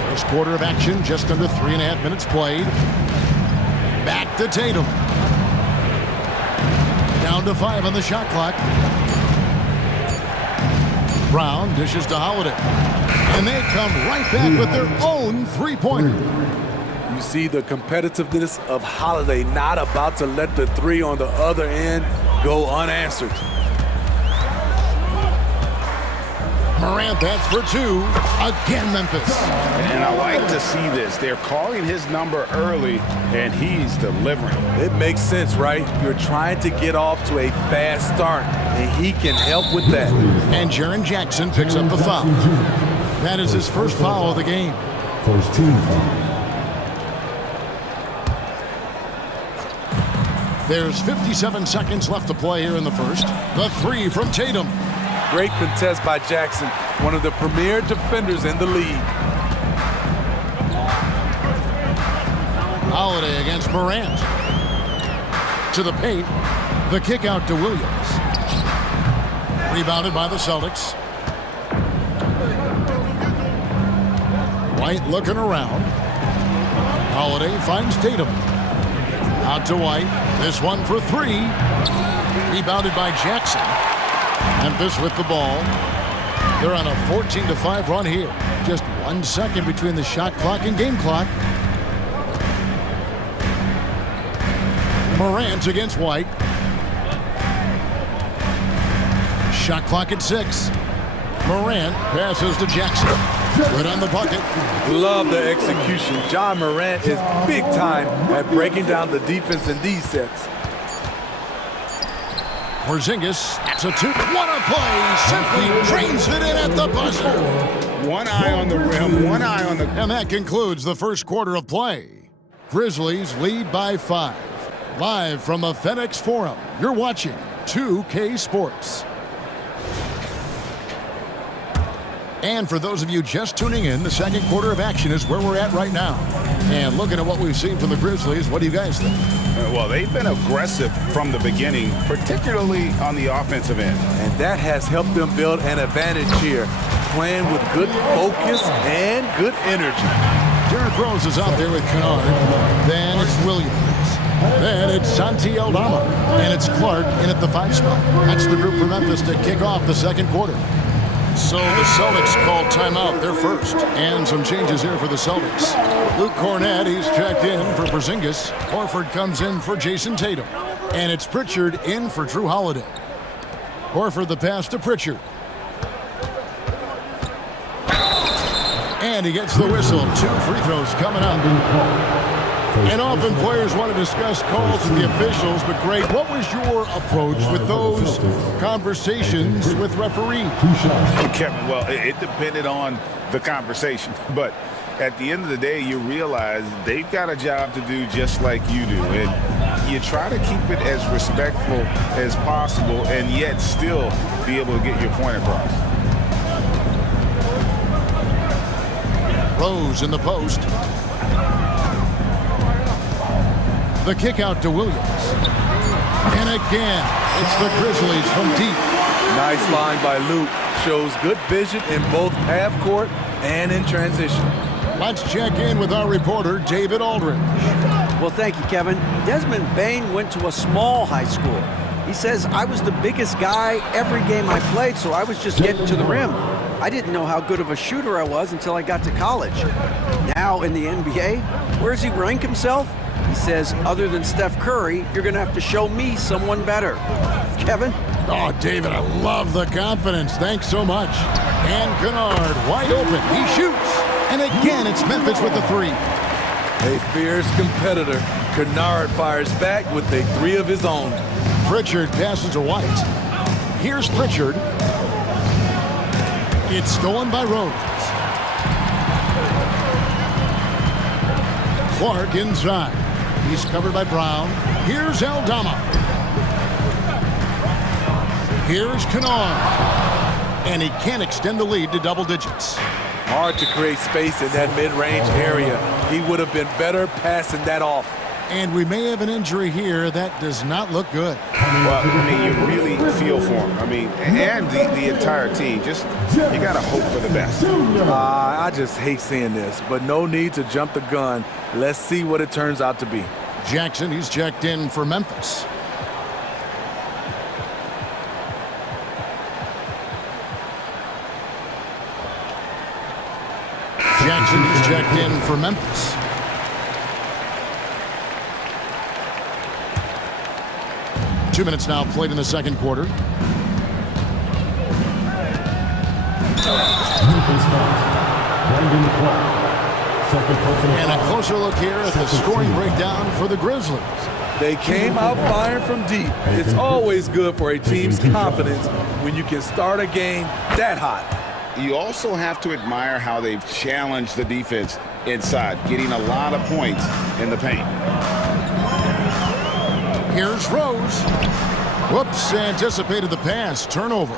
First quarter of action, just under 3.5 minutes played. Back to Tatum. Down to 5 on the shot clock. Brown dishes to Holiday. And they come right back with their own 3-pointer. You see the competitiveness of Holiday, not about to let the 3 on the other end go unanswered. Morant, that's for 2. Again, Memphis. And I like to see this. They're calling his number early, and he's delivering. It makes sense, right? You're trying to get off to a fast start, and he can help with that. And Jaren Jackson picks up the foul. That is his first foul of the game. First team foul. There's 57 seconds left to play here in the first. The 3 from Tatum. Great contest by Jackson, one of the premier defenders in the league. Holiday against Morant. To the paint. The kick out to Williams. Rebounded by the Celtics. White looking around. Holiday finds Tatum. Out to White. This one for three. Rebounded by Jackson. Memphis with the ball. They're on a 14-5 run here. Just 1 second between the shot clock and game clock. Morant against White. Shot clock at 6. Morant passes to Jackson. Good on the bucket. Love the execution. John Morant is big time at breaking down the defense in these sets. Porzingis, it's a 2. What a play! Simply drains it in at the buzzer. One eye on the rim, one eye on the... And that concludes the first quarter of play. Grizzlies lead by 5. Live from the FedEx Forum, you're watching 2K Sports. And for those of you just tuning in, the second quarter of action is where we're at right now. And looking at what we've seen from the Grizzlies, what do you guys think? Well, they've been aggressive from the beginning, particularly on the offensive end. And that has helped them build an advantage here, playing with good focus and good energy. Derrick Rose is out there with Kennard. Then it's Williams. Then it's Santi Aldama. And it's Clark in at the 5 spot. That's the group for Memphis to kick off the second quarter. So the Celtics called timeout. They're first. And some changes here for the Celtics. Luke Cornett, he's checked in for Porzingis. Horford comes in for Jason Tatum. And it's Pritchard in for Drew Holiday. Horford the pass to Pritchard. And he gets the whistle. 2 free throws coming up. And often players want to discuss calls with the officials, but Greg, what was your approach with those conversations with referees? Kevin, well, it depended on the conversation, but at the end of the day, you realize they've got a job to do just like you do, and you try to keep it as respectful as possible and yet still be able to get your point across. Rose in the post. The kick out to Williams. And again, it's the Grizzlies from deep. Nice line by Luke. Shows good vision in both half court and in transition. Let's check in with our reporter, David Aldridge. Well, thank you, Kevin. Desmond Bain went to a small high school. He says, I was the biggest guy every game I played, so I was just getting to the rim. I didn't know how good of a shooter I was until I got to college. Now in the NBA, where does he rank himself? He says, other than Steph Curry, you're going to have to show me someone better. Kevin? Oh, David, I love the confidence. Thanks so much. And Kennard, wide open. He shoots. And again, it's Memphis with the 3. A fierce competitor. Kennard fires back with a 3 of his own. Pritchard passes to White. Here's Pritchard. It's stolen by Rose. Clark inside. He's covered by Brown. Here's Aldama. Here's Kennard. And he can't extend the lead to double digits. Hard to create space in that mid-range area. He would have been better passing that off. And we may have an injury here that does not look good. Well, I mean, you really feel for him. I mean, and the entire team. Just, you got to hope for the best. I just hate seeing this, but no need to jump the gun. Let's see what it turns out to be. Jackson, he's checked in for Memphis. Jackson, he's checked in for Memphis. Two minutes now played in the second quarter. And a closer look here at the scoring breakdown for the Grizzlies. They came out firing from deep. It's always good for a team's confidence when you can start a game that hot. You also have to admire how they've challenged the defense inside, getting a lot of points in the paint. Here's Rose. Whoops, anticipated the pass. Turnover.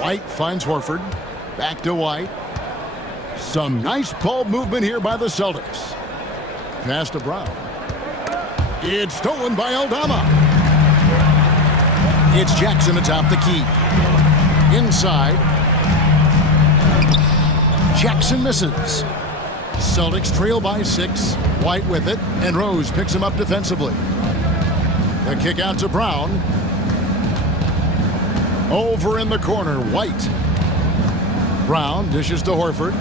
White finds Horford. Back to White. Some nice ball movement here by the Celtics. Pass to Brown. It's stolen by Aldama. It's Jackson atop the key. Inside. Jackson misses. Celtics trail by 6. White with it, and Rose picks him up defensively. The kick out to Brown. Over in the corner, White. Brown dishes to Horford.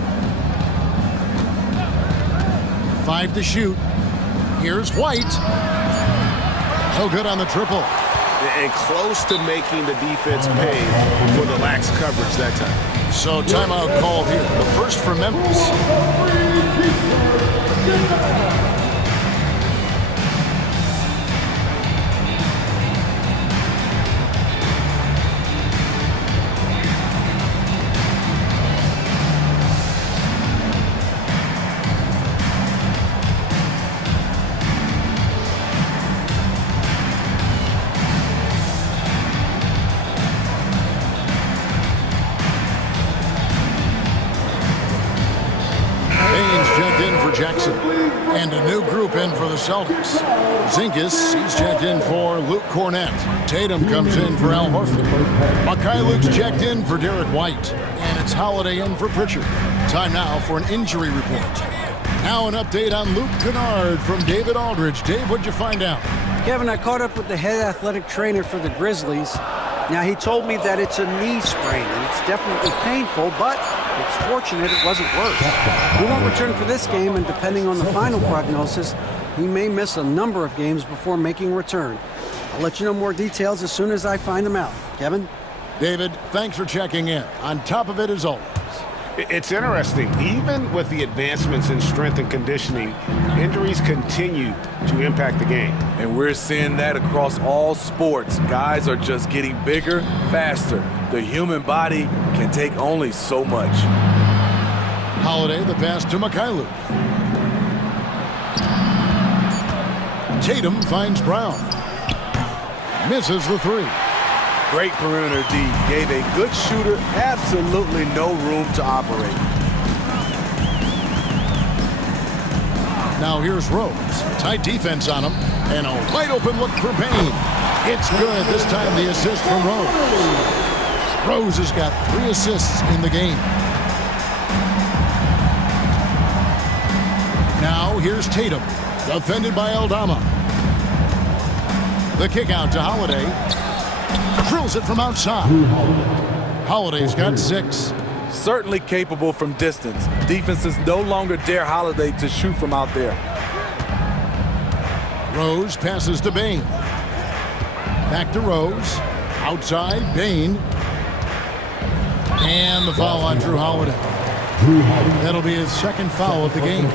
5 to shoot. Here's White. So good on the triple. And close to making the defense pay for the lax coverage that time. So timeout called here. The first for Memphis. Jackson. And a new group in for the Celtics. Zingas, he's checked in for Luke Cornett. Tatum comes in for Al Horford. Luke's checked in for Derek White. And it's Holiday in for Pritchard. Time now for an injury report. Now an update on Luke Kennard from David Aldridge. Dave, what'd you find out? Kevin, I caught up with the head athletic trainer for the Grizzlies. Now, he told me that it's a knee sprain, and it's definitely painful, but it's fortunate it wasn't worse. He won't return for this game, and depending on the final prognosis, he may miss a number of games before making a return. I'll let you know more details as soon as I find them out. Kevin? David, thanks for checking in. On top of it as always. It's interesting. Even with the advancements in strength and conditioning, injuries continue to impact the game. And we're seeing that across all sports. Guys are just getting bigger, faster. The human body can take only so much. Holiday, the pass to Mikhailuk. Tatum finds Brown. Misses the 3. Great perimeter D. Gave a good shooter absolutely no room to operate. Now here's Rose. Tight defense on him. And a wide open look for Payne. It's good. This time the assist from Rose. Rose has got 3 assists in the game. Now here's Tatum. Defended by Aldama. The kick out to Holiday. Drills it from outside. Holiday's got 6. Certainly capable from distance. Defenses no longer dare Holiday to shoot from out there. Rose passes to Bane. Back to Rose. Outside, Bane. And the foul on Drew Holiday. That'll be his second foul of the game.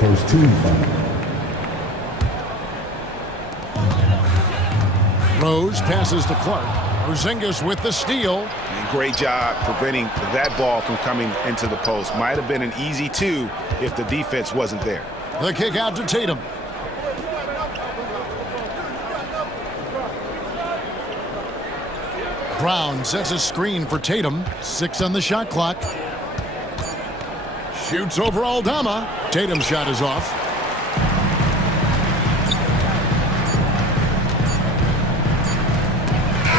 First team foul. Rose passes to Clark. Porzingis with the steal. And great job preventing that ball from coming into the post. Might have been an easy 2 if the defense wasn't there. The kick out to Tatum. Brown sets a screen for Tatum. 6 on the shot clock. Shoots over Aldama. Tatum's shot is off.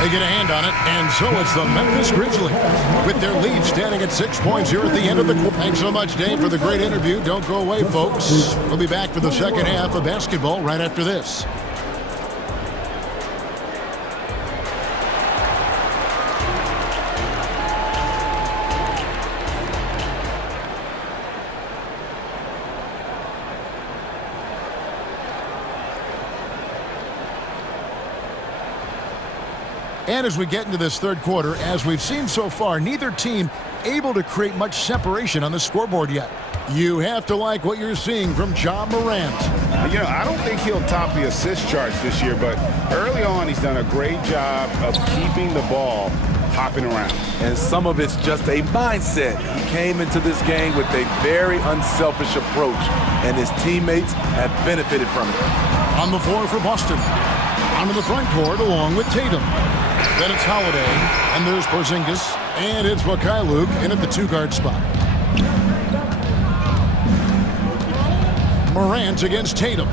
They get a hand on it, and so it's the Memphis Grizzlies with their lead standing at 6 points here at the end of the quarter. Thanks so much, Dave, for the great interview. Don't go away, folks. We'll be back for the second half of basketball right after this. And as we get into this third quarter, as we've seen so far, neither team able to create much separation on the scoreboard yet. You have to like what you're seeing from Ja Morant. You know, I don't think he'll top the assist charts this year, but early on he's done a great job of keeping the ball hopping around. And some of it's just a mindset. He came into this game with a very unselfish approach, and his teammates have benefited from it. On the floor for Boston. Onto the front court along with Tatum. Then it's Holiday, and there's Porzingis, and it's Mikhailuk in at the 2-guard spot. Morant against Tatum.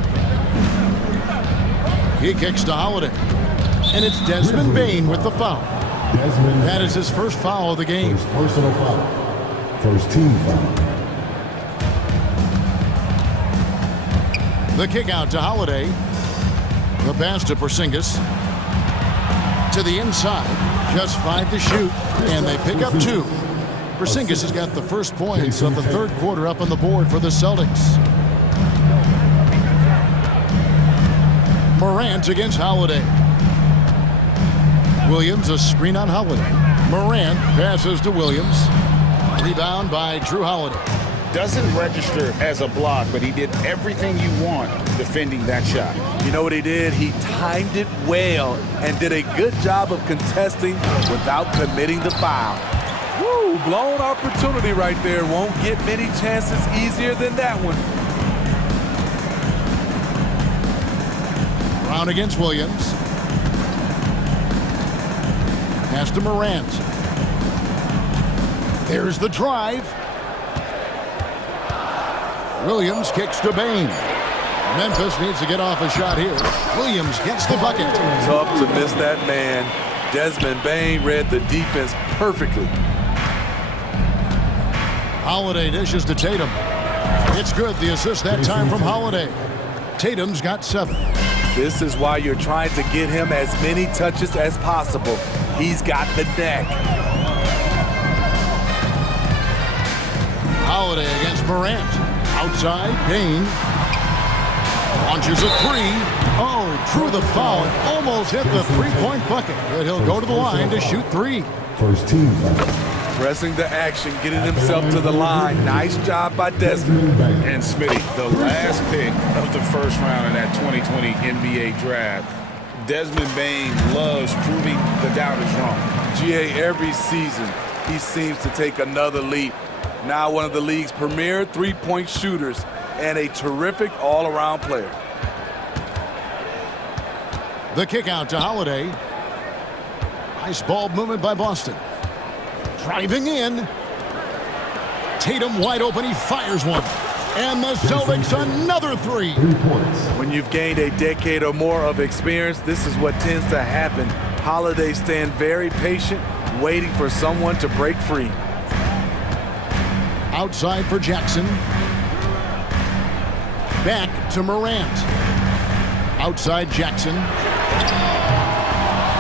He kicks to Holiday. And it's Desmond Bain with the foul. That is his first foul of the game. First personal foul. First team foul. The kick out to Holiday. The pass to Porzingis. To the inside. Just 5 to shoot. And they pick up 2. Porzingis has got the first points of the third quarter up on the board for the Celtics. Morant against Holiday. Williams, a screen on Holiday. Morant passes to Williams. Rebound by Drew Holiday. Doesn't register as a block, but he did everything you want defending that shot. You know what he did? He timed it well and did a good job of contesting without committing the foul. Woo, blown opportunity right there. Won't get many chances easier than that one. Brown against Williams. Pass to Morant. There's the drive. Williams kicks to Bain. Memphis needs to get off a shot here. Williams gets the bucket. Tough to miss that man. Desmond Bain read the defense perfectly. Holiday dishes to Tatum. It's good. The assist that time from Holiday. Tatum's got 7. This is why you're trying to get him as many touches as possible. He's got the neck. Holiday against Morant. Outside, Bain. Launches a 3. Oh, drew the foul and almost hit the three-point bucket. But he'll go to the line to shoot 3. First team foul. Pressing the action, getting himself to the line. Nice job by Desmond. And Smitty, the last pick of the first round in that 2020 NBA draft. Desmond Bain loves proving the doubters wrong. GA, every season, he seems to take another leap. Now one of the league's premier three-point shooters and a terrific all-around player. The kick out to Holiday. Nice ball movement by Boston. Driving in. Tatum wide open. He fires one. And the Celtics another 3. 3 points. When you've gained a decade or more of experience, this is what tends to happen. Holiday stand very patient, waiting for someone to break free. Outside for Jackson. Back to Morant. Outside Jackson.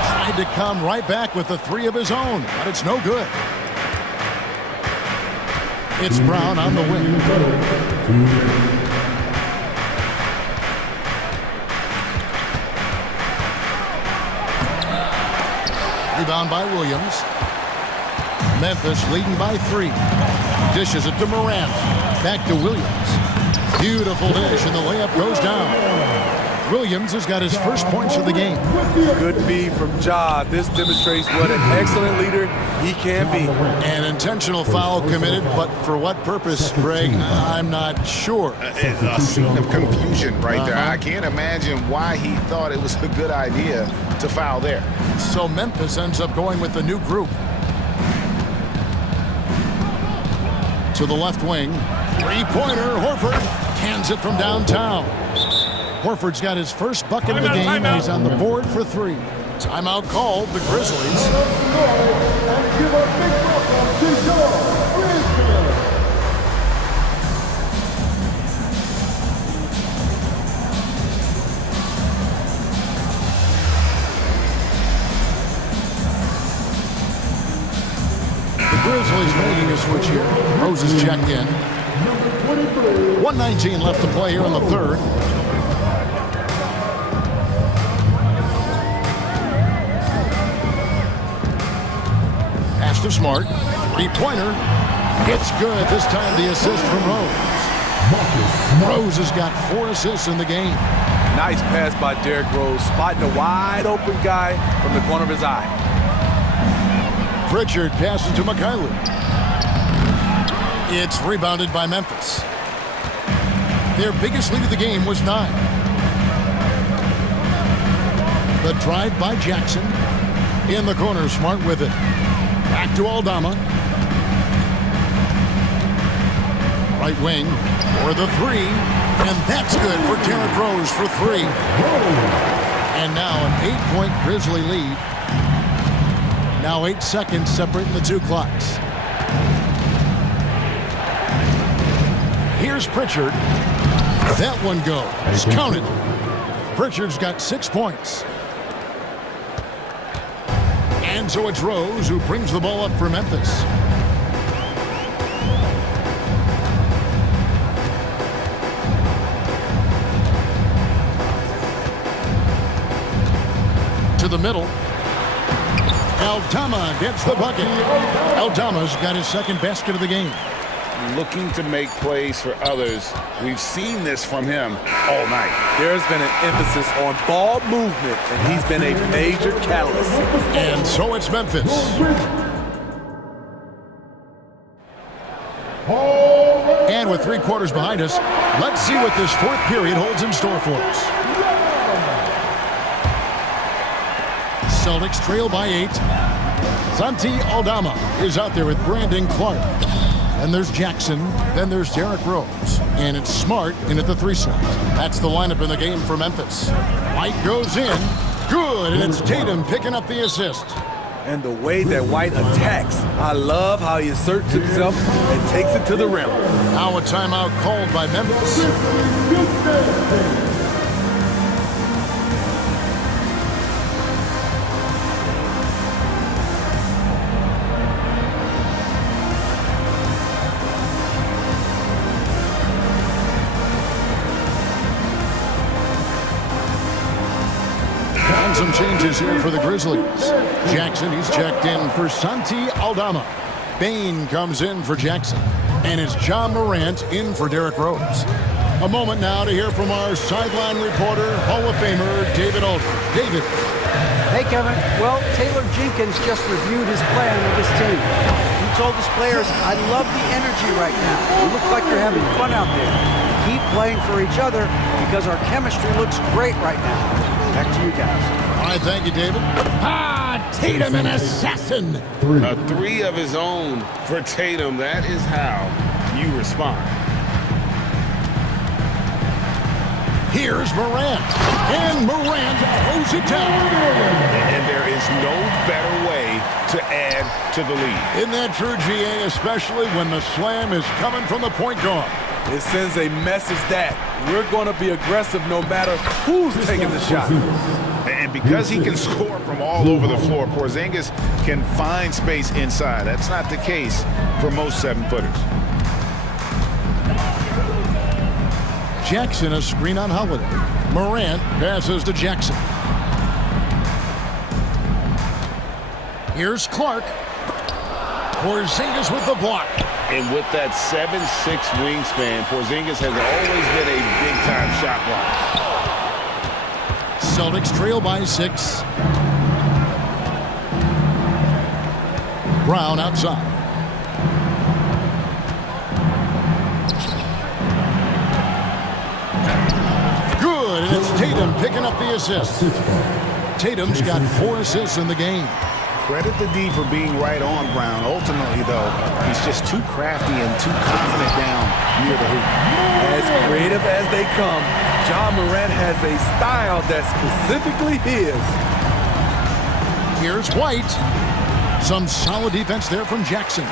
Tried to come right back with the 3 of his own, but it's no good. It's Brown on the wing. Rebound by Williams. Memphis leading by 3. Dishes it to Morant. Back to Williams. Beautiful dish, and the layup goes down. Williams has got his first points of the game. Good feed from Ja. This demonstrates what an excellent leader he can be. An intentional foul committed, but for what purpose, Greg? I'm not sure. A scene of confusion right there. I can't imagine why he thought it was a good idea to foul there. So Memphis ends up going with the new group. To the left wing. Three-pointer. Horford cans it from downtown. Horford's got his first bucket of the game, and he's on the board for 3. Timeout called, the Grizzlies. The Grizzlies making a switch here. Rose is checked in. 1:19 left to play here in the third. Pass to Smart. Three-pointer. It's good. This time the assist from Rose. Rose has got 4 assists in the game. Nice pass by Derrick Rose, spotting a wide open guy from the corner of his eye. Pritchard passes to McKinley. It's rebounded by Memphis. Their biggest lead of the game was 9. The drive by Jackson. In the corner, Smart with it. Back to Aldama. Right wing for the 3. And that's good for Derrick Rose for 3. And now an 8-point Grizzly lead. Now 8 seconds separating the two clocks. Here's Pritchard. That one goes. Counted. Pritchard's got 6 points. And so it's Rose who brings the ball up for Memphis. To the middle. Aldama gets the bucket. Aldama's got his second basket of the game. Looking to make plays for others. We've seen this from him all night. There's been an emphasis on ball movement, and he's been a major catalyst. And so it's Memphis. And with 3 quarters behind us, let's see what this fourth period holds in store for us. Celtics trail by 8. Santi Aldama is out there with Brandon Clark. Then there's Jackson. Then there's Derrick Rose. And it's Smart in at the 3 slot. That's the lineup in the game for Memphis. White goes in. Good. And it's Tatum picking up the assist. And the way that White attacks, I love how he asserts himself and takes it to the rim. Now a timeout called by Memphis. Some changes here for the Grizzlies. Jackson, he's checked in for Santi Aldama. Bain comes in for Jackson. And it's John Morant in for Derrick Rose. A moment now to hear from our sideline reporter, Hall of Famer David Aldridge. David. Hey, Kevin. Well, Taylor Jenkins just reviewed his plan with his team. He told his players, I love the energy right now. You look like you're having fun out there. Keep playing for each other because our chemistry looks great right now. Back to you guys. All right, thank you, David. Tatum, an assassin. A 3 of his own for Tatum. That is how you respond. Here's Morant. And Morant throws it down. And there is no better way to add to the lead. Isn't that true, GA, especially when the slam is coming from the point guard? It sends a message that we're going to be aggressive no matter who's taking the shot. And because he can score from all over the floor, Porzingis can find space inside. That's not the case for most 7-footers. Jackson, a screen on Holiday. Morant passes to Jackson. Here's Clark. Porzingis with the block. And with that 7'6" wingspan, Porzingis has always been a big-time shot blocker. Celtics trail by 6. Brown outside. Good, and it's Tatum picking up the assist. Tatum's got 4 assists in the game. Credit the D for being right on Brown. Ultimately, though, he's just too crafty and too confident down near the hoop. As creative as they come, John Morant has a style that's specifically his. Here's White. Some solid defense there from Jackson.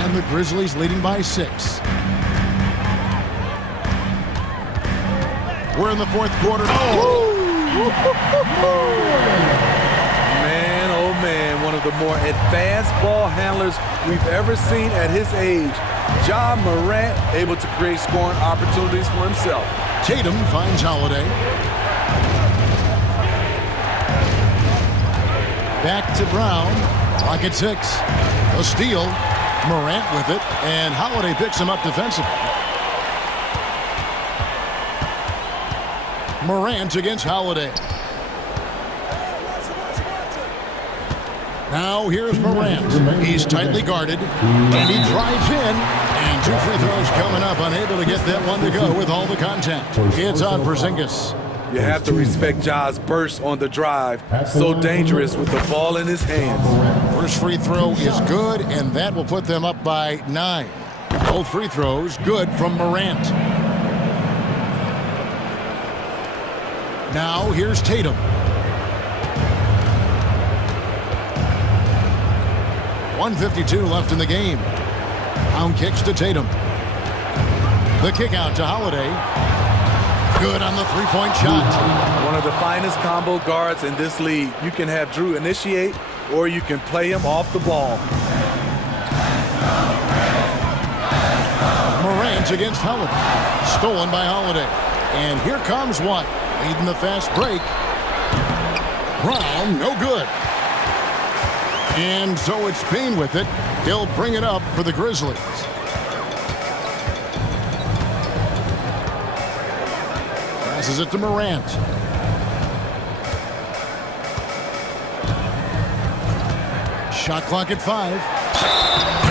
And the Grizzlies leading by 6. We're in the 4th quarter. Man, oh man, one of the more advanced ball handlers we've ever seen at his age. John Morant able to create scoring opportunities for himself. Tatum finds Holiday. Back to Brown. Clock at 6. A steal. Morant with it. And Holiday picks him up defensively. Morant against Holiday. Now here's Morant. He's tightly guarded. And he drives in. And 2 free throws coming up. Unable to get that one to go with all the contact. It's on Porzingis. You have to respect Ja's burst on the drive. So dangerous with the ball in his hands. First free throw is good, and that will put them up by 9. Both free throws good from Morant. Now here's Tatum. .152 left in the game. Brown kicks to Tatum. The kick out to Holiday. Good on the three-point shot. One of the finest combo guards in this league. You can have Drew initiate, or you can play him off the ball. Morant against Holiday. Stolen by Holiday. And here comes White. Leading the fast break. Brown, no good. And so it's Payne with it. He'll bring it up for the Grizzlies. Passes it to Morant. Shot clock at 5.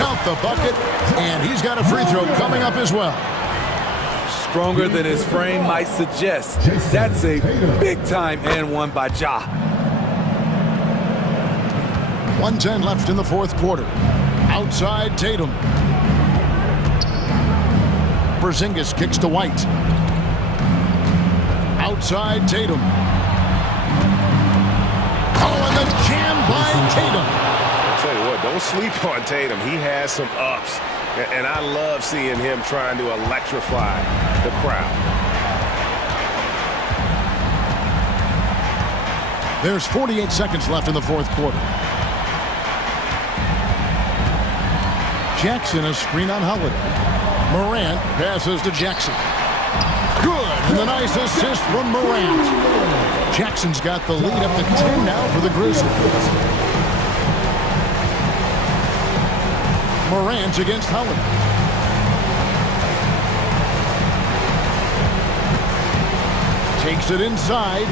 Count the bucket. And he's got a free throw coming up as well. Stronger than his frame might suggest. That's a big-time and one by Ja. 1:10 left in the fourth quarter. Outside Tatum. Porzingis kicks to White. Outside Tatum. Oh, and the jam by Tatum. I'll tell you what, don't sleep on Tatum. He has some ups. And I love seeing him trying to electrify the crowd. There's 48 seconds left in the fourth quarter. Jackson, a screen on Holiday. Morant passes to Jackson. Good, and the nice assist from Morant. Jackson's got the lead up to 10 now for the Grizzlies. Morant against Holiday. Takes it inside.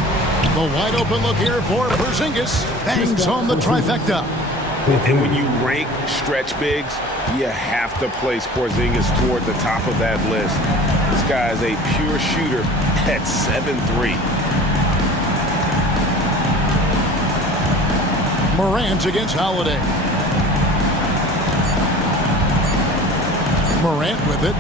The wide open look here for Porzingis. Bangs home the trifecta. And when you rank stretch bigs, you have to place Porzingis toward the top of that list. This guy is a pure shooter at 7'3". Morant against Holiday. Morant with it.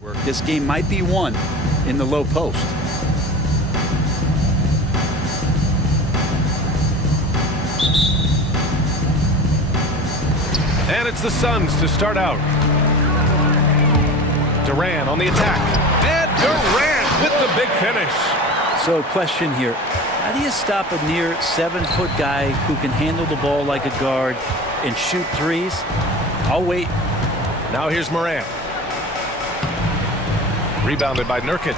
This game might be won in the low post. And it's the Suns to start out. Durant on the attack. And Durant with the big finish. So question here, how do you stop a near 7-foot guy who can handle the ball like a guard and shoot threes? I'll wait. Now here's Morant. Rebounded by Nurkic.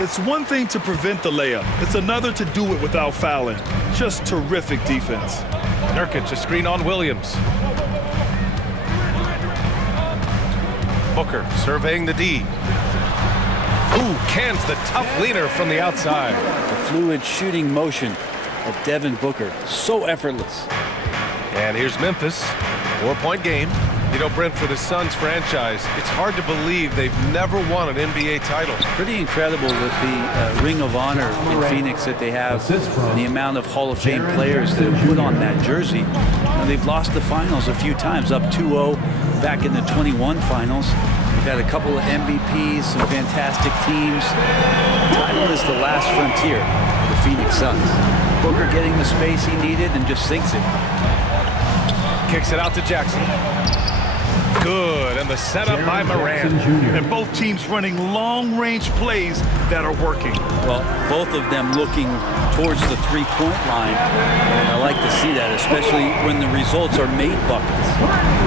It's one thing to prevent the layup. It's another to do it without fouling. Just terrific defense. Nurkic, a screen on Williams. Booker surveying the D. Ooh, cans the tough leaner from the outside. The fluid shooting motion of Devin Booker, so effortless. And here's Memphis, 4-point game. You know, Brent, for the Suns franchise, it's hard to believe they've never won an NBA title. Pretty incredible with the Ring of Honor in Phoenix that they have, and the amount of Hall of Fame players that have put on that jersey. And they've lost the finals a few times, up 2-0 back in the 21 finals. We've had a couple of MVPs, some fantastic teams. The title is the last frontier for the Phoenix Suns. Booker getting the space he needed and just sinks it. Kicks it out to Jackson. Good, and the setup by Morant. And both teams running long-range plays that are working. Well, both of them looking towards the three-point line. And I like to see that, especially when the results are made buckets.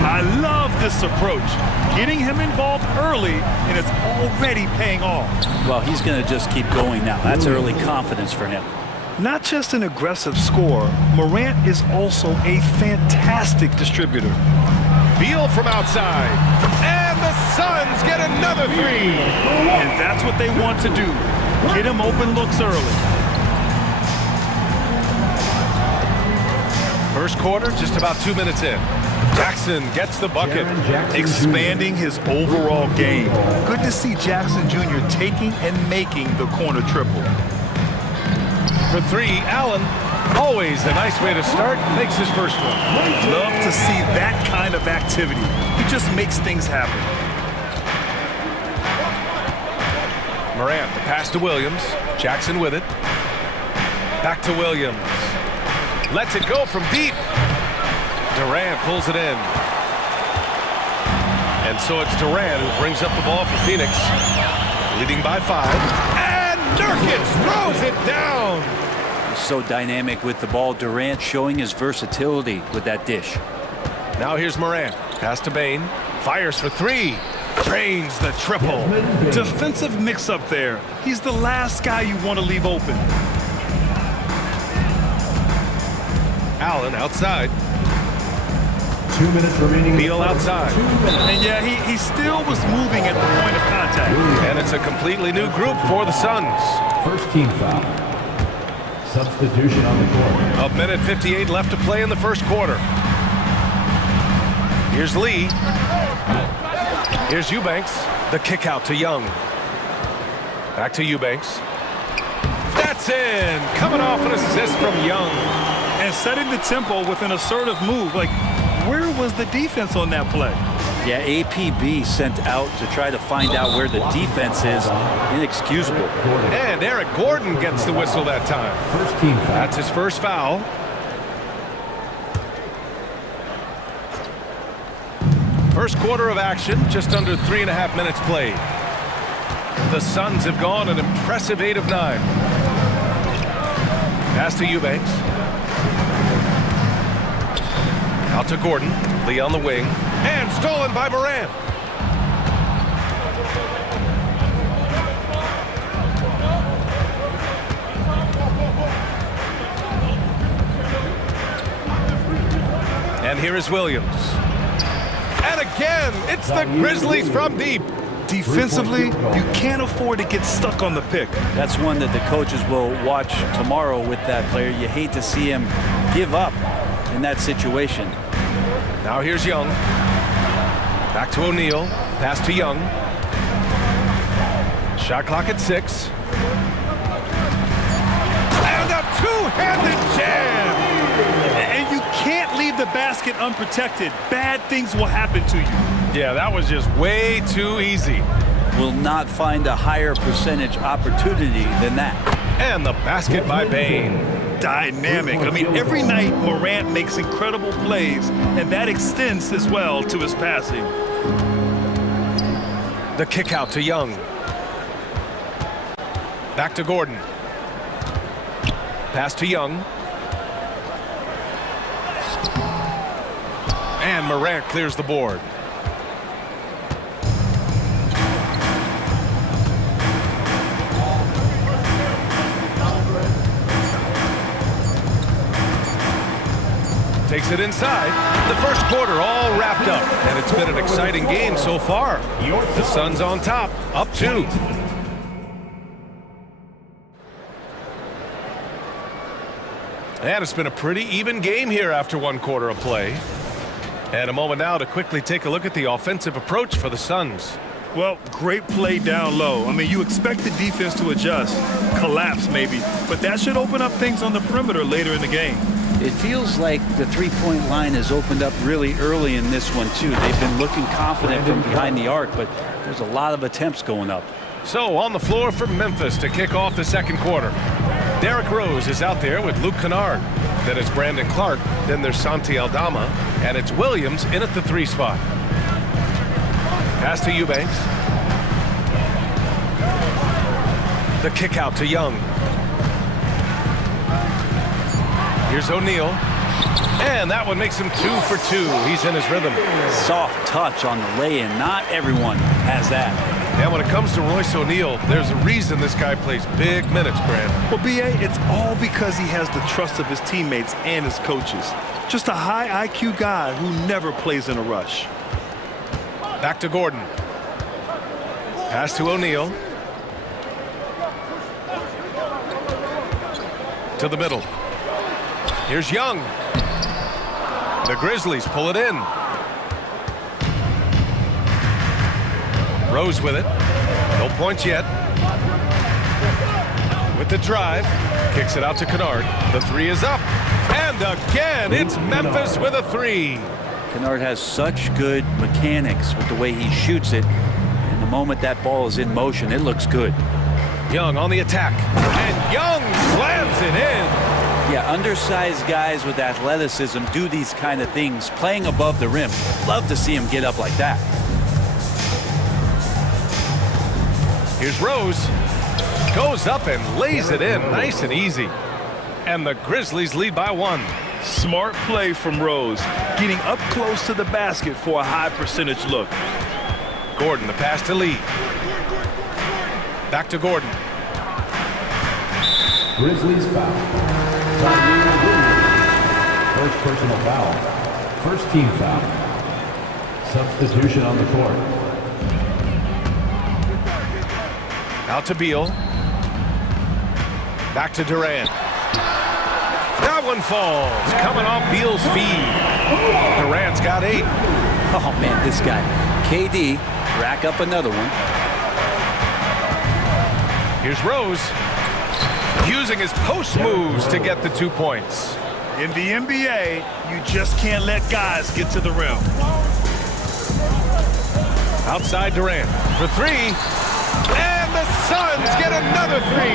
I love this approach. Getting him involved early, and it's already paying off. Well, he's going to just keep going now. That's early confidence for him. Not just an aggressive scorer, Morant is also a fantastic distributor. Beal from outside. And the Suns get another three. And that's what they want to do. Get him open looks early. First quarter, just about 2 minutes in. Jackson gets the bucket. Expanding his overall game. Good to see Jackson Jr. taking and making the corner triple. For three, Allen. Always a nice way to start. Makes his first one. Love to see that kind of activity. He just makes things happen. Morant, the pass to Williams. Jackson with it. Back to Williams. Lets it go from deep. Durant pulls it in. And so it's Durant who brings up the ball for Phoenix. Leading by 5. And Nurkic throws it down. So dynamic with the ball. Durant showing his versatility with that dish. Now here's Morant. Pass to Bane. Fires for three. Drains the triple. Defensive mix-up there. He's the last guy you want to leave open. Allen outside. 2 minutes remaining. Beal outside. And yeah, he still was moving at the point of contact. And it's a completely new group for the Suns. First team foul. Substitution on the court. A minute 58 left to play in the first quarter. Here's Lee. Here's Eubanks. The kick out to Young. Back to Eubanks. That's in. Coming off an assist from Young. And setting the tempo with an assertive move. Like, where was the defense on that play? Yeah, APB sent out to try to find out where the defense is. Inexcusable. And Eric Gordon gets the whistle that time. First team foul. That's his first foul. First quarter of action, just under 3.5 minutes played. The Suns have gone an impressive 8 of 9. Pass to Eubanks. Out to Gordon. Lee on the wing. And stolen by Morant. And here is Williams. And again, it's the Grizzlies from deep. Defensively, you can't afford to get stuck on the pick. That's one that the coaches will watch tomorrow with that player. You hate to see him give up in that situation. Now here's Young. Back to O'Neal. Pass to Young. Shot clock at 6. And a two-handed jam. And you can't leave the basket unprotected. Bad things will happen to you. Yeah, that was just way too easy. will not find a higher percentage opportunity than that. And the basket by Bain. Dynamic. I mean, every night Morant makes incredible plays, and that extends as well to his passing. The kick out to Young. Back to Gordon. Pass to Young. And Morant clears the board. Takes it inside. The first quarter all wrapped up, and it's been an exciting game so far. The Suns on top, up 2. And it's been a pretty even game here after 1 quarter of play. And a moment now to quickly take a look at the offensive approach for the Suns. Well, great play down low. I mean, you expect the defense to adjust, collapse maybe, but that should open up things on the perimeter later in the game. It feels like the three-point line has opened up really early in this one, too. They've been looking confident from behind the arc, but there's a lot of attempts going up. So on the floor for Memphis to kick off the second quarter. Derrick Rose is out there with Luke Kennard. Then it's Brandon Clark. Then there's Santi Aldama. And it's Williams in at the 3 spot. Pass to Eubanks. The kick out to Young. Here's O'Neal. And that one makes him 2 for 2. He's in his rhythm. Soft touch on the lay-in. Not everyone has that. Yeah, when it comes to Royce O'Neal, there's a reason this guy plays big minutes, Grant. Well, B.A., it's all because he has the trust of his teammates and his coaches. Just a high IQ guy who never plays in a rush. Back to Gordon. Pass to O'Neal. To the middle. Here's Young. The Grizzlies pull it in. Rose with it. No points yet. With the drive. Kicks it out to Kennard. The 3 is up. And again, it's Memphis with a 3. Kennard has such good mechanics with the way he shoots it. And the moment that ball is in motion, it looks good. Young on the attack. And Young slams it in. Yeah, undersized guys with athleticism do these kind of things, playing above the rim. Love to see him get up like that. Here's Rose. Goes up and lays it in nice and easy. And the Grizzlies lead by 1. Smart play from Rose, getting up close to the basket for a high percentage look. Gordon, the pass to Lee. Back to Gordon. Grizzlies foul. First personal foul. First team foul. Substitution on the court. Out to Beal. Back to Durant. That one falls. Coming off Beal's feed. Durant's got 8. Oh, man, this guy. KD, rack up another one. Here's Rose. Using his post moves to get the 2 points. In the NBA, you just can't let guys get to the rim. Outside Durant for 3. And the Suns get another 3.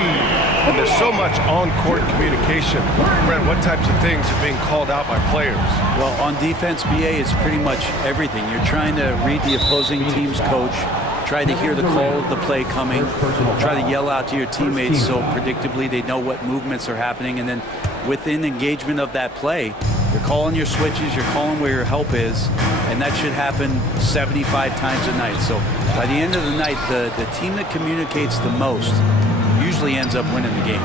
And there's so much on-court communication. Brent, what types of things are being called out by players? Well, on defense, BA, it's pretty much everything. You're trying to read the opposing team's coach, try to hear the call of the play coming, try to yell out to your teammates so predictably they know what movements are happening, and then within engagement of that play, you're calling your switches, you're calling where your help is, and that should happen 75 times a night. So by the end of the night, the team that communicates the most usually ends up winning the game.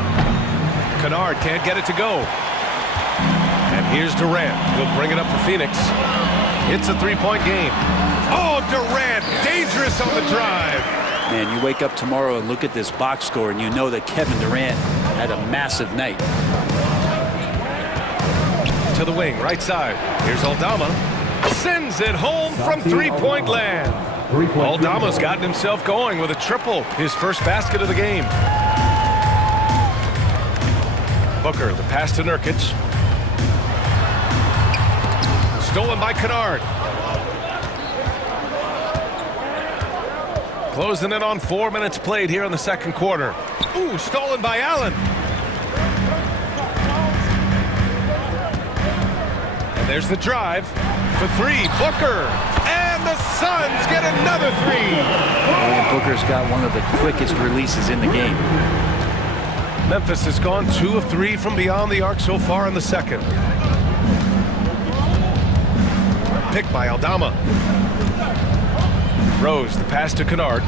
Kennard can't get it to go. And here's Durant. He'll bring it up for Phoenix. It's a 3-point game. Oh, Durant, dangerous on the drive. Man, you wake up tomorrow and look at this box score, and you know that Kevin Durant had a massive night. To the wing, right side. Here's Aldama. Sends it home from 3-point land. Aldama's gotten himself going with a triple, his first basket of the game. Booker, the pass to Nurkic. Stolen by Kennard. Closing in on 4 minutes played here in the second quarter. Ooh, stolen by Allen. And there's the drive for three. Booker. And the Suns get another three. And Booker's got one of the quickest releases in the game. Memphis has gone 2 of 3 from beyond the arc so far in the second. Picked by Aldama. Rose, the pass to Kennard.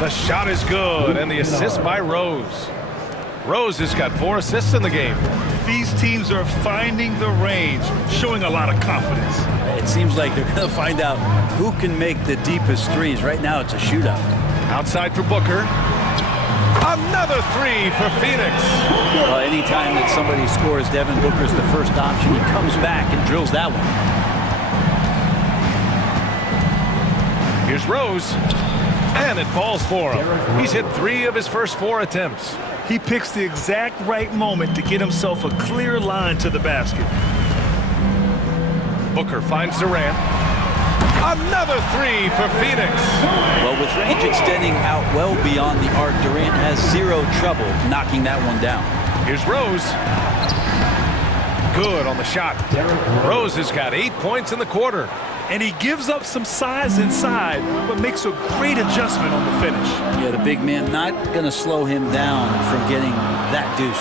The shot is good, and the assist by Rose. Rose has got 4 assists in the game. These teams are finding the range, showing a lot of confidence. It seems like they're going to find out who can make the deepest threes. Right now, it's a shootout. Outside for Booker. Another three for Phoenix. Well, anytime that somebody scores, Devin Booker's the first option. He comes back and drills that one. Here's Rose, and it falls for him. He's hit 3 of his first 4 attempts. He picks the exact right moment to get himself a clear line to the basket. Booker finds Durant. Another three for Phoenix. Well, with range extending out well beyond the arc, Durant has 0 trouble knocking that one down. Here's Rose. Good on the shot. Rose has got 8 points in the quarter. And he gives up some size inside, but makes a great adjustment on the finish. Yeah, the big man not going to slow him down from getting that deuce.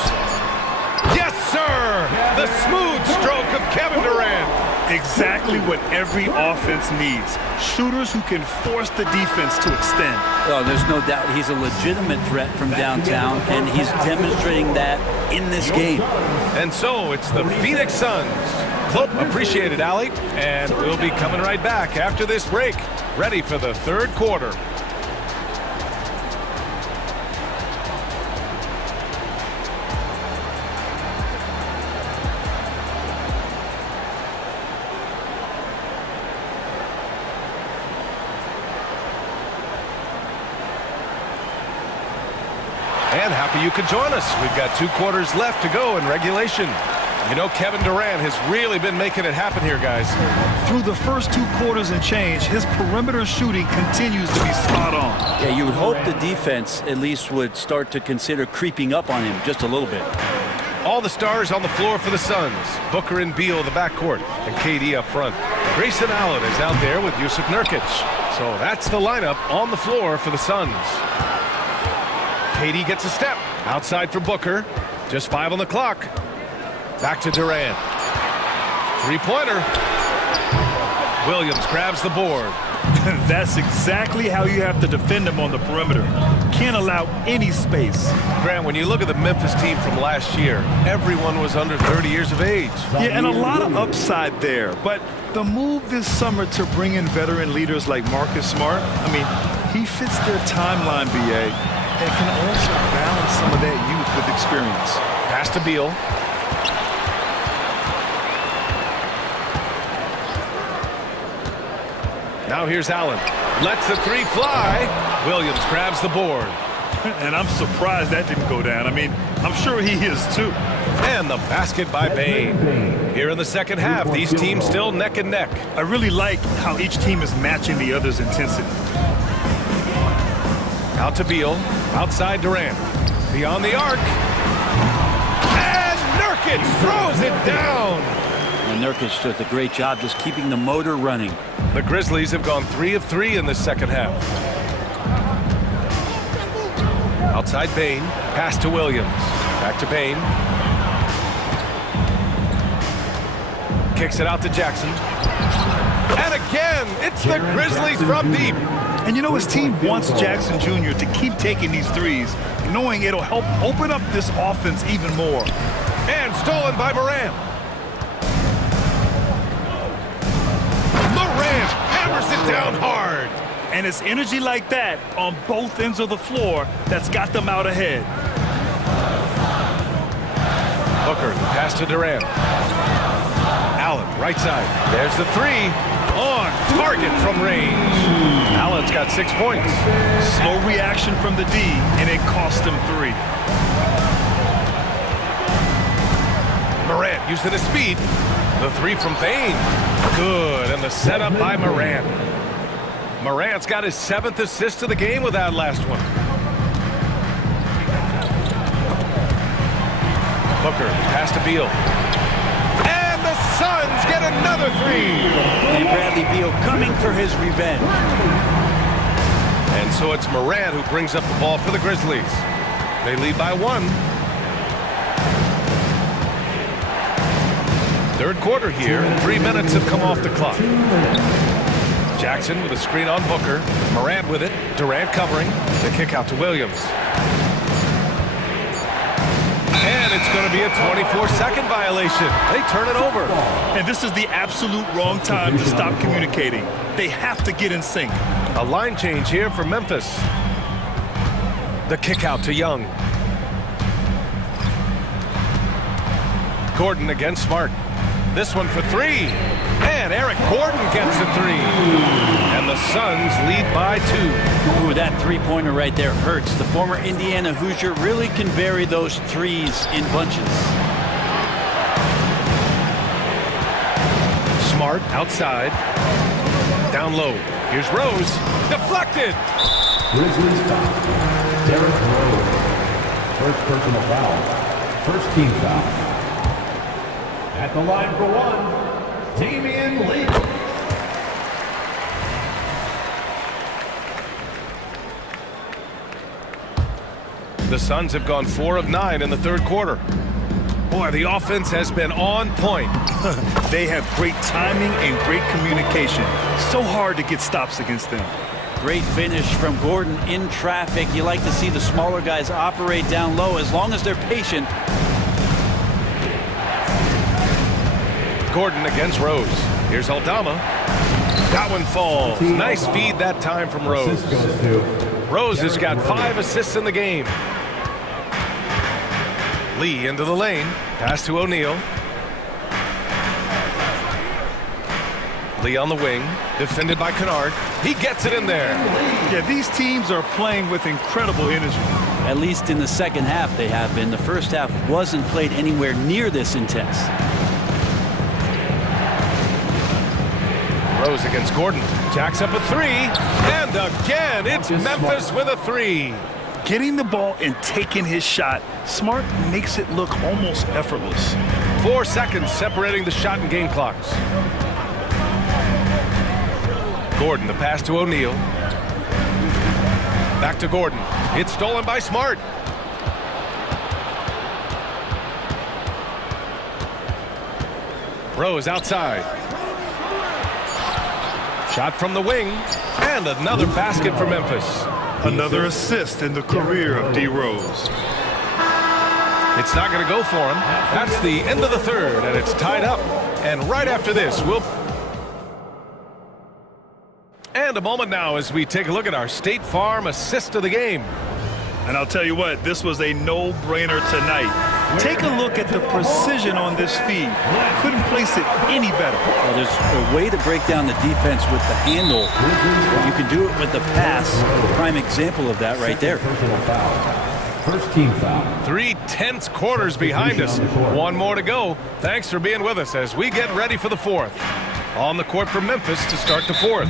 Yes, sir! The smooth stroke of Kevin Durant. Exactly what every offense needs. Shooters who can force the defense to extend. Oh, there's no doubt he's a legitimate threat from downtown, and he's demonstrating that in this game. And so it's the Phoenix Suns. Appreciate it, Allie. And we'll be coming right back after this break. Ready for the third quarter. And happy you could join us. We've got 2 quarters left to go in regulation. You know, Kevin Durant has really been making it happen here, guys. Through the first 2 quarters and change, his perimeter shooting continues to be spot on. Yeah, you would hope the defense at least would start to consider creeping up on him just a little bit. All the stars on the floor for the Suns. Booker and Beal, the backcourt, and KD up front. Grayson Allen is out there with Yusuf Nurkic. So that's the lineup on the floor for the Suns. KD gets a step. Outside for Booker. Just 5 on the clock. Back to Durant. 3-pointer. Williams grabs the board. That's exactly how you have to defend him on the perimeter. Can't allow any space. Grant, when you look at the Memphis team from last year, everyone was under 30 years of age. Yeah, and a lot of upside there. But the move this summer to bring in veteran leaders like Marcus Smart, I mean, he fits their timeline, BA, and can also balance some of that youth with experience. Pass to Beal. Now here's Allen. Lets the 3 fly. Williams grabs the board. And I'm surprised that didn't go down. I mean, I'm sure he is too. And the basket by Bain. Here in the second half, these teams still neck and neck. I really like how each team is matching the other's intensity. Out to Beal. Outside Durant. Beyond the arc. And Nurkic throws it down. And Nurkic does a great job just keeping the motor running. The Grizzlies have gone 3 of 3 in this second half. Outside Bain. Pass to Williams. Back to Bain. Kicks it out to Jackson. And again, it's the Grizzlies from deep. And you know, his team wants Jackson Jr. to keep taking these threes, knowing it'll help open up this offense even more. And stolen by Morant. Morant hammers it down hard. And it's energy like that on both ends of the floor that's got them out ahead. Booker, pass to Durant. Allen, right side. There's the 3. On target from range. Allen's got 6 points. Slow reaction from the D, and it cost him 3. Morant using his speed. The 3 from Bain. Good, and the setup by Morant. Morant's got his 7th assist of the game with that last one. Booker, pass to Beal. And the Suns get another 3. And Bradley Beal coming for his revenge. And so it's Morant who brings up the ball for the Grizzlies. They lead by 1. Third quarter here, and 3 minutes have come off the clock. Jackson with a screen on Booker. Morant with it. Durant covering. The kick out to Williams. And it's going to be a 24-second violation. They turn it over. And this is the absolute wrong time to stop communicating. They have to get in sync. A line change here for Memphis. The kick out to Young. Gordon against Smart. This one for 3. And Eric Gordon gets a 3. And the Suns lead by 2. Ooh, that three-pointer right there hurts. The former Indiana Hoosier really can bury those threes in bunches. Smart outside. Down low. Here's Rose. Deflected. Grizzlies foul. Derrick Rose. First personal foul. First team foul. At the line for 1, Damian Lee. The Suns have gone 4 of 9 in the third quarter. Boy, the offense has been on point. They have great timing and great communication. So hard to get stops against them. Great finish from Gordon in traffic. You like to see the smaller guys operate down low as long as they're patient. Gordon against Rose. Here's Aldama. That one falls. Nice feed that time from Rose. Rose has got 5 assists in the game. Lee into the lane. Pass to O'Neal. Lee on the wing. Defended by Kennard. He gets it in there. Yeah, these teams are playing with incredible energy. At least in the second half they have been. The first half wasn't played anywhere near this intense. Rose against Gordon. Jacks up a 3. And again, it's Memphis with a 3. Getting the ball and taking his shot, Smart makes it look almost effortless. 4 seconds separating the shot and game clocks. Gordon, the pass to O'Neal. Back to Gordon. It's stolen by Smart. Rose outside. Shot from the wing, and another basket for Memphis. Another assist in the career of D. Rose. It's not going to go for him. That's the end of the third, and it's tied up. And right after this, we'll... And a moment now as we take a look at our State Farm assist of the game. And I'll tell you what, this was a no-brainer tonight. Take a look at the precision on this feed. Couldn't place it any better. Well, there's a way to break down the defense with the handle. You can do it with the pass. Prime example of that right there. First team foul. 3 tense quarters behind us. 1 more to go. Thanks for being with us as we get ready for the 4th. On the court for Memphis to start the 4th.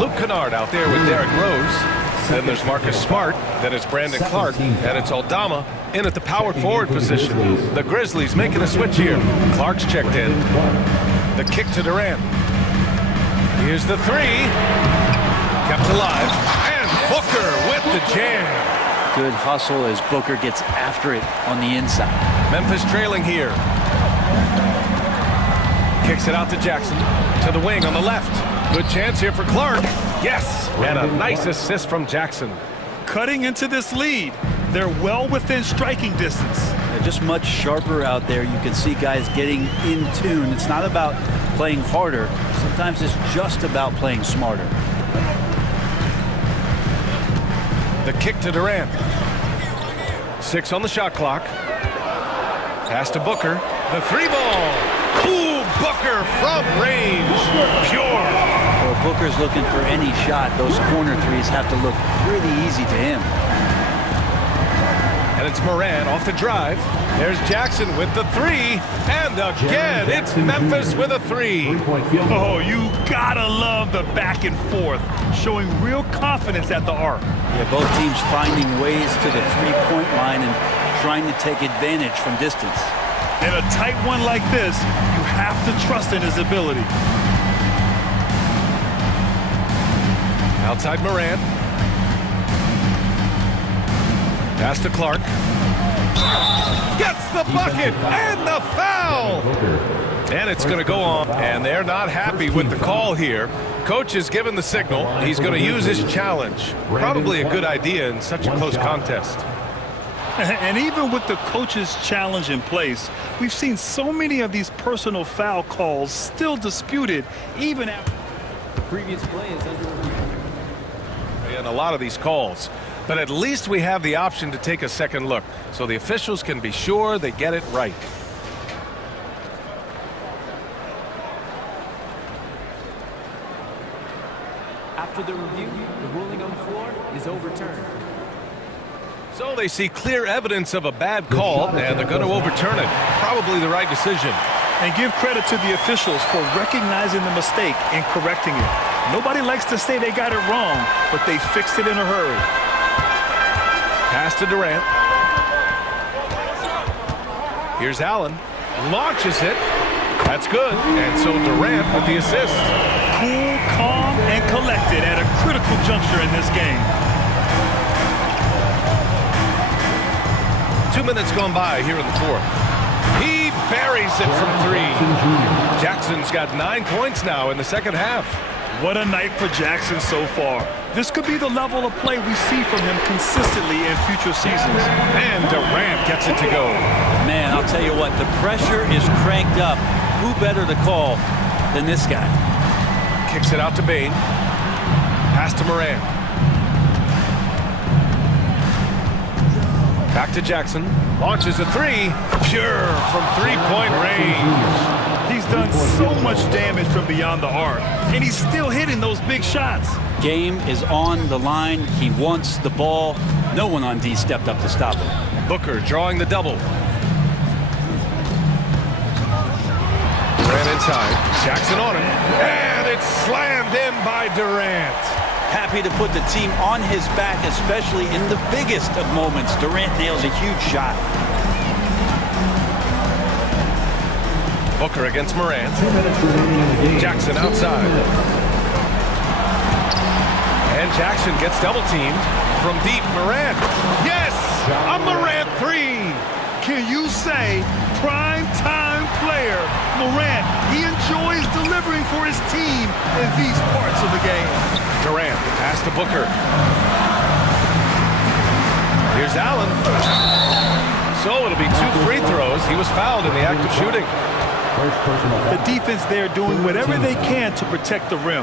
Luke Kennard out there with Derrick Rose. Then there's Marcus Smart. Then it's Brandon Clark. And it's Aldama in at the power forward position. The Grizzlies making a switch here. Clark's checked in. The kick to Durant. Here's the 3. Kept alive. And Booker with the jam. Good hustle as Booker gets after it on the inside. Memphis trailing here. Kicks it out to Jackson. To the wing on the left. Good chance here for Clark. Yes, and a nice assist from Jackson. Cutting into this lead. They're well within striking distance. They're just much sharper out there. You can see guys getting in tune. It's not about playing harder. Sometimes it's just about playing smarter. The kick to Durant. 6 on the shot clock. Pass to Booker. The 3-ball. Ooh, Booker from range. Pure. Well, Booker's looking for any shot. Those corner threes have to look pretty easy to him. And it's Moran off the drive. There's Jackson with the three. And again, it's Memphis with a three. Oh, you gotta love the back and forth, showing real confidence at the arc. Yeah, both teams finding ways to the three-point line and trying to take advantage from distance. In a tight one like this, you have to trust in his ability. Outside Moran. Pass to Clark. Gets the bucket and the foul. And it's going to go on. And they're not happy with the call here. Coach is given the signal. He's going to use his challenge. Probably a good idea in such a close contest. And even with the coach's challenge in place, we've seen so many of these personal foul calls still disputed even after the previous play is under review. And a lot of these calls. But at least we have the option to take a second look, so the officials can be sure they get it right. After the review, the ruling on the floor is overturned. So they see clear evidence of a bad call, and they're going to overturn it. Probably the right decision. And give credit to the officials for recognizing the mistake and correcting it. Nobody likes to say they got it wrong, but they fixed it in a hurry. Pass to Durant. Here's Allen. Launches it. That's good. And so Durant with the assist. Cool, calm, and collected at a critical juncture in this game. 2 minutes gone by here in the fourth. He buries it from three. Jackson's got 9 points now in the second half. What a night for Jackson so far. This could be the level of play we see from him consistently in future seasons. And Durant gets it to go. Man, I'll tell you what, the pressure is cranked up. Who better to call than this guy? Kicks it out to Bain. Pass to Moran. Back to Jackson. Launches a three. Pure from three-point range. He's done so much damage from beyond the arc, and he's still hitting those big shots. Game is on the line. He wants the ball. No one on D stepped up to stop him. Booker drawing the double. Ran inside. Jackson on him. And it's slammed in by Durant. Happy to put the team on his back, especially in the biggest of moments. Durant nails a huge shot. Booker against Moran. Jackson outside. And Jackson gets double teamed from deep. Moran. Yes! A Moran three! Can you say prime time player Moran? He enjoys delivering for his team in these parts of the game. Durant pass to Booker. Here's Allen. So it'll be 2 free throws. He was fouled in the act of shooting. The defense there doing whatever they can to protect the rim.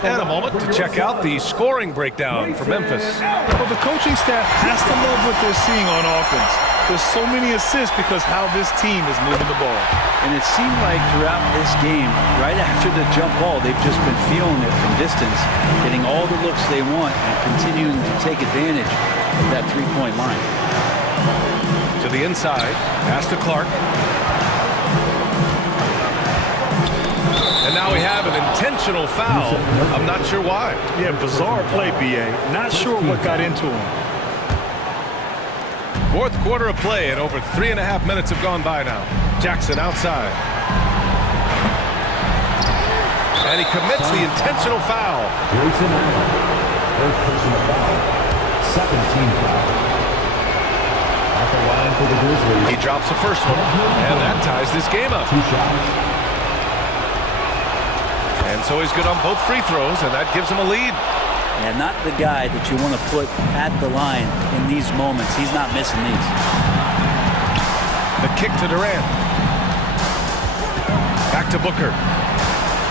And a moment to check out the scoring breakdown for Memphis. Well, the coaching staff has to love what they're seeing on offense. There's so many assists because how this team is moving the ball. And it seemed like throughout this game, right after the jump ball, they've just been feeling it from distance, getting all the looks they want and continuing to take advantage of that three-point line. To the inside, pass to Clark. And now we have an intentional foul. I'm not sure why. Yeah, bizarre play, B.A. Not sure what got into him. Fourth quarter of play, and over 3.5 minutes have gone by now. Jackson outside. And he commits the intentional foul. Grayson Allen, first personal foul, second team foul. At the line for the Grizzlies. He drops the first one, and that ties this game up. 2 shots. And so he's good on both free throws, and that gives him a lead. And not the guy that you want to put at the line in these moments. He's not missing these. The kick to Durant. Back to Booker.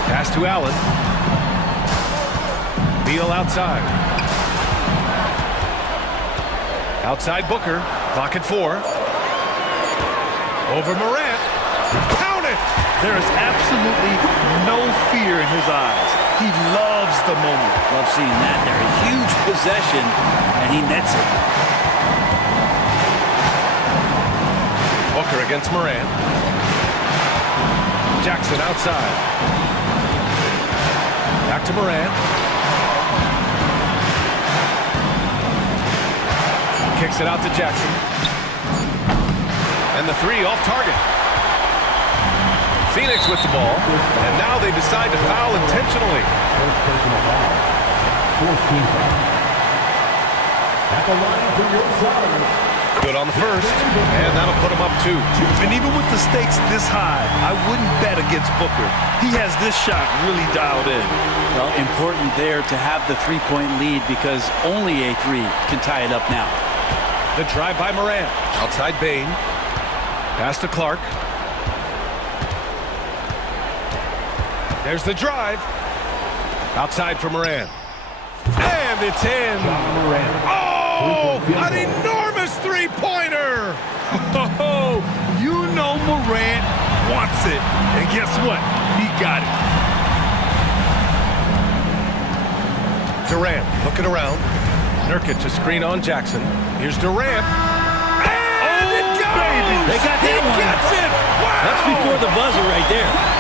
Pass to Allen. Beal outside. Outside Booker. Clock at 4. Over Morant. Count it! There is absolutely no fear in his eyes. He loves the moment. Love seeing that there. A huge possession, and he nets it. against Moran. Jackson outside. Back to Moran. Kicks it out to Jackson. And the three off target. Phoenix with the ball. And now they decide to foul intentionally. First personal foul. 14th foul. At the line for your side. Good on the first, and that'll put him up 2. And even with the stakes this high, I wouldn't bet against Booker. He has this shot really dialed in. Well, important there to have the three-point lead because only a three can tie it up now. The drive by Moran. Outside Bain. Pass to Clark. There's the drive. Outside for Moran. And it's in. Oh, an enormous three-pointer. Oh, you know Morant wants it. And guess what? He got it. Durant looking around. Nurkic a screen on Jackson. Here's Durant. And it goes! Baby. They got that He one. gets it! Wow! That's before the buzzer right there.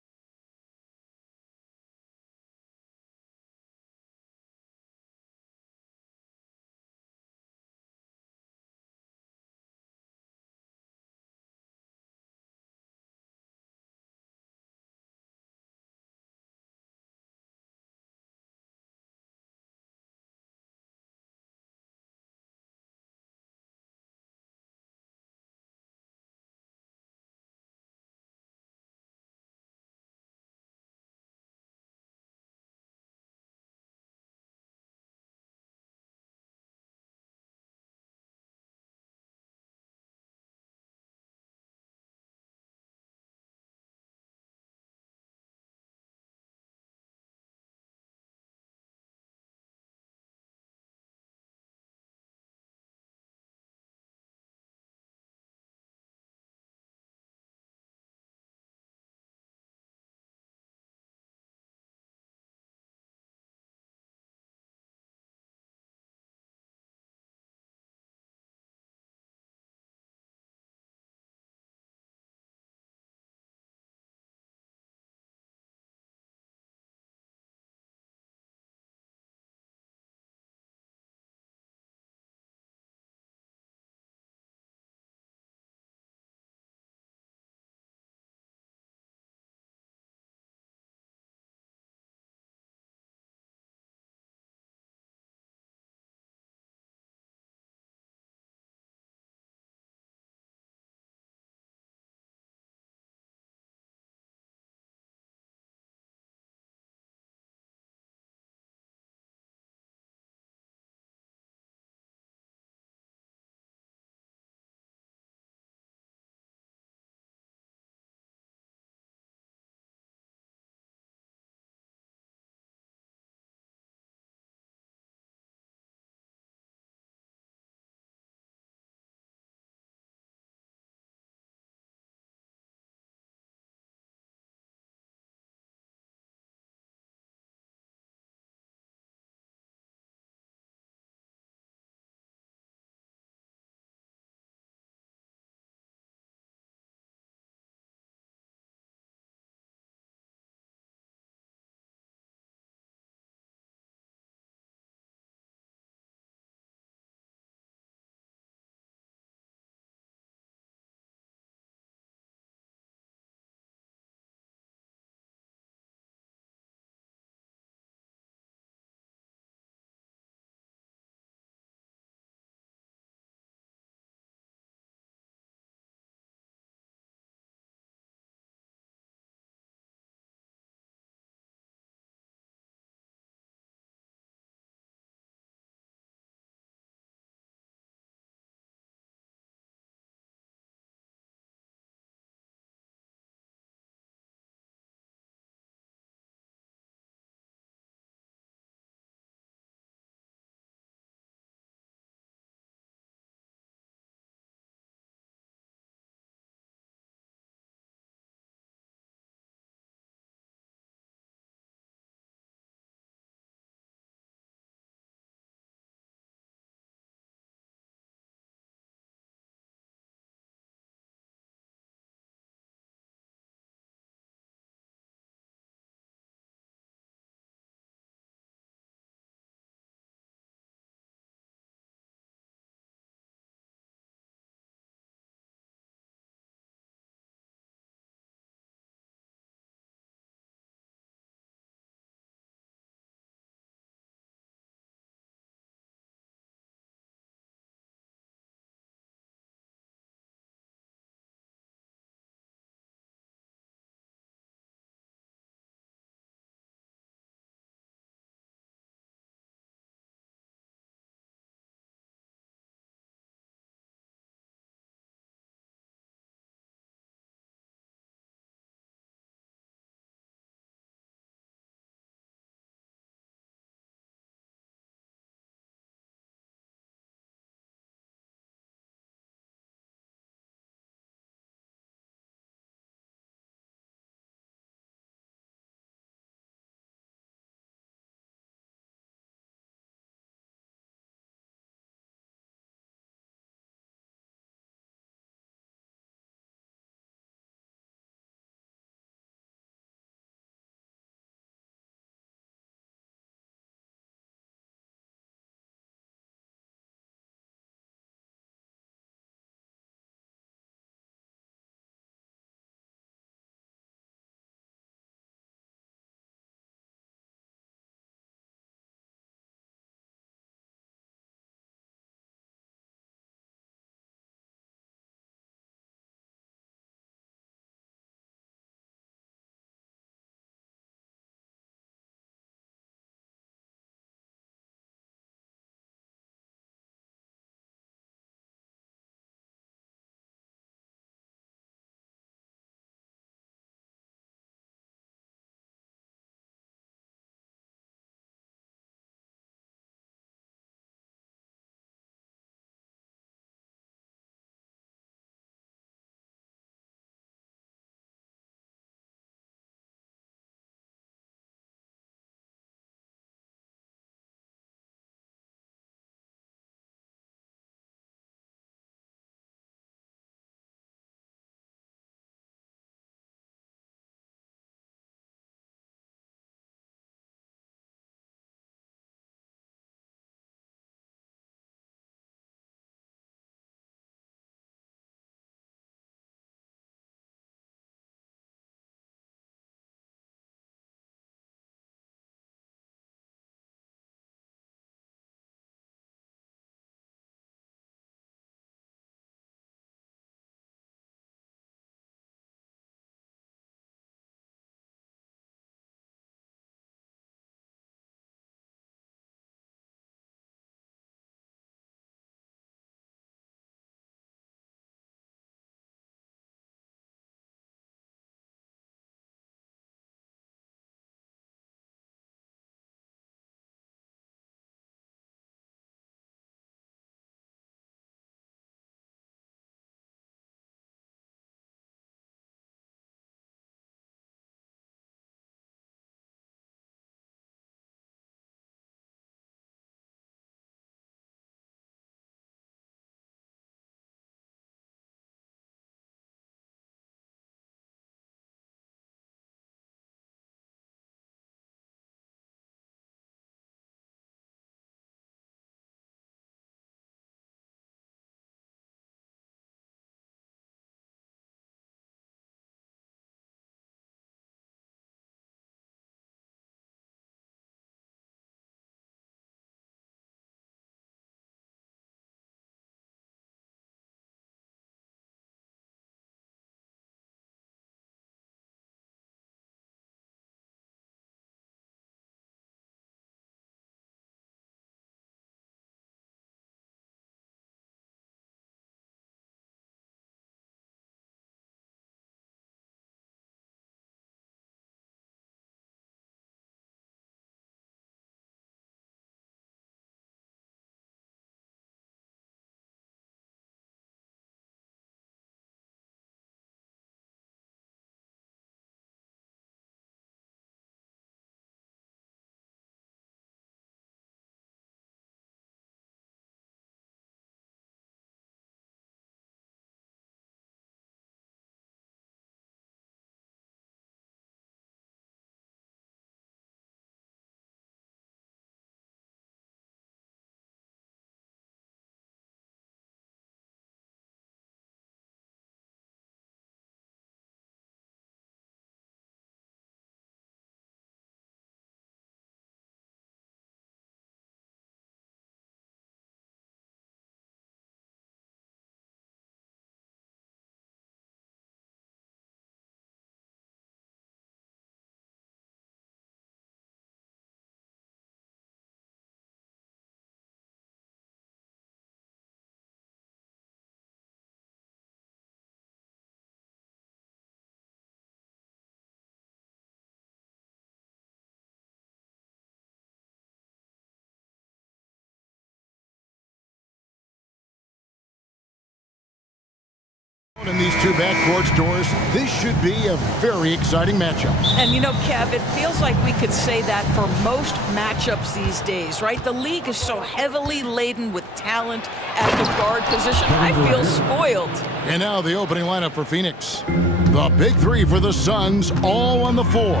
In these two backcourts, Doris, this should be a very exciting matchup. And you know, Kev, it feels like we could say that for most matchups these days, right? The league is so heavily laden with talent at the guard position. I feel spoiled. And now the opening lineup for Phoenix. The big three for the Suns, all on the floor.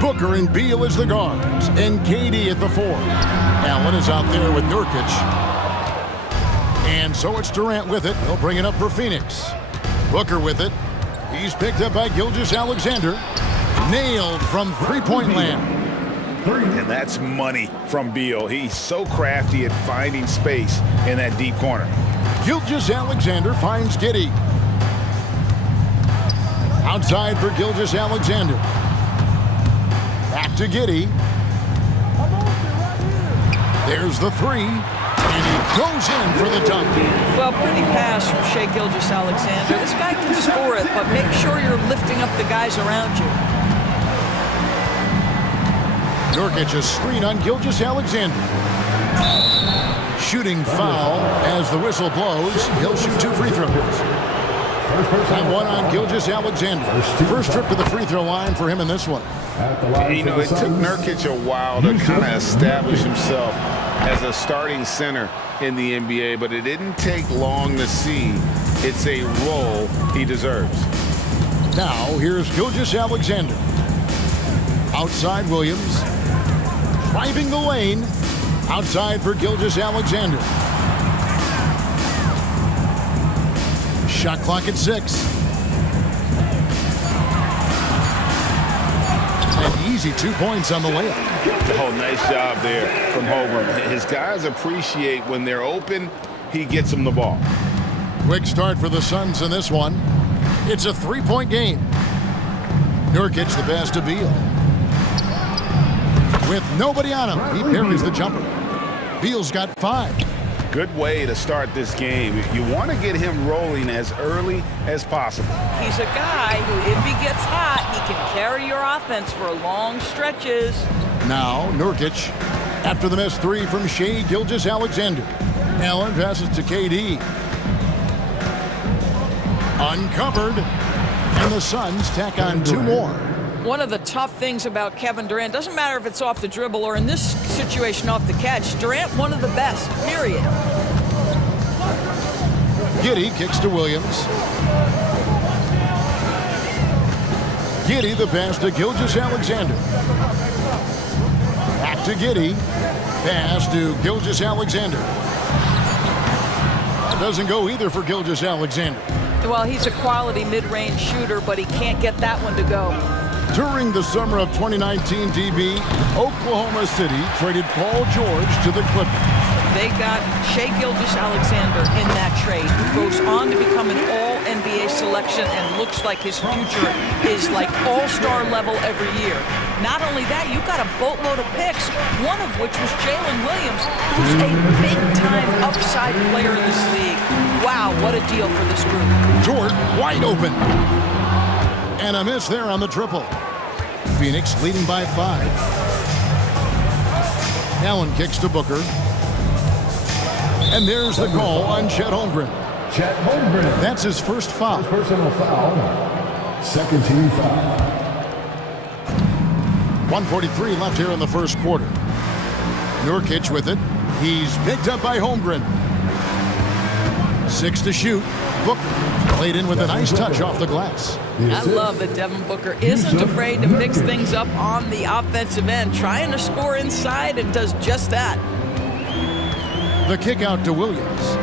Booker and Beal as the guards, and KD at the four. Allen is out there with Nurkic. And so it's Durant with it. He'll bring it up for Phoenix. Booker with it. He's picked up by Gilgeous-Alexander. Nailed from three-point land. And that's money from Beal. He's so crafty at finding space in that deep corner. Gilgeous-Alexander finds Giddey. Outside for Gilgeous-Alexander. Back to Giddey. There's the three. And he goes in for the dunk. Well, pretty pass from Shai Gilgeous-Alexander. This guy can score it, but make sure you're lifting up the guys around you. Nurkic a screen on Gilgeous-Alexander. Shooting foul as the whistle blows. He'll shoot 2 free throws. And one on Gilgeous-Alexander. First trip to the free throw line for him in this one. You know, it took Nurkic a while to kind of establish himself as a starting center in the NBA, but it didn't take long to see it's a role he deserves. Now, here's Gilgeous-Alexander. Outside Williams. Driving the lane. Outside for Gilgeous-Alexander. Shot clock at 6. And easy 2 points on the layup. Oh, nice job there from Holmgren. His guys appreciate when they're open, he gets them the ball. Quick start for the Suns in this one. It's a 3-point game. Nurkic the pass to Beal. With nobody on him, he parries the jumper. Beal's got 5. Good way to start this game. You want to get him rolling as early as possible. He's a guy who, if he gets hot, he can carry your offense for long stretches. Now, Nurkic, after the missed 3 from Shai Gilgeous-Alexander. Allen passes to KD. Uncovered, and the Suns tack on 2 more. One of the tough things about Kevin Durant, doesn't matter if it's off the dribble or in this situation off the catch, Durant one of the best, period. Giddey kicks to Williams. Giddey the pass to Gilgeous-Alexander. Back to Giddey. Pass to Gilgeous-Alexander. That doesn't go either for Gilgeous-Alexander. Well, he's a quality mid-range shooter, but he can't get that one to go. During the summer of 2019, DB, Oklahoma City traded Paul George to the Clippers. They got Shai Gilgeous-Alexander in that trade, who goes on to become an all-NBA selection and looks like his future is like all-star level every year. Not only that, you've got a boatload of picks, one of which was Jalen Williams, who's a big-time upside player in this league. Wow, what a deal for this group. Jordan wide open. And a miss there on the triple. Phoenix leading by 5. Allen kicks to Booker. And there's the call on Chet Holmgren. Chet Holmgren. That's his first foul. Personal foul. Second team foul. 1:43 left here in the first quarter. Nurkic with it. He's picked up by Holmgren. 6 to shoot. Booker played in with a nice touch off the glass. I love that Devin Booker isn't afraid to mix things up on the offensive end, trying to score inside, and does just that. The kick out to Williams.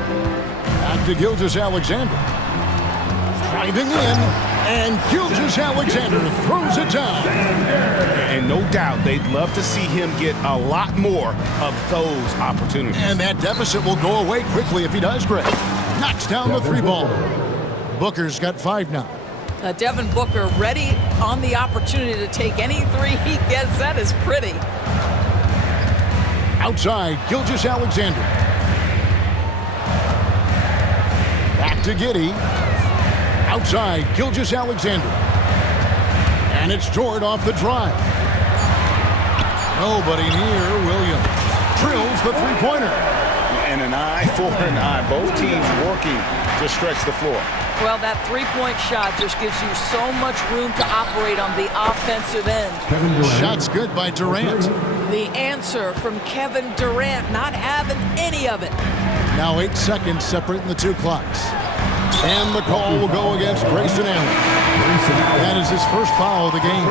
Back to Gilgeous-Alexander. Driving in, and Gilgeous-Alexander throws it down. And no doubt they'd love to see him get a lot more of those opportunities. And that deficit will go away quickly if he does, Greg. Knocks down the 3 ball. Booker's got 5 now. Devin Booker ready on the opportunity to take any 3 he gets. That is pretty. Outside, Gilgeous-Alexander. Back to Giddey. Outside, Gilgeous-Alexander. And it's Jordan off the drive. Nobody near. Williams drills the 3-pointer. And an eye for an eye. Both teams working to stretch the floor. Well, that three-point shot just gives you so much room to operate on the offensive end. Shot's good by Durant. The answer from Kevin Durant, not having any of it. Now 8 seconds separating the two clocks. And the call will go against Grayson Allen. That is his first foul of the game.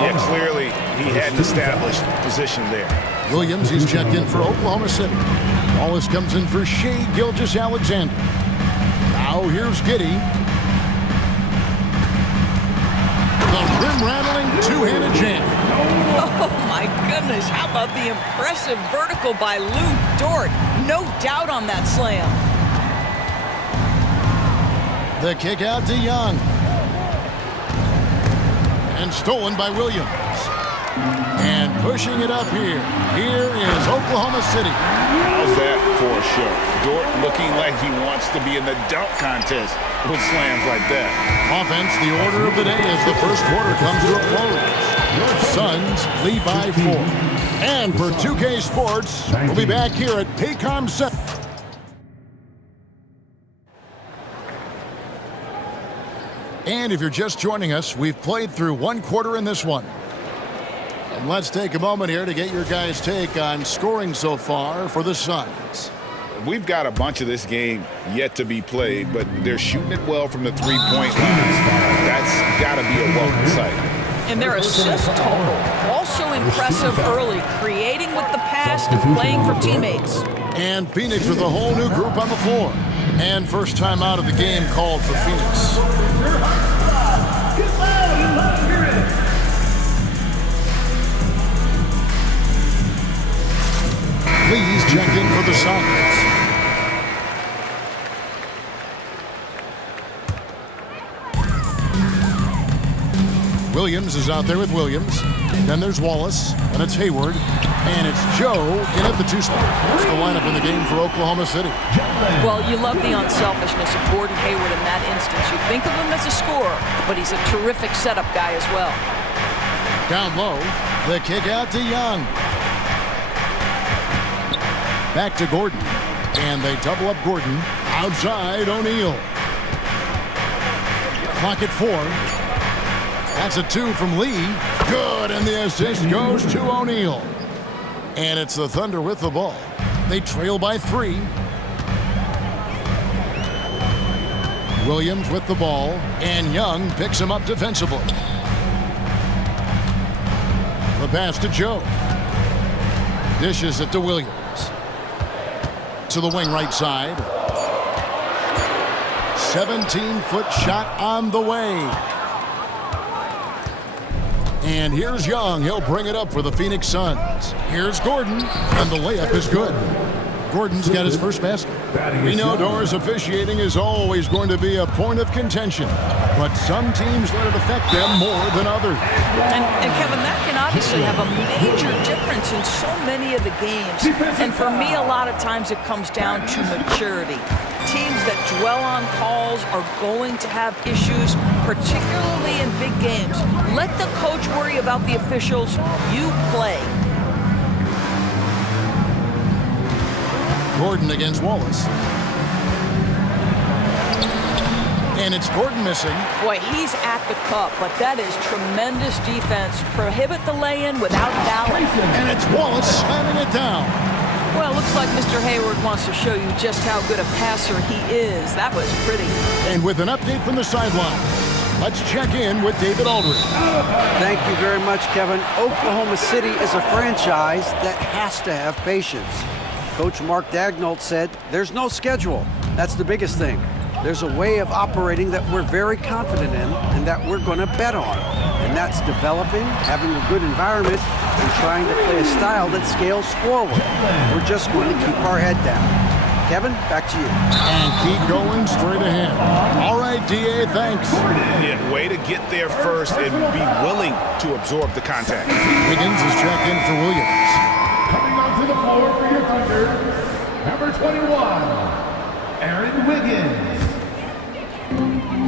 Yeah, clearly he hadn't established position there. Williams, he's checked in for Oklahoma City. Wallace comes in for Shea Gilgeous-Alexander. Now here's Giddey. The rim-rattling two-handed jam. Oh, my goodness. How about the impressive vertical by Lou Dort? No doubt on that slam. The kick out to Young. And stolen by Williams. And pushing it up here. Here is Oklahoma City. How's that for a show? Dort looking like he wants to be in the dunk contest with slams like that. Offense, the order of the day as the first quarter comes to a close. Suns lead by 4. And for 2K Sports, we'll be back here at Paycom Center. And if you're just joining us, we've played through one quarter in this one. And let's take a moment here to get your guys' take on scoring so far for the Suns. We've got a bunch of this game yet to be played, but they're shooting it well from the three-point line. That's got to be a welcome sight. And their assist total, also impressive early, creating with the pass and playing for teammates. And Phoenix with a whole new group on the floor. And first time out of the game called for Phoenix. Please check in for the Suns. Williams is out there with Williams. Then there's Wallace, and it's Hayward, and it's Joe in at the 2 spot. That's the lineup in the game for Oklahoma City. Well, you love the unselfishness of Gordon Hayward in that instance. You think of him as a scorer, but he's a terrific setup guy as well. Down low, the kick out to Young. Back to Gordon, and they double up Gordon. Outside, O'Neal. Clock at 4. That's a 2 from Lee. Good, and the assist goes to O'Neal. And it's the Thunder with the ball. They trail by 3. Williams with the ball, and Young picks him up defensively. The pass to Joe. Dishes it to Williams. To the wing right side. 17-foot shot on the way. And here's Young. He'll bring it up for the Phoenix Suns. Here's Gordon, and the layup is good. Gordon's got his first basket. We know Doris officiating is always going to be a point of contention, but some teams let it affect them more than others. And Kevin, that can obviously have a major difference in so many of the games. And for me, a lot of times it comes down to maturity. Teams that dwell on calls are going to have issues, particularly in big games. Let the coach worry about the officials. You play. Gordon against Wallace. And it's Gordon missing. Boy, he's at the cup, but that is tremendous defense. Prohibit the lay-in without fouling. And it's Wallace slamming it down. Well, it looks like Mr. Hayward wants to show you just how good a passer he is. That was pretty. And with an update from the sideline, let's check in with David Aldridge. Thank you very much, Kevin. Oklahoma City is a franchise that has to have patience. Coach Mark Daigneault said, there's no schedule. That's the biggest thing. There's a way of operating that we're very confident in and that we're going to bet on. And that's developing, having a good environment, and trying to play a style that scales forward. We're just going to keep our head down. Kevin, back to you. And keep going straight ahead. All right, D.A., thanks. Yeah, way to get there first and be willing to absorb the contact. Wiggins is checked in for Williams. Coming onto the floor for your Thunder, number 21, Aaron Wiggins.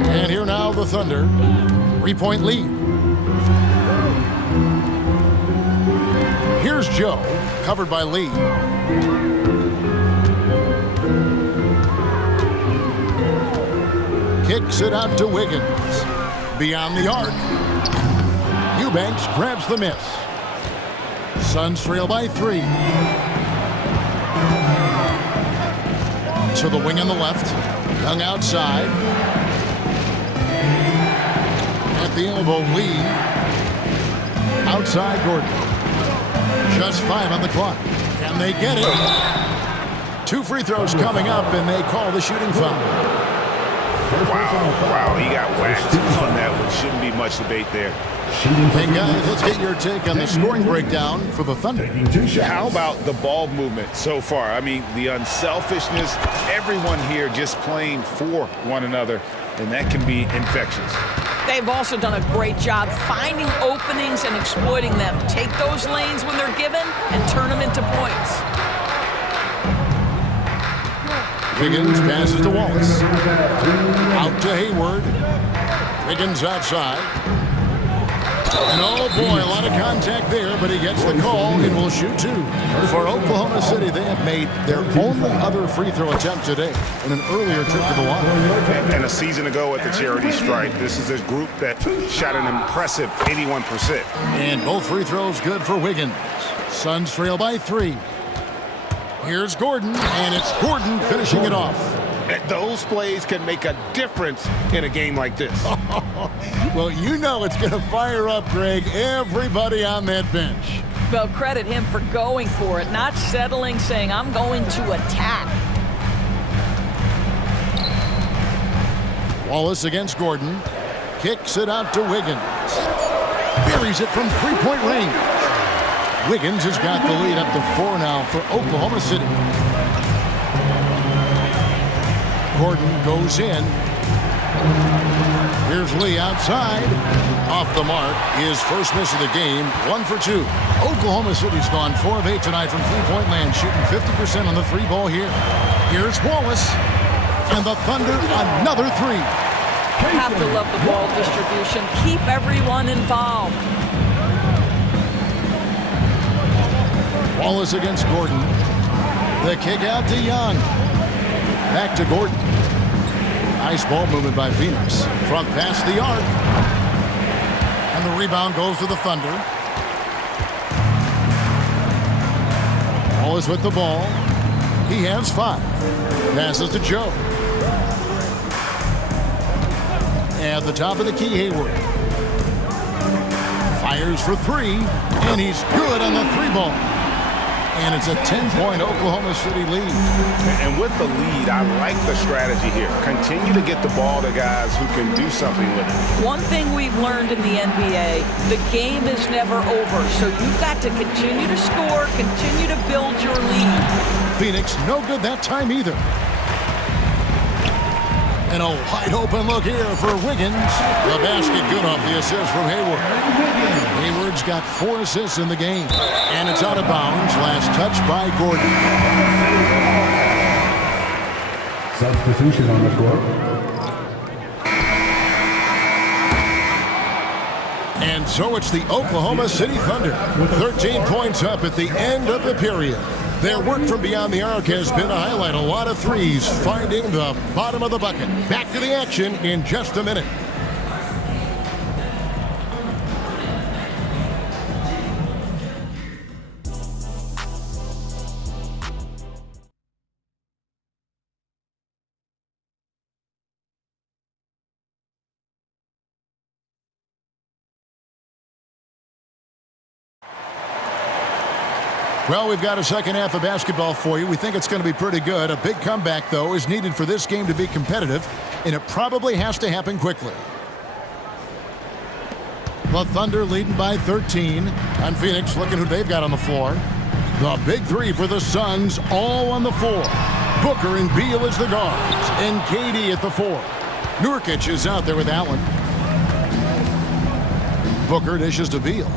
And here now the Thunder. 3-point lead. Here's Joe, covered by Lee. Kicks it out to Wiggins. Beyond the arc. Eubanks grabs the miss. Suns trail by 3. To the wing on the left. Young outside. At the elbow, Lee. Outside Gordon. Just 5 on the clock. And they get it. 2 free throws coming up, and they call the shooting foul. Wow, he got whacked on that one. Shouldn't be much debate there. Hey guys, let's get your take on the scoring breakdown for the Thunder. How about the ball movement so far? I mean, the unselfishness, everyone here just playing for one another, and that can be infectious. They've also done a great job finding openings and exploiting them. Take those lanes when they're given and turn them into points. Wiggins passes to Wallace. Out to Hayward. Wiggins outside. And oh boy, a lot of contact there, but he gets the call and will shoot 2. For Oklahoma City, they have made their only other free throw attempt today in an earlier trip to the line. And a season ago at the charity stripe, this is a group that shot an impressive 81%. And both free throws good for Wiggins. Suns trail by 3. Here's Gordon, and it's Gordon finishing it off. Those plays can make a difference in a game like this. Well, you know it's going to fire up, Greg, everybody on that bench. Well, credit him for going for it, not settling, saying, I'm going to attack. Wallace against Gordon. Kicks it out to Wiggins. Buries it from 3-point range. Wiggins has got the lead up to 4 now for Oklahoma City. Gordon goes in. Here's Lee outside. Off the mark. His first miss of the game. 1 for 2. Oklahoma City's gone 4 of 8 tonight from 3-point land, shooting 50% on the 3 ball here. Here's Wallace. And the Thunder, another 3. Have to love the ball distribution. Keep everyone involved. Wallace against Gordon. The kick out to Young. Back to Gordon. Nice ball movement by Phoenix. From past the arc. And the rebound goes to the Thunder. Wallace with the ball. He has 5. Passes to Joe. At the top of the key, Hayward. Fires for 3. And he's good on the 3 ball. And it's a 10-point Oklahoma City lead. And with the lead, I like the strategy here. Continue to get the ball to guys who can do something with it. One thing we've learned in the NBA, the game is never over. So you've got to continue to score, continue to build your lead. Phoenix no good that time either. And a wide open look here for Wiggins. The basket good off the assist from Hayward. Hayward's got 4 assists in the game. And it's out of bounds. Last touch by Gordon. Substitution on the court. And so it's the Oklahoma City Thunder. 13 points up at the end of the period. Their work from beyond the arc has been to highlight a lot of threes, finding the bottom of the bucket. Back to the action in just a minute. Well, we've got a second half of basketball for you. We think it's going to be pretty good. A big comeback, though, is needed for this game to be competitive, and it probably has to happen quickly. The Thunder leading by 13. And Phoenix looking who they've got on the floor. The big 3 for the Suns, all on the floor. Booker and Beal as the guards, and KD at the 4. Nurkic is out there with Allen. Booker dishes to Beal.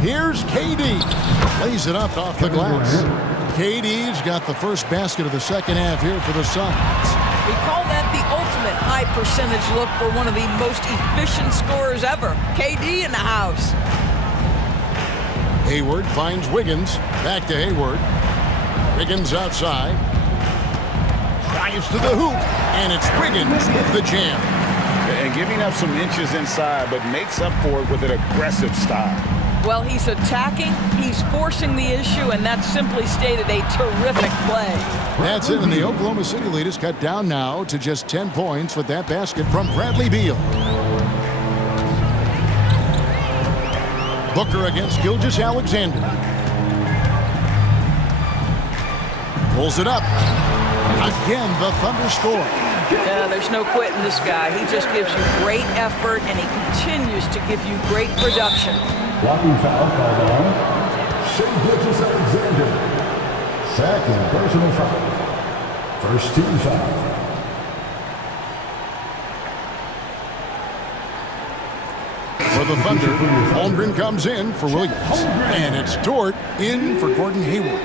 Here's KD. Lays it up off the glass. KD's got the first basket of the second half here for the Suns. We call that the ultimate high percentage look for one of the most efficient scorers ever. KD in the house. Hayward finds Wiggins. Back to Hayward. Wiggins outside. Drives to the hoop, and it's Wiggins with the jam. And giving up some inches inside, but makes up for it with an aggressive style. Well, he's attacking, he's forcing the issue, and that's simply stated a terrific play. That's it, and the Oklahoma City lead is cut down now to just 10 points with that basket from Bradley Beal. Booker against Gilgeous-Alexander. Pulls it up. Again, the Thunder score. Yeah, there's no quitting this guy. He just gives you great effort, and he continues to give you great production. Blocking foul called on Gilgeous-Alexander. Second personal foul. First team foul. For the Thunder, Holmgren comes in for Williams. And it's Dort in for Gordon Hayward.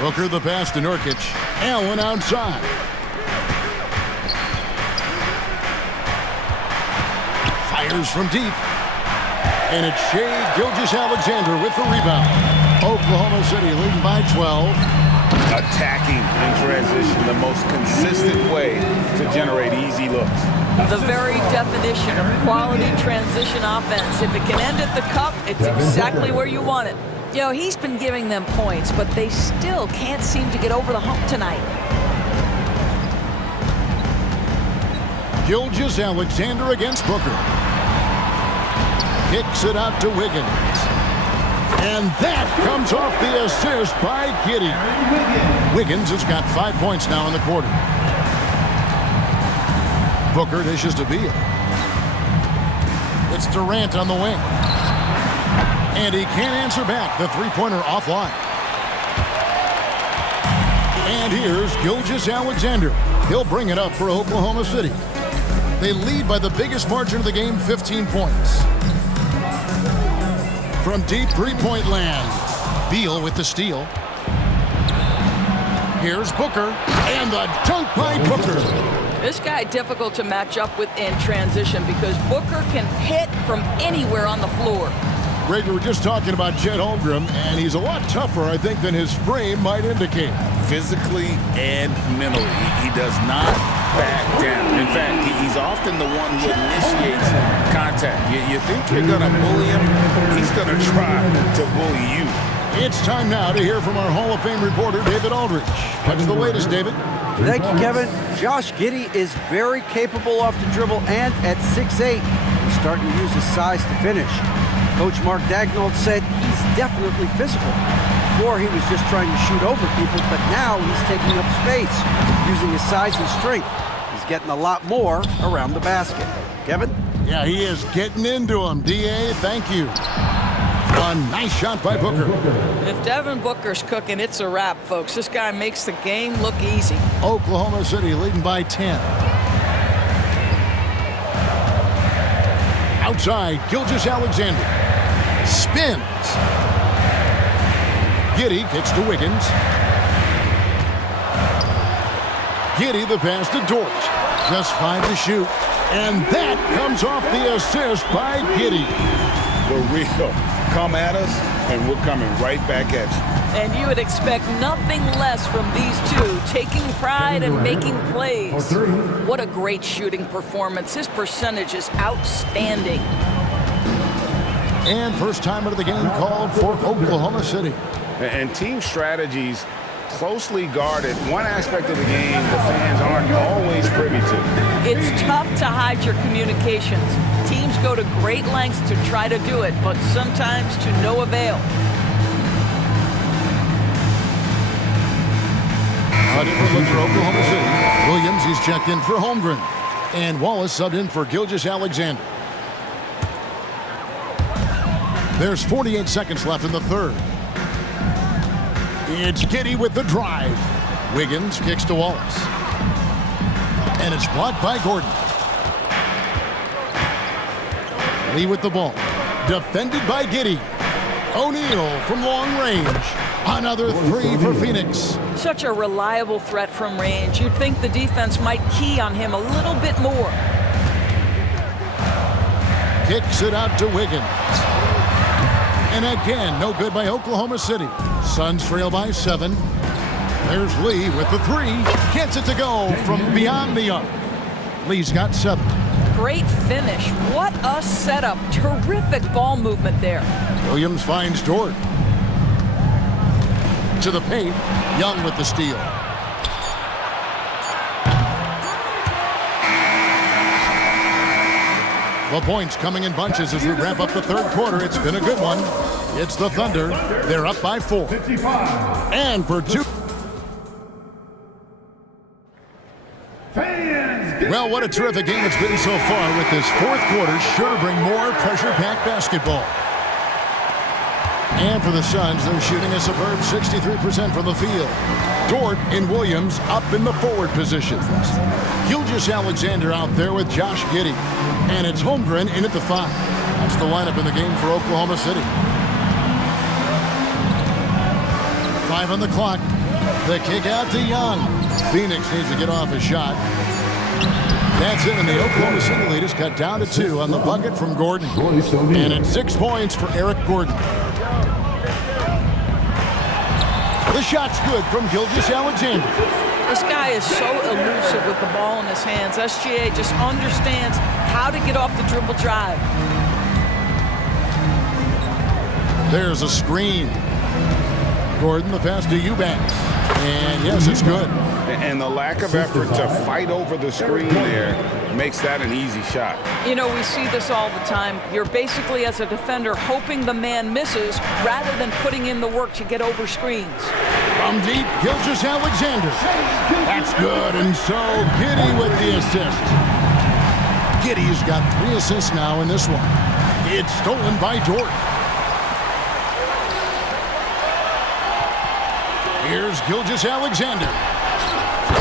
Booker the pass to Nurkic. Allen outside. Fires from deep. And it's Shai Gilgeous-Alexander with the rebound. Oklahoma City leading by 12. Attacking in transition, the most consistent way to generate easy looks. The very definition of quality transition offense. If it can end at the cup, it's exactly where you want it. You know, he's been giving them points, but they still can't seem to get over the hump tonight. Gilgeous-Alexander against Booker. Kicks it out to Wiggins. And that comes off the assist by Giddey. Wiggins has got 5 points now in the quarter. Booker dishes to Beal. It's Durant on the wing. And he can't answer back. The three-pointer offline. And here's Gilgeous-Alexander. He'll bring it up for Oklahoma City. They lead by the biggest margin of the game, 15 points. From deep three-point land, Beal with the steal. Here's Booker, and the dunk by Booker. This guy difficult to match up with in transition because Booker can hit from anywhere on the floor. Greg, we were just talking about Chet Holmgren, and he's a lot tougher, I think, than his frame might indicate. Physically and mentally, he does not back down. In fact, he's often the one who initiates contact. You think you're going to bully him, he's going to try to bully you. It's time now to hear from our Hall of Fame reporter, David Aldridge. What's the latest, David? Thank you, Kevin. Josh Giddey is very capable off the dribble, and at 6'8", he's starting to use his size to finish. Coach Mark Daigneault said he's definitely physical. Before, he was just trying to shoot over people, but now he's taking up space, using his size and strength. He's getting a lot more around the basket. Kevin? Yeah, he is getting into him. D.A., thank you. A nice shot by Booker. If Devin Booker's cooking, it's a wrap, folks. This guy makes the game look easy. Oklahoma City leading by 10. Outside, Gilgeous-Alexander. Spins. Giddey kicks to Wiggins. Giddey the pass to Dort. Just 5 to shoot. And that comes off the assist by Giddey. The real come at us, and we're coming right back at you. And you would expect nothing less from these two, taking pride and making plays. What a great shooting performance. His percentage is outstanding. And first time out of the game called for Oklahoma City. And team strategies closely guarded. One aspect of the game the fans aren't always privy to. It's tough to hide your communications. Teams go to great lengths to try to do it, but sometimes to no avail. A different look for Oklahoma City. Williams, he's checked in for Holmgren. And Wallace subbed in for Gilgeous-Alexander. There's 48 seconds left in the third. It's Giddey with the drive. Wiggins kicks to Wallace. And it's blocked by Gordon. Lee with the ball. Defended by Giddey. O'Neal from long range. Another three for Phoenix. Such a reliable threat from range. You'd think the defense might key on him a little bit more. Kicks it out to Wiggins. And again, no good by Oklahoma City. Suns trail by 7. There's Lee with the 3. Gets it to go from beyond the arc. Lee's got 7. Great finish. What a setup. Terrific ball movement there. Williams finds Dort. To the paint. Young with the steal. The points coming in bunches as we wrap up the third quarter. It's been a good one. It's the Thunder. They're up by 4. And for 2. Well, what a terrific game it's been so far, with this fourth quarter sure to bring more pressure-packed basketball. And for the Suns, they're shooting a superb 63% from the field. Dort and Williams up in the forward positions. Gilgeous-Alexander out there with Josh Giddey. And it's Holmgren in at the 5. That's the lineup in the game for Oklahoma City. 5 on the clock. The kick out to Young. Phoenix needs to get off a shot. That's it, and the Oklahoma City lead is cut down to 2 on the bucket from Gordon. And it's 6 points for Eric Gordon. The shot's good from Gilgeous-Alexander. This guy is so elusive with the ball in his hands. SGA just understands how to get off the dribble drive. There's a screen. Gordon, the pass to Eubanks. And yes, it's good. And the lack of effort to fight over the screen there makes that an easy shot. You know, we see this all the time. You're basically, as a defender, hoping the man misses rather than putting in the work to get over screens. From deep, Gilgeous-Alexander. That's good, and so Giddey with the assist. Giddey's got 3 assists now in this one. It's stolen by Dort. Here's Gilgeous-Alexander.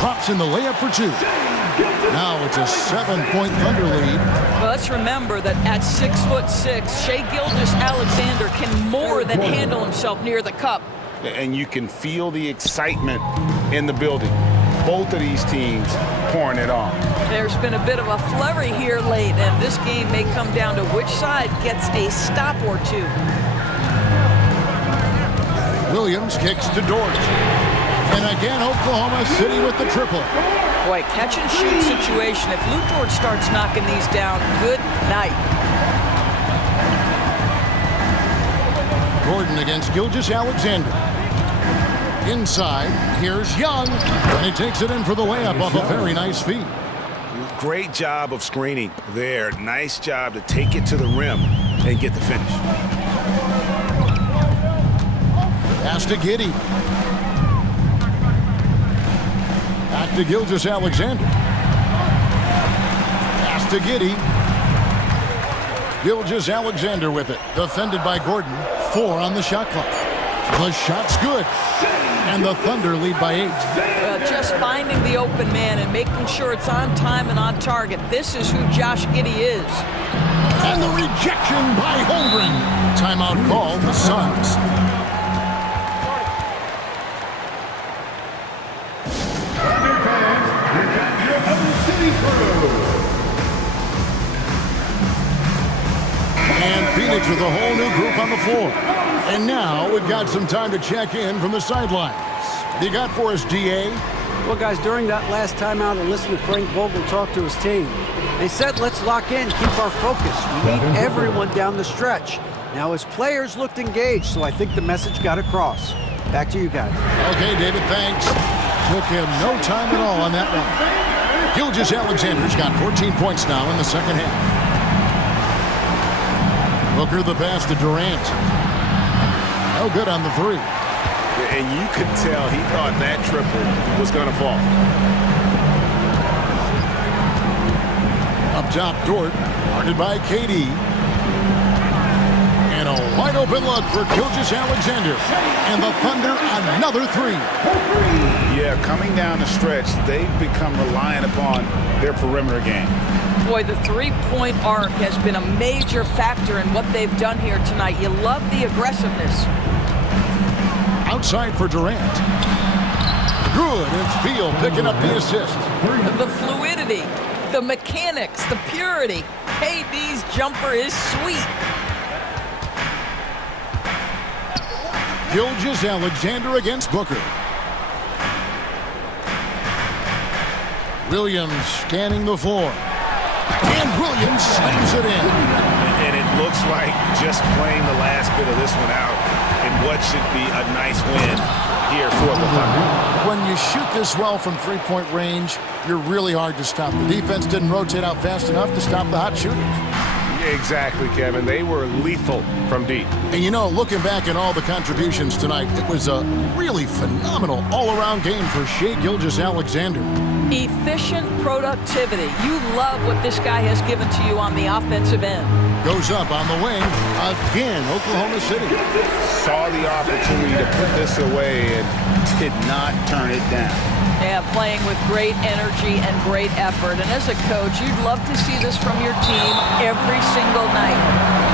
Pops in the layup for 2. Now it's a 7-point Thunder lead. Well, let's remember that at 6'6", Shai Gilgeous-Alexander can more than handle himself near the cup. And you can feel the excitement in the building. Both of these teams pouring it on. There's been a bit of a flurry here late, and this game may come down to which side gets a stop or 2. Williams kicks to Dort. And again, Oklahoma City with the triple. Boy, catch and shoot situation. If Lou Dort starts knocking these down, good night. Gordon against Gilgeous-Alexander. Inside, here's Young. And he takes it in for the layup off a very nice feed. Great job of screening there. Nice job to take it to the rim and get the finish. Pass to Giddey. Back to Gilgeous-Alexander. Pass to Giddey. Gilgeous-Alexander with it. Defended by Gordon. 4 on the shot clock. The shot's good. And the Thunder lead by 8. Well, just finding the open man and making sure it's on time and on target. This is who Josh Giddey is. And the rejection by Holmgren. Timeout called the Suns. And Phoenix with a whole new group on the floor. And now we've got some time to check in from the sidelines. What do you got for us, DA? Well, guys, during that last timeout, I listened to Frank Vogel talk to his team. They said, let's lock in, keep our focus. We need everyone down the stretch. Now, his players looked engaged, so I think the message got across. Back to you guys. Okay, David, thanks. Took him no time at all on that one. Gilgeous-Alexander's got 14 points now in the second half. Booker the pass to Durant. No good on the 3. And you could tell he thought that triple was going to fall. Up top, Dort, guarded by KD. And a wide open look for Gilgeous-Alexander. And the Thunder, another 3. Yeah, coming down the stretch, they've become reliant upon their perimeter game. Boy, the three-point arc has been a major factor in what they've done here tonight. You love the aggressiveness. Outside for Durant. Good, it's Beal picking up the assist. The fluidity, the mechanics, the purity. KD's jumper is sweet. Gilgeous-Alexander against Booker. Williams scanning the floor. And Williams slams it in. And it looks like just playing the last bit of this one out in what should be a nice win here for the Thunder. When you shoot this well from three-point range, you're really hard to stop. The defense didn't rotate out fast enough to stop the hot shooters. Exactly, Kevin. They were lethal from deep. And you know, looking back at all the contributions tonight, it was a really phenomenal all-around game for Shai Gilgeous-Alexander. Efficient productivity. You love what this guy has given to you on the offensive end. Goes up on the wing again, Oklahoma City. Saw the opportunity to put this away and did not turn it down. Yeah, playing with great energy and great effort. And as a coach, you'd love to see this from your team every single night.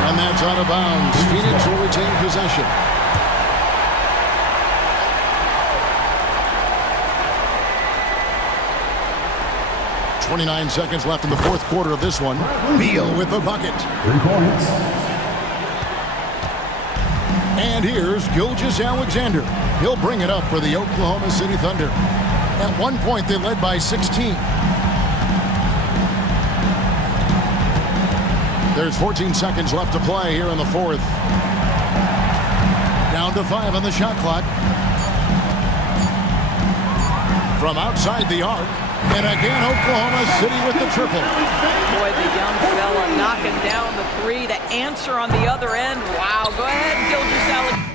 And that's out of bounds. Phoenix will retain possession. .29 seconds left in the fourth quarter of this one. Beal with the bucket. 3 points. And here's Gilgeous-Alexander. He'll bring it up for the Oklahoma City Thunder. At one point, they led by 16. There's 14 seconds left to play here in the fourth. Down to 5 on the shot clock. From outside the arc. And again, Oklahoma City with the triple. Boy, the young fella knocking down the three to answer on the other end. Wow, go ahead, Gilgeous-Alexander.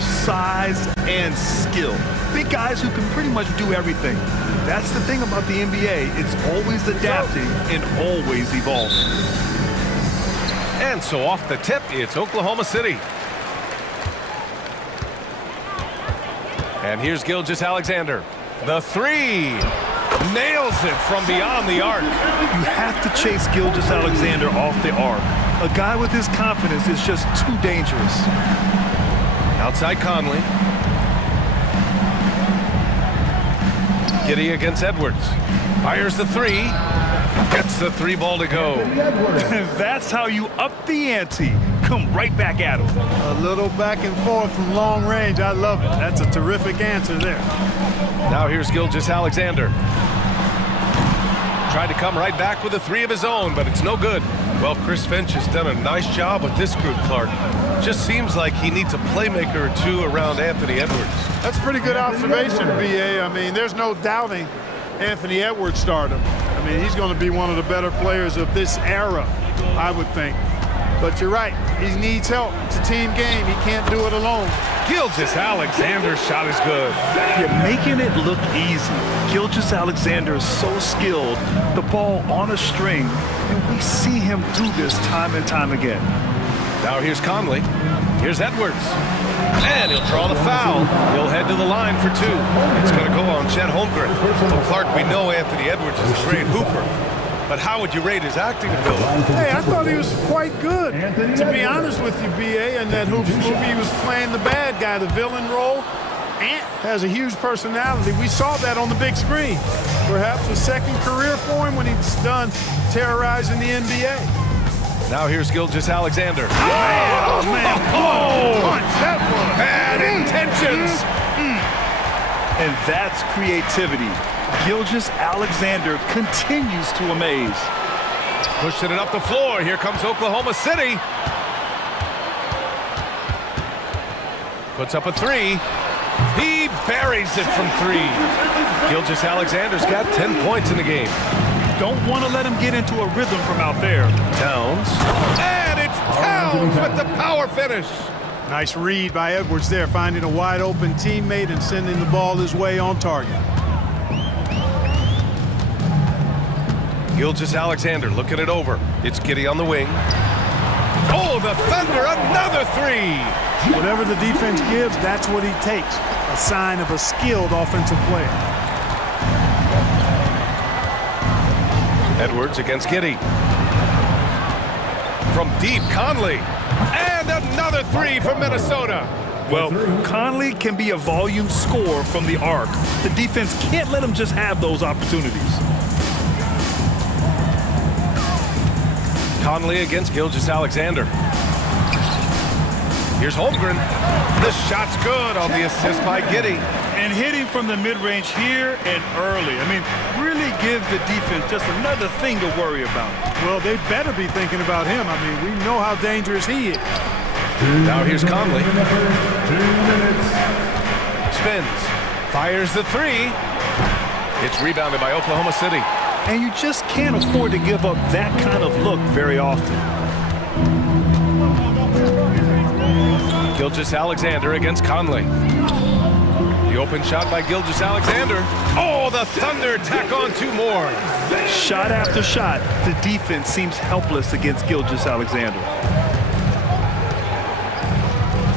offers size and skill. Big guys who can pretty much do everything. That's the thing about the NBA. It's always adapting and always evolving. And so off the tip, it's Oklahoma City. And here's Gilgeous-Alexander. The three. Nails it from beyond the arc. You have to chase Gilgeous-Alexander off the arc. A guy with his confidence is just too dangerous. Outside Conley. Giddey against Edwards. Fires the three. Gets the three ball to go. That's how you up the ante. Come right back at him. A little back and forth from long range. I love it. That's a terrific answer there. Now here's Gilgeous-Alexander. Tried to come right back with a three of his own, but it's no good. Well, Chris Finch has done a nice job with this group, Clark. Just seems like he needs a playmaker or two around Anthony Edwards. That's a pretty good observation, B.A. I mean, there's no doubting Anthony Edwards' stardom. I mean, he's going to be one of the better players of this era, I would think. But you're right, he needs help. It's a team game. He can't do it alone. Gilgeous-Alexander's shot is good. You're making it look easy. Gilgeous-Alexander is so skilled, the ball on a string, and we see him do this time and time again. Now here's Conley. Here's Edwards. And he'll draw the foul. He'll head to the line for two. It's going to go on Chet Holmgren. Well, Clark, we know Anthony Edwards is a great hooper. But how would you rate his acting ability? Hey, I thought he was quite good. To be honest with you, B.A., in that Hoops movie, he was playing the bad guy, the villain role. Ant has a huge personality. We saw that on the big screen. Perhaps a second career for him when he's done terrorizing the NBA. Now here's Gilgeous-Alexander. Oh, man. Oh! Punch, that was. Bad intentions. And that's creativity. Gilgeous-Alexander continues to amaze. Pushing it up the floor. Here comes Oklahoma City. Puts up a three. He buries it from three. Gilgeous-Alexander's got 10 points in the game. Don't want to let him get into a rhythm from out there. Towns. And it's Towns with the power finish. Nice read by Edwards there, finding a wide open teammate and sending the ball his way on target. Gilgeous-Alexander looking it over. It's Giddey on the wing. Oh, the Thunder, another three. Whatever the defense gives, that's what he takes. A sign of a skilled offensive player. Edwards against Giddey. From deep, Conley. And another three from Minnesota. Well, Conley can be a volume scorer from the arc. The defense can't let him just have those opportunities. Conley against Gilgeous-Alexander. Here's Holmgren. The shot's good on the assist by Giddey. And hitting from the mid-range here and early. I mean, really give the defense just another thing to worry about. Well, they better be thinking about him. I mean, we know how dangerous he is. Now here's Conley. Spins. Fires the three. It's rebounded by Oklahoma City. And you just can't afford to give up that kind of look very often. Gilgeous-Alexander against Conley. The open shot by Gilgeous-Alexander. Oh, the Thunder tack on two more. Shot after shot, the defense seems helpless against Gilgeous-Alexander.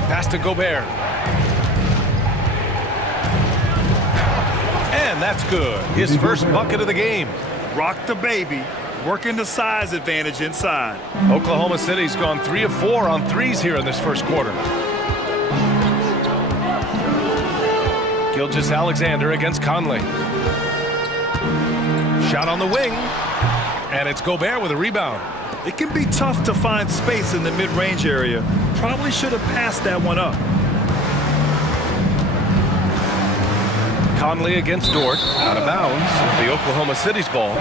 Pass to Gobert. And that's good. His first bucket of the game. Rock the baby, working the size advantage inside. Oklahoma City's gone 3 of 4 on threes here in this first quarter. Gilgeous-Alexander against Conley. Shot on the wing. And it's Gobert with a rebound. It can be tough to find space in the mid-range area. Probably should have passed that one up. Conley against Dort. Out of bounds. The Oklahoma City's ball.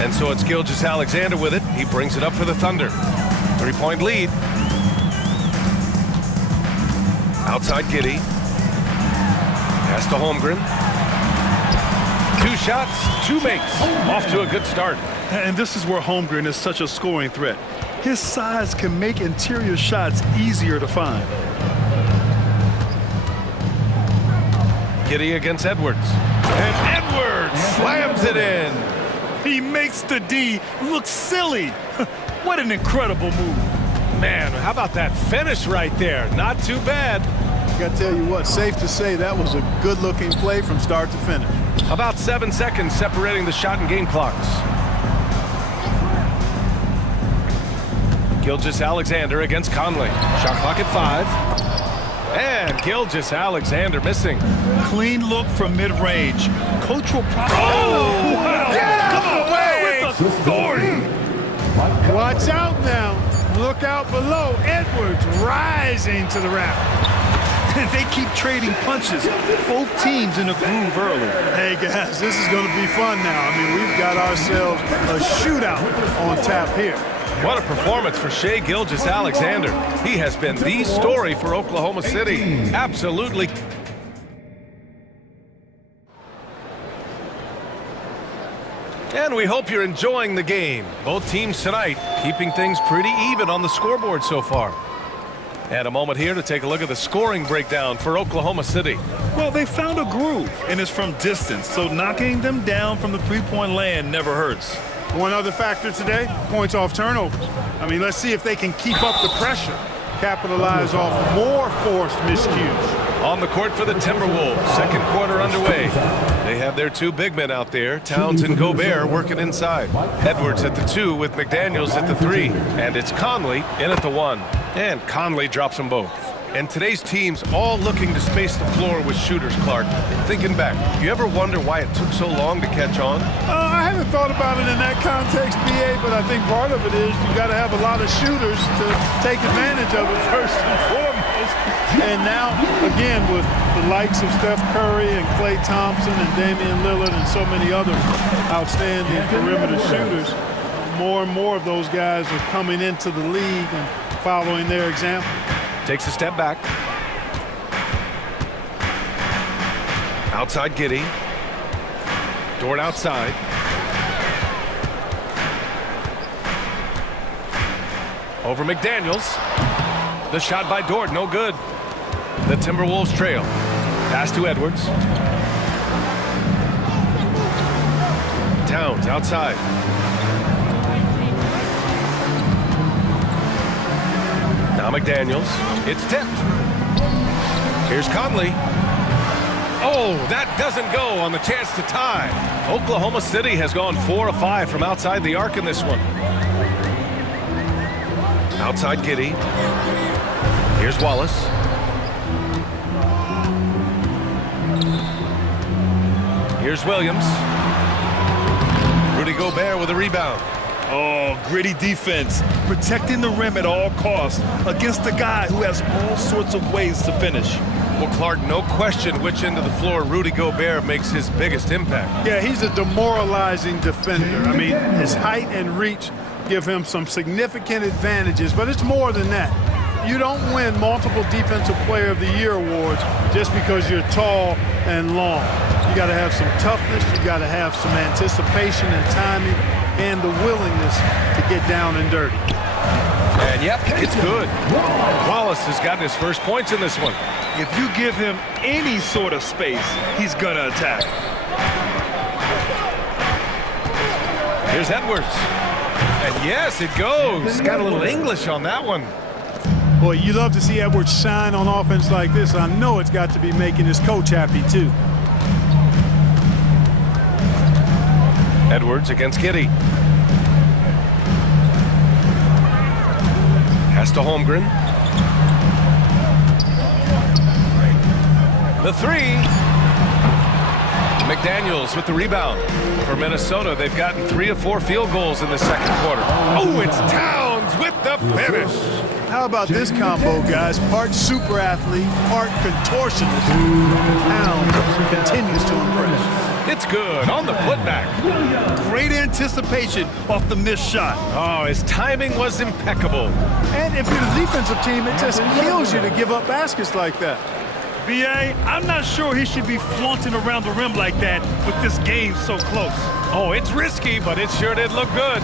And so it's Gilgeous-Alexander with it. He brings it up for the Thunder. 3-point lead. Outside Giddey. Pass to Holmgren. 2 shots, 2 makes. Off to a good start. And this is where Holmgren is such a scoring threat. His size can make interior shots easier to find. Giddey against Edwards. And Edwards slams it in. He makes the D look silly. What an incredible move. Man, how about that finish right there? Not too bad. I got to tell you what, safe to say that was a good-looking play from start to finish. About 7 seconds separating the shot and game clocks. Gilgeous-Alexander against Conley. Shot clock at 5. And Gilgeous-Alexander missing. Clean look from mid-range. Coach will probably... Oh, wow. Come away with authority. Watch out now. Look out below. Edwards rising to the raft. They keep trading punches. Both teams in a groove early. Hey, guys, this is going to be fun now. I mean, we've got ourselves a shootout on tap here. What a performance for Shai Gilgeous-Alexander. He has been the story for Oklahoma City. Absolutely. And we hope you're enjoying the game. Both teams tonight keeping things pretty even on the scoreboard so far. And a moment here to take a look at the scoring breakdown for Oklahoma City. Well, they found a groove, and it's from distance, so knocking them down from the three-point land never hurts. One other factor today, points off turnovers. I mean, let's see if they can keep up the pressure, capitalize off more forced miscues. On the court for the Timberwolves, second quarter underway. They have their 2 big men out there, Towns and Gobert, working inside. Edwards at the 2 with McDaniels at the 3. And it's Conley in at the 1. And Conley drops them both. And today's teams all looking to space the floor with shooters, Clark. Thinking back, you ever wonder why it took so long to catch on? I haven't thought about it in that context, BA, but I think part of it is you got to have a lot of shooters to take advantage of it first and foremost. And now, again, with the likes of Steph Curry and Klay Thompson and Damian Lillard and so many other outstanding perimeter shooters, more and more of those guys are coming into the league and following their example. Takes a step back. Outside Giddey. Dort outside. Over McDaniels. The shot by Dort, no good. The Timberwolves trail. Pass to Edwards. Towns outside. Now McDaniels. It's tipped. Here's Conley. Oh, that doesn't go on the chance to tie. Oklahoma City has gone 4 of 5 from outside the arc in this one. Outside Giddey. Here's Wallace. Here's Williams. Rudy Gobert with a rebound. Oh, gritty defense, protecting the rim at all costs against a guy who has all sorts of ways to finish. Well, Clark, no question which end of the floor Rudy Gobert makes his biggest impact. Yeah, he's a demoralizing defender. I mean, his height and reach give him some significant advantages, but it's more than that. You don't win multiple Defensive Player of the Year awards just because you're tall and long. You got to have some toughness, you got to have some anticipation and timing, and the willingness to get down and dirty. And yep, it's good. Wallace has gotten his first points in this one. If you give him any sort of space, he's gonna attack. Here's Edwards. And yes, it goes. Got a little English on that one. Boy, you love to see Edwards shine on offense like this. I know it's got to be making his coach happy too. Edwards against Giddey. Pass to Holmgren. The 3. McDaniels with the rebound. For Minnesota, they've gotten 3 of 4 field goals in the second quarter. Oh, it's Towns with the finish. How about this combo, guys? Part super athlete, part contortionist. Towns continues to impress. It's good on the putback. Great anticipation off the missed shot. Oh, his timing was impeccable. And if you're the defensive team, it just kills you to give up baskets like that. B.A., I'm not sure he should be flaunting around the rim like that with this game so close. Oh, it's risky, but it sure did look good.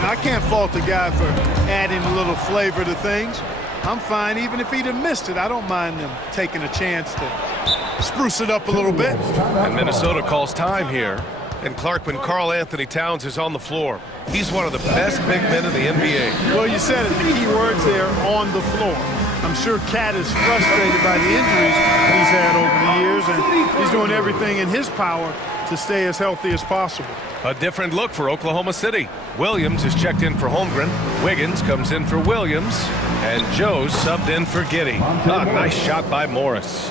I can't fault the guy for adding a little flavor to things. I'm fine even if he'd have missed it. I don't mind them taking a chance to spruce it up a little bit. And Minnesota calls time here. And Clark, when Karl Anthony Towns is on the floor, he's one of the best big men in the NBA. Well, you said it, the key words there, on the floor. I'm sure Cat is frustrated by the injuries he's had over the years, and he's doing everything in his power to stay as healthy as possible. A different look for Oklahoma City. Williams is checked in for Holmgren. Wiggins comes in for Williams. And Joe's subbed in for Giddey. Nice shot by Morris.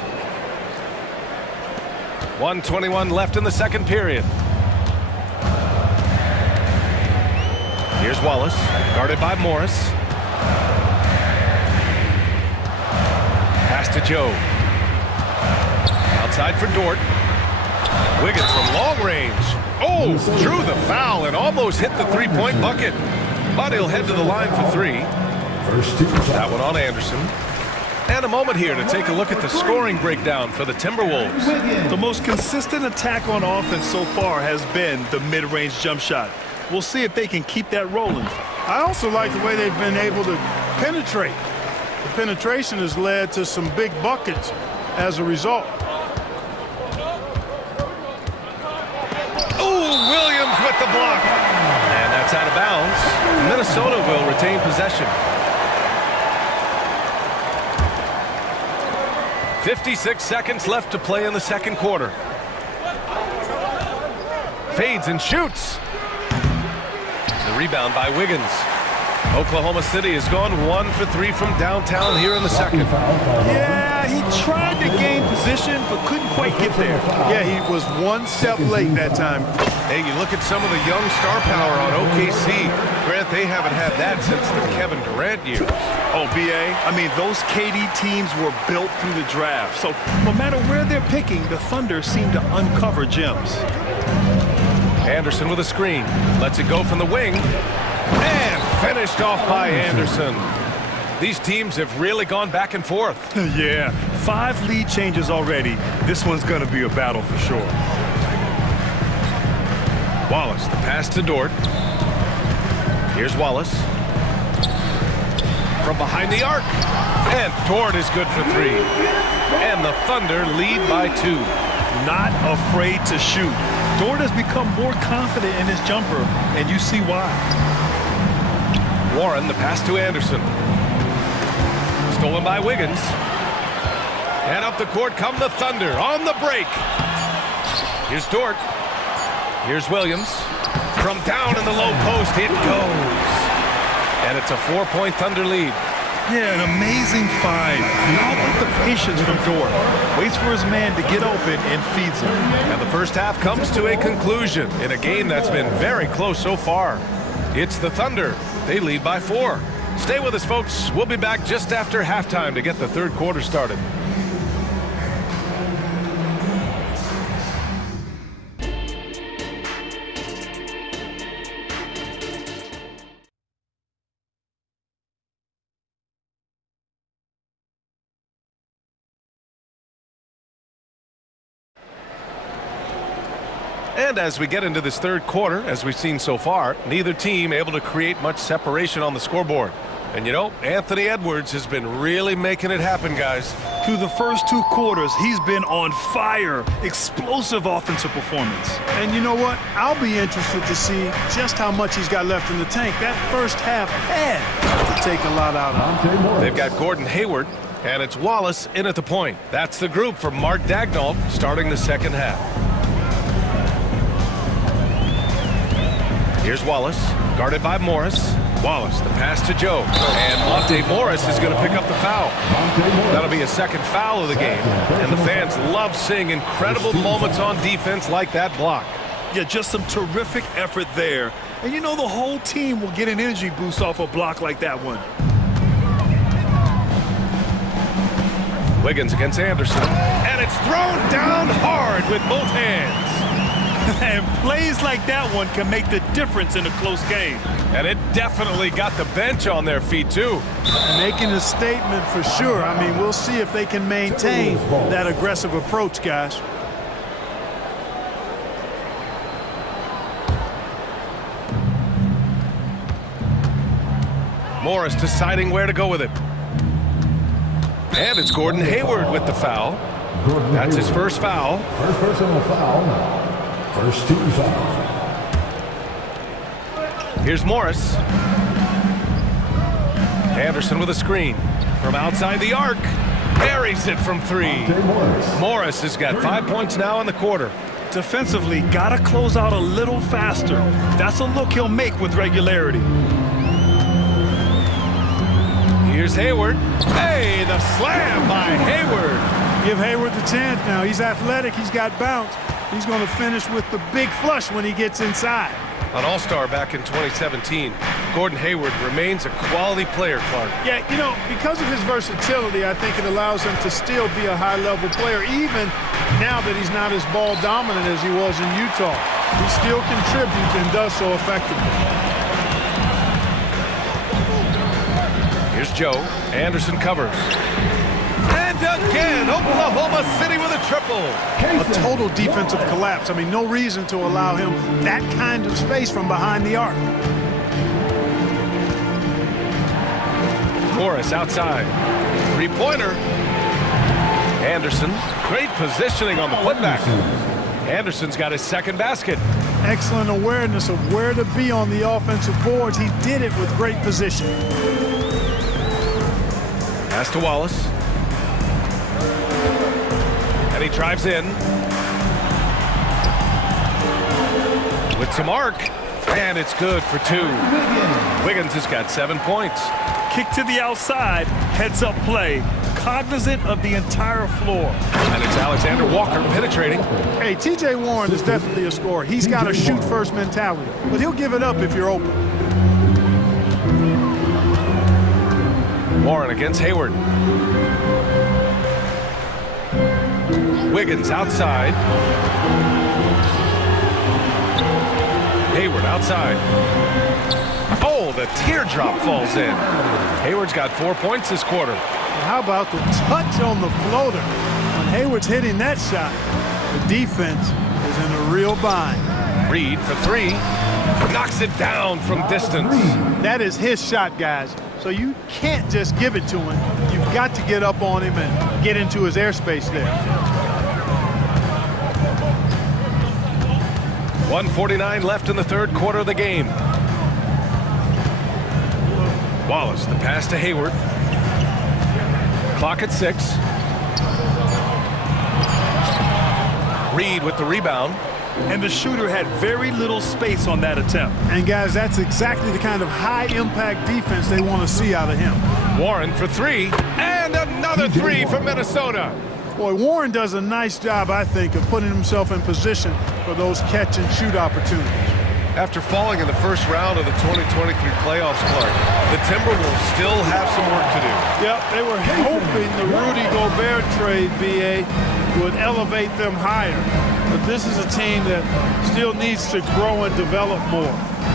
1:21 left in the second period. Here's Wallace, guarded by Morris. Pass to Joe. Outside for Dort. Wiggins from long range. Oh, drew the foul and almost hit the three-point bucket. But he'll head to the line for three. That one on Anderson. And a moment here to take a look at the scoring breakdown for the Timberwolves. The most consistent attack on offense so far has been the mid-range jump shot. We'll see if they can keep that rolling. I also like the way they've been able to penetrate. The penetration has led to some big buckets as a result. Oh, Williams with the block. And that's out of bounds. Minnesota will retain possession. 56 seconds left to play in the second quarter. Fades and shoots. The rebound by Wiggins. Oklahoma City has gone 1 for 3 from downtown here in the second. Yeah, he tried to gain position, but couldn't quite get there. Yeah, he was one step late that time. Hey, you look at some of the young star power on OKC. Grant, they haven't had that since the Kevin Durant years. Oh, B.A., I mean, those KD teams were built through the draft. So no matter where they're picking, the Thunder seem to uncover gems. Anderson with a screen. Lets it go from the wing. And finished off by Anderson. These teams have really gone back and forth. Yeah, 5 lead changes already. This one's going to be a battle for sure. Wallace, the pass to Dort. Here's Wallace. From behind the arc. And Dort is good for 3. And the Thunder lead by 2. Not afraid to shoot. Dort has become more confident in his jumper, and you see why. Warren, the pass to Anderson. Stolen by Wiggins. And up the court come the Thunder on the break. Here's Dort. Here's Williams. From down in the low post, it goes. And it's a 4-point Thunder lead. Yeah, an amazing find. How about the patience from Dort? Waits for his man to get open and feeds him. And the first half comes to a conclusion in a game that's been very close so far. It's the Thunder. They lead by 4. Stay with us, folks. We'll be back just after halftime to get the third quarter started. And as we get into this third quarter, as we've seen so far, neither team able to create much separation on the scoreboard. And you know, Anthony Edwards has been really making it happen, guys. Through the first 2 quarters, he's been on fire. Explosive offensive performance. And you know what? I'll be interested to see just how much he's got left in the tank. That first half had to take a lot out of him. They've got Gordon Hayward, and it's Wallace in at the point. That's the group for Mark Daigneault starting the second half. Here's Wallace, guarded by Morris. Wallace, the pass to Joe. And Monte Morris is going to pick up the foul. That'll be a second foul of the game. And the fans love seeing incredible moments on defense like that block. Yeah, just some terrific effort there. And you know the whole team will get an energy boost off a block like that one. Wiggins against Anderson. And it's thrown down hard with both hands. And plays like that one can make the difference in a close game. And it definitely got the bench on their feet, too. Making a statement for sure. I mean, we'll see if they can maintain that aggressive approach, guys. Morris deciding where to go with it. And it's Gordon Hayward with the foul. That's his first foul. First personal foul. First team foul. Here's Morris. Anderson with a screen from outside the arc. Buries it from three. Morris has got 5 points now in the quarter. Defensively, gotta close out a little faster. That's a look he'll make with regularity. Here's Hayward. Hey, the slam by Hayward. Give Hayward the chance now. He's athletic. He's got bounce. He's going to finish with the big flush when he gets inside. An all-star back in 2017, Gordon Hayward remains a quality player, Clark. Yeah, you know, because of his versatility, I think it allows him to still be a high-level player, even now that he's not as ball dominant as he was in Utah. He still contributes and does so effectively. Here's Joe. Anderson covers. And again, Oklahoma City with a triple. A total defensive collapse. I mean, no reason to allow him that kind of space from behind the arc. Morris outside. Three-pointer. Anderson, great positioning on the putback. Anderson's got his second basket. Excellent awareness of where to be on the offensive boards. He did it with great position. Pass to Wallace. And he drives in. With some arc. And it's good for two. Wiggins has got 7 points. Kick to the outside, heads-up play. Cognizant of the entire floor. And it's Alexander Walker penetrating. Hey, T.J. Warren is definitely a scorer. He's got a shoot-first mentality, but he'll give it up if you're open. Warren against Hayward. Wiggins outside. Hayward outside. Oh, the teardrop falls in. Hayward's got 4 points this quarter. How about the touch on the floater? When Hayward's hitting that shot, the defense is in a real bind. Reed for three. Knocks it down from distance. That is his shot, guys. So you can't just give it to him. You've got to get up on him and get into his airspace there. 1:49 left in the third quarter of the game. Wallace, the pass to Hayward. Clock at 6. Reed with the rebound. And the shooter had very little space on that attempt. And guys, that's exactly the kind of high-impact defense they want to see out of him. Warren for three. And another three from Minnesota. Boy, Warren does a nice job, I think, of putting himself in position for those catch-and-shoot opportunities. After falling in the first round of the 2023 playoffs, Clark, the Timberwolves still have some work to do. Yep, they were hoping the Rudy Gobert trade, B.A., would elevate them higher. But this is a team that still needs to grow and develop more.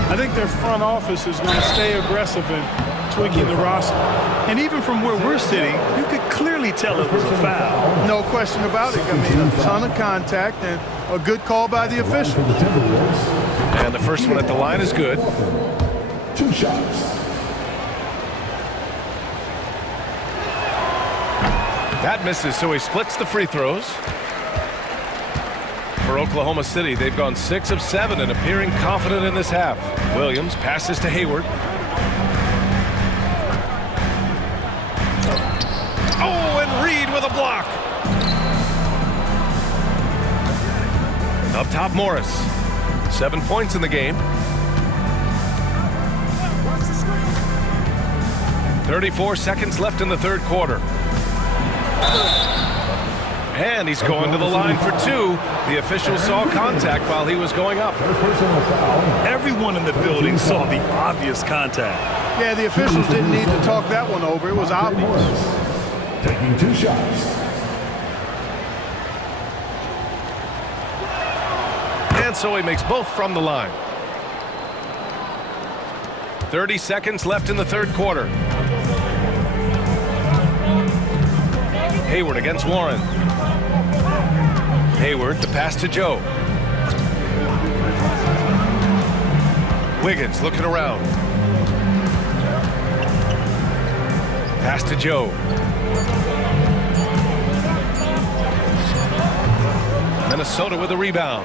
I think their front office is going to stay aggressive in tweaking the roster. And even from where we're sitting, you could clearly tell it was a foul. No question about it. I mean, a ton of contact and a good call by the official. And the first one at the line is good. 2 shots. That misses, so he splits the free throws. For Oklahoma City, they've gone 6 of 7 and appearing confident in this half. Williams passes to Hayward. Oh, and Reed with a block. Up top, Morris. 7 points in the game. 34 seconds left in the third quarter. And he's going to the line for 2. The official saw contact while he was going up. Everyone in the building saw the obvious contact. Yeah, the officials didn't need to talk that one over. It was obvious. Taking 2 shots. And so he makes both from the line. 30 seconds left in the third quarter. Hayward against Warren. Hayward, the pass to Joe. Wiggins looking around. Pass to Joe. Minnesota with a rebound.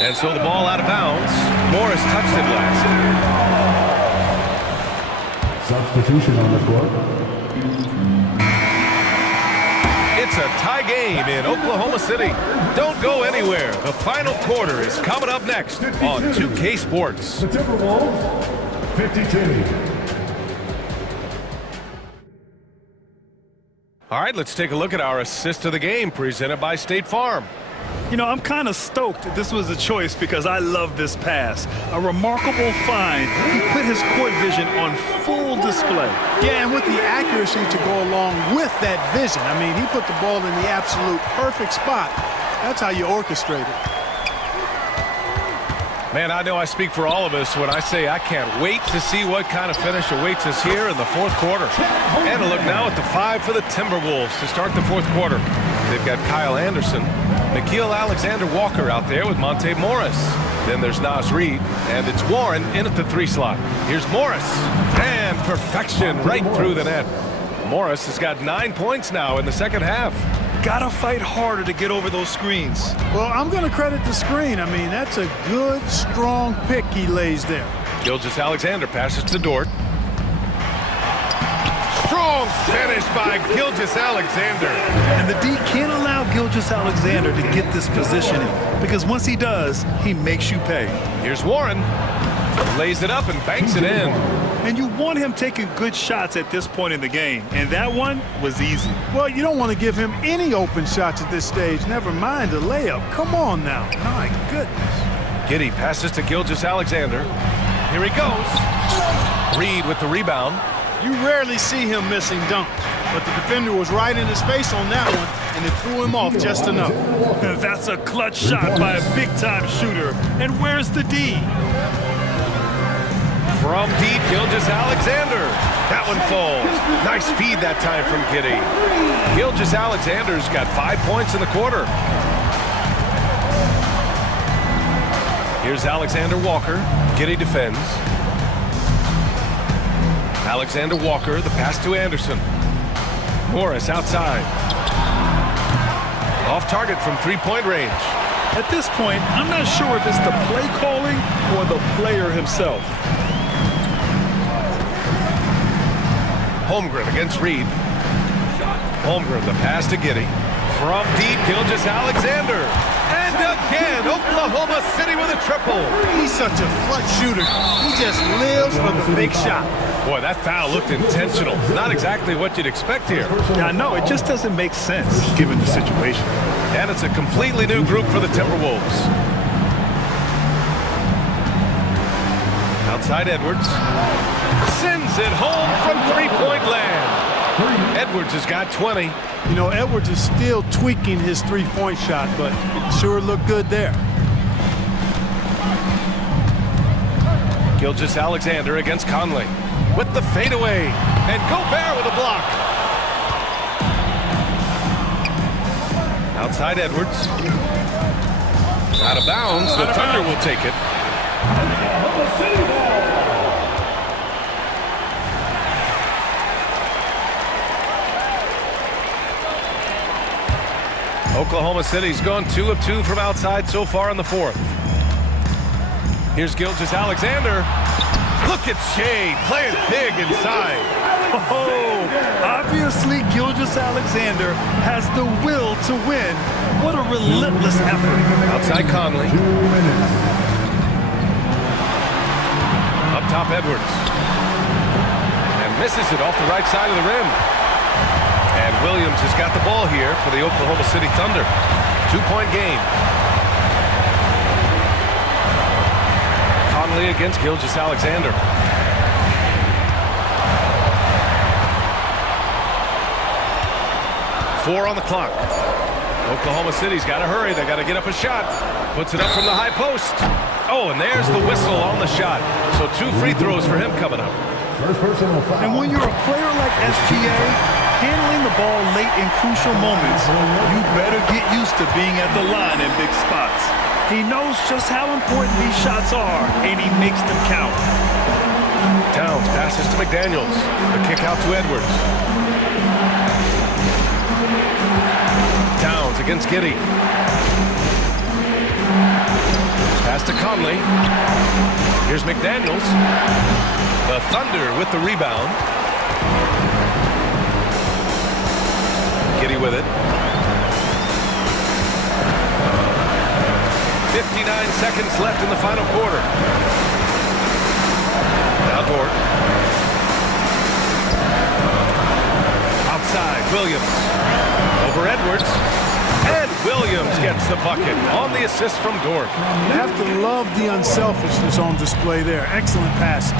And so the ball out of bounds. Morris touched it last. Substitution on the court. It's a tie game in Oklahoma City. Don't go anywhere. The final quarter is coming up next on 2K Sports. The Timberwolves, 52. All right, let's take a look at our assist of the game presented by State Farm. You know, I'm kind of stoked this was a choice because I love this pass. A remarkable find. He put his court vision on full display. Yeah, and with the accuracy to go along with that vision. I mean, he put the ball in the absolute perfect spot. That's how you orchestrate it. Man, I know I speak for all of us when I say I can't wait to see what kind of finish awaits us here in the fourth quarter. And a look now at the 5 for the Timberwolves to start the fourth quarter. They've got Kyle Anderson, Nickeil Alexander-Walker out there with Monte Morris. Then there's Naz Reid, and it's Warren in at the 3 slot. Here's Morris, and perfection right through the net. Morris has got 9 points now in the second half. Gotta fight harder to get over those screens. Well, I'm going to credit the screen. I mean, that's a good, strong pick he lays there. Gilgeous-Alexander passes to Dort. Strong finish by Gilgeous-Alexander. And the D can't allow Gilgeous-Alexander to get this positioning because once he does, he makes you pay. Here's Warren. Lays it up and banks it in. And you want him taking good shots at this point in the game, and that one was easy. Well, you don't want to give him any open shots at this stage, never mind a layup. Come on now. My goodness. Giddey passes to Gilgeous-Alexander. Here he goes. Reid with the rebound. You rarely see him missing dunks, but the defender was right in his face on that one, and it threw him off just enough. That's a clutch shot by a big-time shooter. And where's the D? From deep, Gilgeous-Alexander. That one falls. Nice feed that time from Giddey. Gilgeous-Alexander's got 5 points in the quarter. Here's Alexander-Walker. Giddey defends. Alexander-Walker, the pass to Anderson. Morris outside. Off target from three-point range. At this point, I'm not sure if it's the play calling or the player himself. Holmgren against Reid. Holmgren, the pass to Giddey. From deep, Gilgeous-Alexander. And again, Oklahoma City with a triple. He's such a clutch shooter. He just lives for the big shot. Boy, that foul looked intentional. Not exactly what you'd expect here. Yeah, I know. It just doesn't make sense given the situation. And it's a completely new group for the Timberwolves. Outside Edwards. Sends it home from three-point land. Edwards has got 20. You know, Edwards is still tweaking his three-point shot, but it sure looked good there. Gilgeous-Alexander against Conley with the fadeaway. And Gobert with a block. Outside Edwards. Out of bounds. The Thunder will take it. Oklahoma City's gone 2 of 2 from outside so far in the fourth. Here's Gilgeous-Alexander. Look at Shea playing big inside. Oh, obviously Gilgeous-Alexander has the will to win. What a relentless effort. Outside Conley. Up top Edwards. And misses it off the right side of the rim. And Williams has got the ball here for the Oklahoma City Thunder. 2-point game. Conley against Gilgeous-Alexander. Four on the clock. Oklahoma City's got to hurry. They got to get up a shot. Puts it up from the high post. Oh, and there's the whistle on the shot. So 2 free throws for him coming up. First personal foul. And when you're a player like SGA, handling the ball late in crucial moments, you better get used to being at the line in big spots. He knows just how important these shots are, and he makes them count. Towns passes to McDaniels. The kick out to Edwards. Towns against Giddey. Pass to Conley. Here's McDaniels. The Thunder with the rebound. Giddey with it. 59 seconds left in the final quarter. Now Dort. Outside, Williams. Over Edwards. And Williams gets the bucket on the assist from Dort. You have to love the unselfishness on display there. Excellent pass.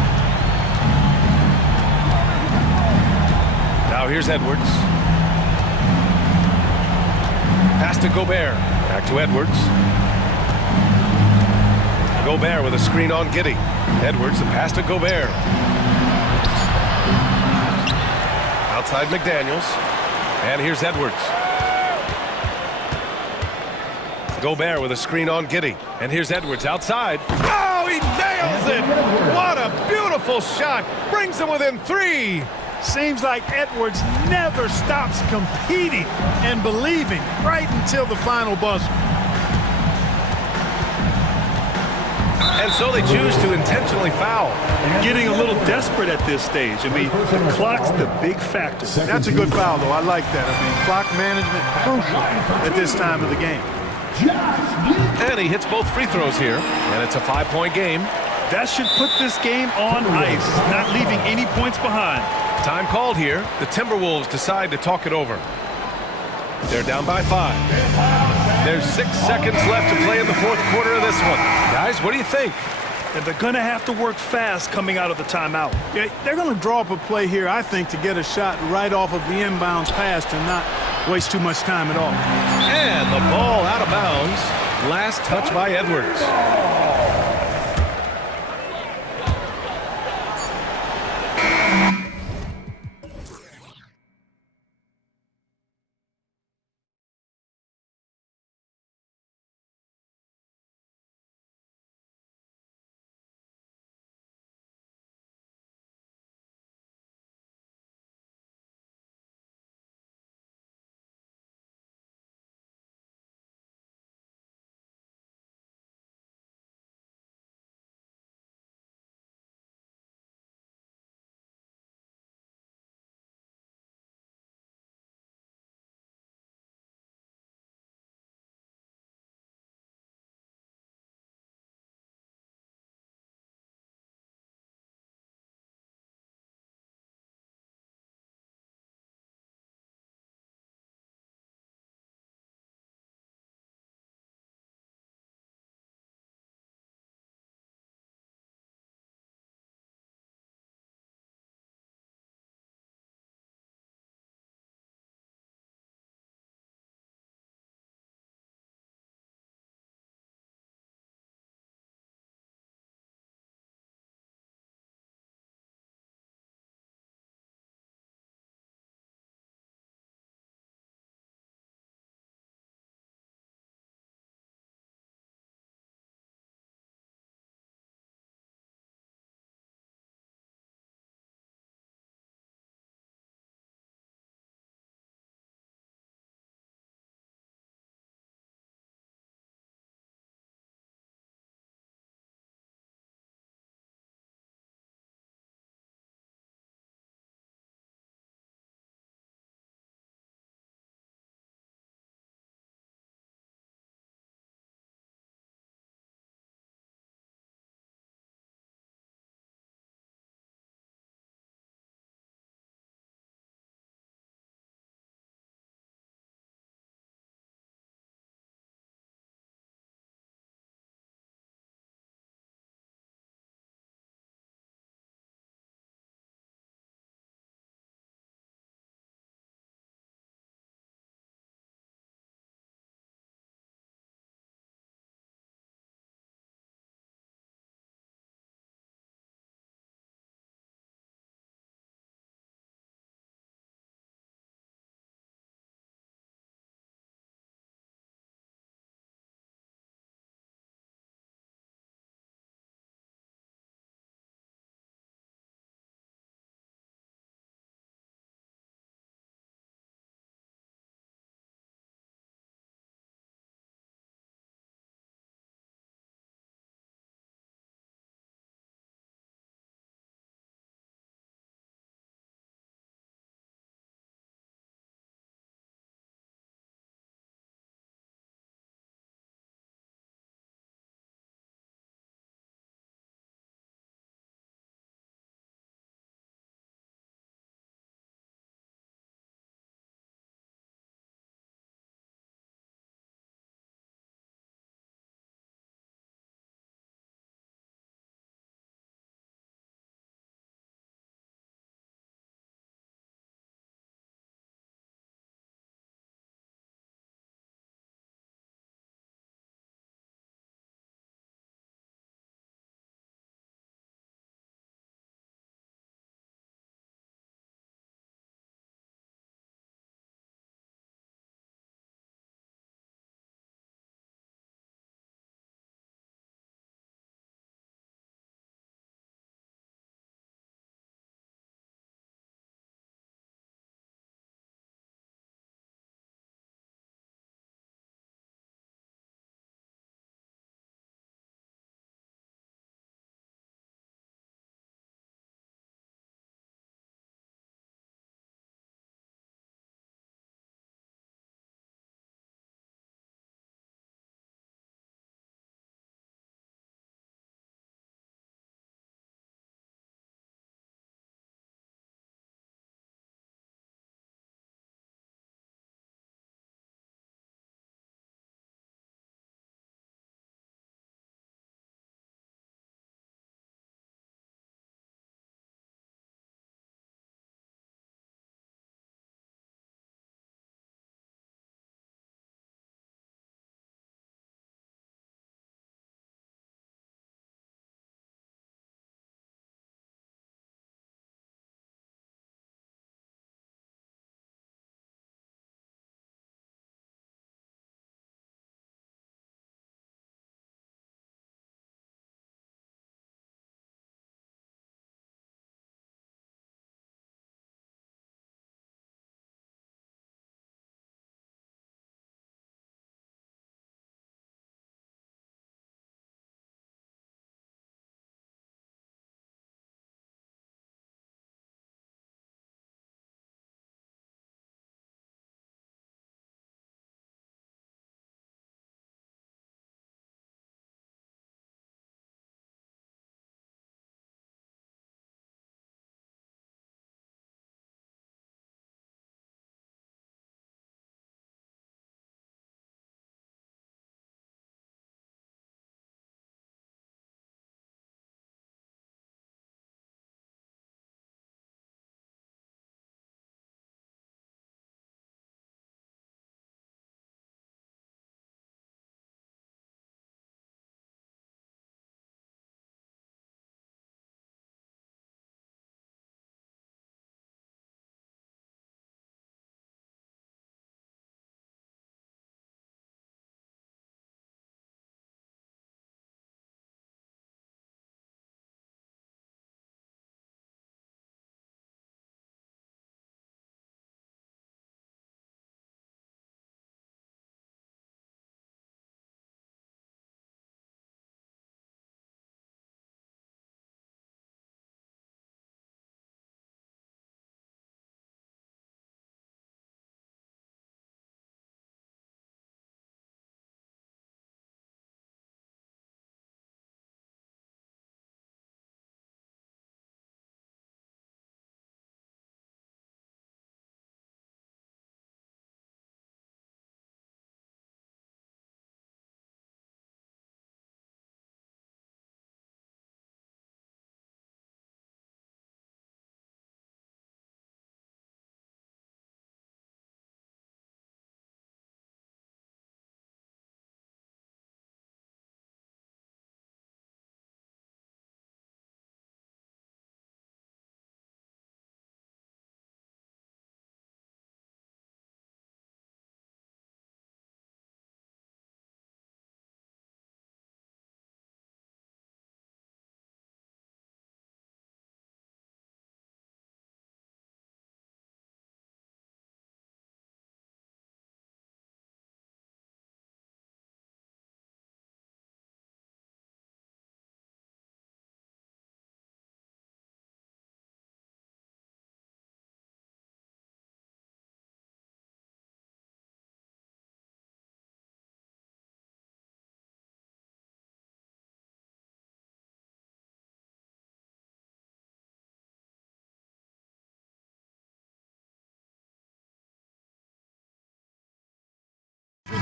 Now here's Edwards. Pass to Gobert. Back to Edwards. Gobert with a screen on Giddey. Edwards, the pass to Gobert. Outside McDaniels. And here's Edwards. Gobert with a screen on Giddey. And here's Edwards outside. Oh, he nails it! What a beautiful shot! Brings him within 3. Seems like Edwards never stops competing and believing right until the final buzzer. And so they choose to intentionally foul. Getting a little desperate at this stage. I mean, the clock's the big factor. That's a good foul, though. I like that. I mean, clock management crucial at this time of the game. And he hits both free throws here, and it's a 5-point game. That should put this game on ice, not leaving any points behind. Time called here. The Timberwolves decide to talk it over. They're down by 5. There's 6 seconds left to play in the 4th quarter of this one. Guys, what do you think? And they're going to have to work fast coming out of the timeout. Yeah, they're going to draw up a play here, I think, to get a shot right off of the inbounds pass and not waste too much time at all. And the ball out of bounds. Last touch by Edwards.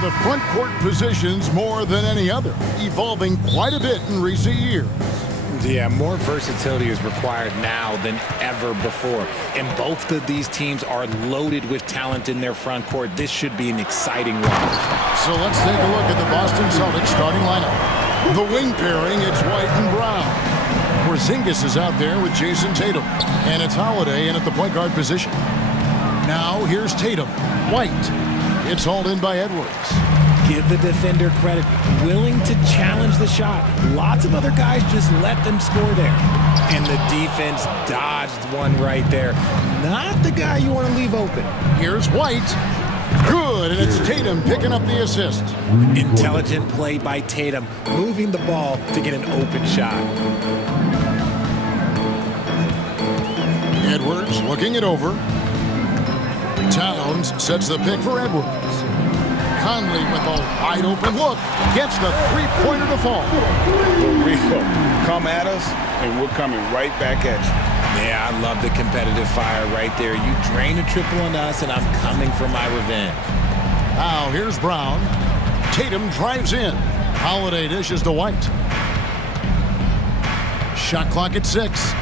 The front court positions more than any other, evolving quite a bit in recent years. Yeah, more versatility is required now than ever before. And both of these teams are loaded with talent in their front court. This should be an exciting one. So let's take a look at the Boston Celtics starting lineup. The wing pairing, it's White and Brown. Porzingis is out there with Jason Tatum. And it's Holiday in at the point guard position. Now here's Tatum. White. It's hauled in by Edwards. Give the defender credit. Willing to challenge the shot. Lots of other guys just let them score there. And the defense dodged one right there. Not the guy you want to leave open. Here's White. Good, and it's Tatum picking up the assist. Intelligent play by Tatum, moving the ball to get an open shot. Edwards looking it over. Towns sets the pick for Edwards. Conley with a wide open look. Gets the three-pointer to fall. For real. Come at us, and we're coming right back at you. Yeah, I love the competitive fire right there. You drain a triple on us, and I'm coming for my revenge. Now here's Brown. Tatum drives in. Holiday dishes to White. Shot clock at 6.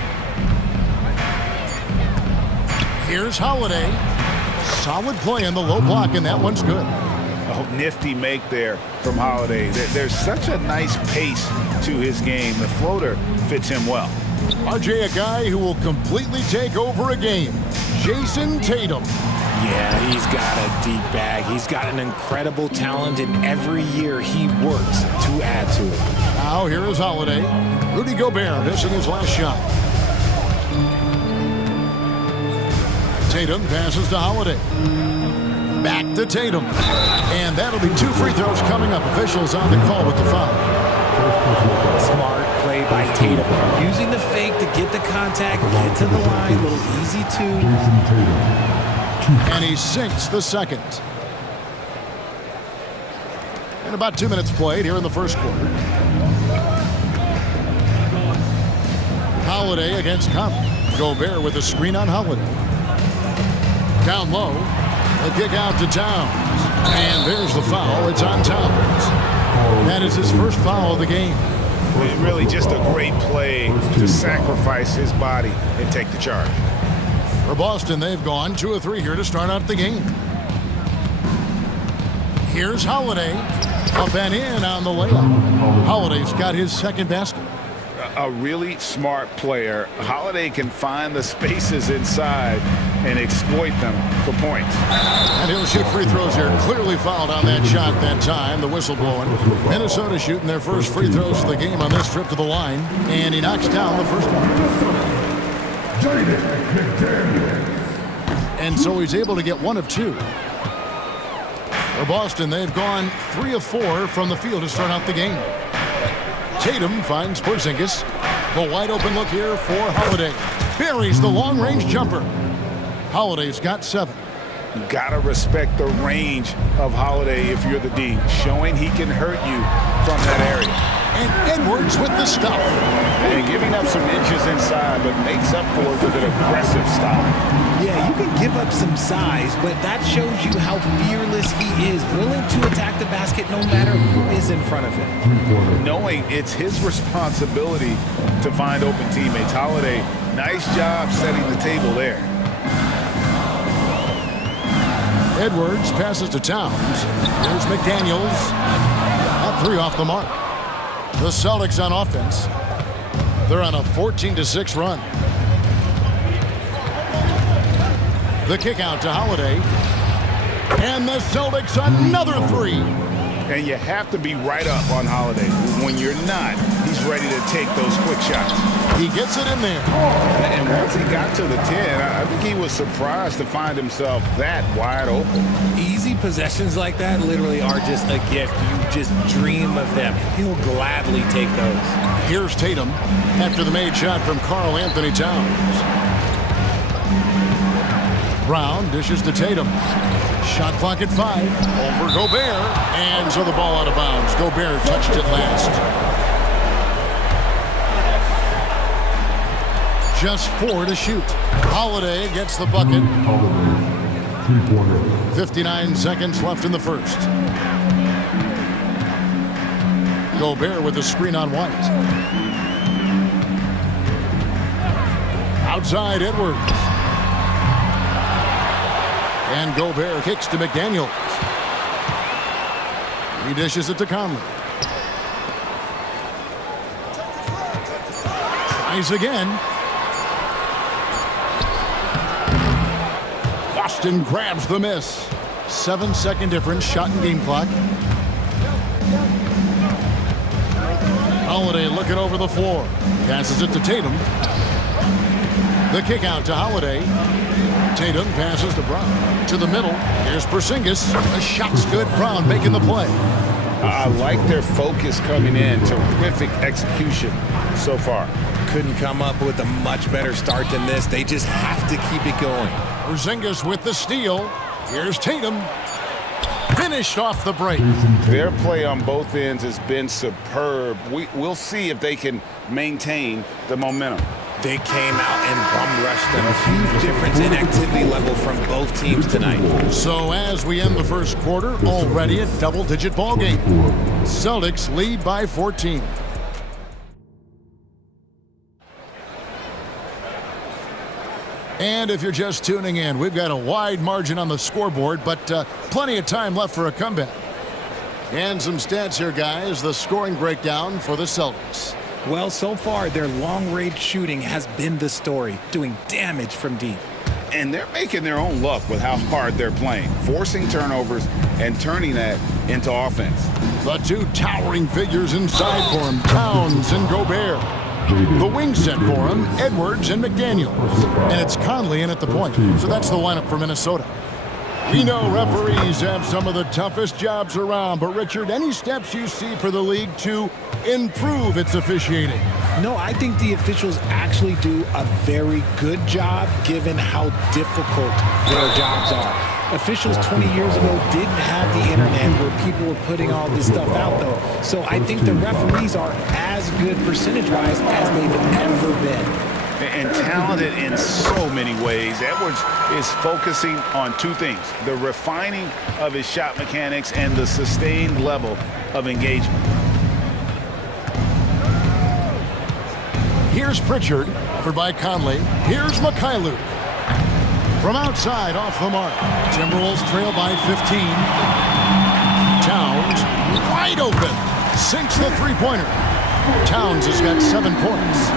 Here's Holiday. Solid play in the low block, and that one's good. Oh, nifty make there from Holiday. There's such a nice pace to his game. The floater fits him well. RJ, a guy who will completely take over a game. Jason Tatum. Yeah, he's got a deep bag. He's got an incredible talent, and every year he works to add to it. Now here is Holiday. Rudy Gobert missing his last shot. Tatum passes to Holiday. Back to Tatum. And that'll be 2 free throws coming up. Officials on the call with the foul. Smart play by Tatum. Using the fake to get the contact, get to the line. Little easy 2. And he sinks the second. And about 2 minutes played here in the first quarter. Holiday against Conley. Gobert with a screen on Holiday. Down low. A kick out to Towns. And there's the foul. It's on Towns. That is his first foul of the game. Really just a great play to sacrifice his body and take the charge. For Boston, they've gone 2 of 3 here to start out the game. Here's Holiday. Up and in on the layup. Holiday's got his second basket. A really smart player. Holiday can find the spaces inside and exploit them for points. And he'll shoot free throws here. Clearly fouled on that shot that time. The whistle blowing. Minnesota shooting their first free throws of the game on this trip to the line. And he knocks down the first one. And so he's able to get 1 of 2. For Boston, they've gone 3 of 4 from the field to start out the game. Tatum finds Porzingis. The wide open look here for Holiday. Buries the long-range jumper. Holiday's got 7. You gotta respect the range of Holiday if you're the D, showing he can hurt you from that area. And Edwards with the stuff. And giving up some inches inside, but makes up for it with an aggressive stop. Yeah, you can give up some size, but that shows you how fearless he is, willing to attack the basket no matter who is in front of him. Knowing it's his responsibility to find open teammates. Holiday, nice job setting the table there. Edwards passes to Towns. Here's McDaniels. At 3 off the mark. The Celtics on offense. They're on a 14-6 run. The kick out to Holiday. And the Celtics another 3. And you have to be right up on Holiday. When you're not, he's ready to take those quick shots. He gets it in there. And once he got to the 10, I think he was surprised to find himself that wide open. Easy possessions like that literally are just a gift. You just dream of them. He'll gladly take those. Here's Tatum after the made shot from Karl Anthony Towns. Brown dishes to Tatum. Shot clock at 5. Over Gobert. And so the ball out of bounds. Gobert touched it last. Just 4 to shoot. Holiday gets the bucket. 59 seconds left in the first. Gobert with the screen on White. Outside Edwards. And Gobert kicks to McDaniels. He dishes it to Conley. Tries again. Boston grabs the miss. 7-second difference, shot and game clock. Holiday looking over the floor. Passes it to Tatum. The kick out to Holiday. Tatum passes to Brown. To the middle. Here's Porzingis. The shot's good. Brown making the play. I like their focus coming in. Terrific execution so far. Couldn't come up with a much better start than this. They just have to keep it going. Porzingis with the steal. Here's Tatum. Finished off the break. Their play on both ends has been superb. We'll see if they can maintain the momentum. They came out and bum rushed them. A huge difference in activity level from both teams tonight. So as we end the first quarter, already a double-digit ball game. Celtics lead by 14. And if you're just tuning in, we've got a wide margin on the scoreboard, but plenty of time left for a comeback. And some stats here, guys. The scoring breakdown for the Celtics. Well, so far, their long-range shooting has been the story, doing damage from deep. And they're making their own luck with how hard they're playing, forcing turnovers and turning that into offense. The two towering figures inside for him, Towns and Gobert. The wing set for him, Edwards and McDaniels. And it's Conley in at the point. So that's the lineup for Minnesota. We know referees have some of the toughest jobs around, but Richard, any steps you see for the league to improve its officiating? No, I think the officials actually do a very good job given how difficult their jobs are. Officials 20 years ago didn't have the internet where people were putting all this stuff out, though. So I think the referees are as good percentage-wise as they've ever been. And talented in so many ways. Edwards is focusing on two things: the refining of his shot mechanics and the sustained level of engagement. Here's Pritchard, over by Conley. Here's Mikhailuk. From outside, off the mark. Timberwolves trail by 15. Towns, wide open. Sinks the three-pointer. Towns has got 7 points.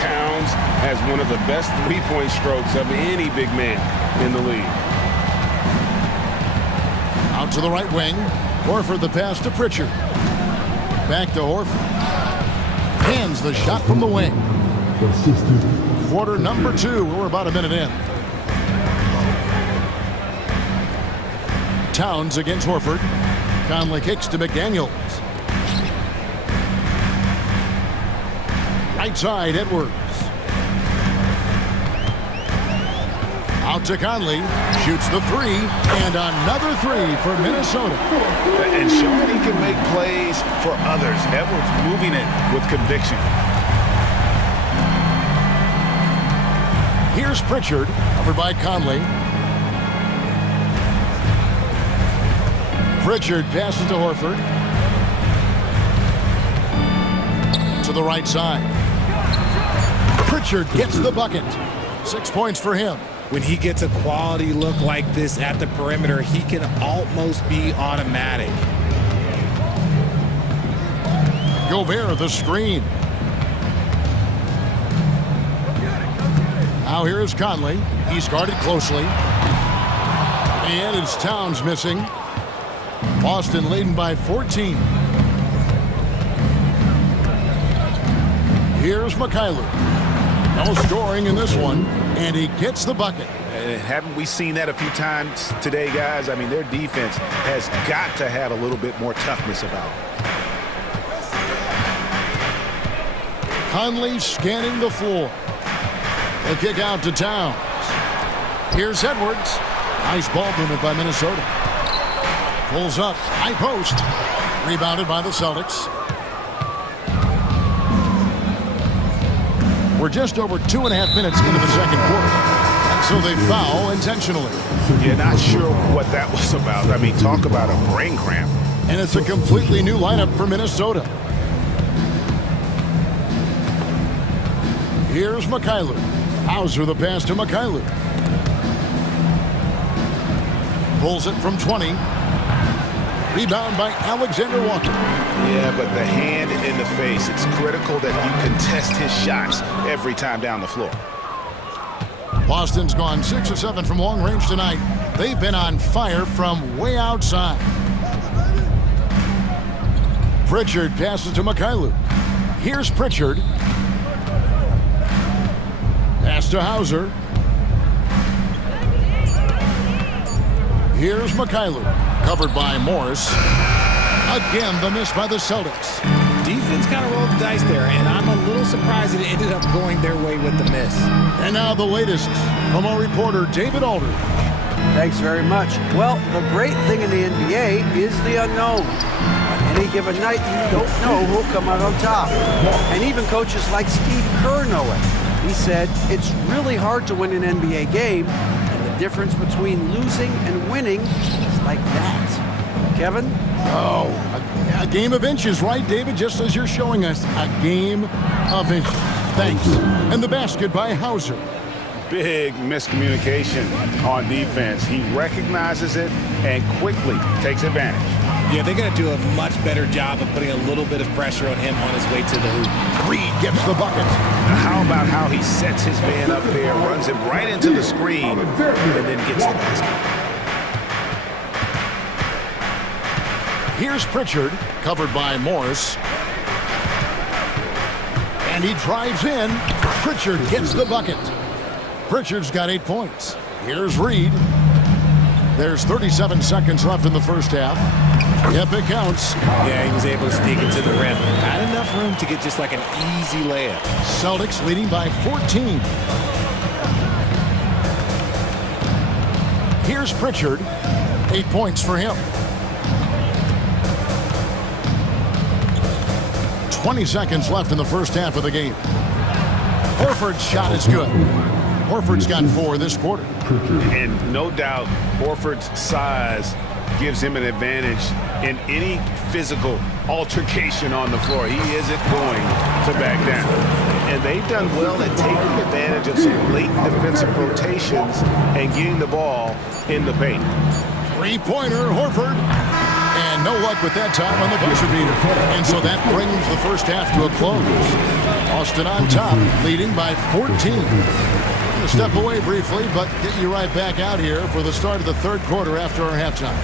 Towns has one of the best three-point strokes of any big man in the league. Out to the right wing. Horford the pass to Pritchard. Back to Horford. Hands the shot from the wing. Quarter number 2. We're about a minute in. Towns against Horford. Conley kicks to McDaniels. Right side, Edwards. Out to Conley. Shoots the 3. And another 3 for Minnesota. And showing he can make plays for others. Edwards moving it with conviction. Here's Pritchard, covered by Conley. Pritchard passes to Horford. To the right side. Pritchard gets the bucket. 6 points for him. When he gets a quality look like this at the perimeter, he can almost be automatic. Gobert the screen. Now here is Conley. He's guarded closely. And it's Towns missing. Boston leading by 14. Here's Mikhailuk. No scoring in this one, and he gets the bucket. Haven't we seen that a few times today, guys? I mean, their defense has got to have a little bit more toughness about it. Conley scanning the floor. The kick out to Towns. Here's Edwards. Nice ball movement by Minnesota. Pulls up, high post. Rebounded by the Celtics. We're just over 2.5 minutes into the second quarter. So they foul intentionally. Yeah, not sure what that was about. I mean, talk about a brain cramp. And it's a completely new lineup for Minnesota. Here's Mikhailu. Hauser the pass to Mikhailu. Pulls it from 20. Rebound by Alexander Walker. Yeah, but the hand in the face. It's critical that you contest his shots every time down the floor. Boston's gone 6 of 7 from long range tonight. They've been on fire from way outside. Pritchard passes to Mikhailu. Here's Pritchard. Pass to Hauser. Here's Mikhailu. Covered by Morris. Again, the miss by the Celtics. Defense kind of rolled the dice there, and I'm a little surprised that it ended up going their way with the miss. And now the latest from our reporter, David Aldridge. Thanks very much. Well, the great thing in the NBA is the unknown. On any given night, you don't know who'll come out on top. And even coaches like Steve Kerr know it. He said, it's really hard to win an NBA game, and the difference between losing and winning is like that. Kevin? Oh, a game of inches, right, David? Just as you're showing us, a game of inches. Thanks. And the basket by Hauser. Big miscommunication on defense. He recognizes it and quickly takes advantage. Yeah, they're going to do a much better job of putting a little bit of pressure on him on his way to the hoop. Reed gets the bucket. Now, how about how he sets his man up there, runs him right into the screen, and then gets the basket. Here's Pritchard, covered by Morris. And he drives in. Pritchard gets the bucket. Pritchard's got 8 points. Here's Reed. There's 37 seconds left in the first half. Yep, it counts. Yeah, he was able to sneak into the rim. Not enough room to get just like an easy layup. Celtics leading by 14. Here's Pritchard. 8 points for him. 20 seconds left in the first half of the game. Horford's shot is good. Horford's got 4 this quarter. And no doubt, Horford's size gives him an advantage in any physical altercation on the floor. He isn't going to back down. And they've done well at taking advantage of some late defensive rotations and getting the ball in the paint. Three-pointer, Horford. And no luck with that time on the buzzer beater. And so that brings the first half to a close. Boston on top, leading by 14. I'm going to step away briefly, but get you right back out here for the start of the third quarter after our halftime.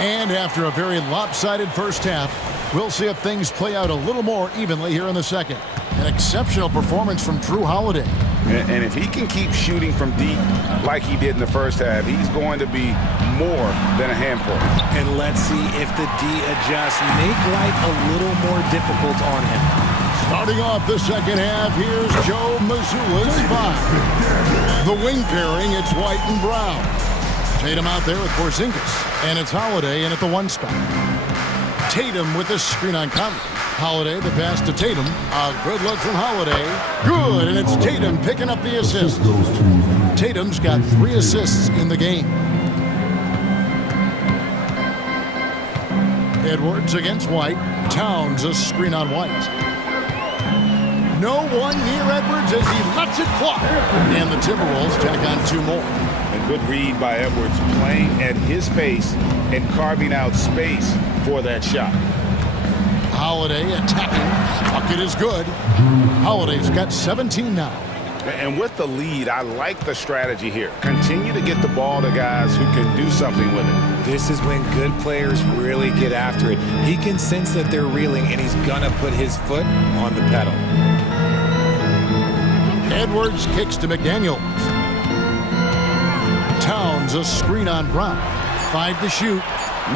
And after a very lopsided first half, we'll see if things play out a little more evenly here in the second. An exceptional performance from Drew Holiday. And if he can keep shooting from deep like he did in the first half, he's going to be more than a handful. And let's see if the D adjusts, make life a little more difficult on him. Starting off the second half, here's Joe Mazzulla's 5. The wing pairing, it's White and Brown. Tatum out there with Porzingis, and it's Holiday in at the 1 spot. Tatum with the screen on Conley. Holiday, the pass to Tatum. A good look from Holiday. Good, and it's Tatum picking up the assist. Tatum's got 3 assists in the game. Edwards against White. Towns a screen on White. No one near Edwards as he lets it fly. And the Timberwolves tack on 2 more. A good read by Edwards, playing at his pace and carving out space for that shot. Holiday attacking. Bucket is good. Holiday's got 17 now. And with the lead, I like the strategy here. Continue to get the ball to guys who can do something with it. This is when good players really get after it. He can sense that they're reeling, and he's going to put his foot on the pedal. Edwards kicks to McDaniels. Towns a screen on Brown. 5 to shoot.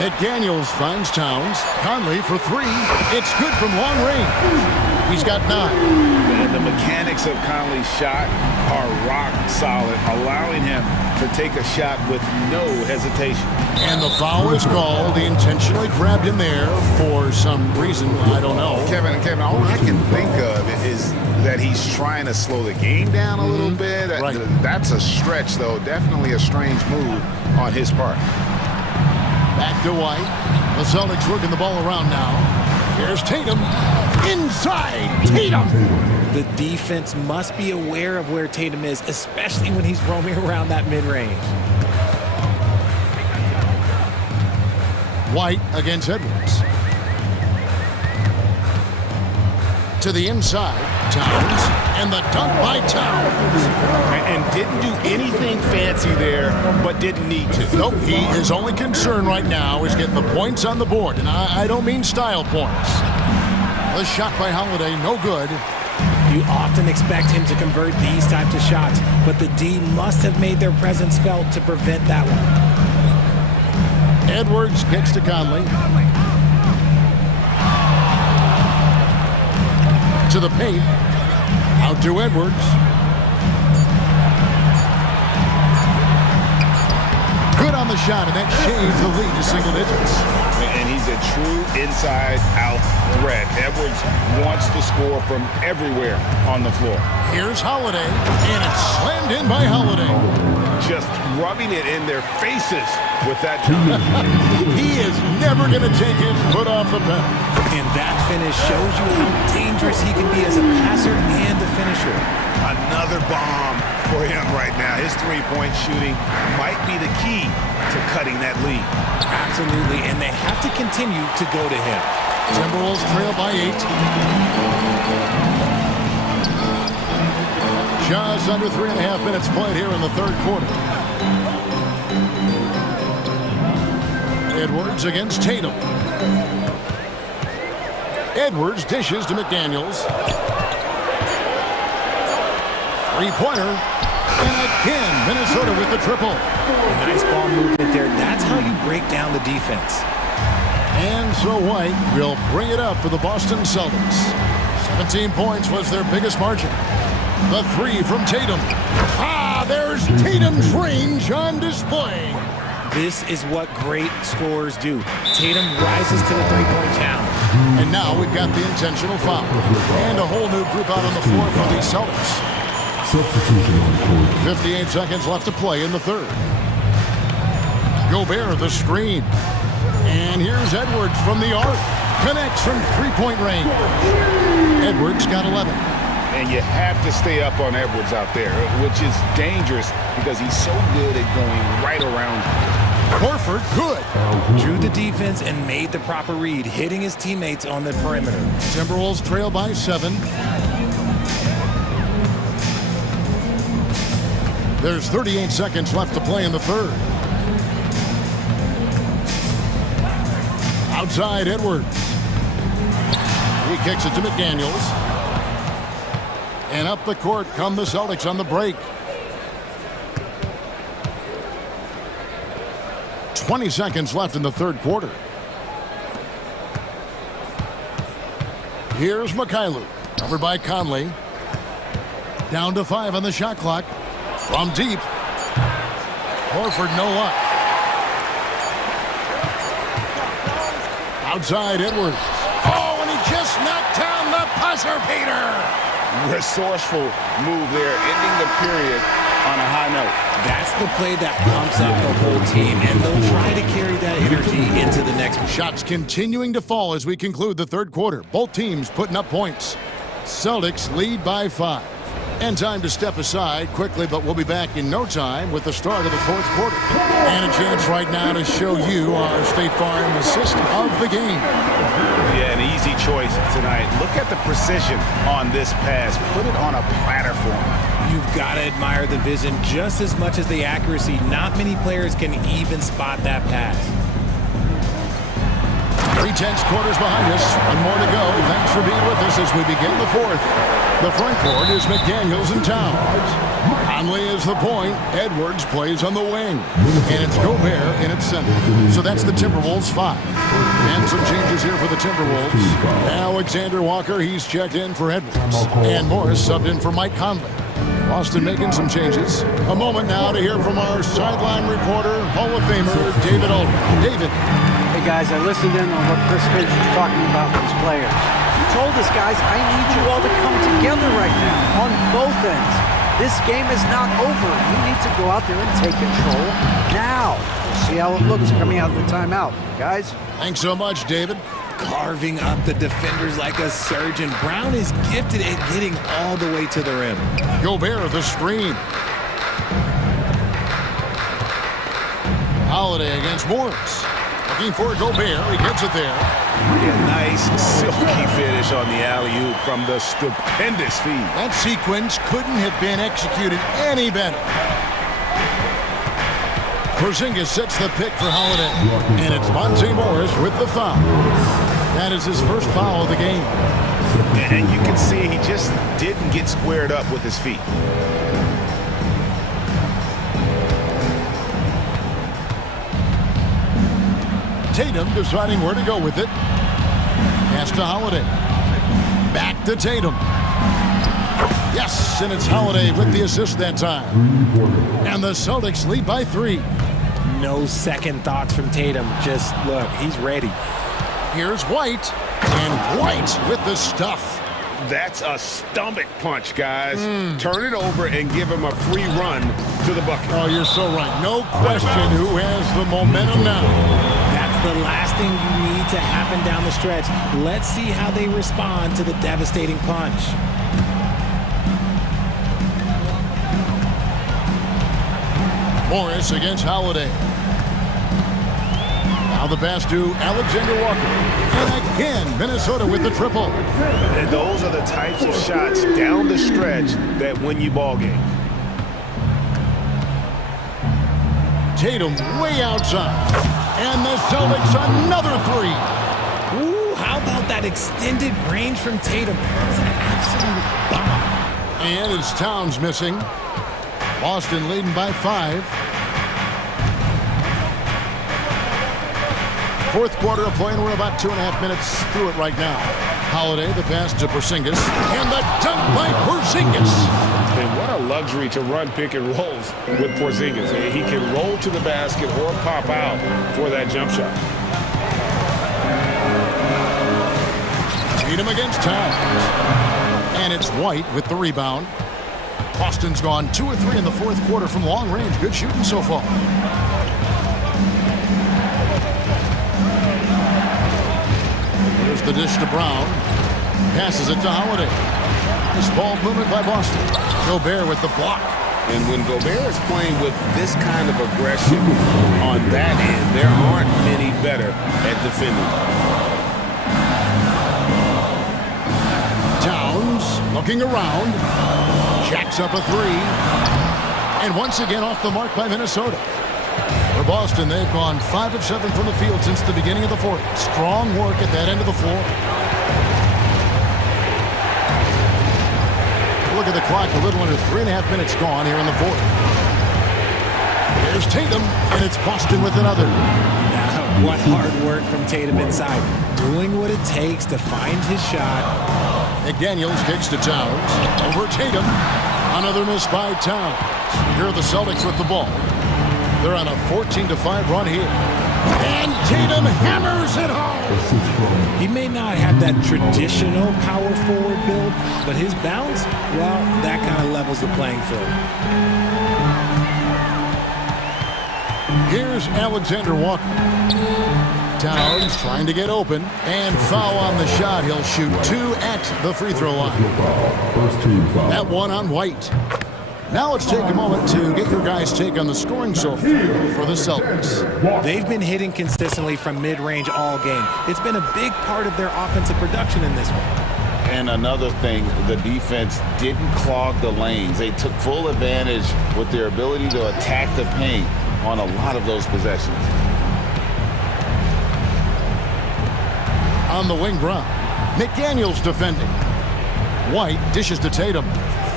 McDaniels finds Towns. Conley for 3. It's good from long range. He's got 9. And And the mechanics of Conley's shot are rock solid, allowing him to take a shot with no hesitation. And the foul is called. He intentionally grabbed him there for some reason, I don't know. Kevin, all I can think of is that he's trying to slow the game down a little bit. Right. That's a stretch, though. Definitely a strange move on his part. Back to White. The Celtics working the ball around now. Here's Tatum. Inside, Tatum! The defense must be aware of where Tatum is, especially when he's roaming around that mid-range. White against Edwards. To the inside, Towns, and the dunk by Towns. And didn't do anything fancy there, but didn't need to. Nope, his only concern right now is getting the points on the board, and I don't mean style points. The shot by Holiday, no good. You often expect him to convert these types of shots, but the D must have made their presence felt to prevent that one. Edwards kicks to Conley. To the paint. Out to Edwards. Good on the shot, and that shaves the lead to single digits. And he's a true inside-out threat. Edwards wants to score from everywhere on the floor. Here's Holiday, and it's slammed in by Holiday. Just rubbing it in their faces with that. He is never going to take his foot off the pedal. And that finish shows you how dangerous he can be as a passer and a finisher. Another bomb for him right now. His three-point shooting might be the key to cutting that lead. Absolutely, and they have to continue to go to him. Timberwolves trail by 8. Just under 3.5 minutes played here in the third quarter. Edwards against Tatum. Edwards dishes to McDaniels. Three-pointer. And again, Minnesota with the triple. Nice ball movement there. That's how you break down the defense. And so White will bring it up for the Boston Celtics. 17 points was their biggest margin. The three from Tatum. There's Tatum's range on display. This is what great scorers do. Tatum rises to the three-point challenge. And now we've got the intentional foul. And a whole new group out on the floor for the Celtics. 58 seconds left to play in the third. Gobert, the screen. And here's Edwards from the arc. Connects from three-point range. Edwards got 11. And you have to stay up on Edwards out there, which is dangerous because he's so good at going right around. Horford, good. Drew the defense and made the proper read, hitting his teammates on the perimeter. Timberwolves trail by 7. There's 38 seconds left to play in the third. Outside Edwards. He kicks it to McDaniels. And up the court come the Celtics on the break. 20 seconds left in the third quarter. Here's Mikhailuk, covered by Conley. Down to 5 on the shot clock. From deep. Horford, no luck. Outside Edwards. Oh, and he just knocked down the buzzer beater. Resourceful move there, ending the period on a high note. That's the play that pumps up the whole team, and they'll try to carry that energy into the next. Shots continuing to fall as we conclude the third quarter. Both teams putting up points. Celtics lead by 5. And time to step aside quickly, but we'll be back in no time with the start of the fourth quarter. And a chance right now to show you our State Farm assist of the game. Yeah, an easy choice tonight. Look at the precision on this pass. Put it on a platter for him. You've got to admire the vision just as much as the accuracy. Not many players can even spot that pass. 3/10 quarters behind us. One more to go. Thanks for being with us as we begin the fourth. The front court is McDaniels and Towns. Conley is the point. Edwards plays on the wing. And it's Gobert in its center. So that's the Timberwolves 5. And some changes here for the Timberwolves. Alexander Walker, he's checked in for Edwards. And Morris subbed in for Mike Conley. Boston making some changes. A moment now to hear from our sideline reporter, Hall of Famer, David Aldridge. David. Hey, guys, I listened in on what Chris Finch was talking about with his players. He told us, guys, I need you all to come together right now on both ends. This game is not over. You need to go out there and take control now. We'll see how it looks coming out of the timeout. Guys? Thanks so much, David. Carving up the defenders like a surgeon. Brown is gifted at getting all the way to the rim. Gobert, the screen. Holiday against Morris. Looking for Gobert. He gets it there. Yeah, nice silky finish on the alley-oop from the stupendous feed. That sequence couldn't have been executed any better. Porzingis sets the pick for Holiday. And it's Monte Morris with the foul. That is his first foul of the game. And you can see he just didn't get squared up with his feet. Tatum deciding where to go with it. Pass to Holiday. Back to Tatum. Yes, and it's Holiday with the assist that time. And the Celtics lead by 3. No second thoughts from Tatum. Just look, he's ready. Here's White. And White with the stuff. That's a stomach punch, guys. Turn it over and give him a free run to the bucket. Oh, you're so right. No question who has the momentum now. That's the last thing you need to happen down the stretch. Let's see how they respond to the devastating punch. Morris against Holiday. Now the pass to Alexander Walker. And again, Minnesota with the triple. And those are the types of shots down the stretch that win you ball games. Tatum way outside. And the Celtics another 3. Ooh, how about that extended range from Tatum? It's an absolute bomb. And it's Towns missing. Boston leading by 5. Fourth quarter of play, and we're about 2.5 minutes through it right now. Holiday, the pass to Porzingis, and the dunk by Porzingis. And what a luxury to run pick and rolls with Porzingis. He can roll to the basket or pop out for that jump shot. Tatum against Towns. And it's White with the rebound. Boston's gone 2 or 3 in the fourth quarter from long range. Good shooting so far. Here's the dish to Brown. Passes it to Holiday. This ball movement by Boston. Gobert with the block. And when Gobert is playing with this kind of aggression on that end, there aren't many better at defending. Towns looking around. Jacks up a 3. And once again off the mark by Minnesota. For Boston, they've gone 5 of 7 from the field since the beginning of the fourth. Strong work at that end of the floor. Look at the clock, a little under 3.5 minutes gone here in the fourth. Here's Tatum, and it's Boston with another. Now, what hard work from Tatum inside. Doing what it takes to find his shot. McDaniels kicks to Towns. Over Tatum. Another miss by Towns. Here are the Celtics with the ball. They're on a 14-5 run here. And Tatum hammers it home. He may not have that traditional power forward build, but his bounce, well, that kind of levels the playing field. Here's Alexander Walker. Towns trying to get open. And foul on the shot. He'll shoot 2 at the free throw line. That one on White. Now let's take a moment to get your guys' take on the scoring so far for the Celtics. They've been hitting consistently from mid-range all game. It's been a big part of their offensive production in this one. And another thing, the defense didn't clog the lanes. They took full advantage with their ability to attack the paint on a lot of those possessions. On the wing, Brown. McDaniels defending. White dishes to Tatum.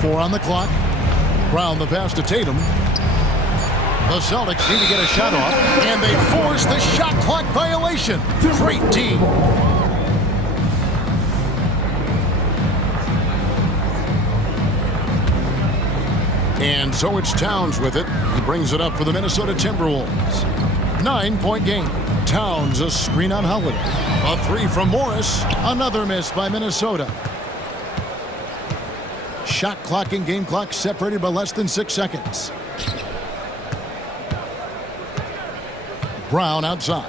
4 on the clock. Brown the pass to Tatum. The Celtics need to get a shot off, and they force the shot clock violation. Great D. And so it's Towns with it. He brings it up for the Minnesota Timberwolves. 9-point game. Towns a screen on Holiday. A 3 from Morris. Another miss by Minnesota. Shot clock and game clock separated by less than 6 seconds. Brown outside.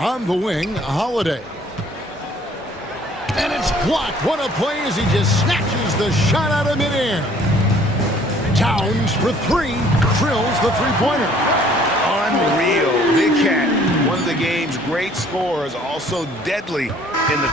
On the wing, Holiday. And it's blocked. What a play as he just snatches the shot out of midair. Towns for 3. Drills the three-pointer. Unreal. Big Cat, one of the game's great scorers, also deadly in the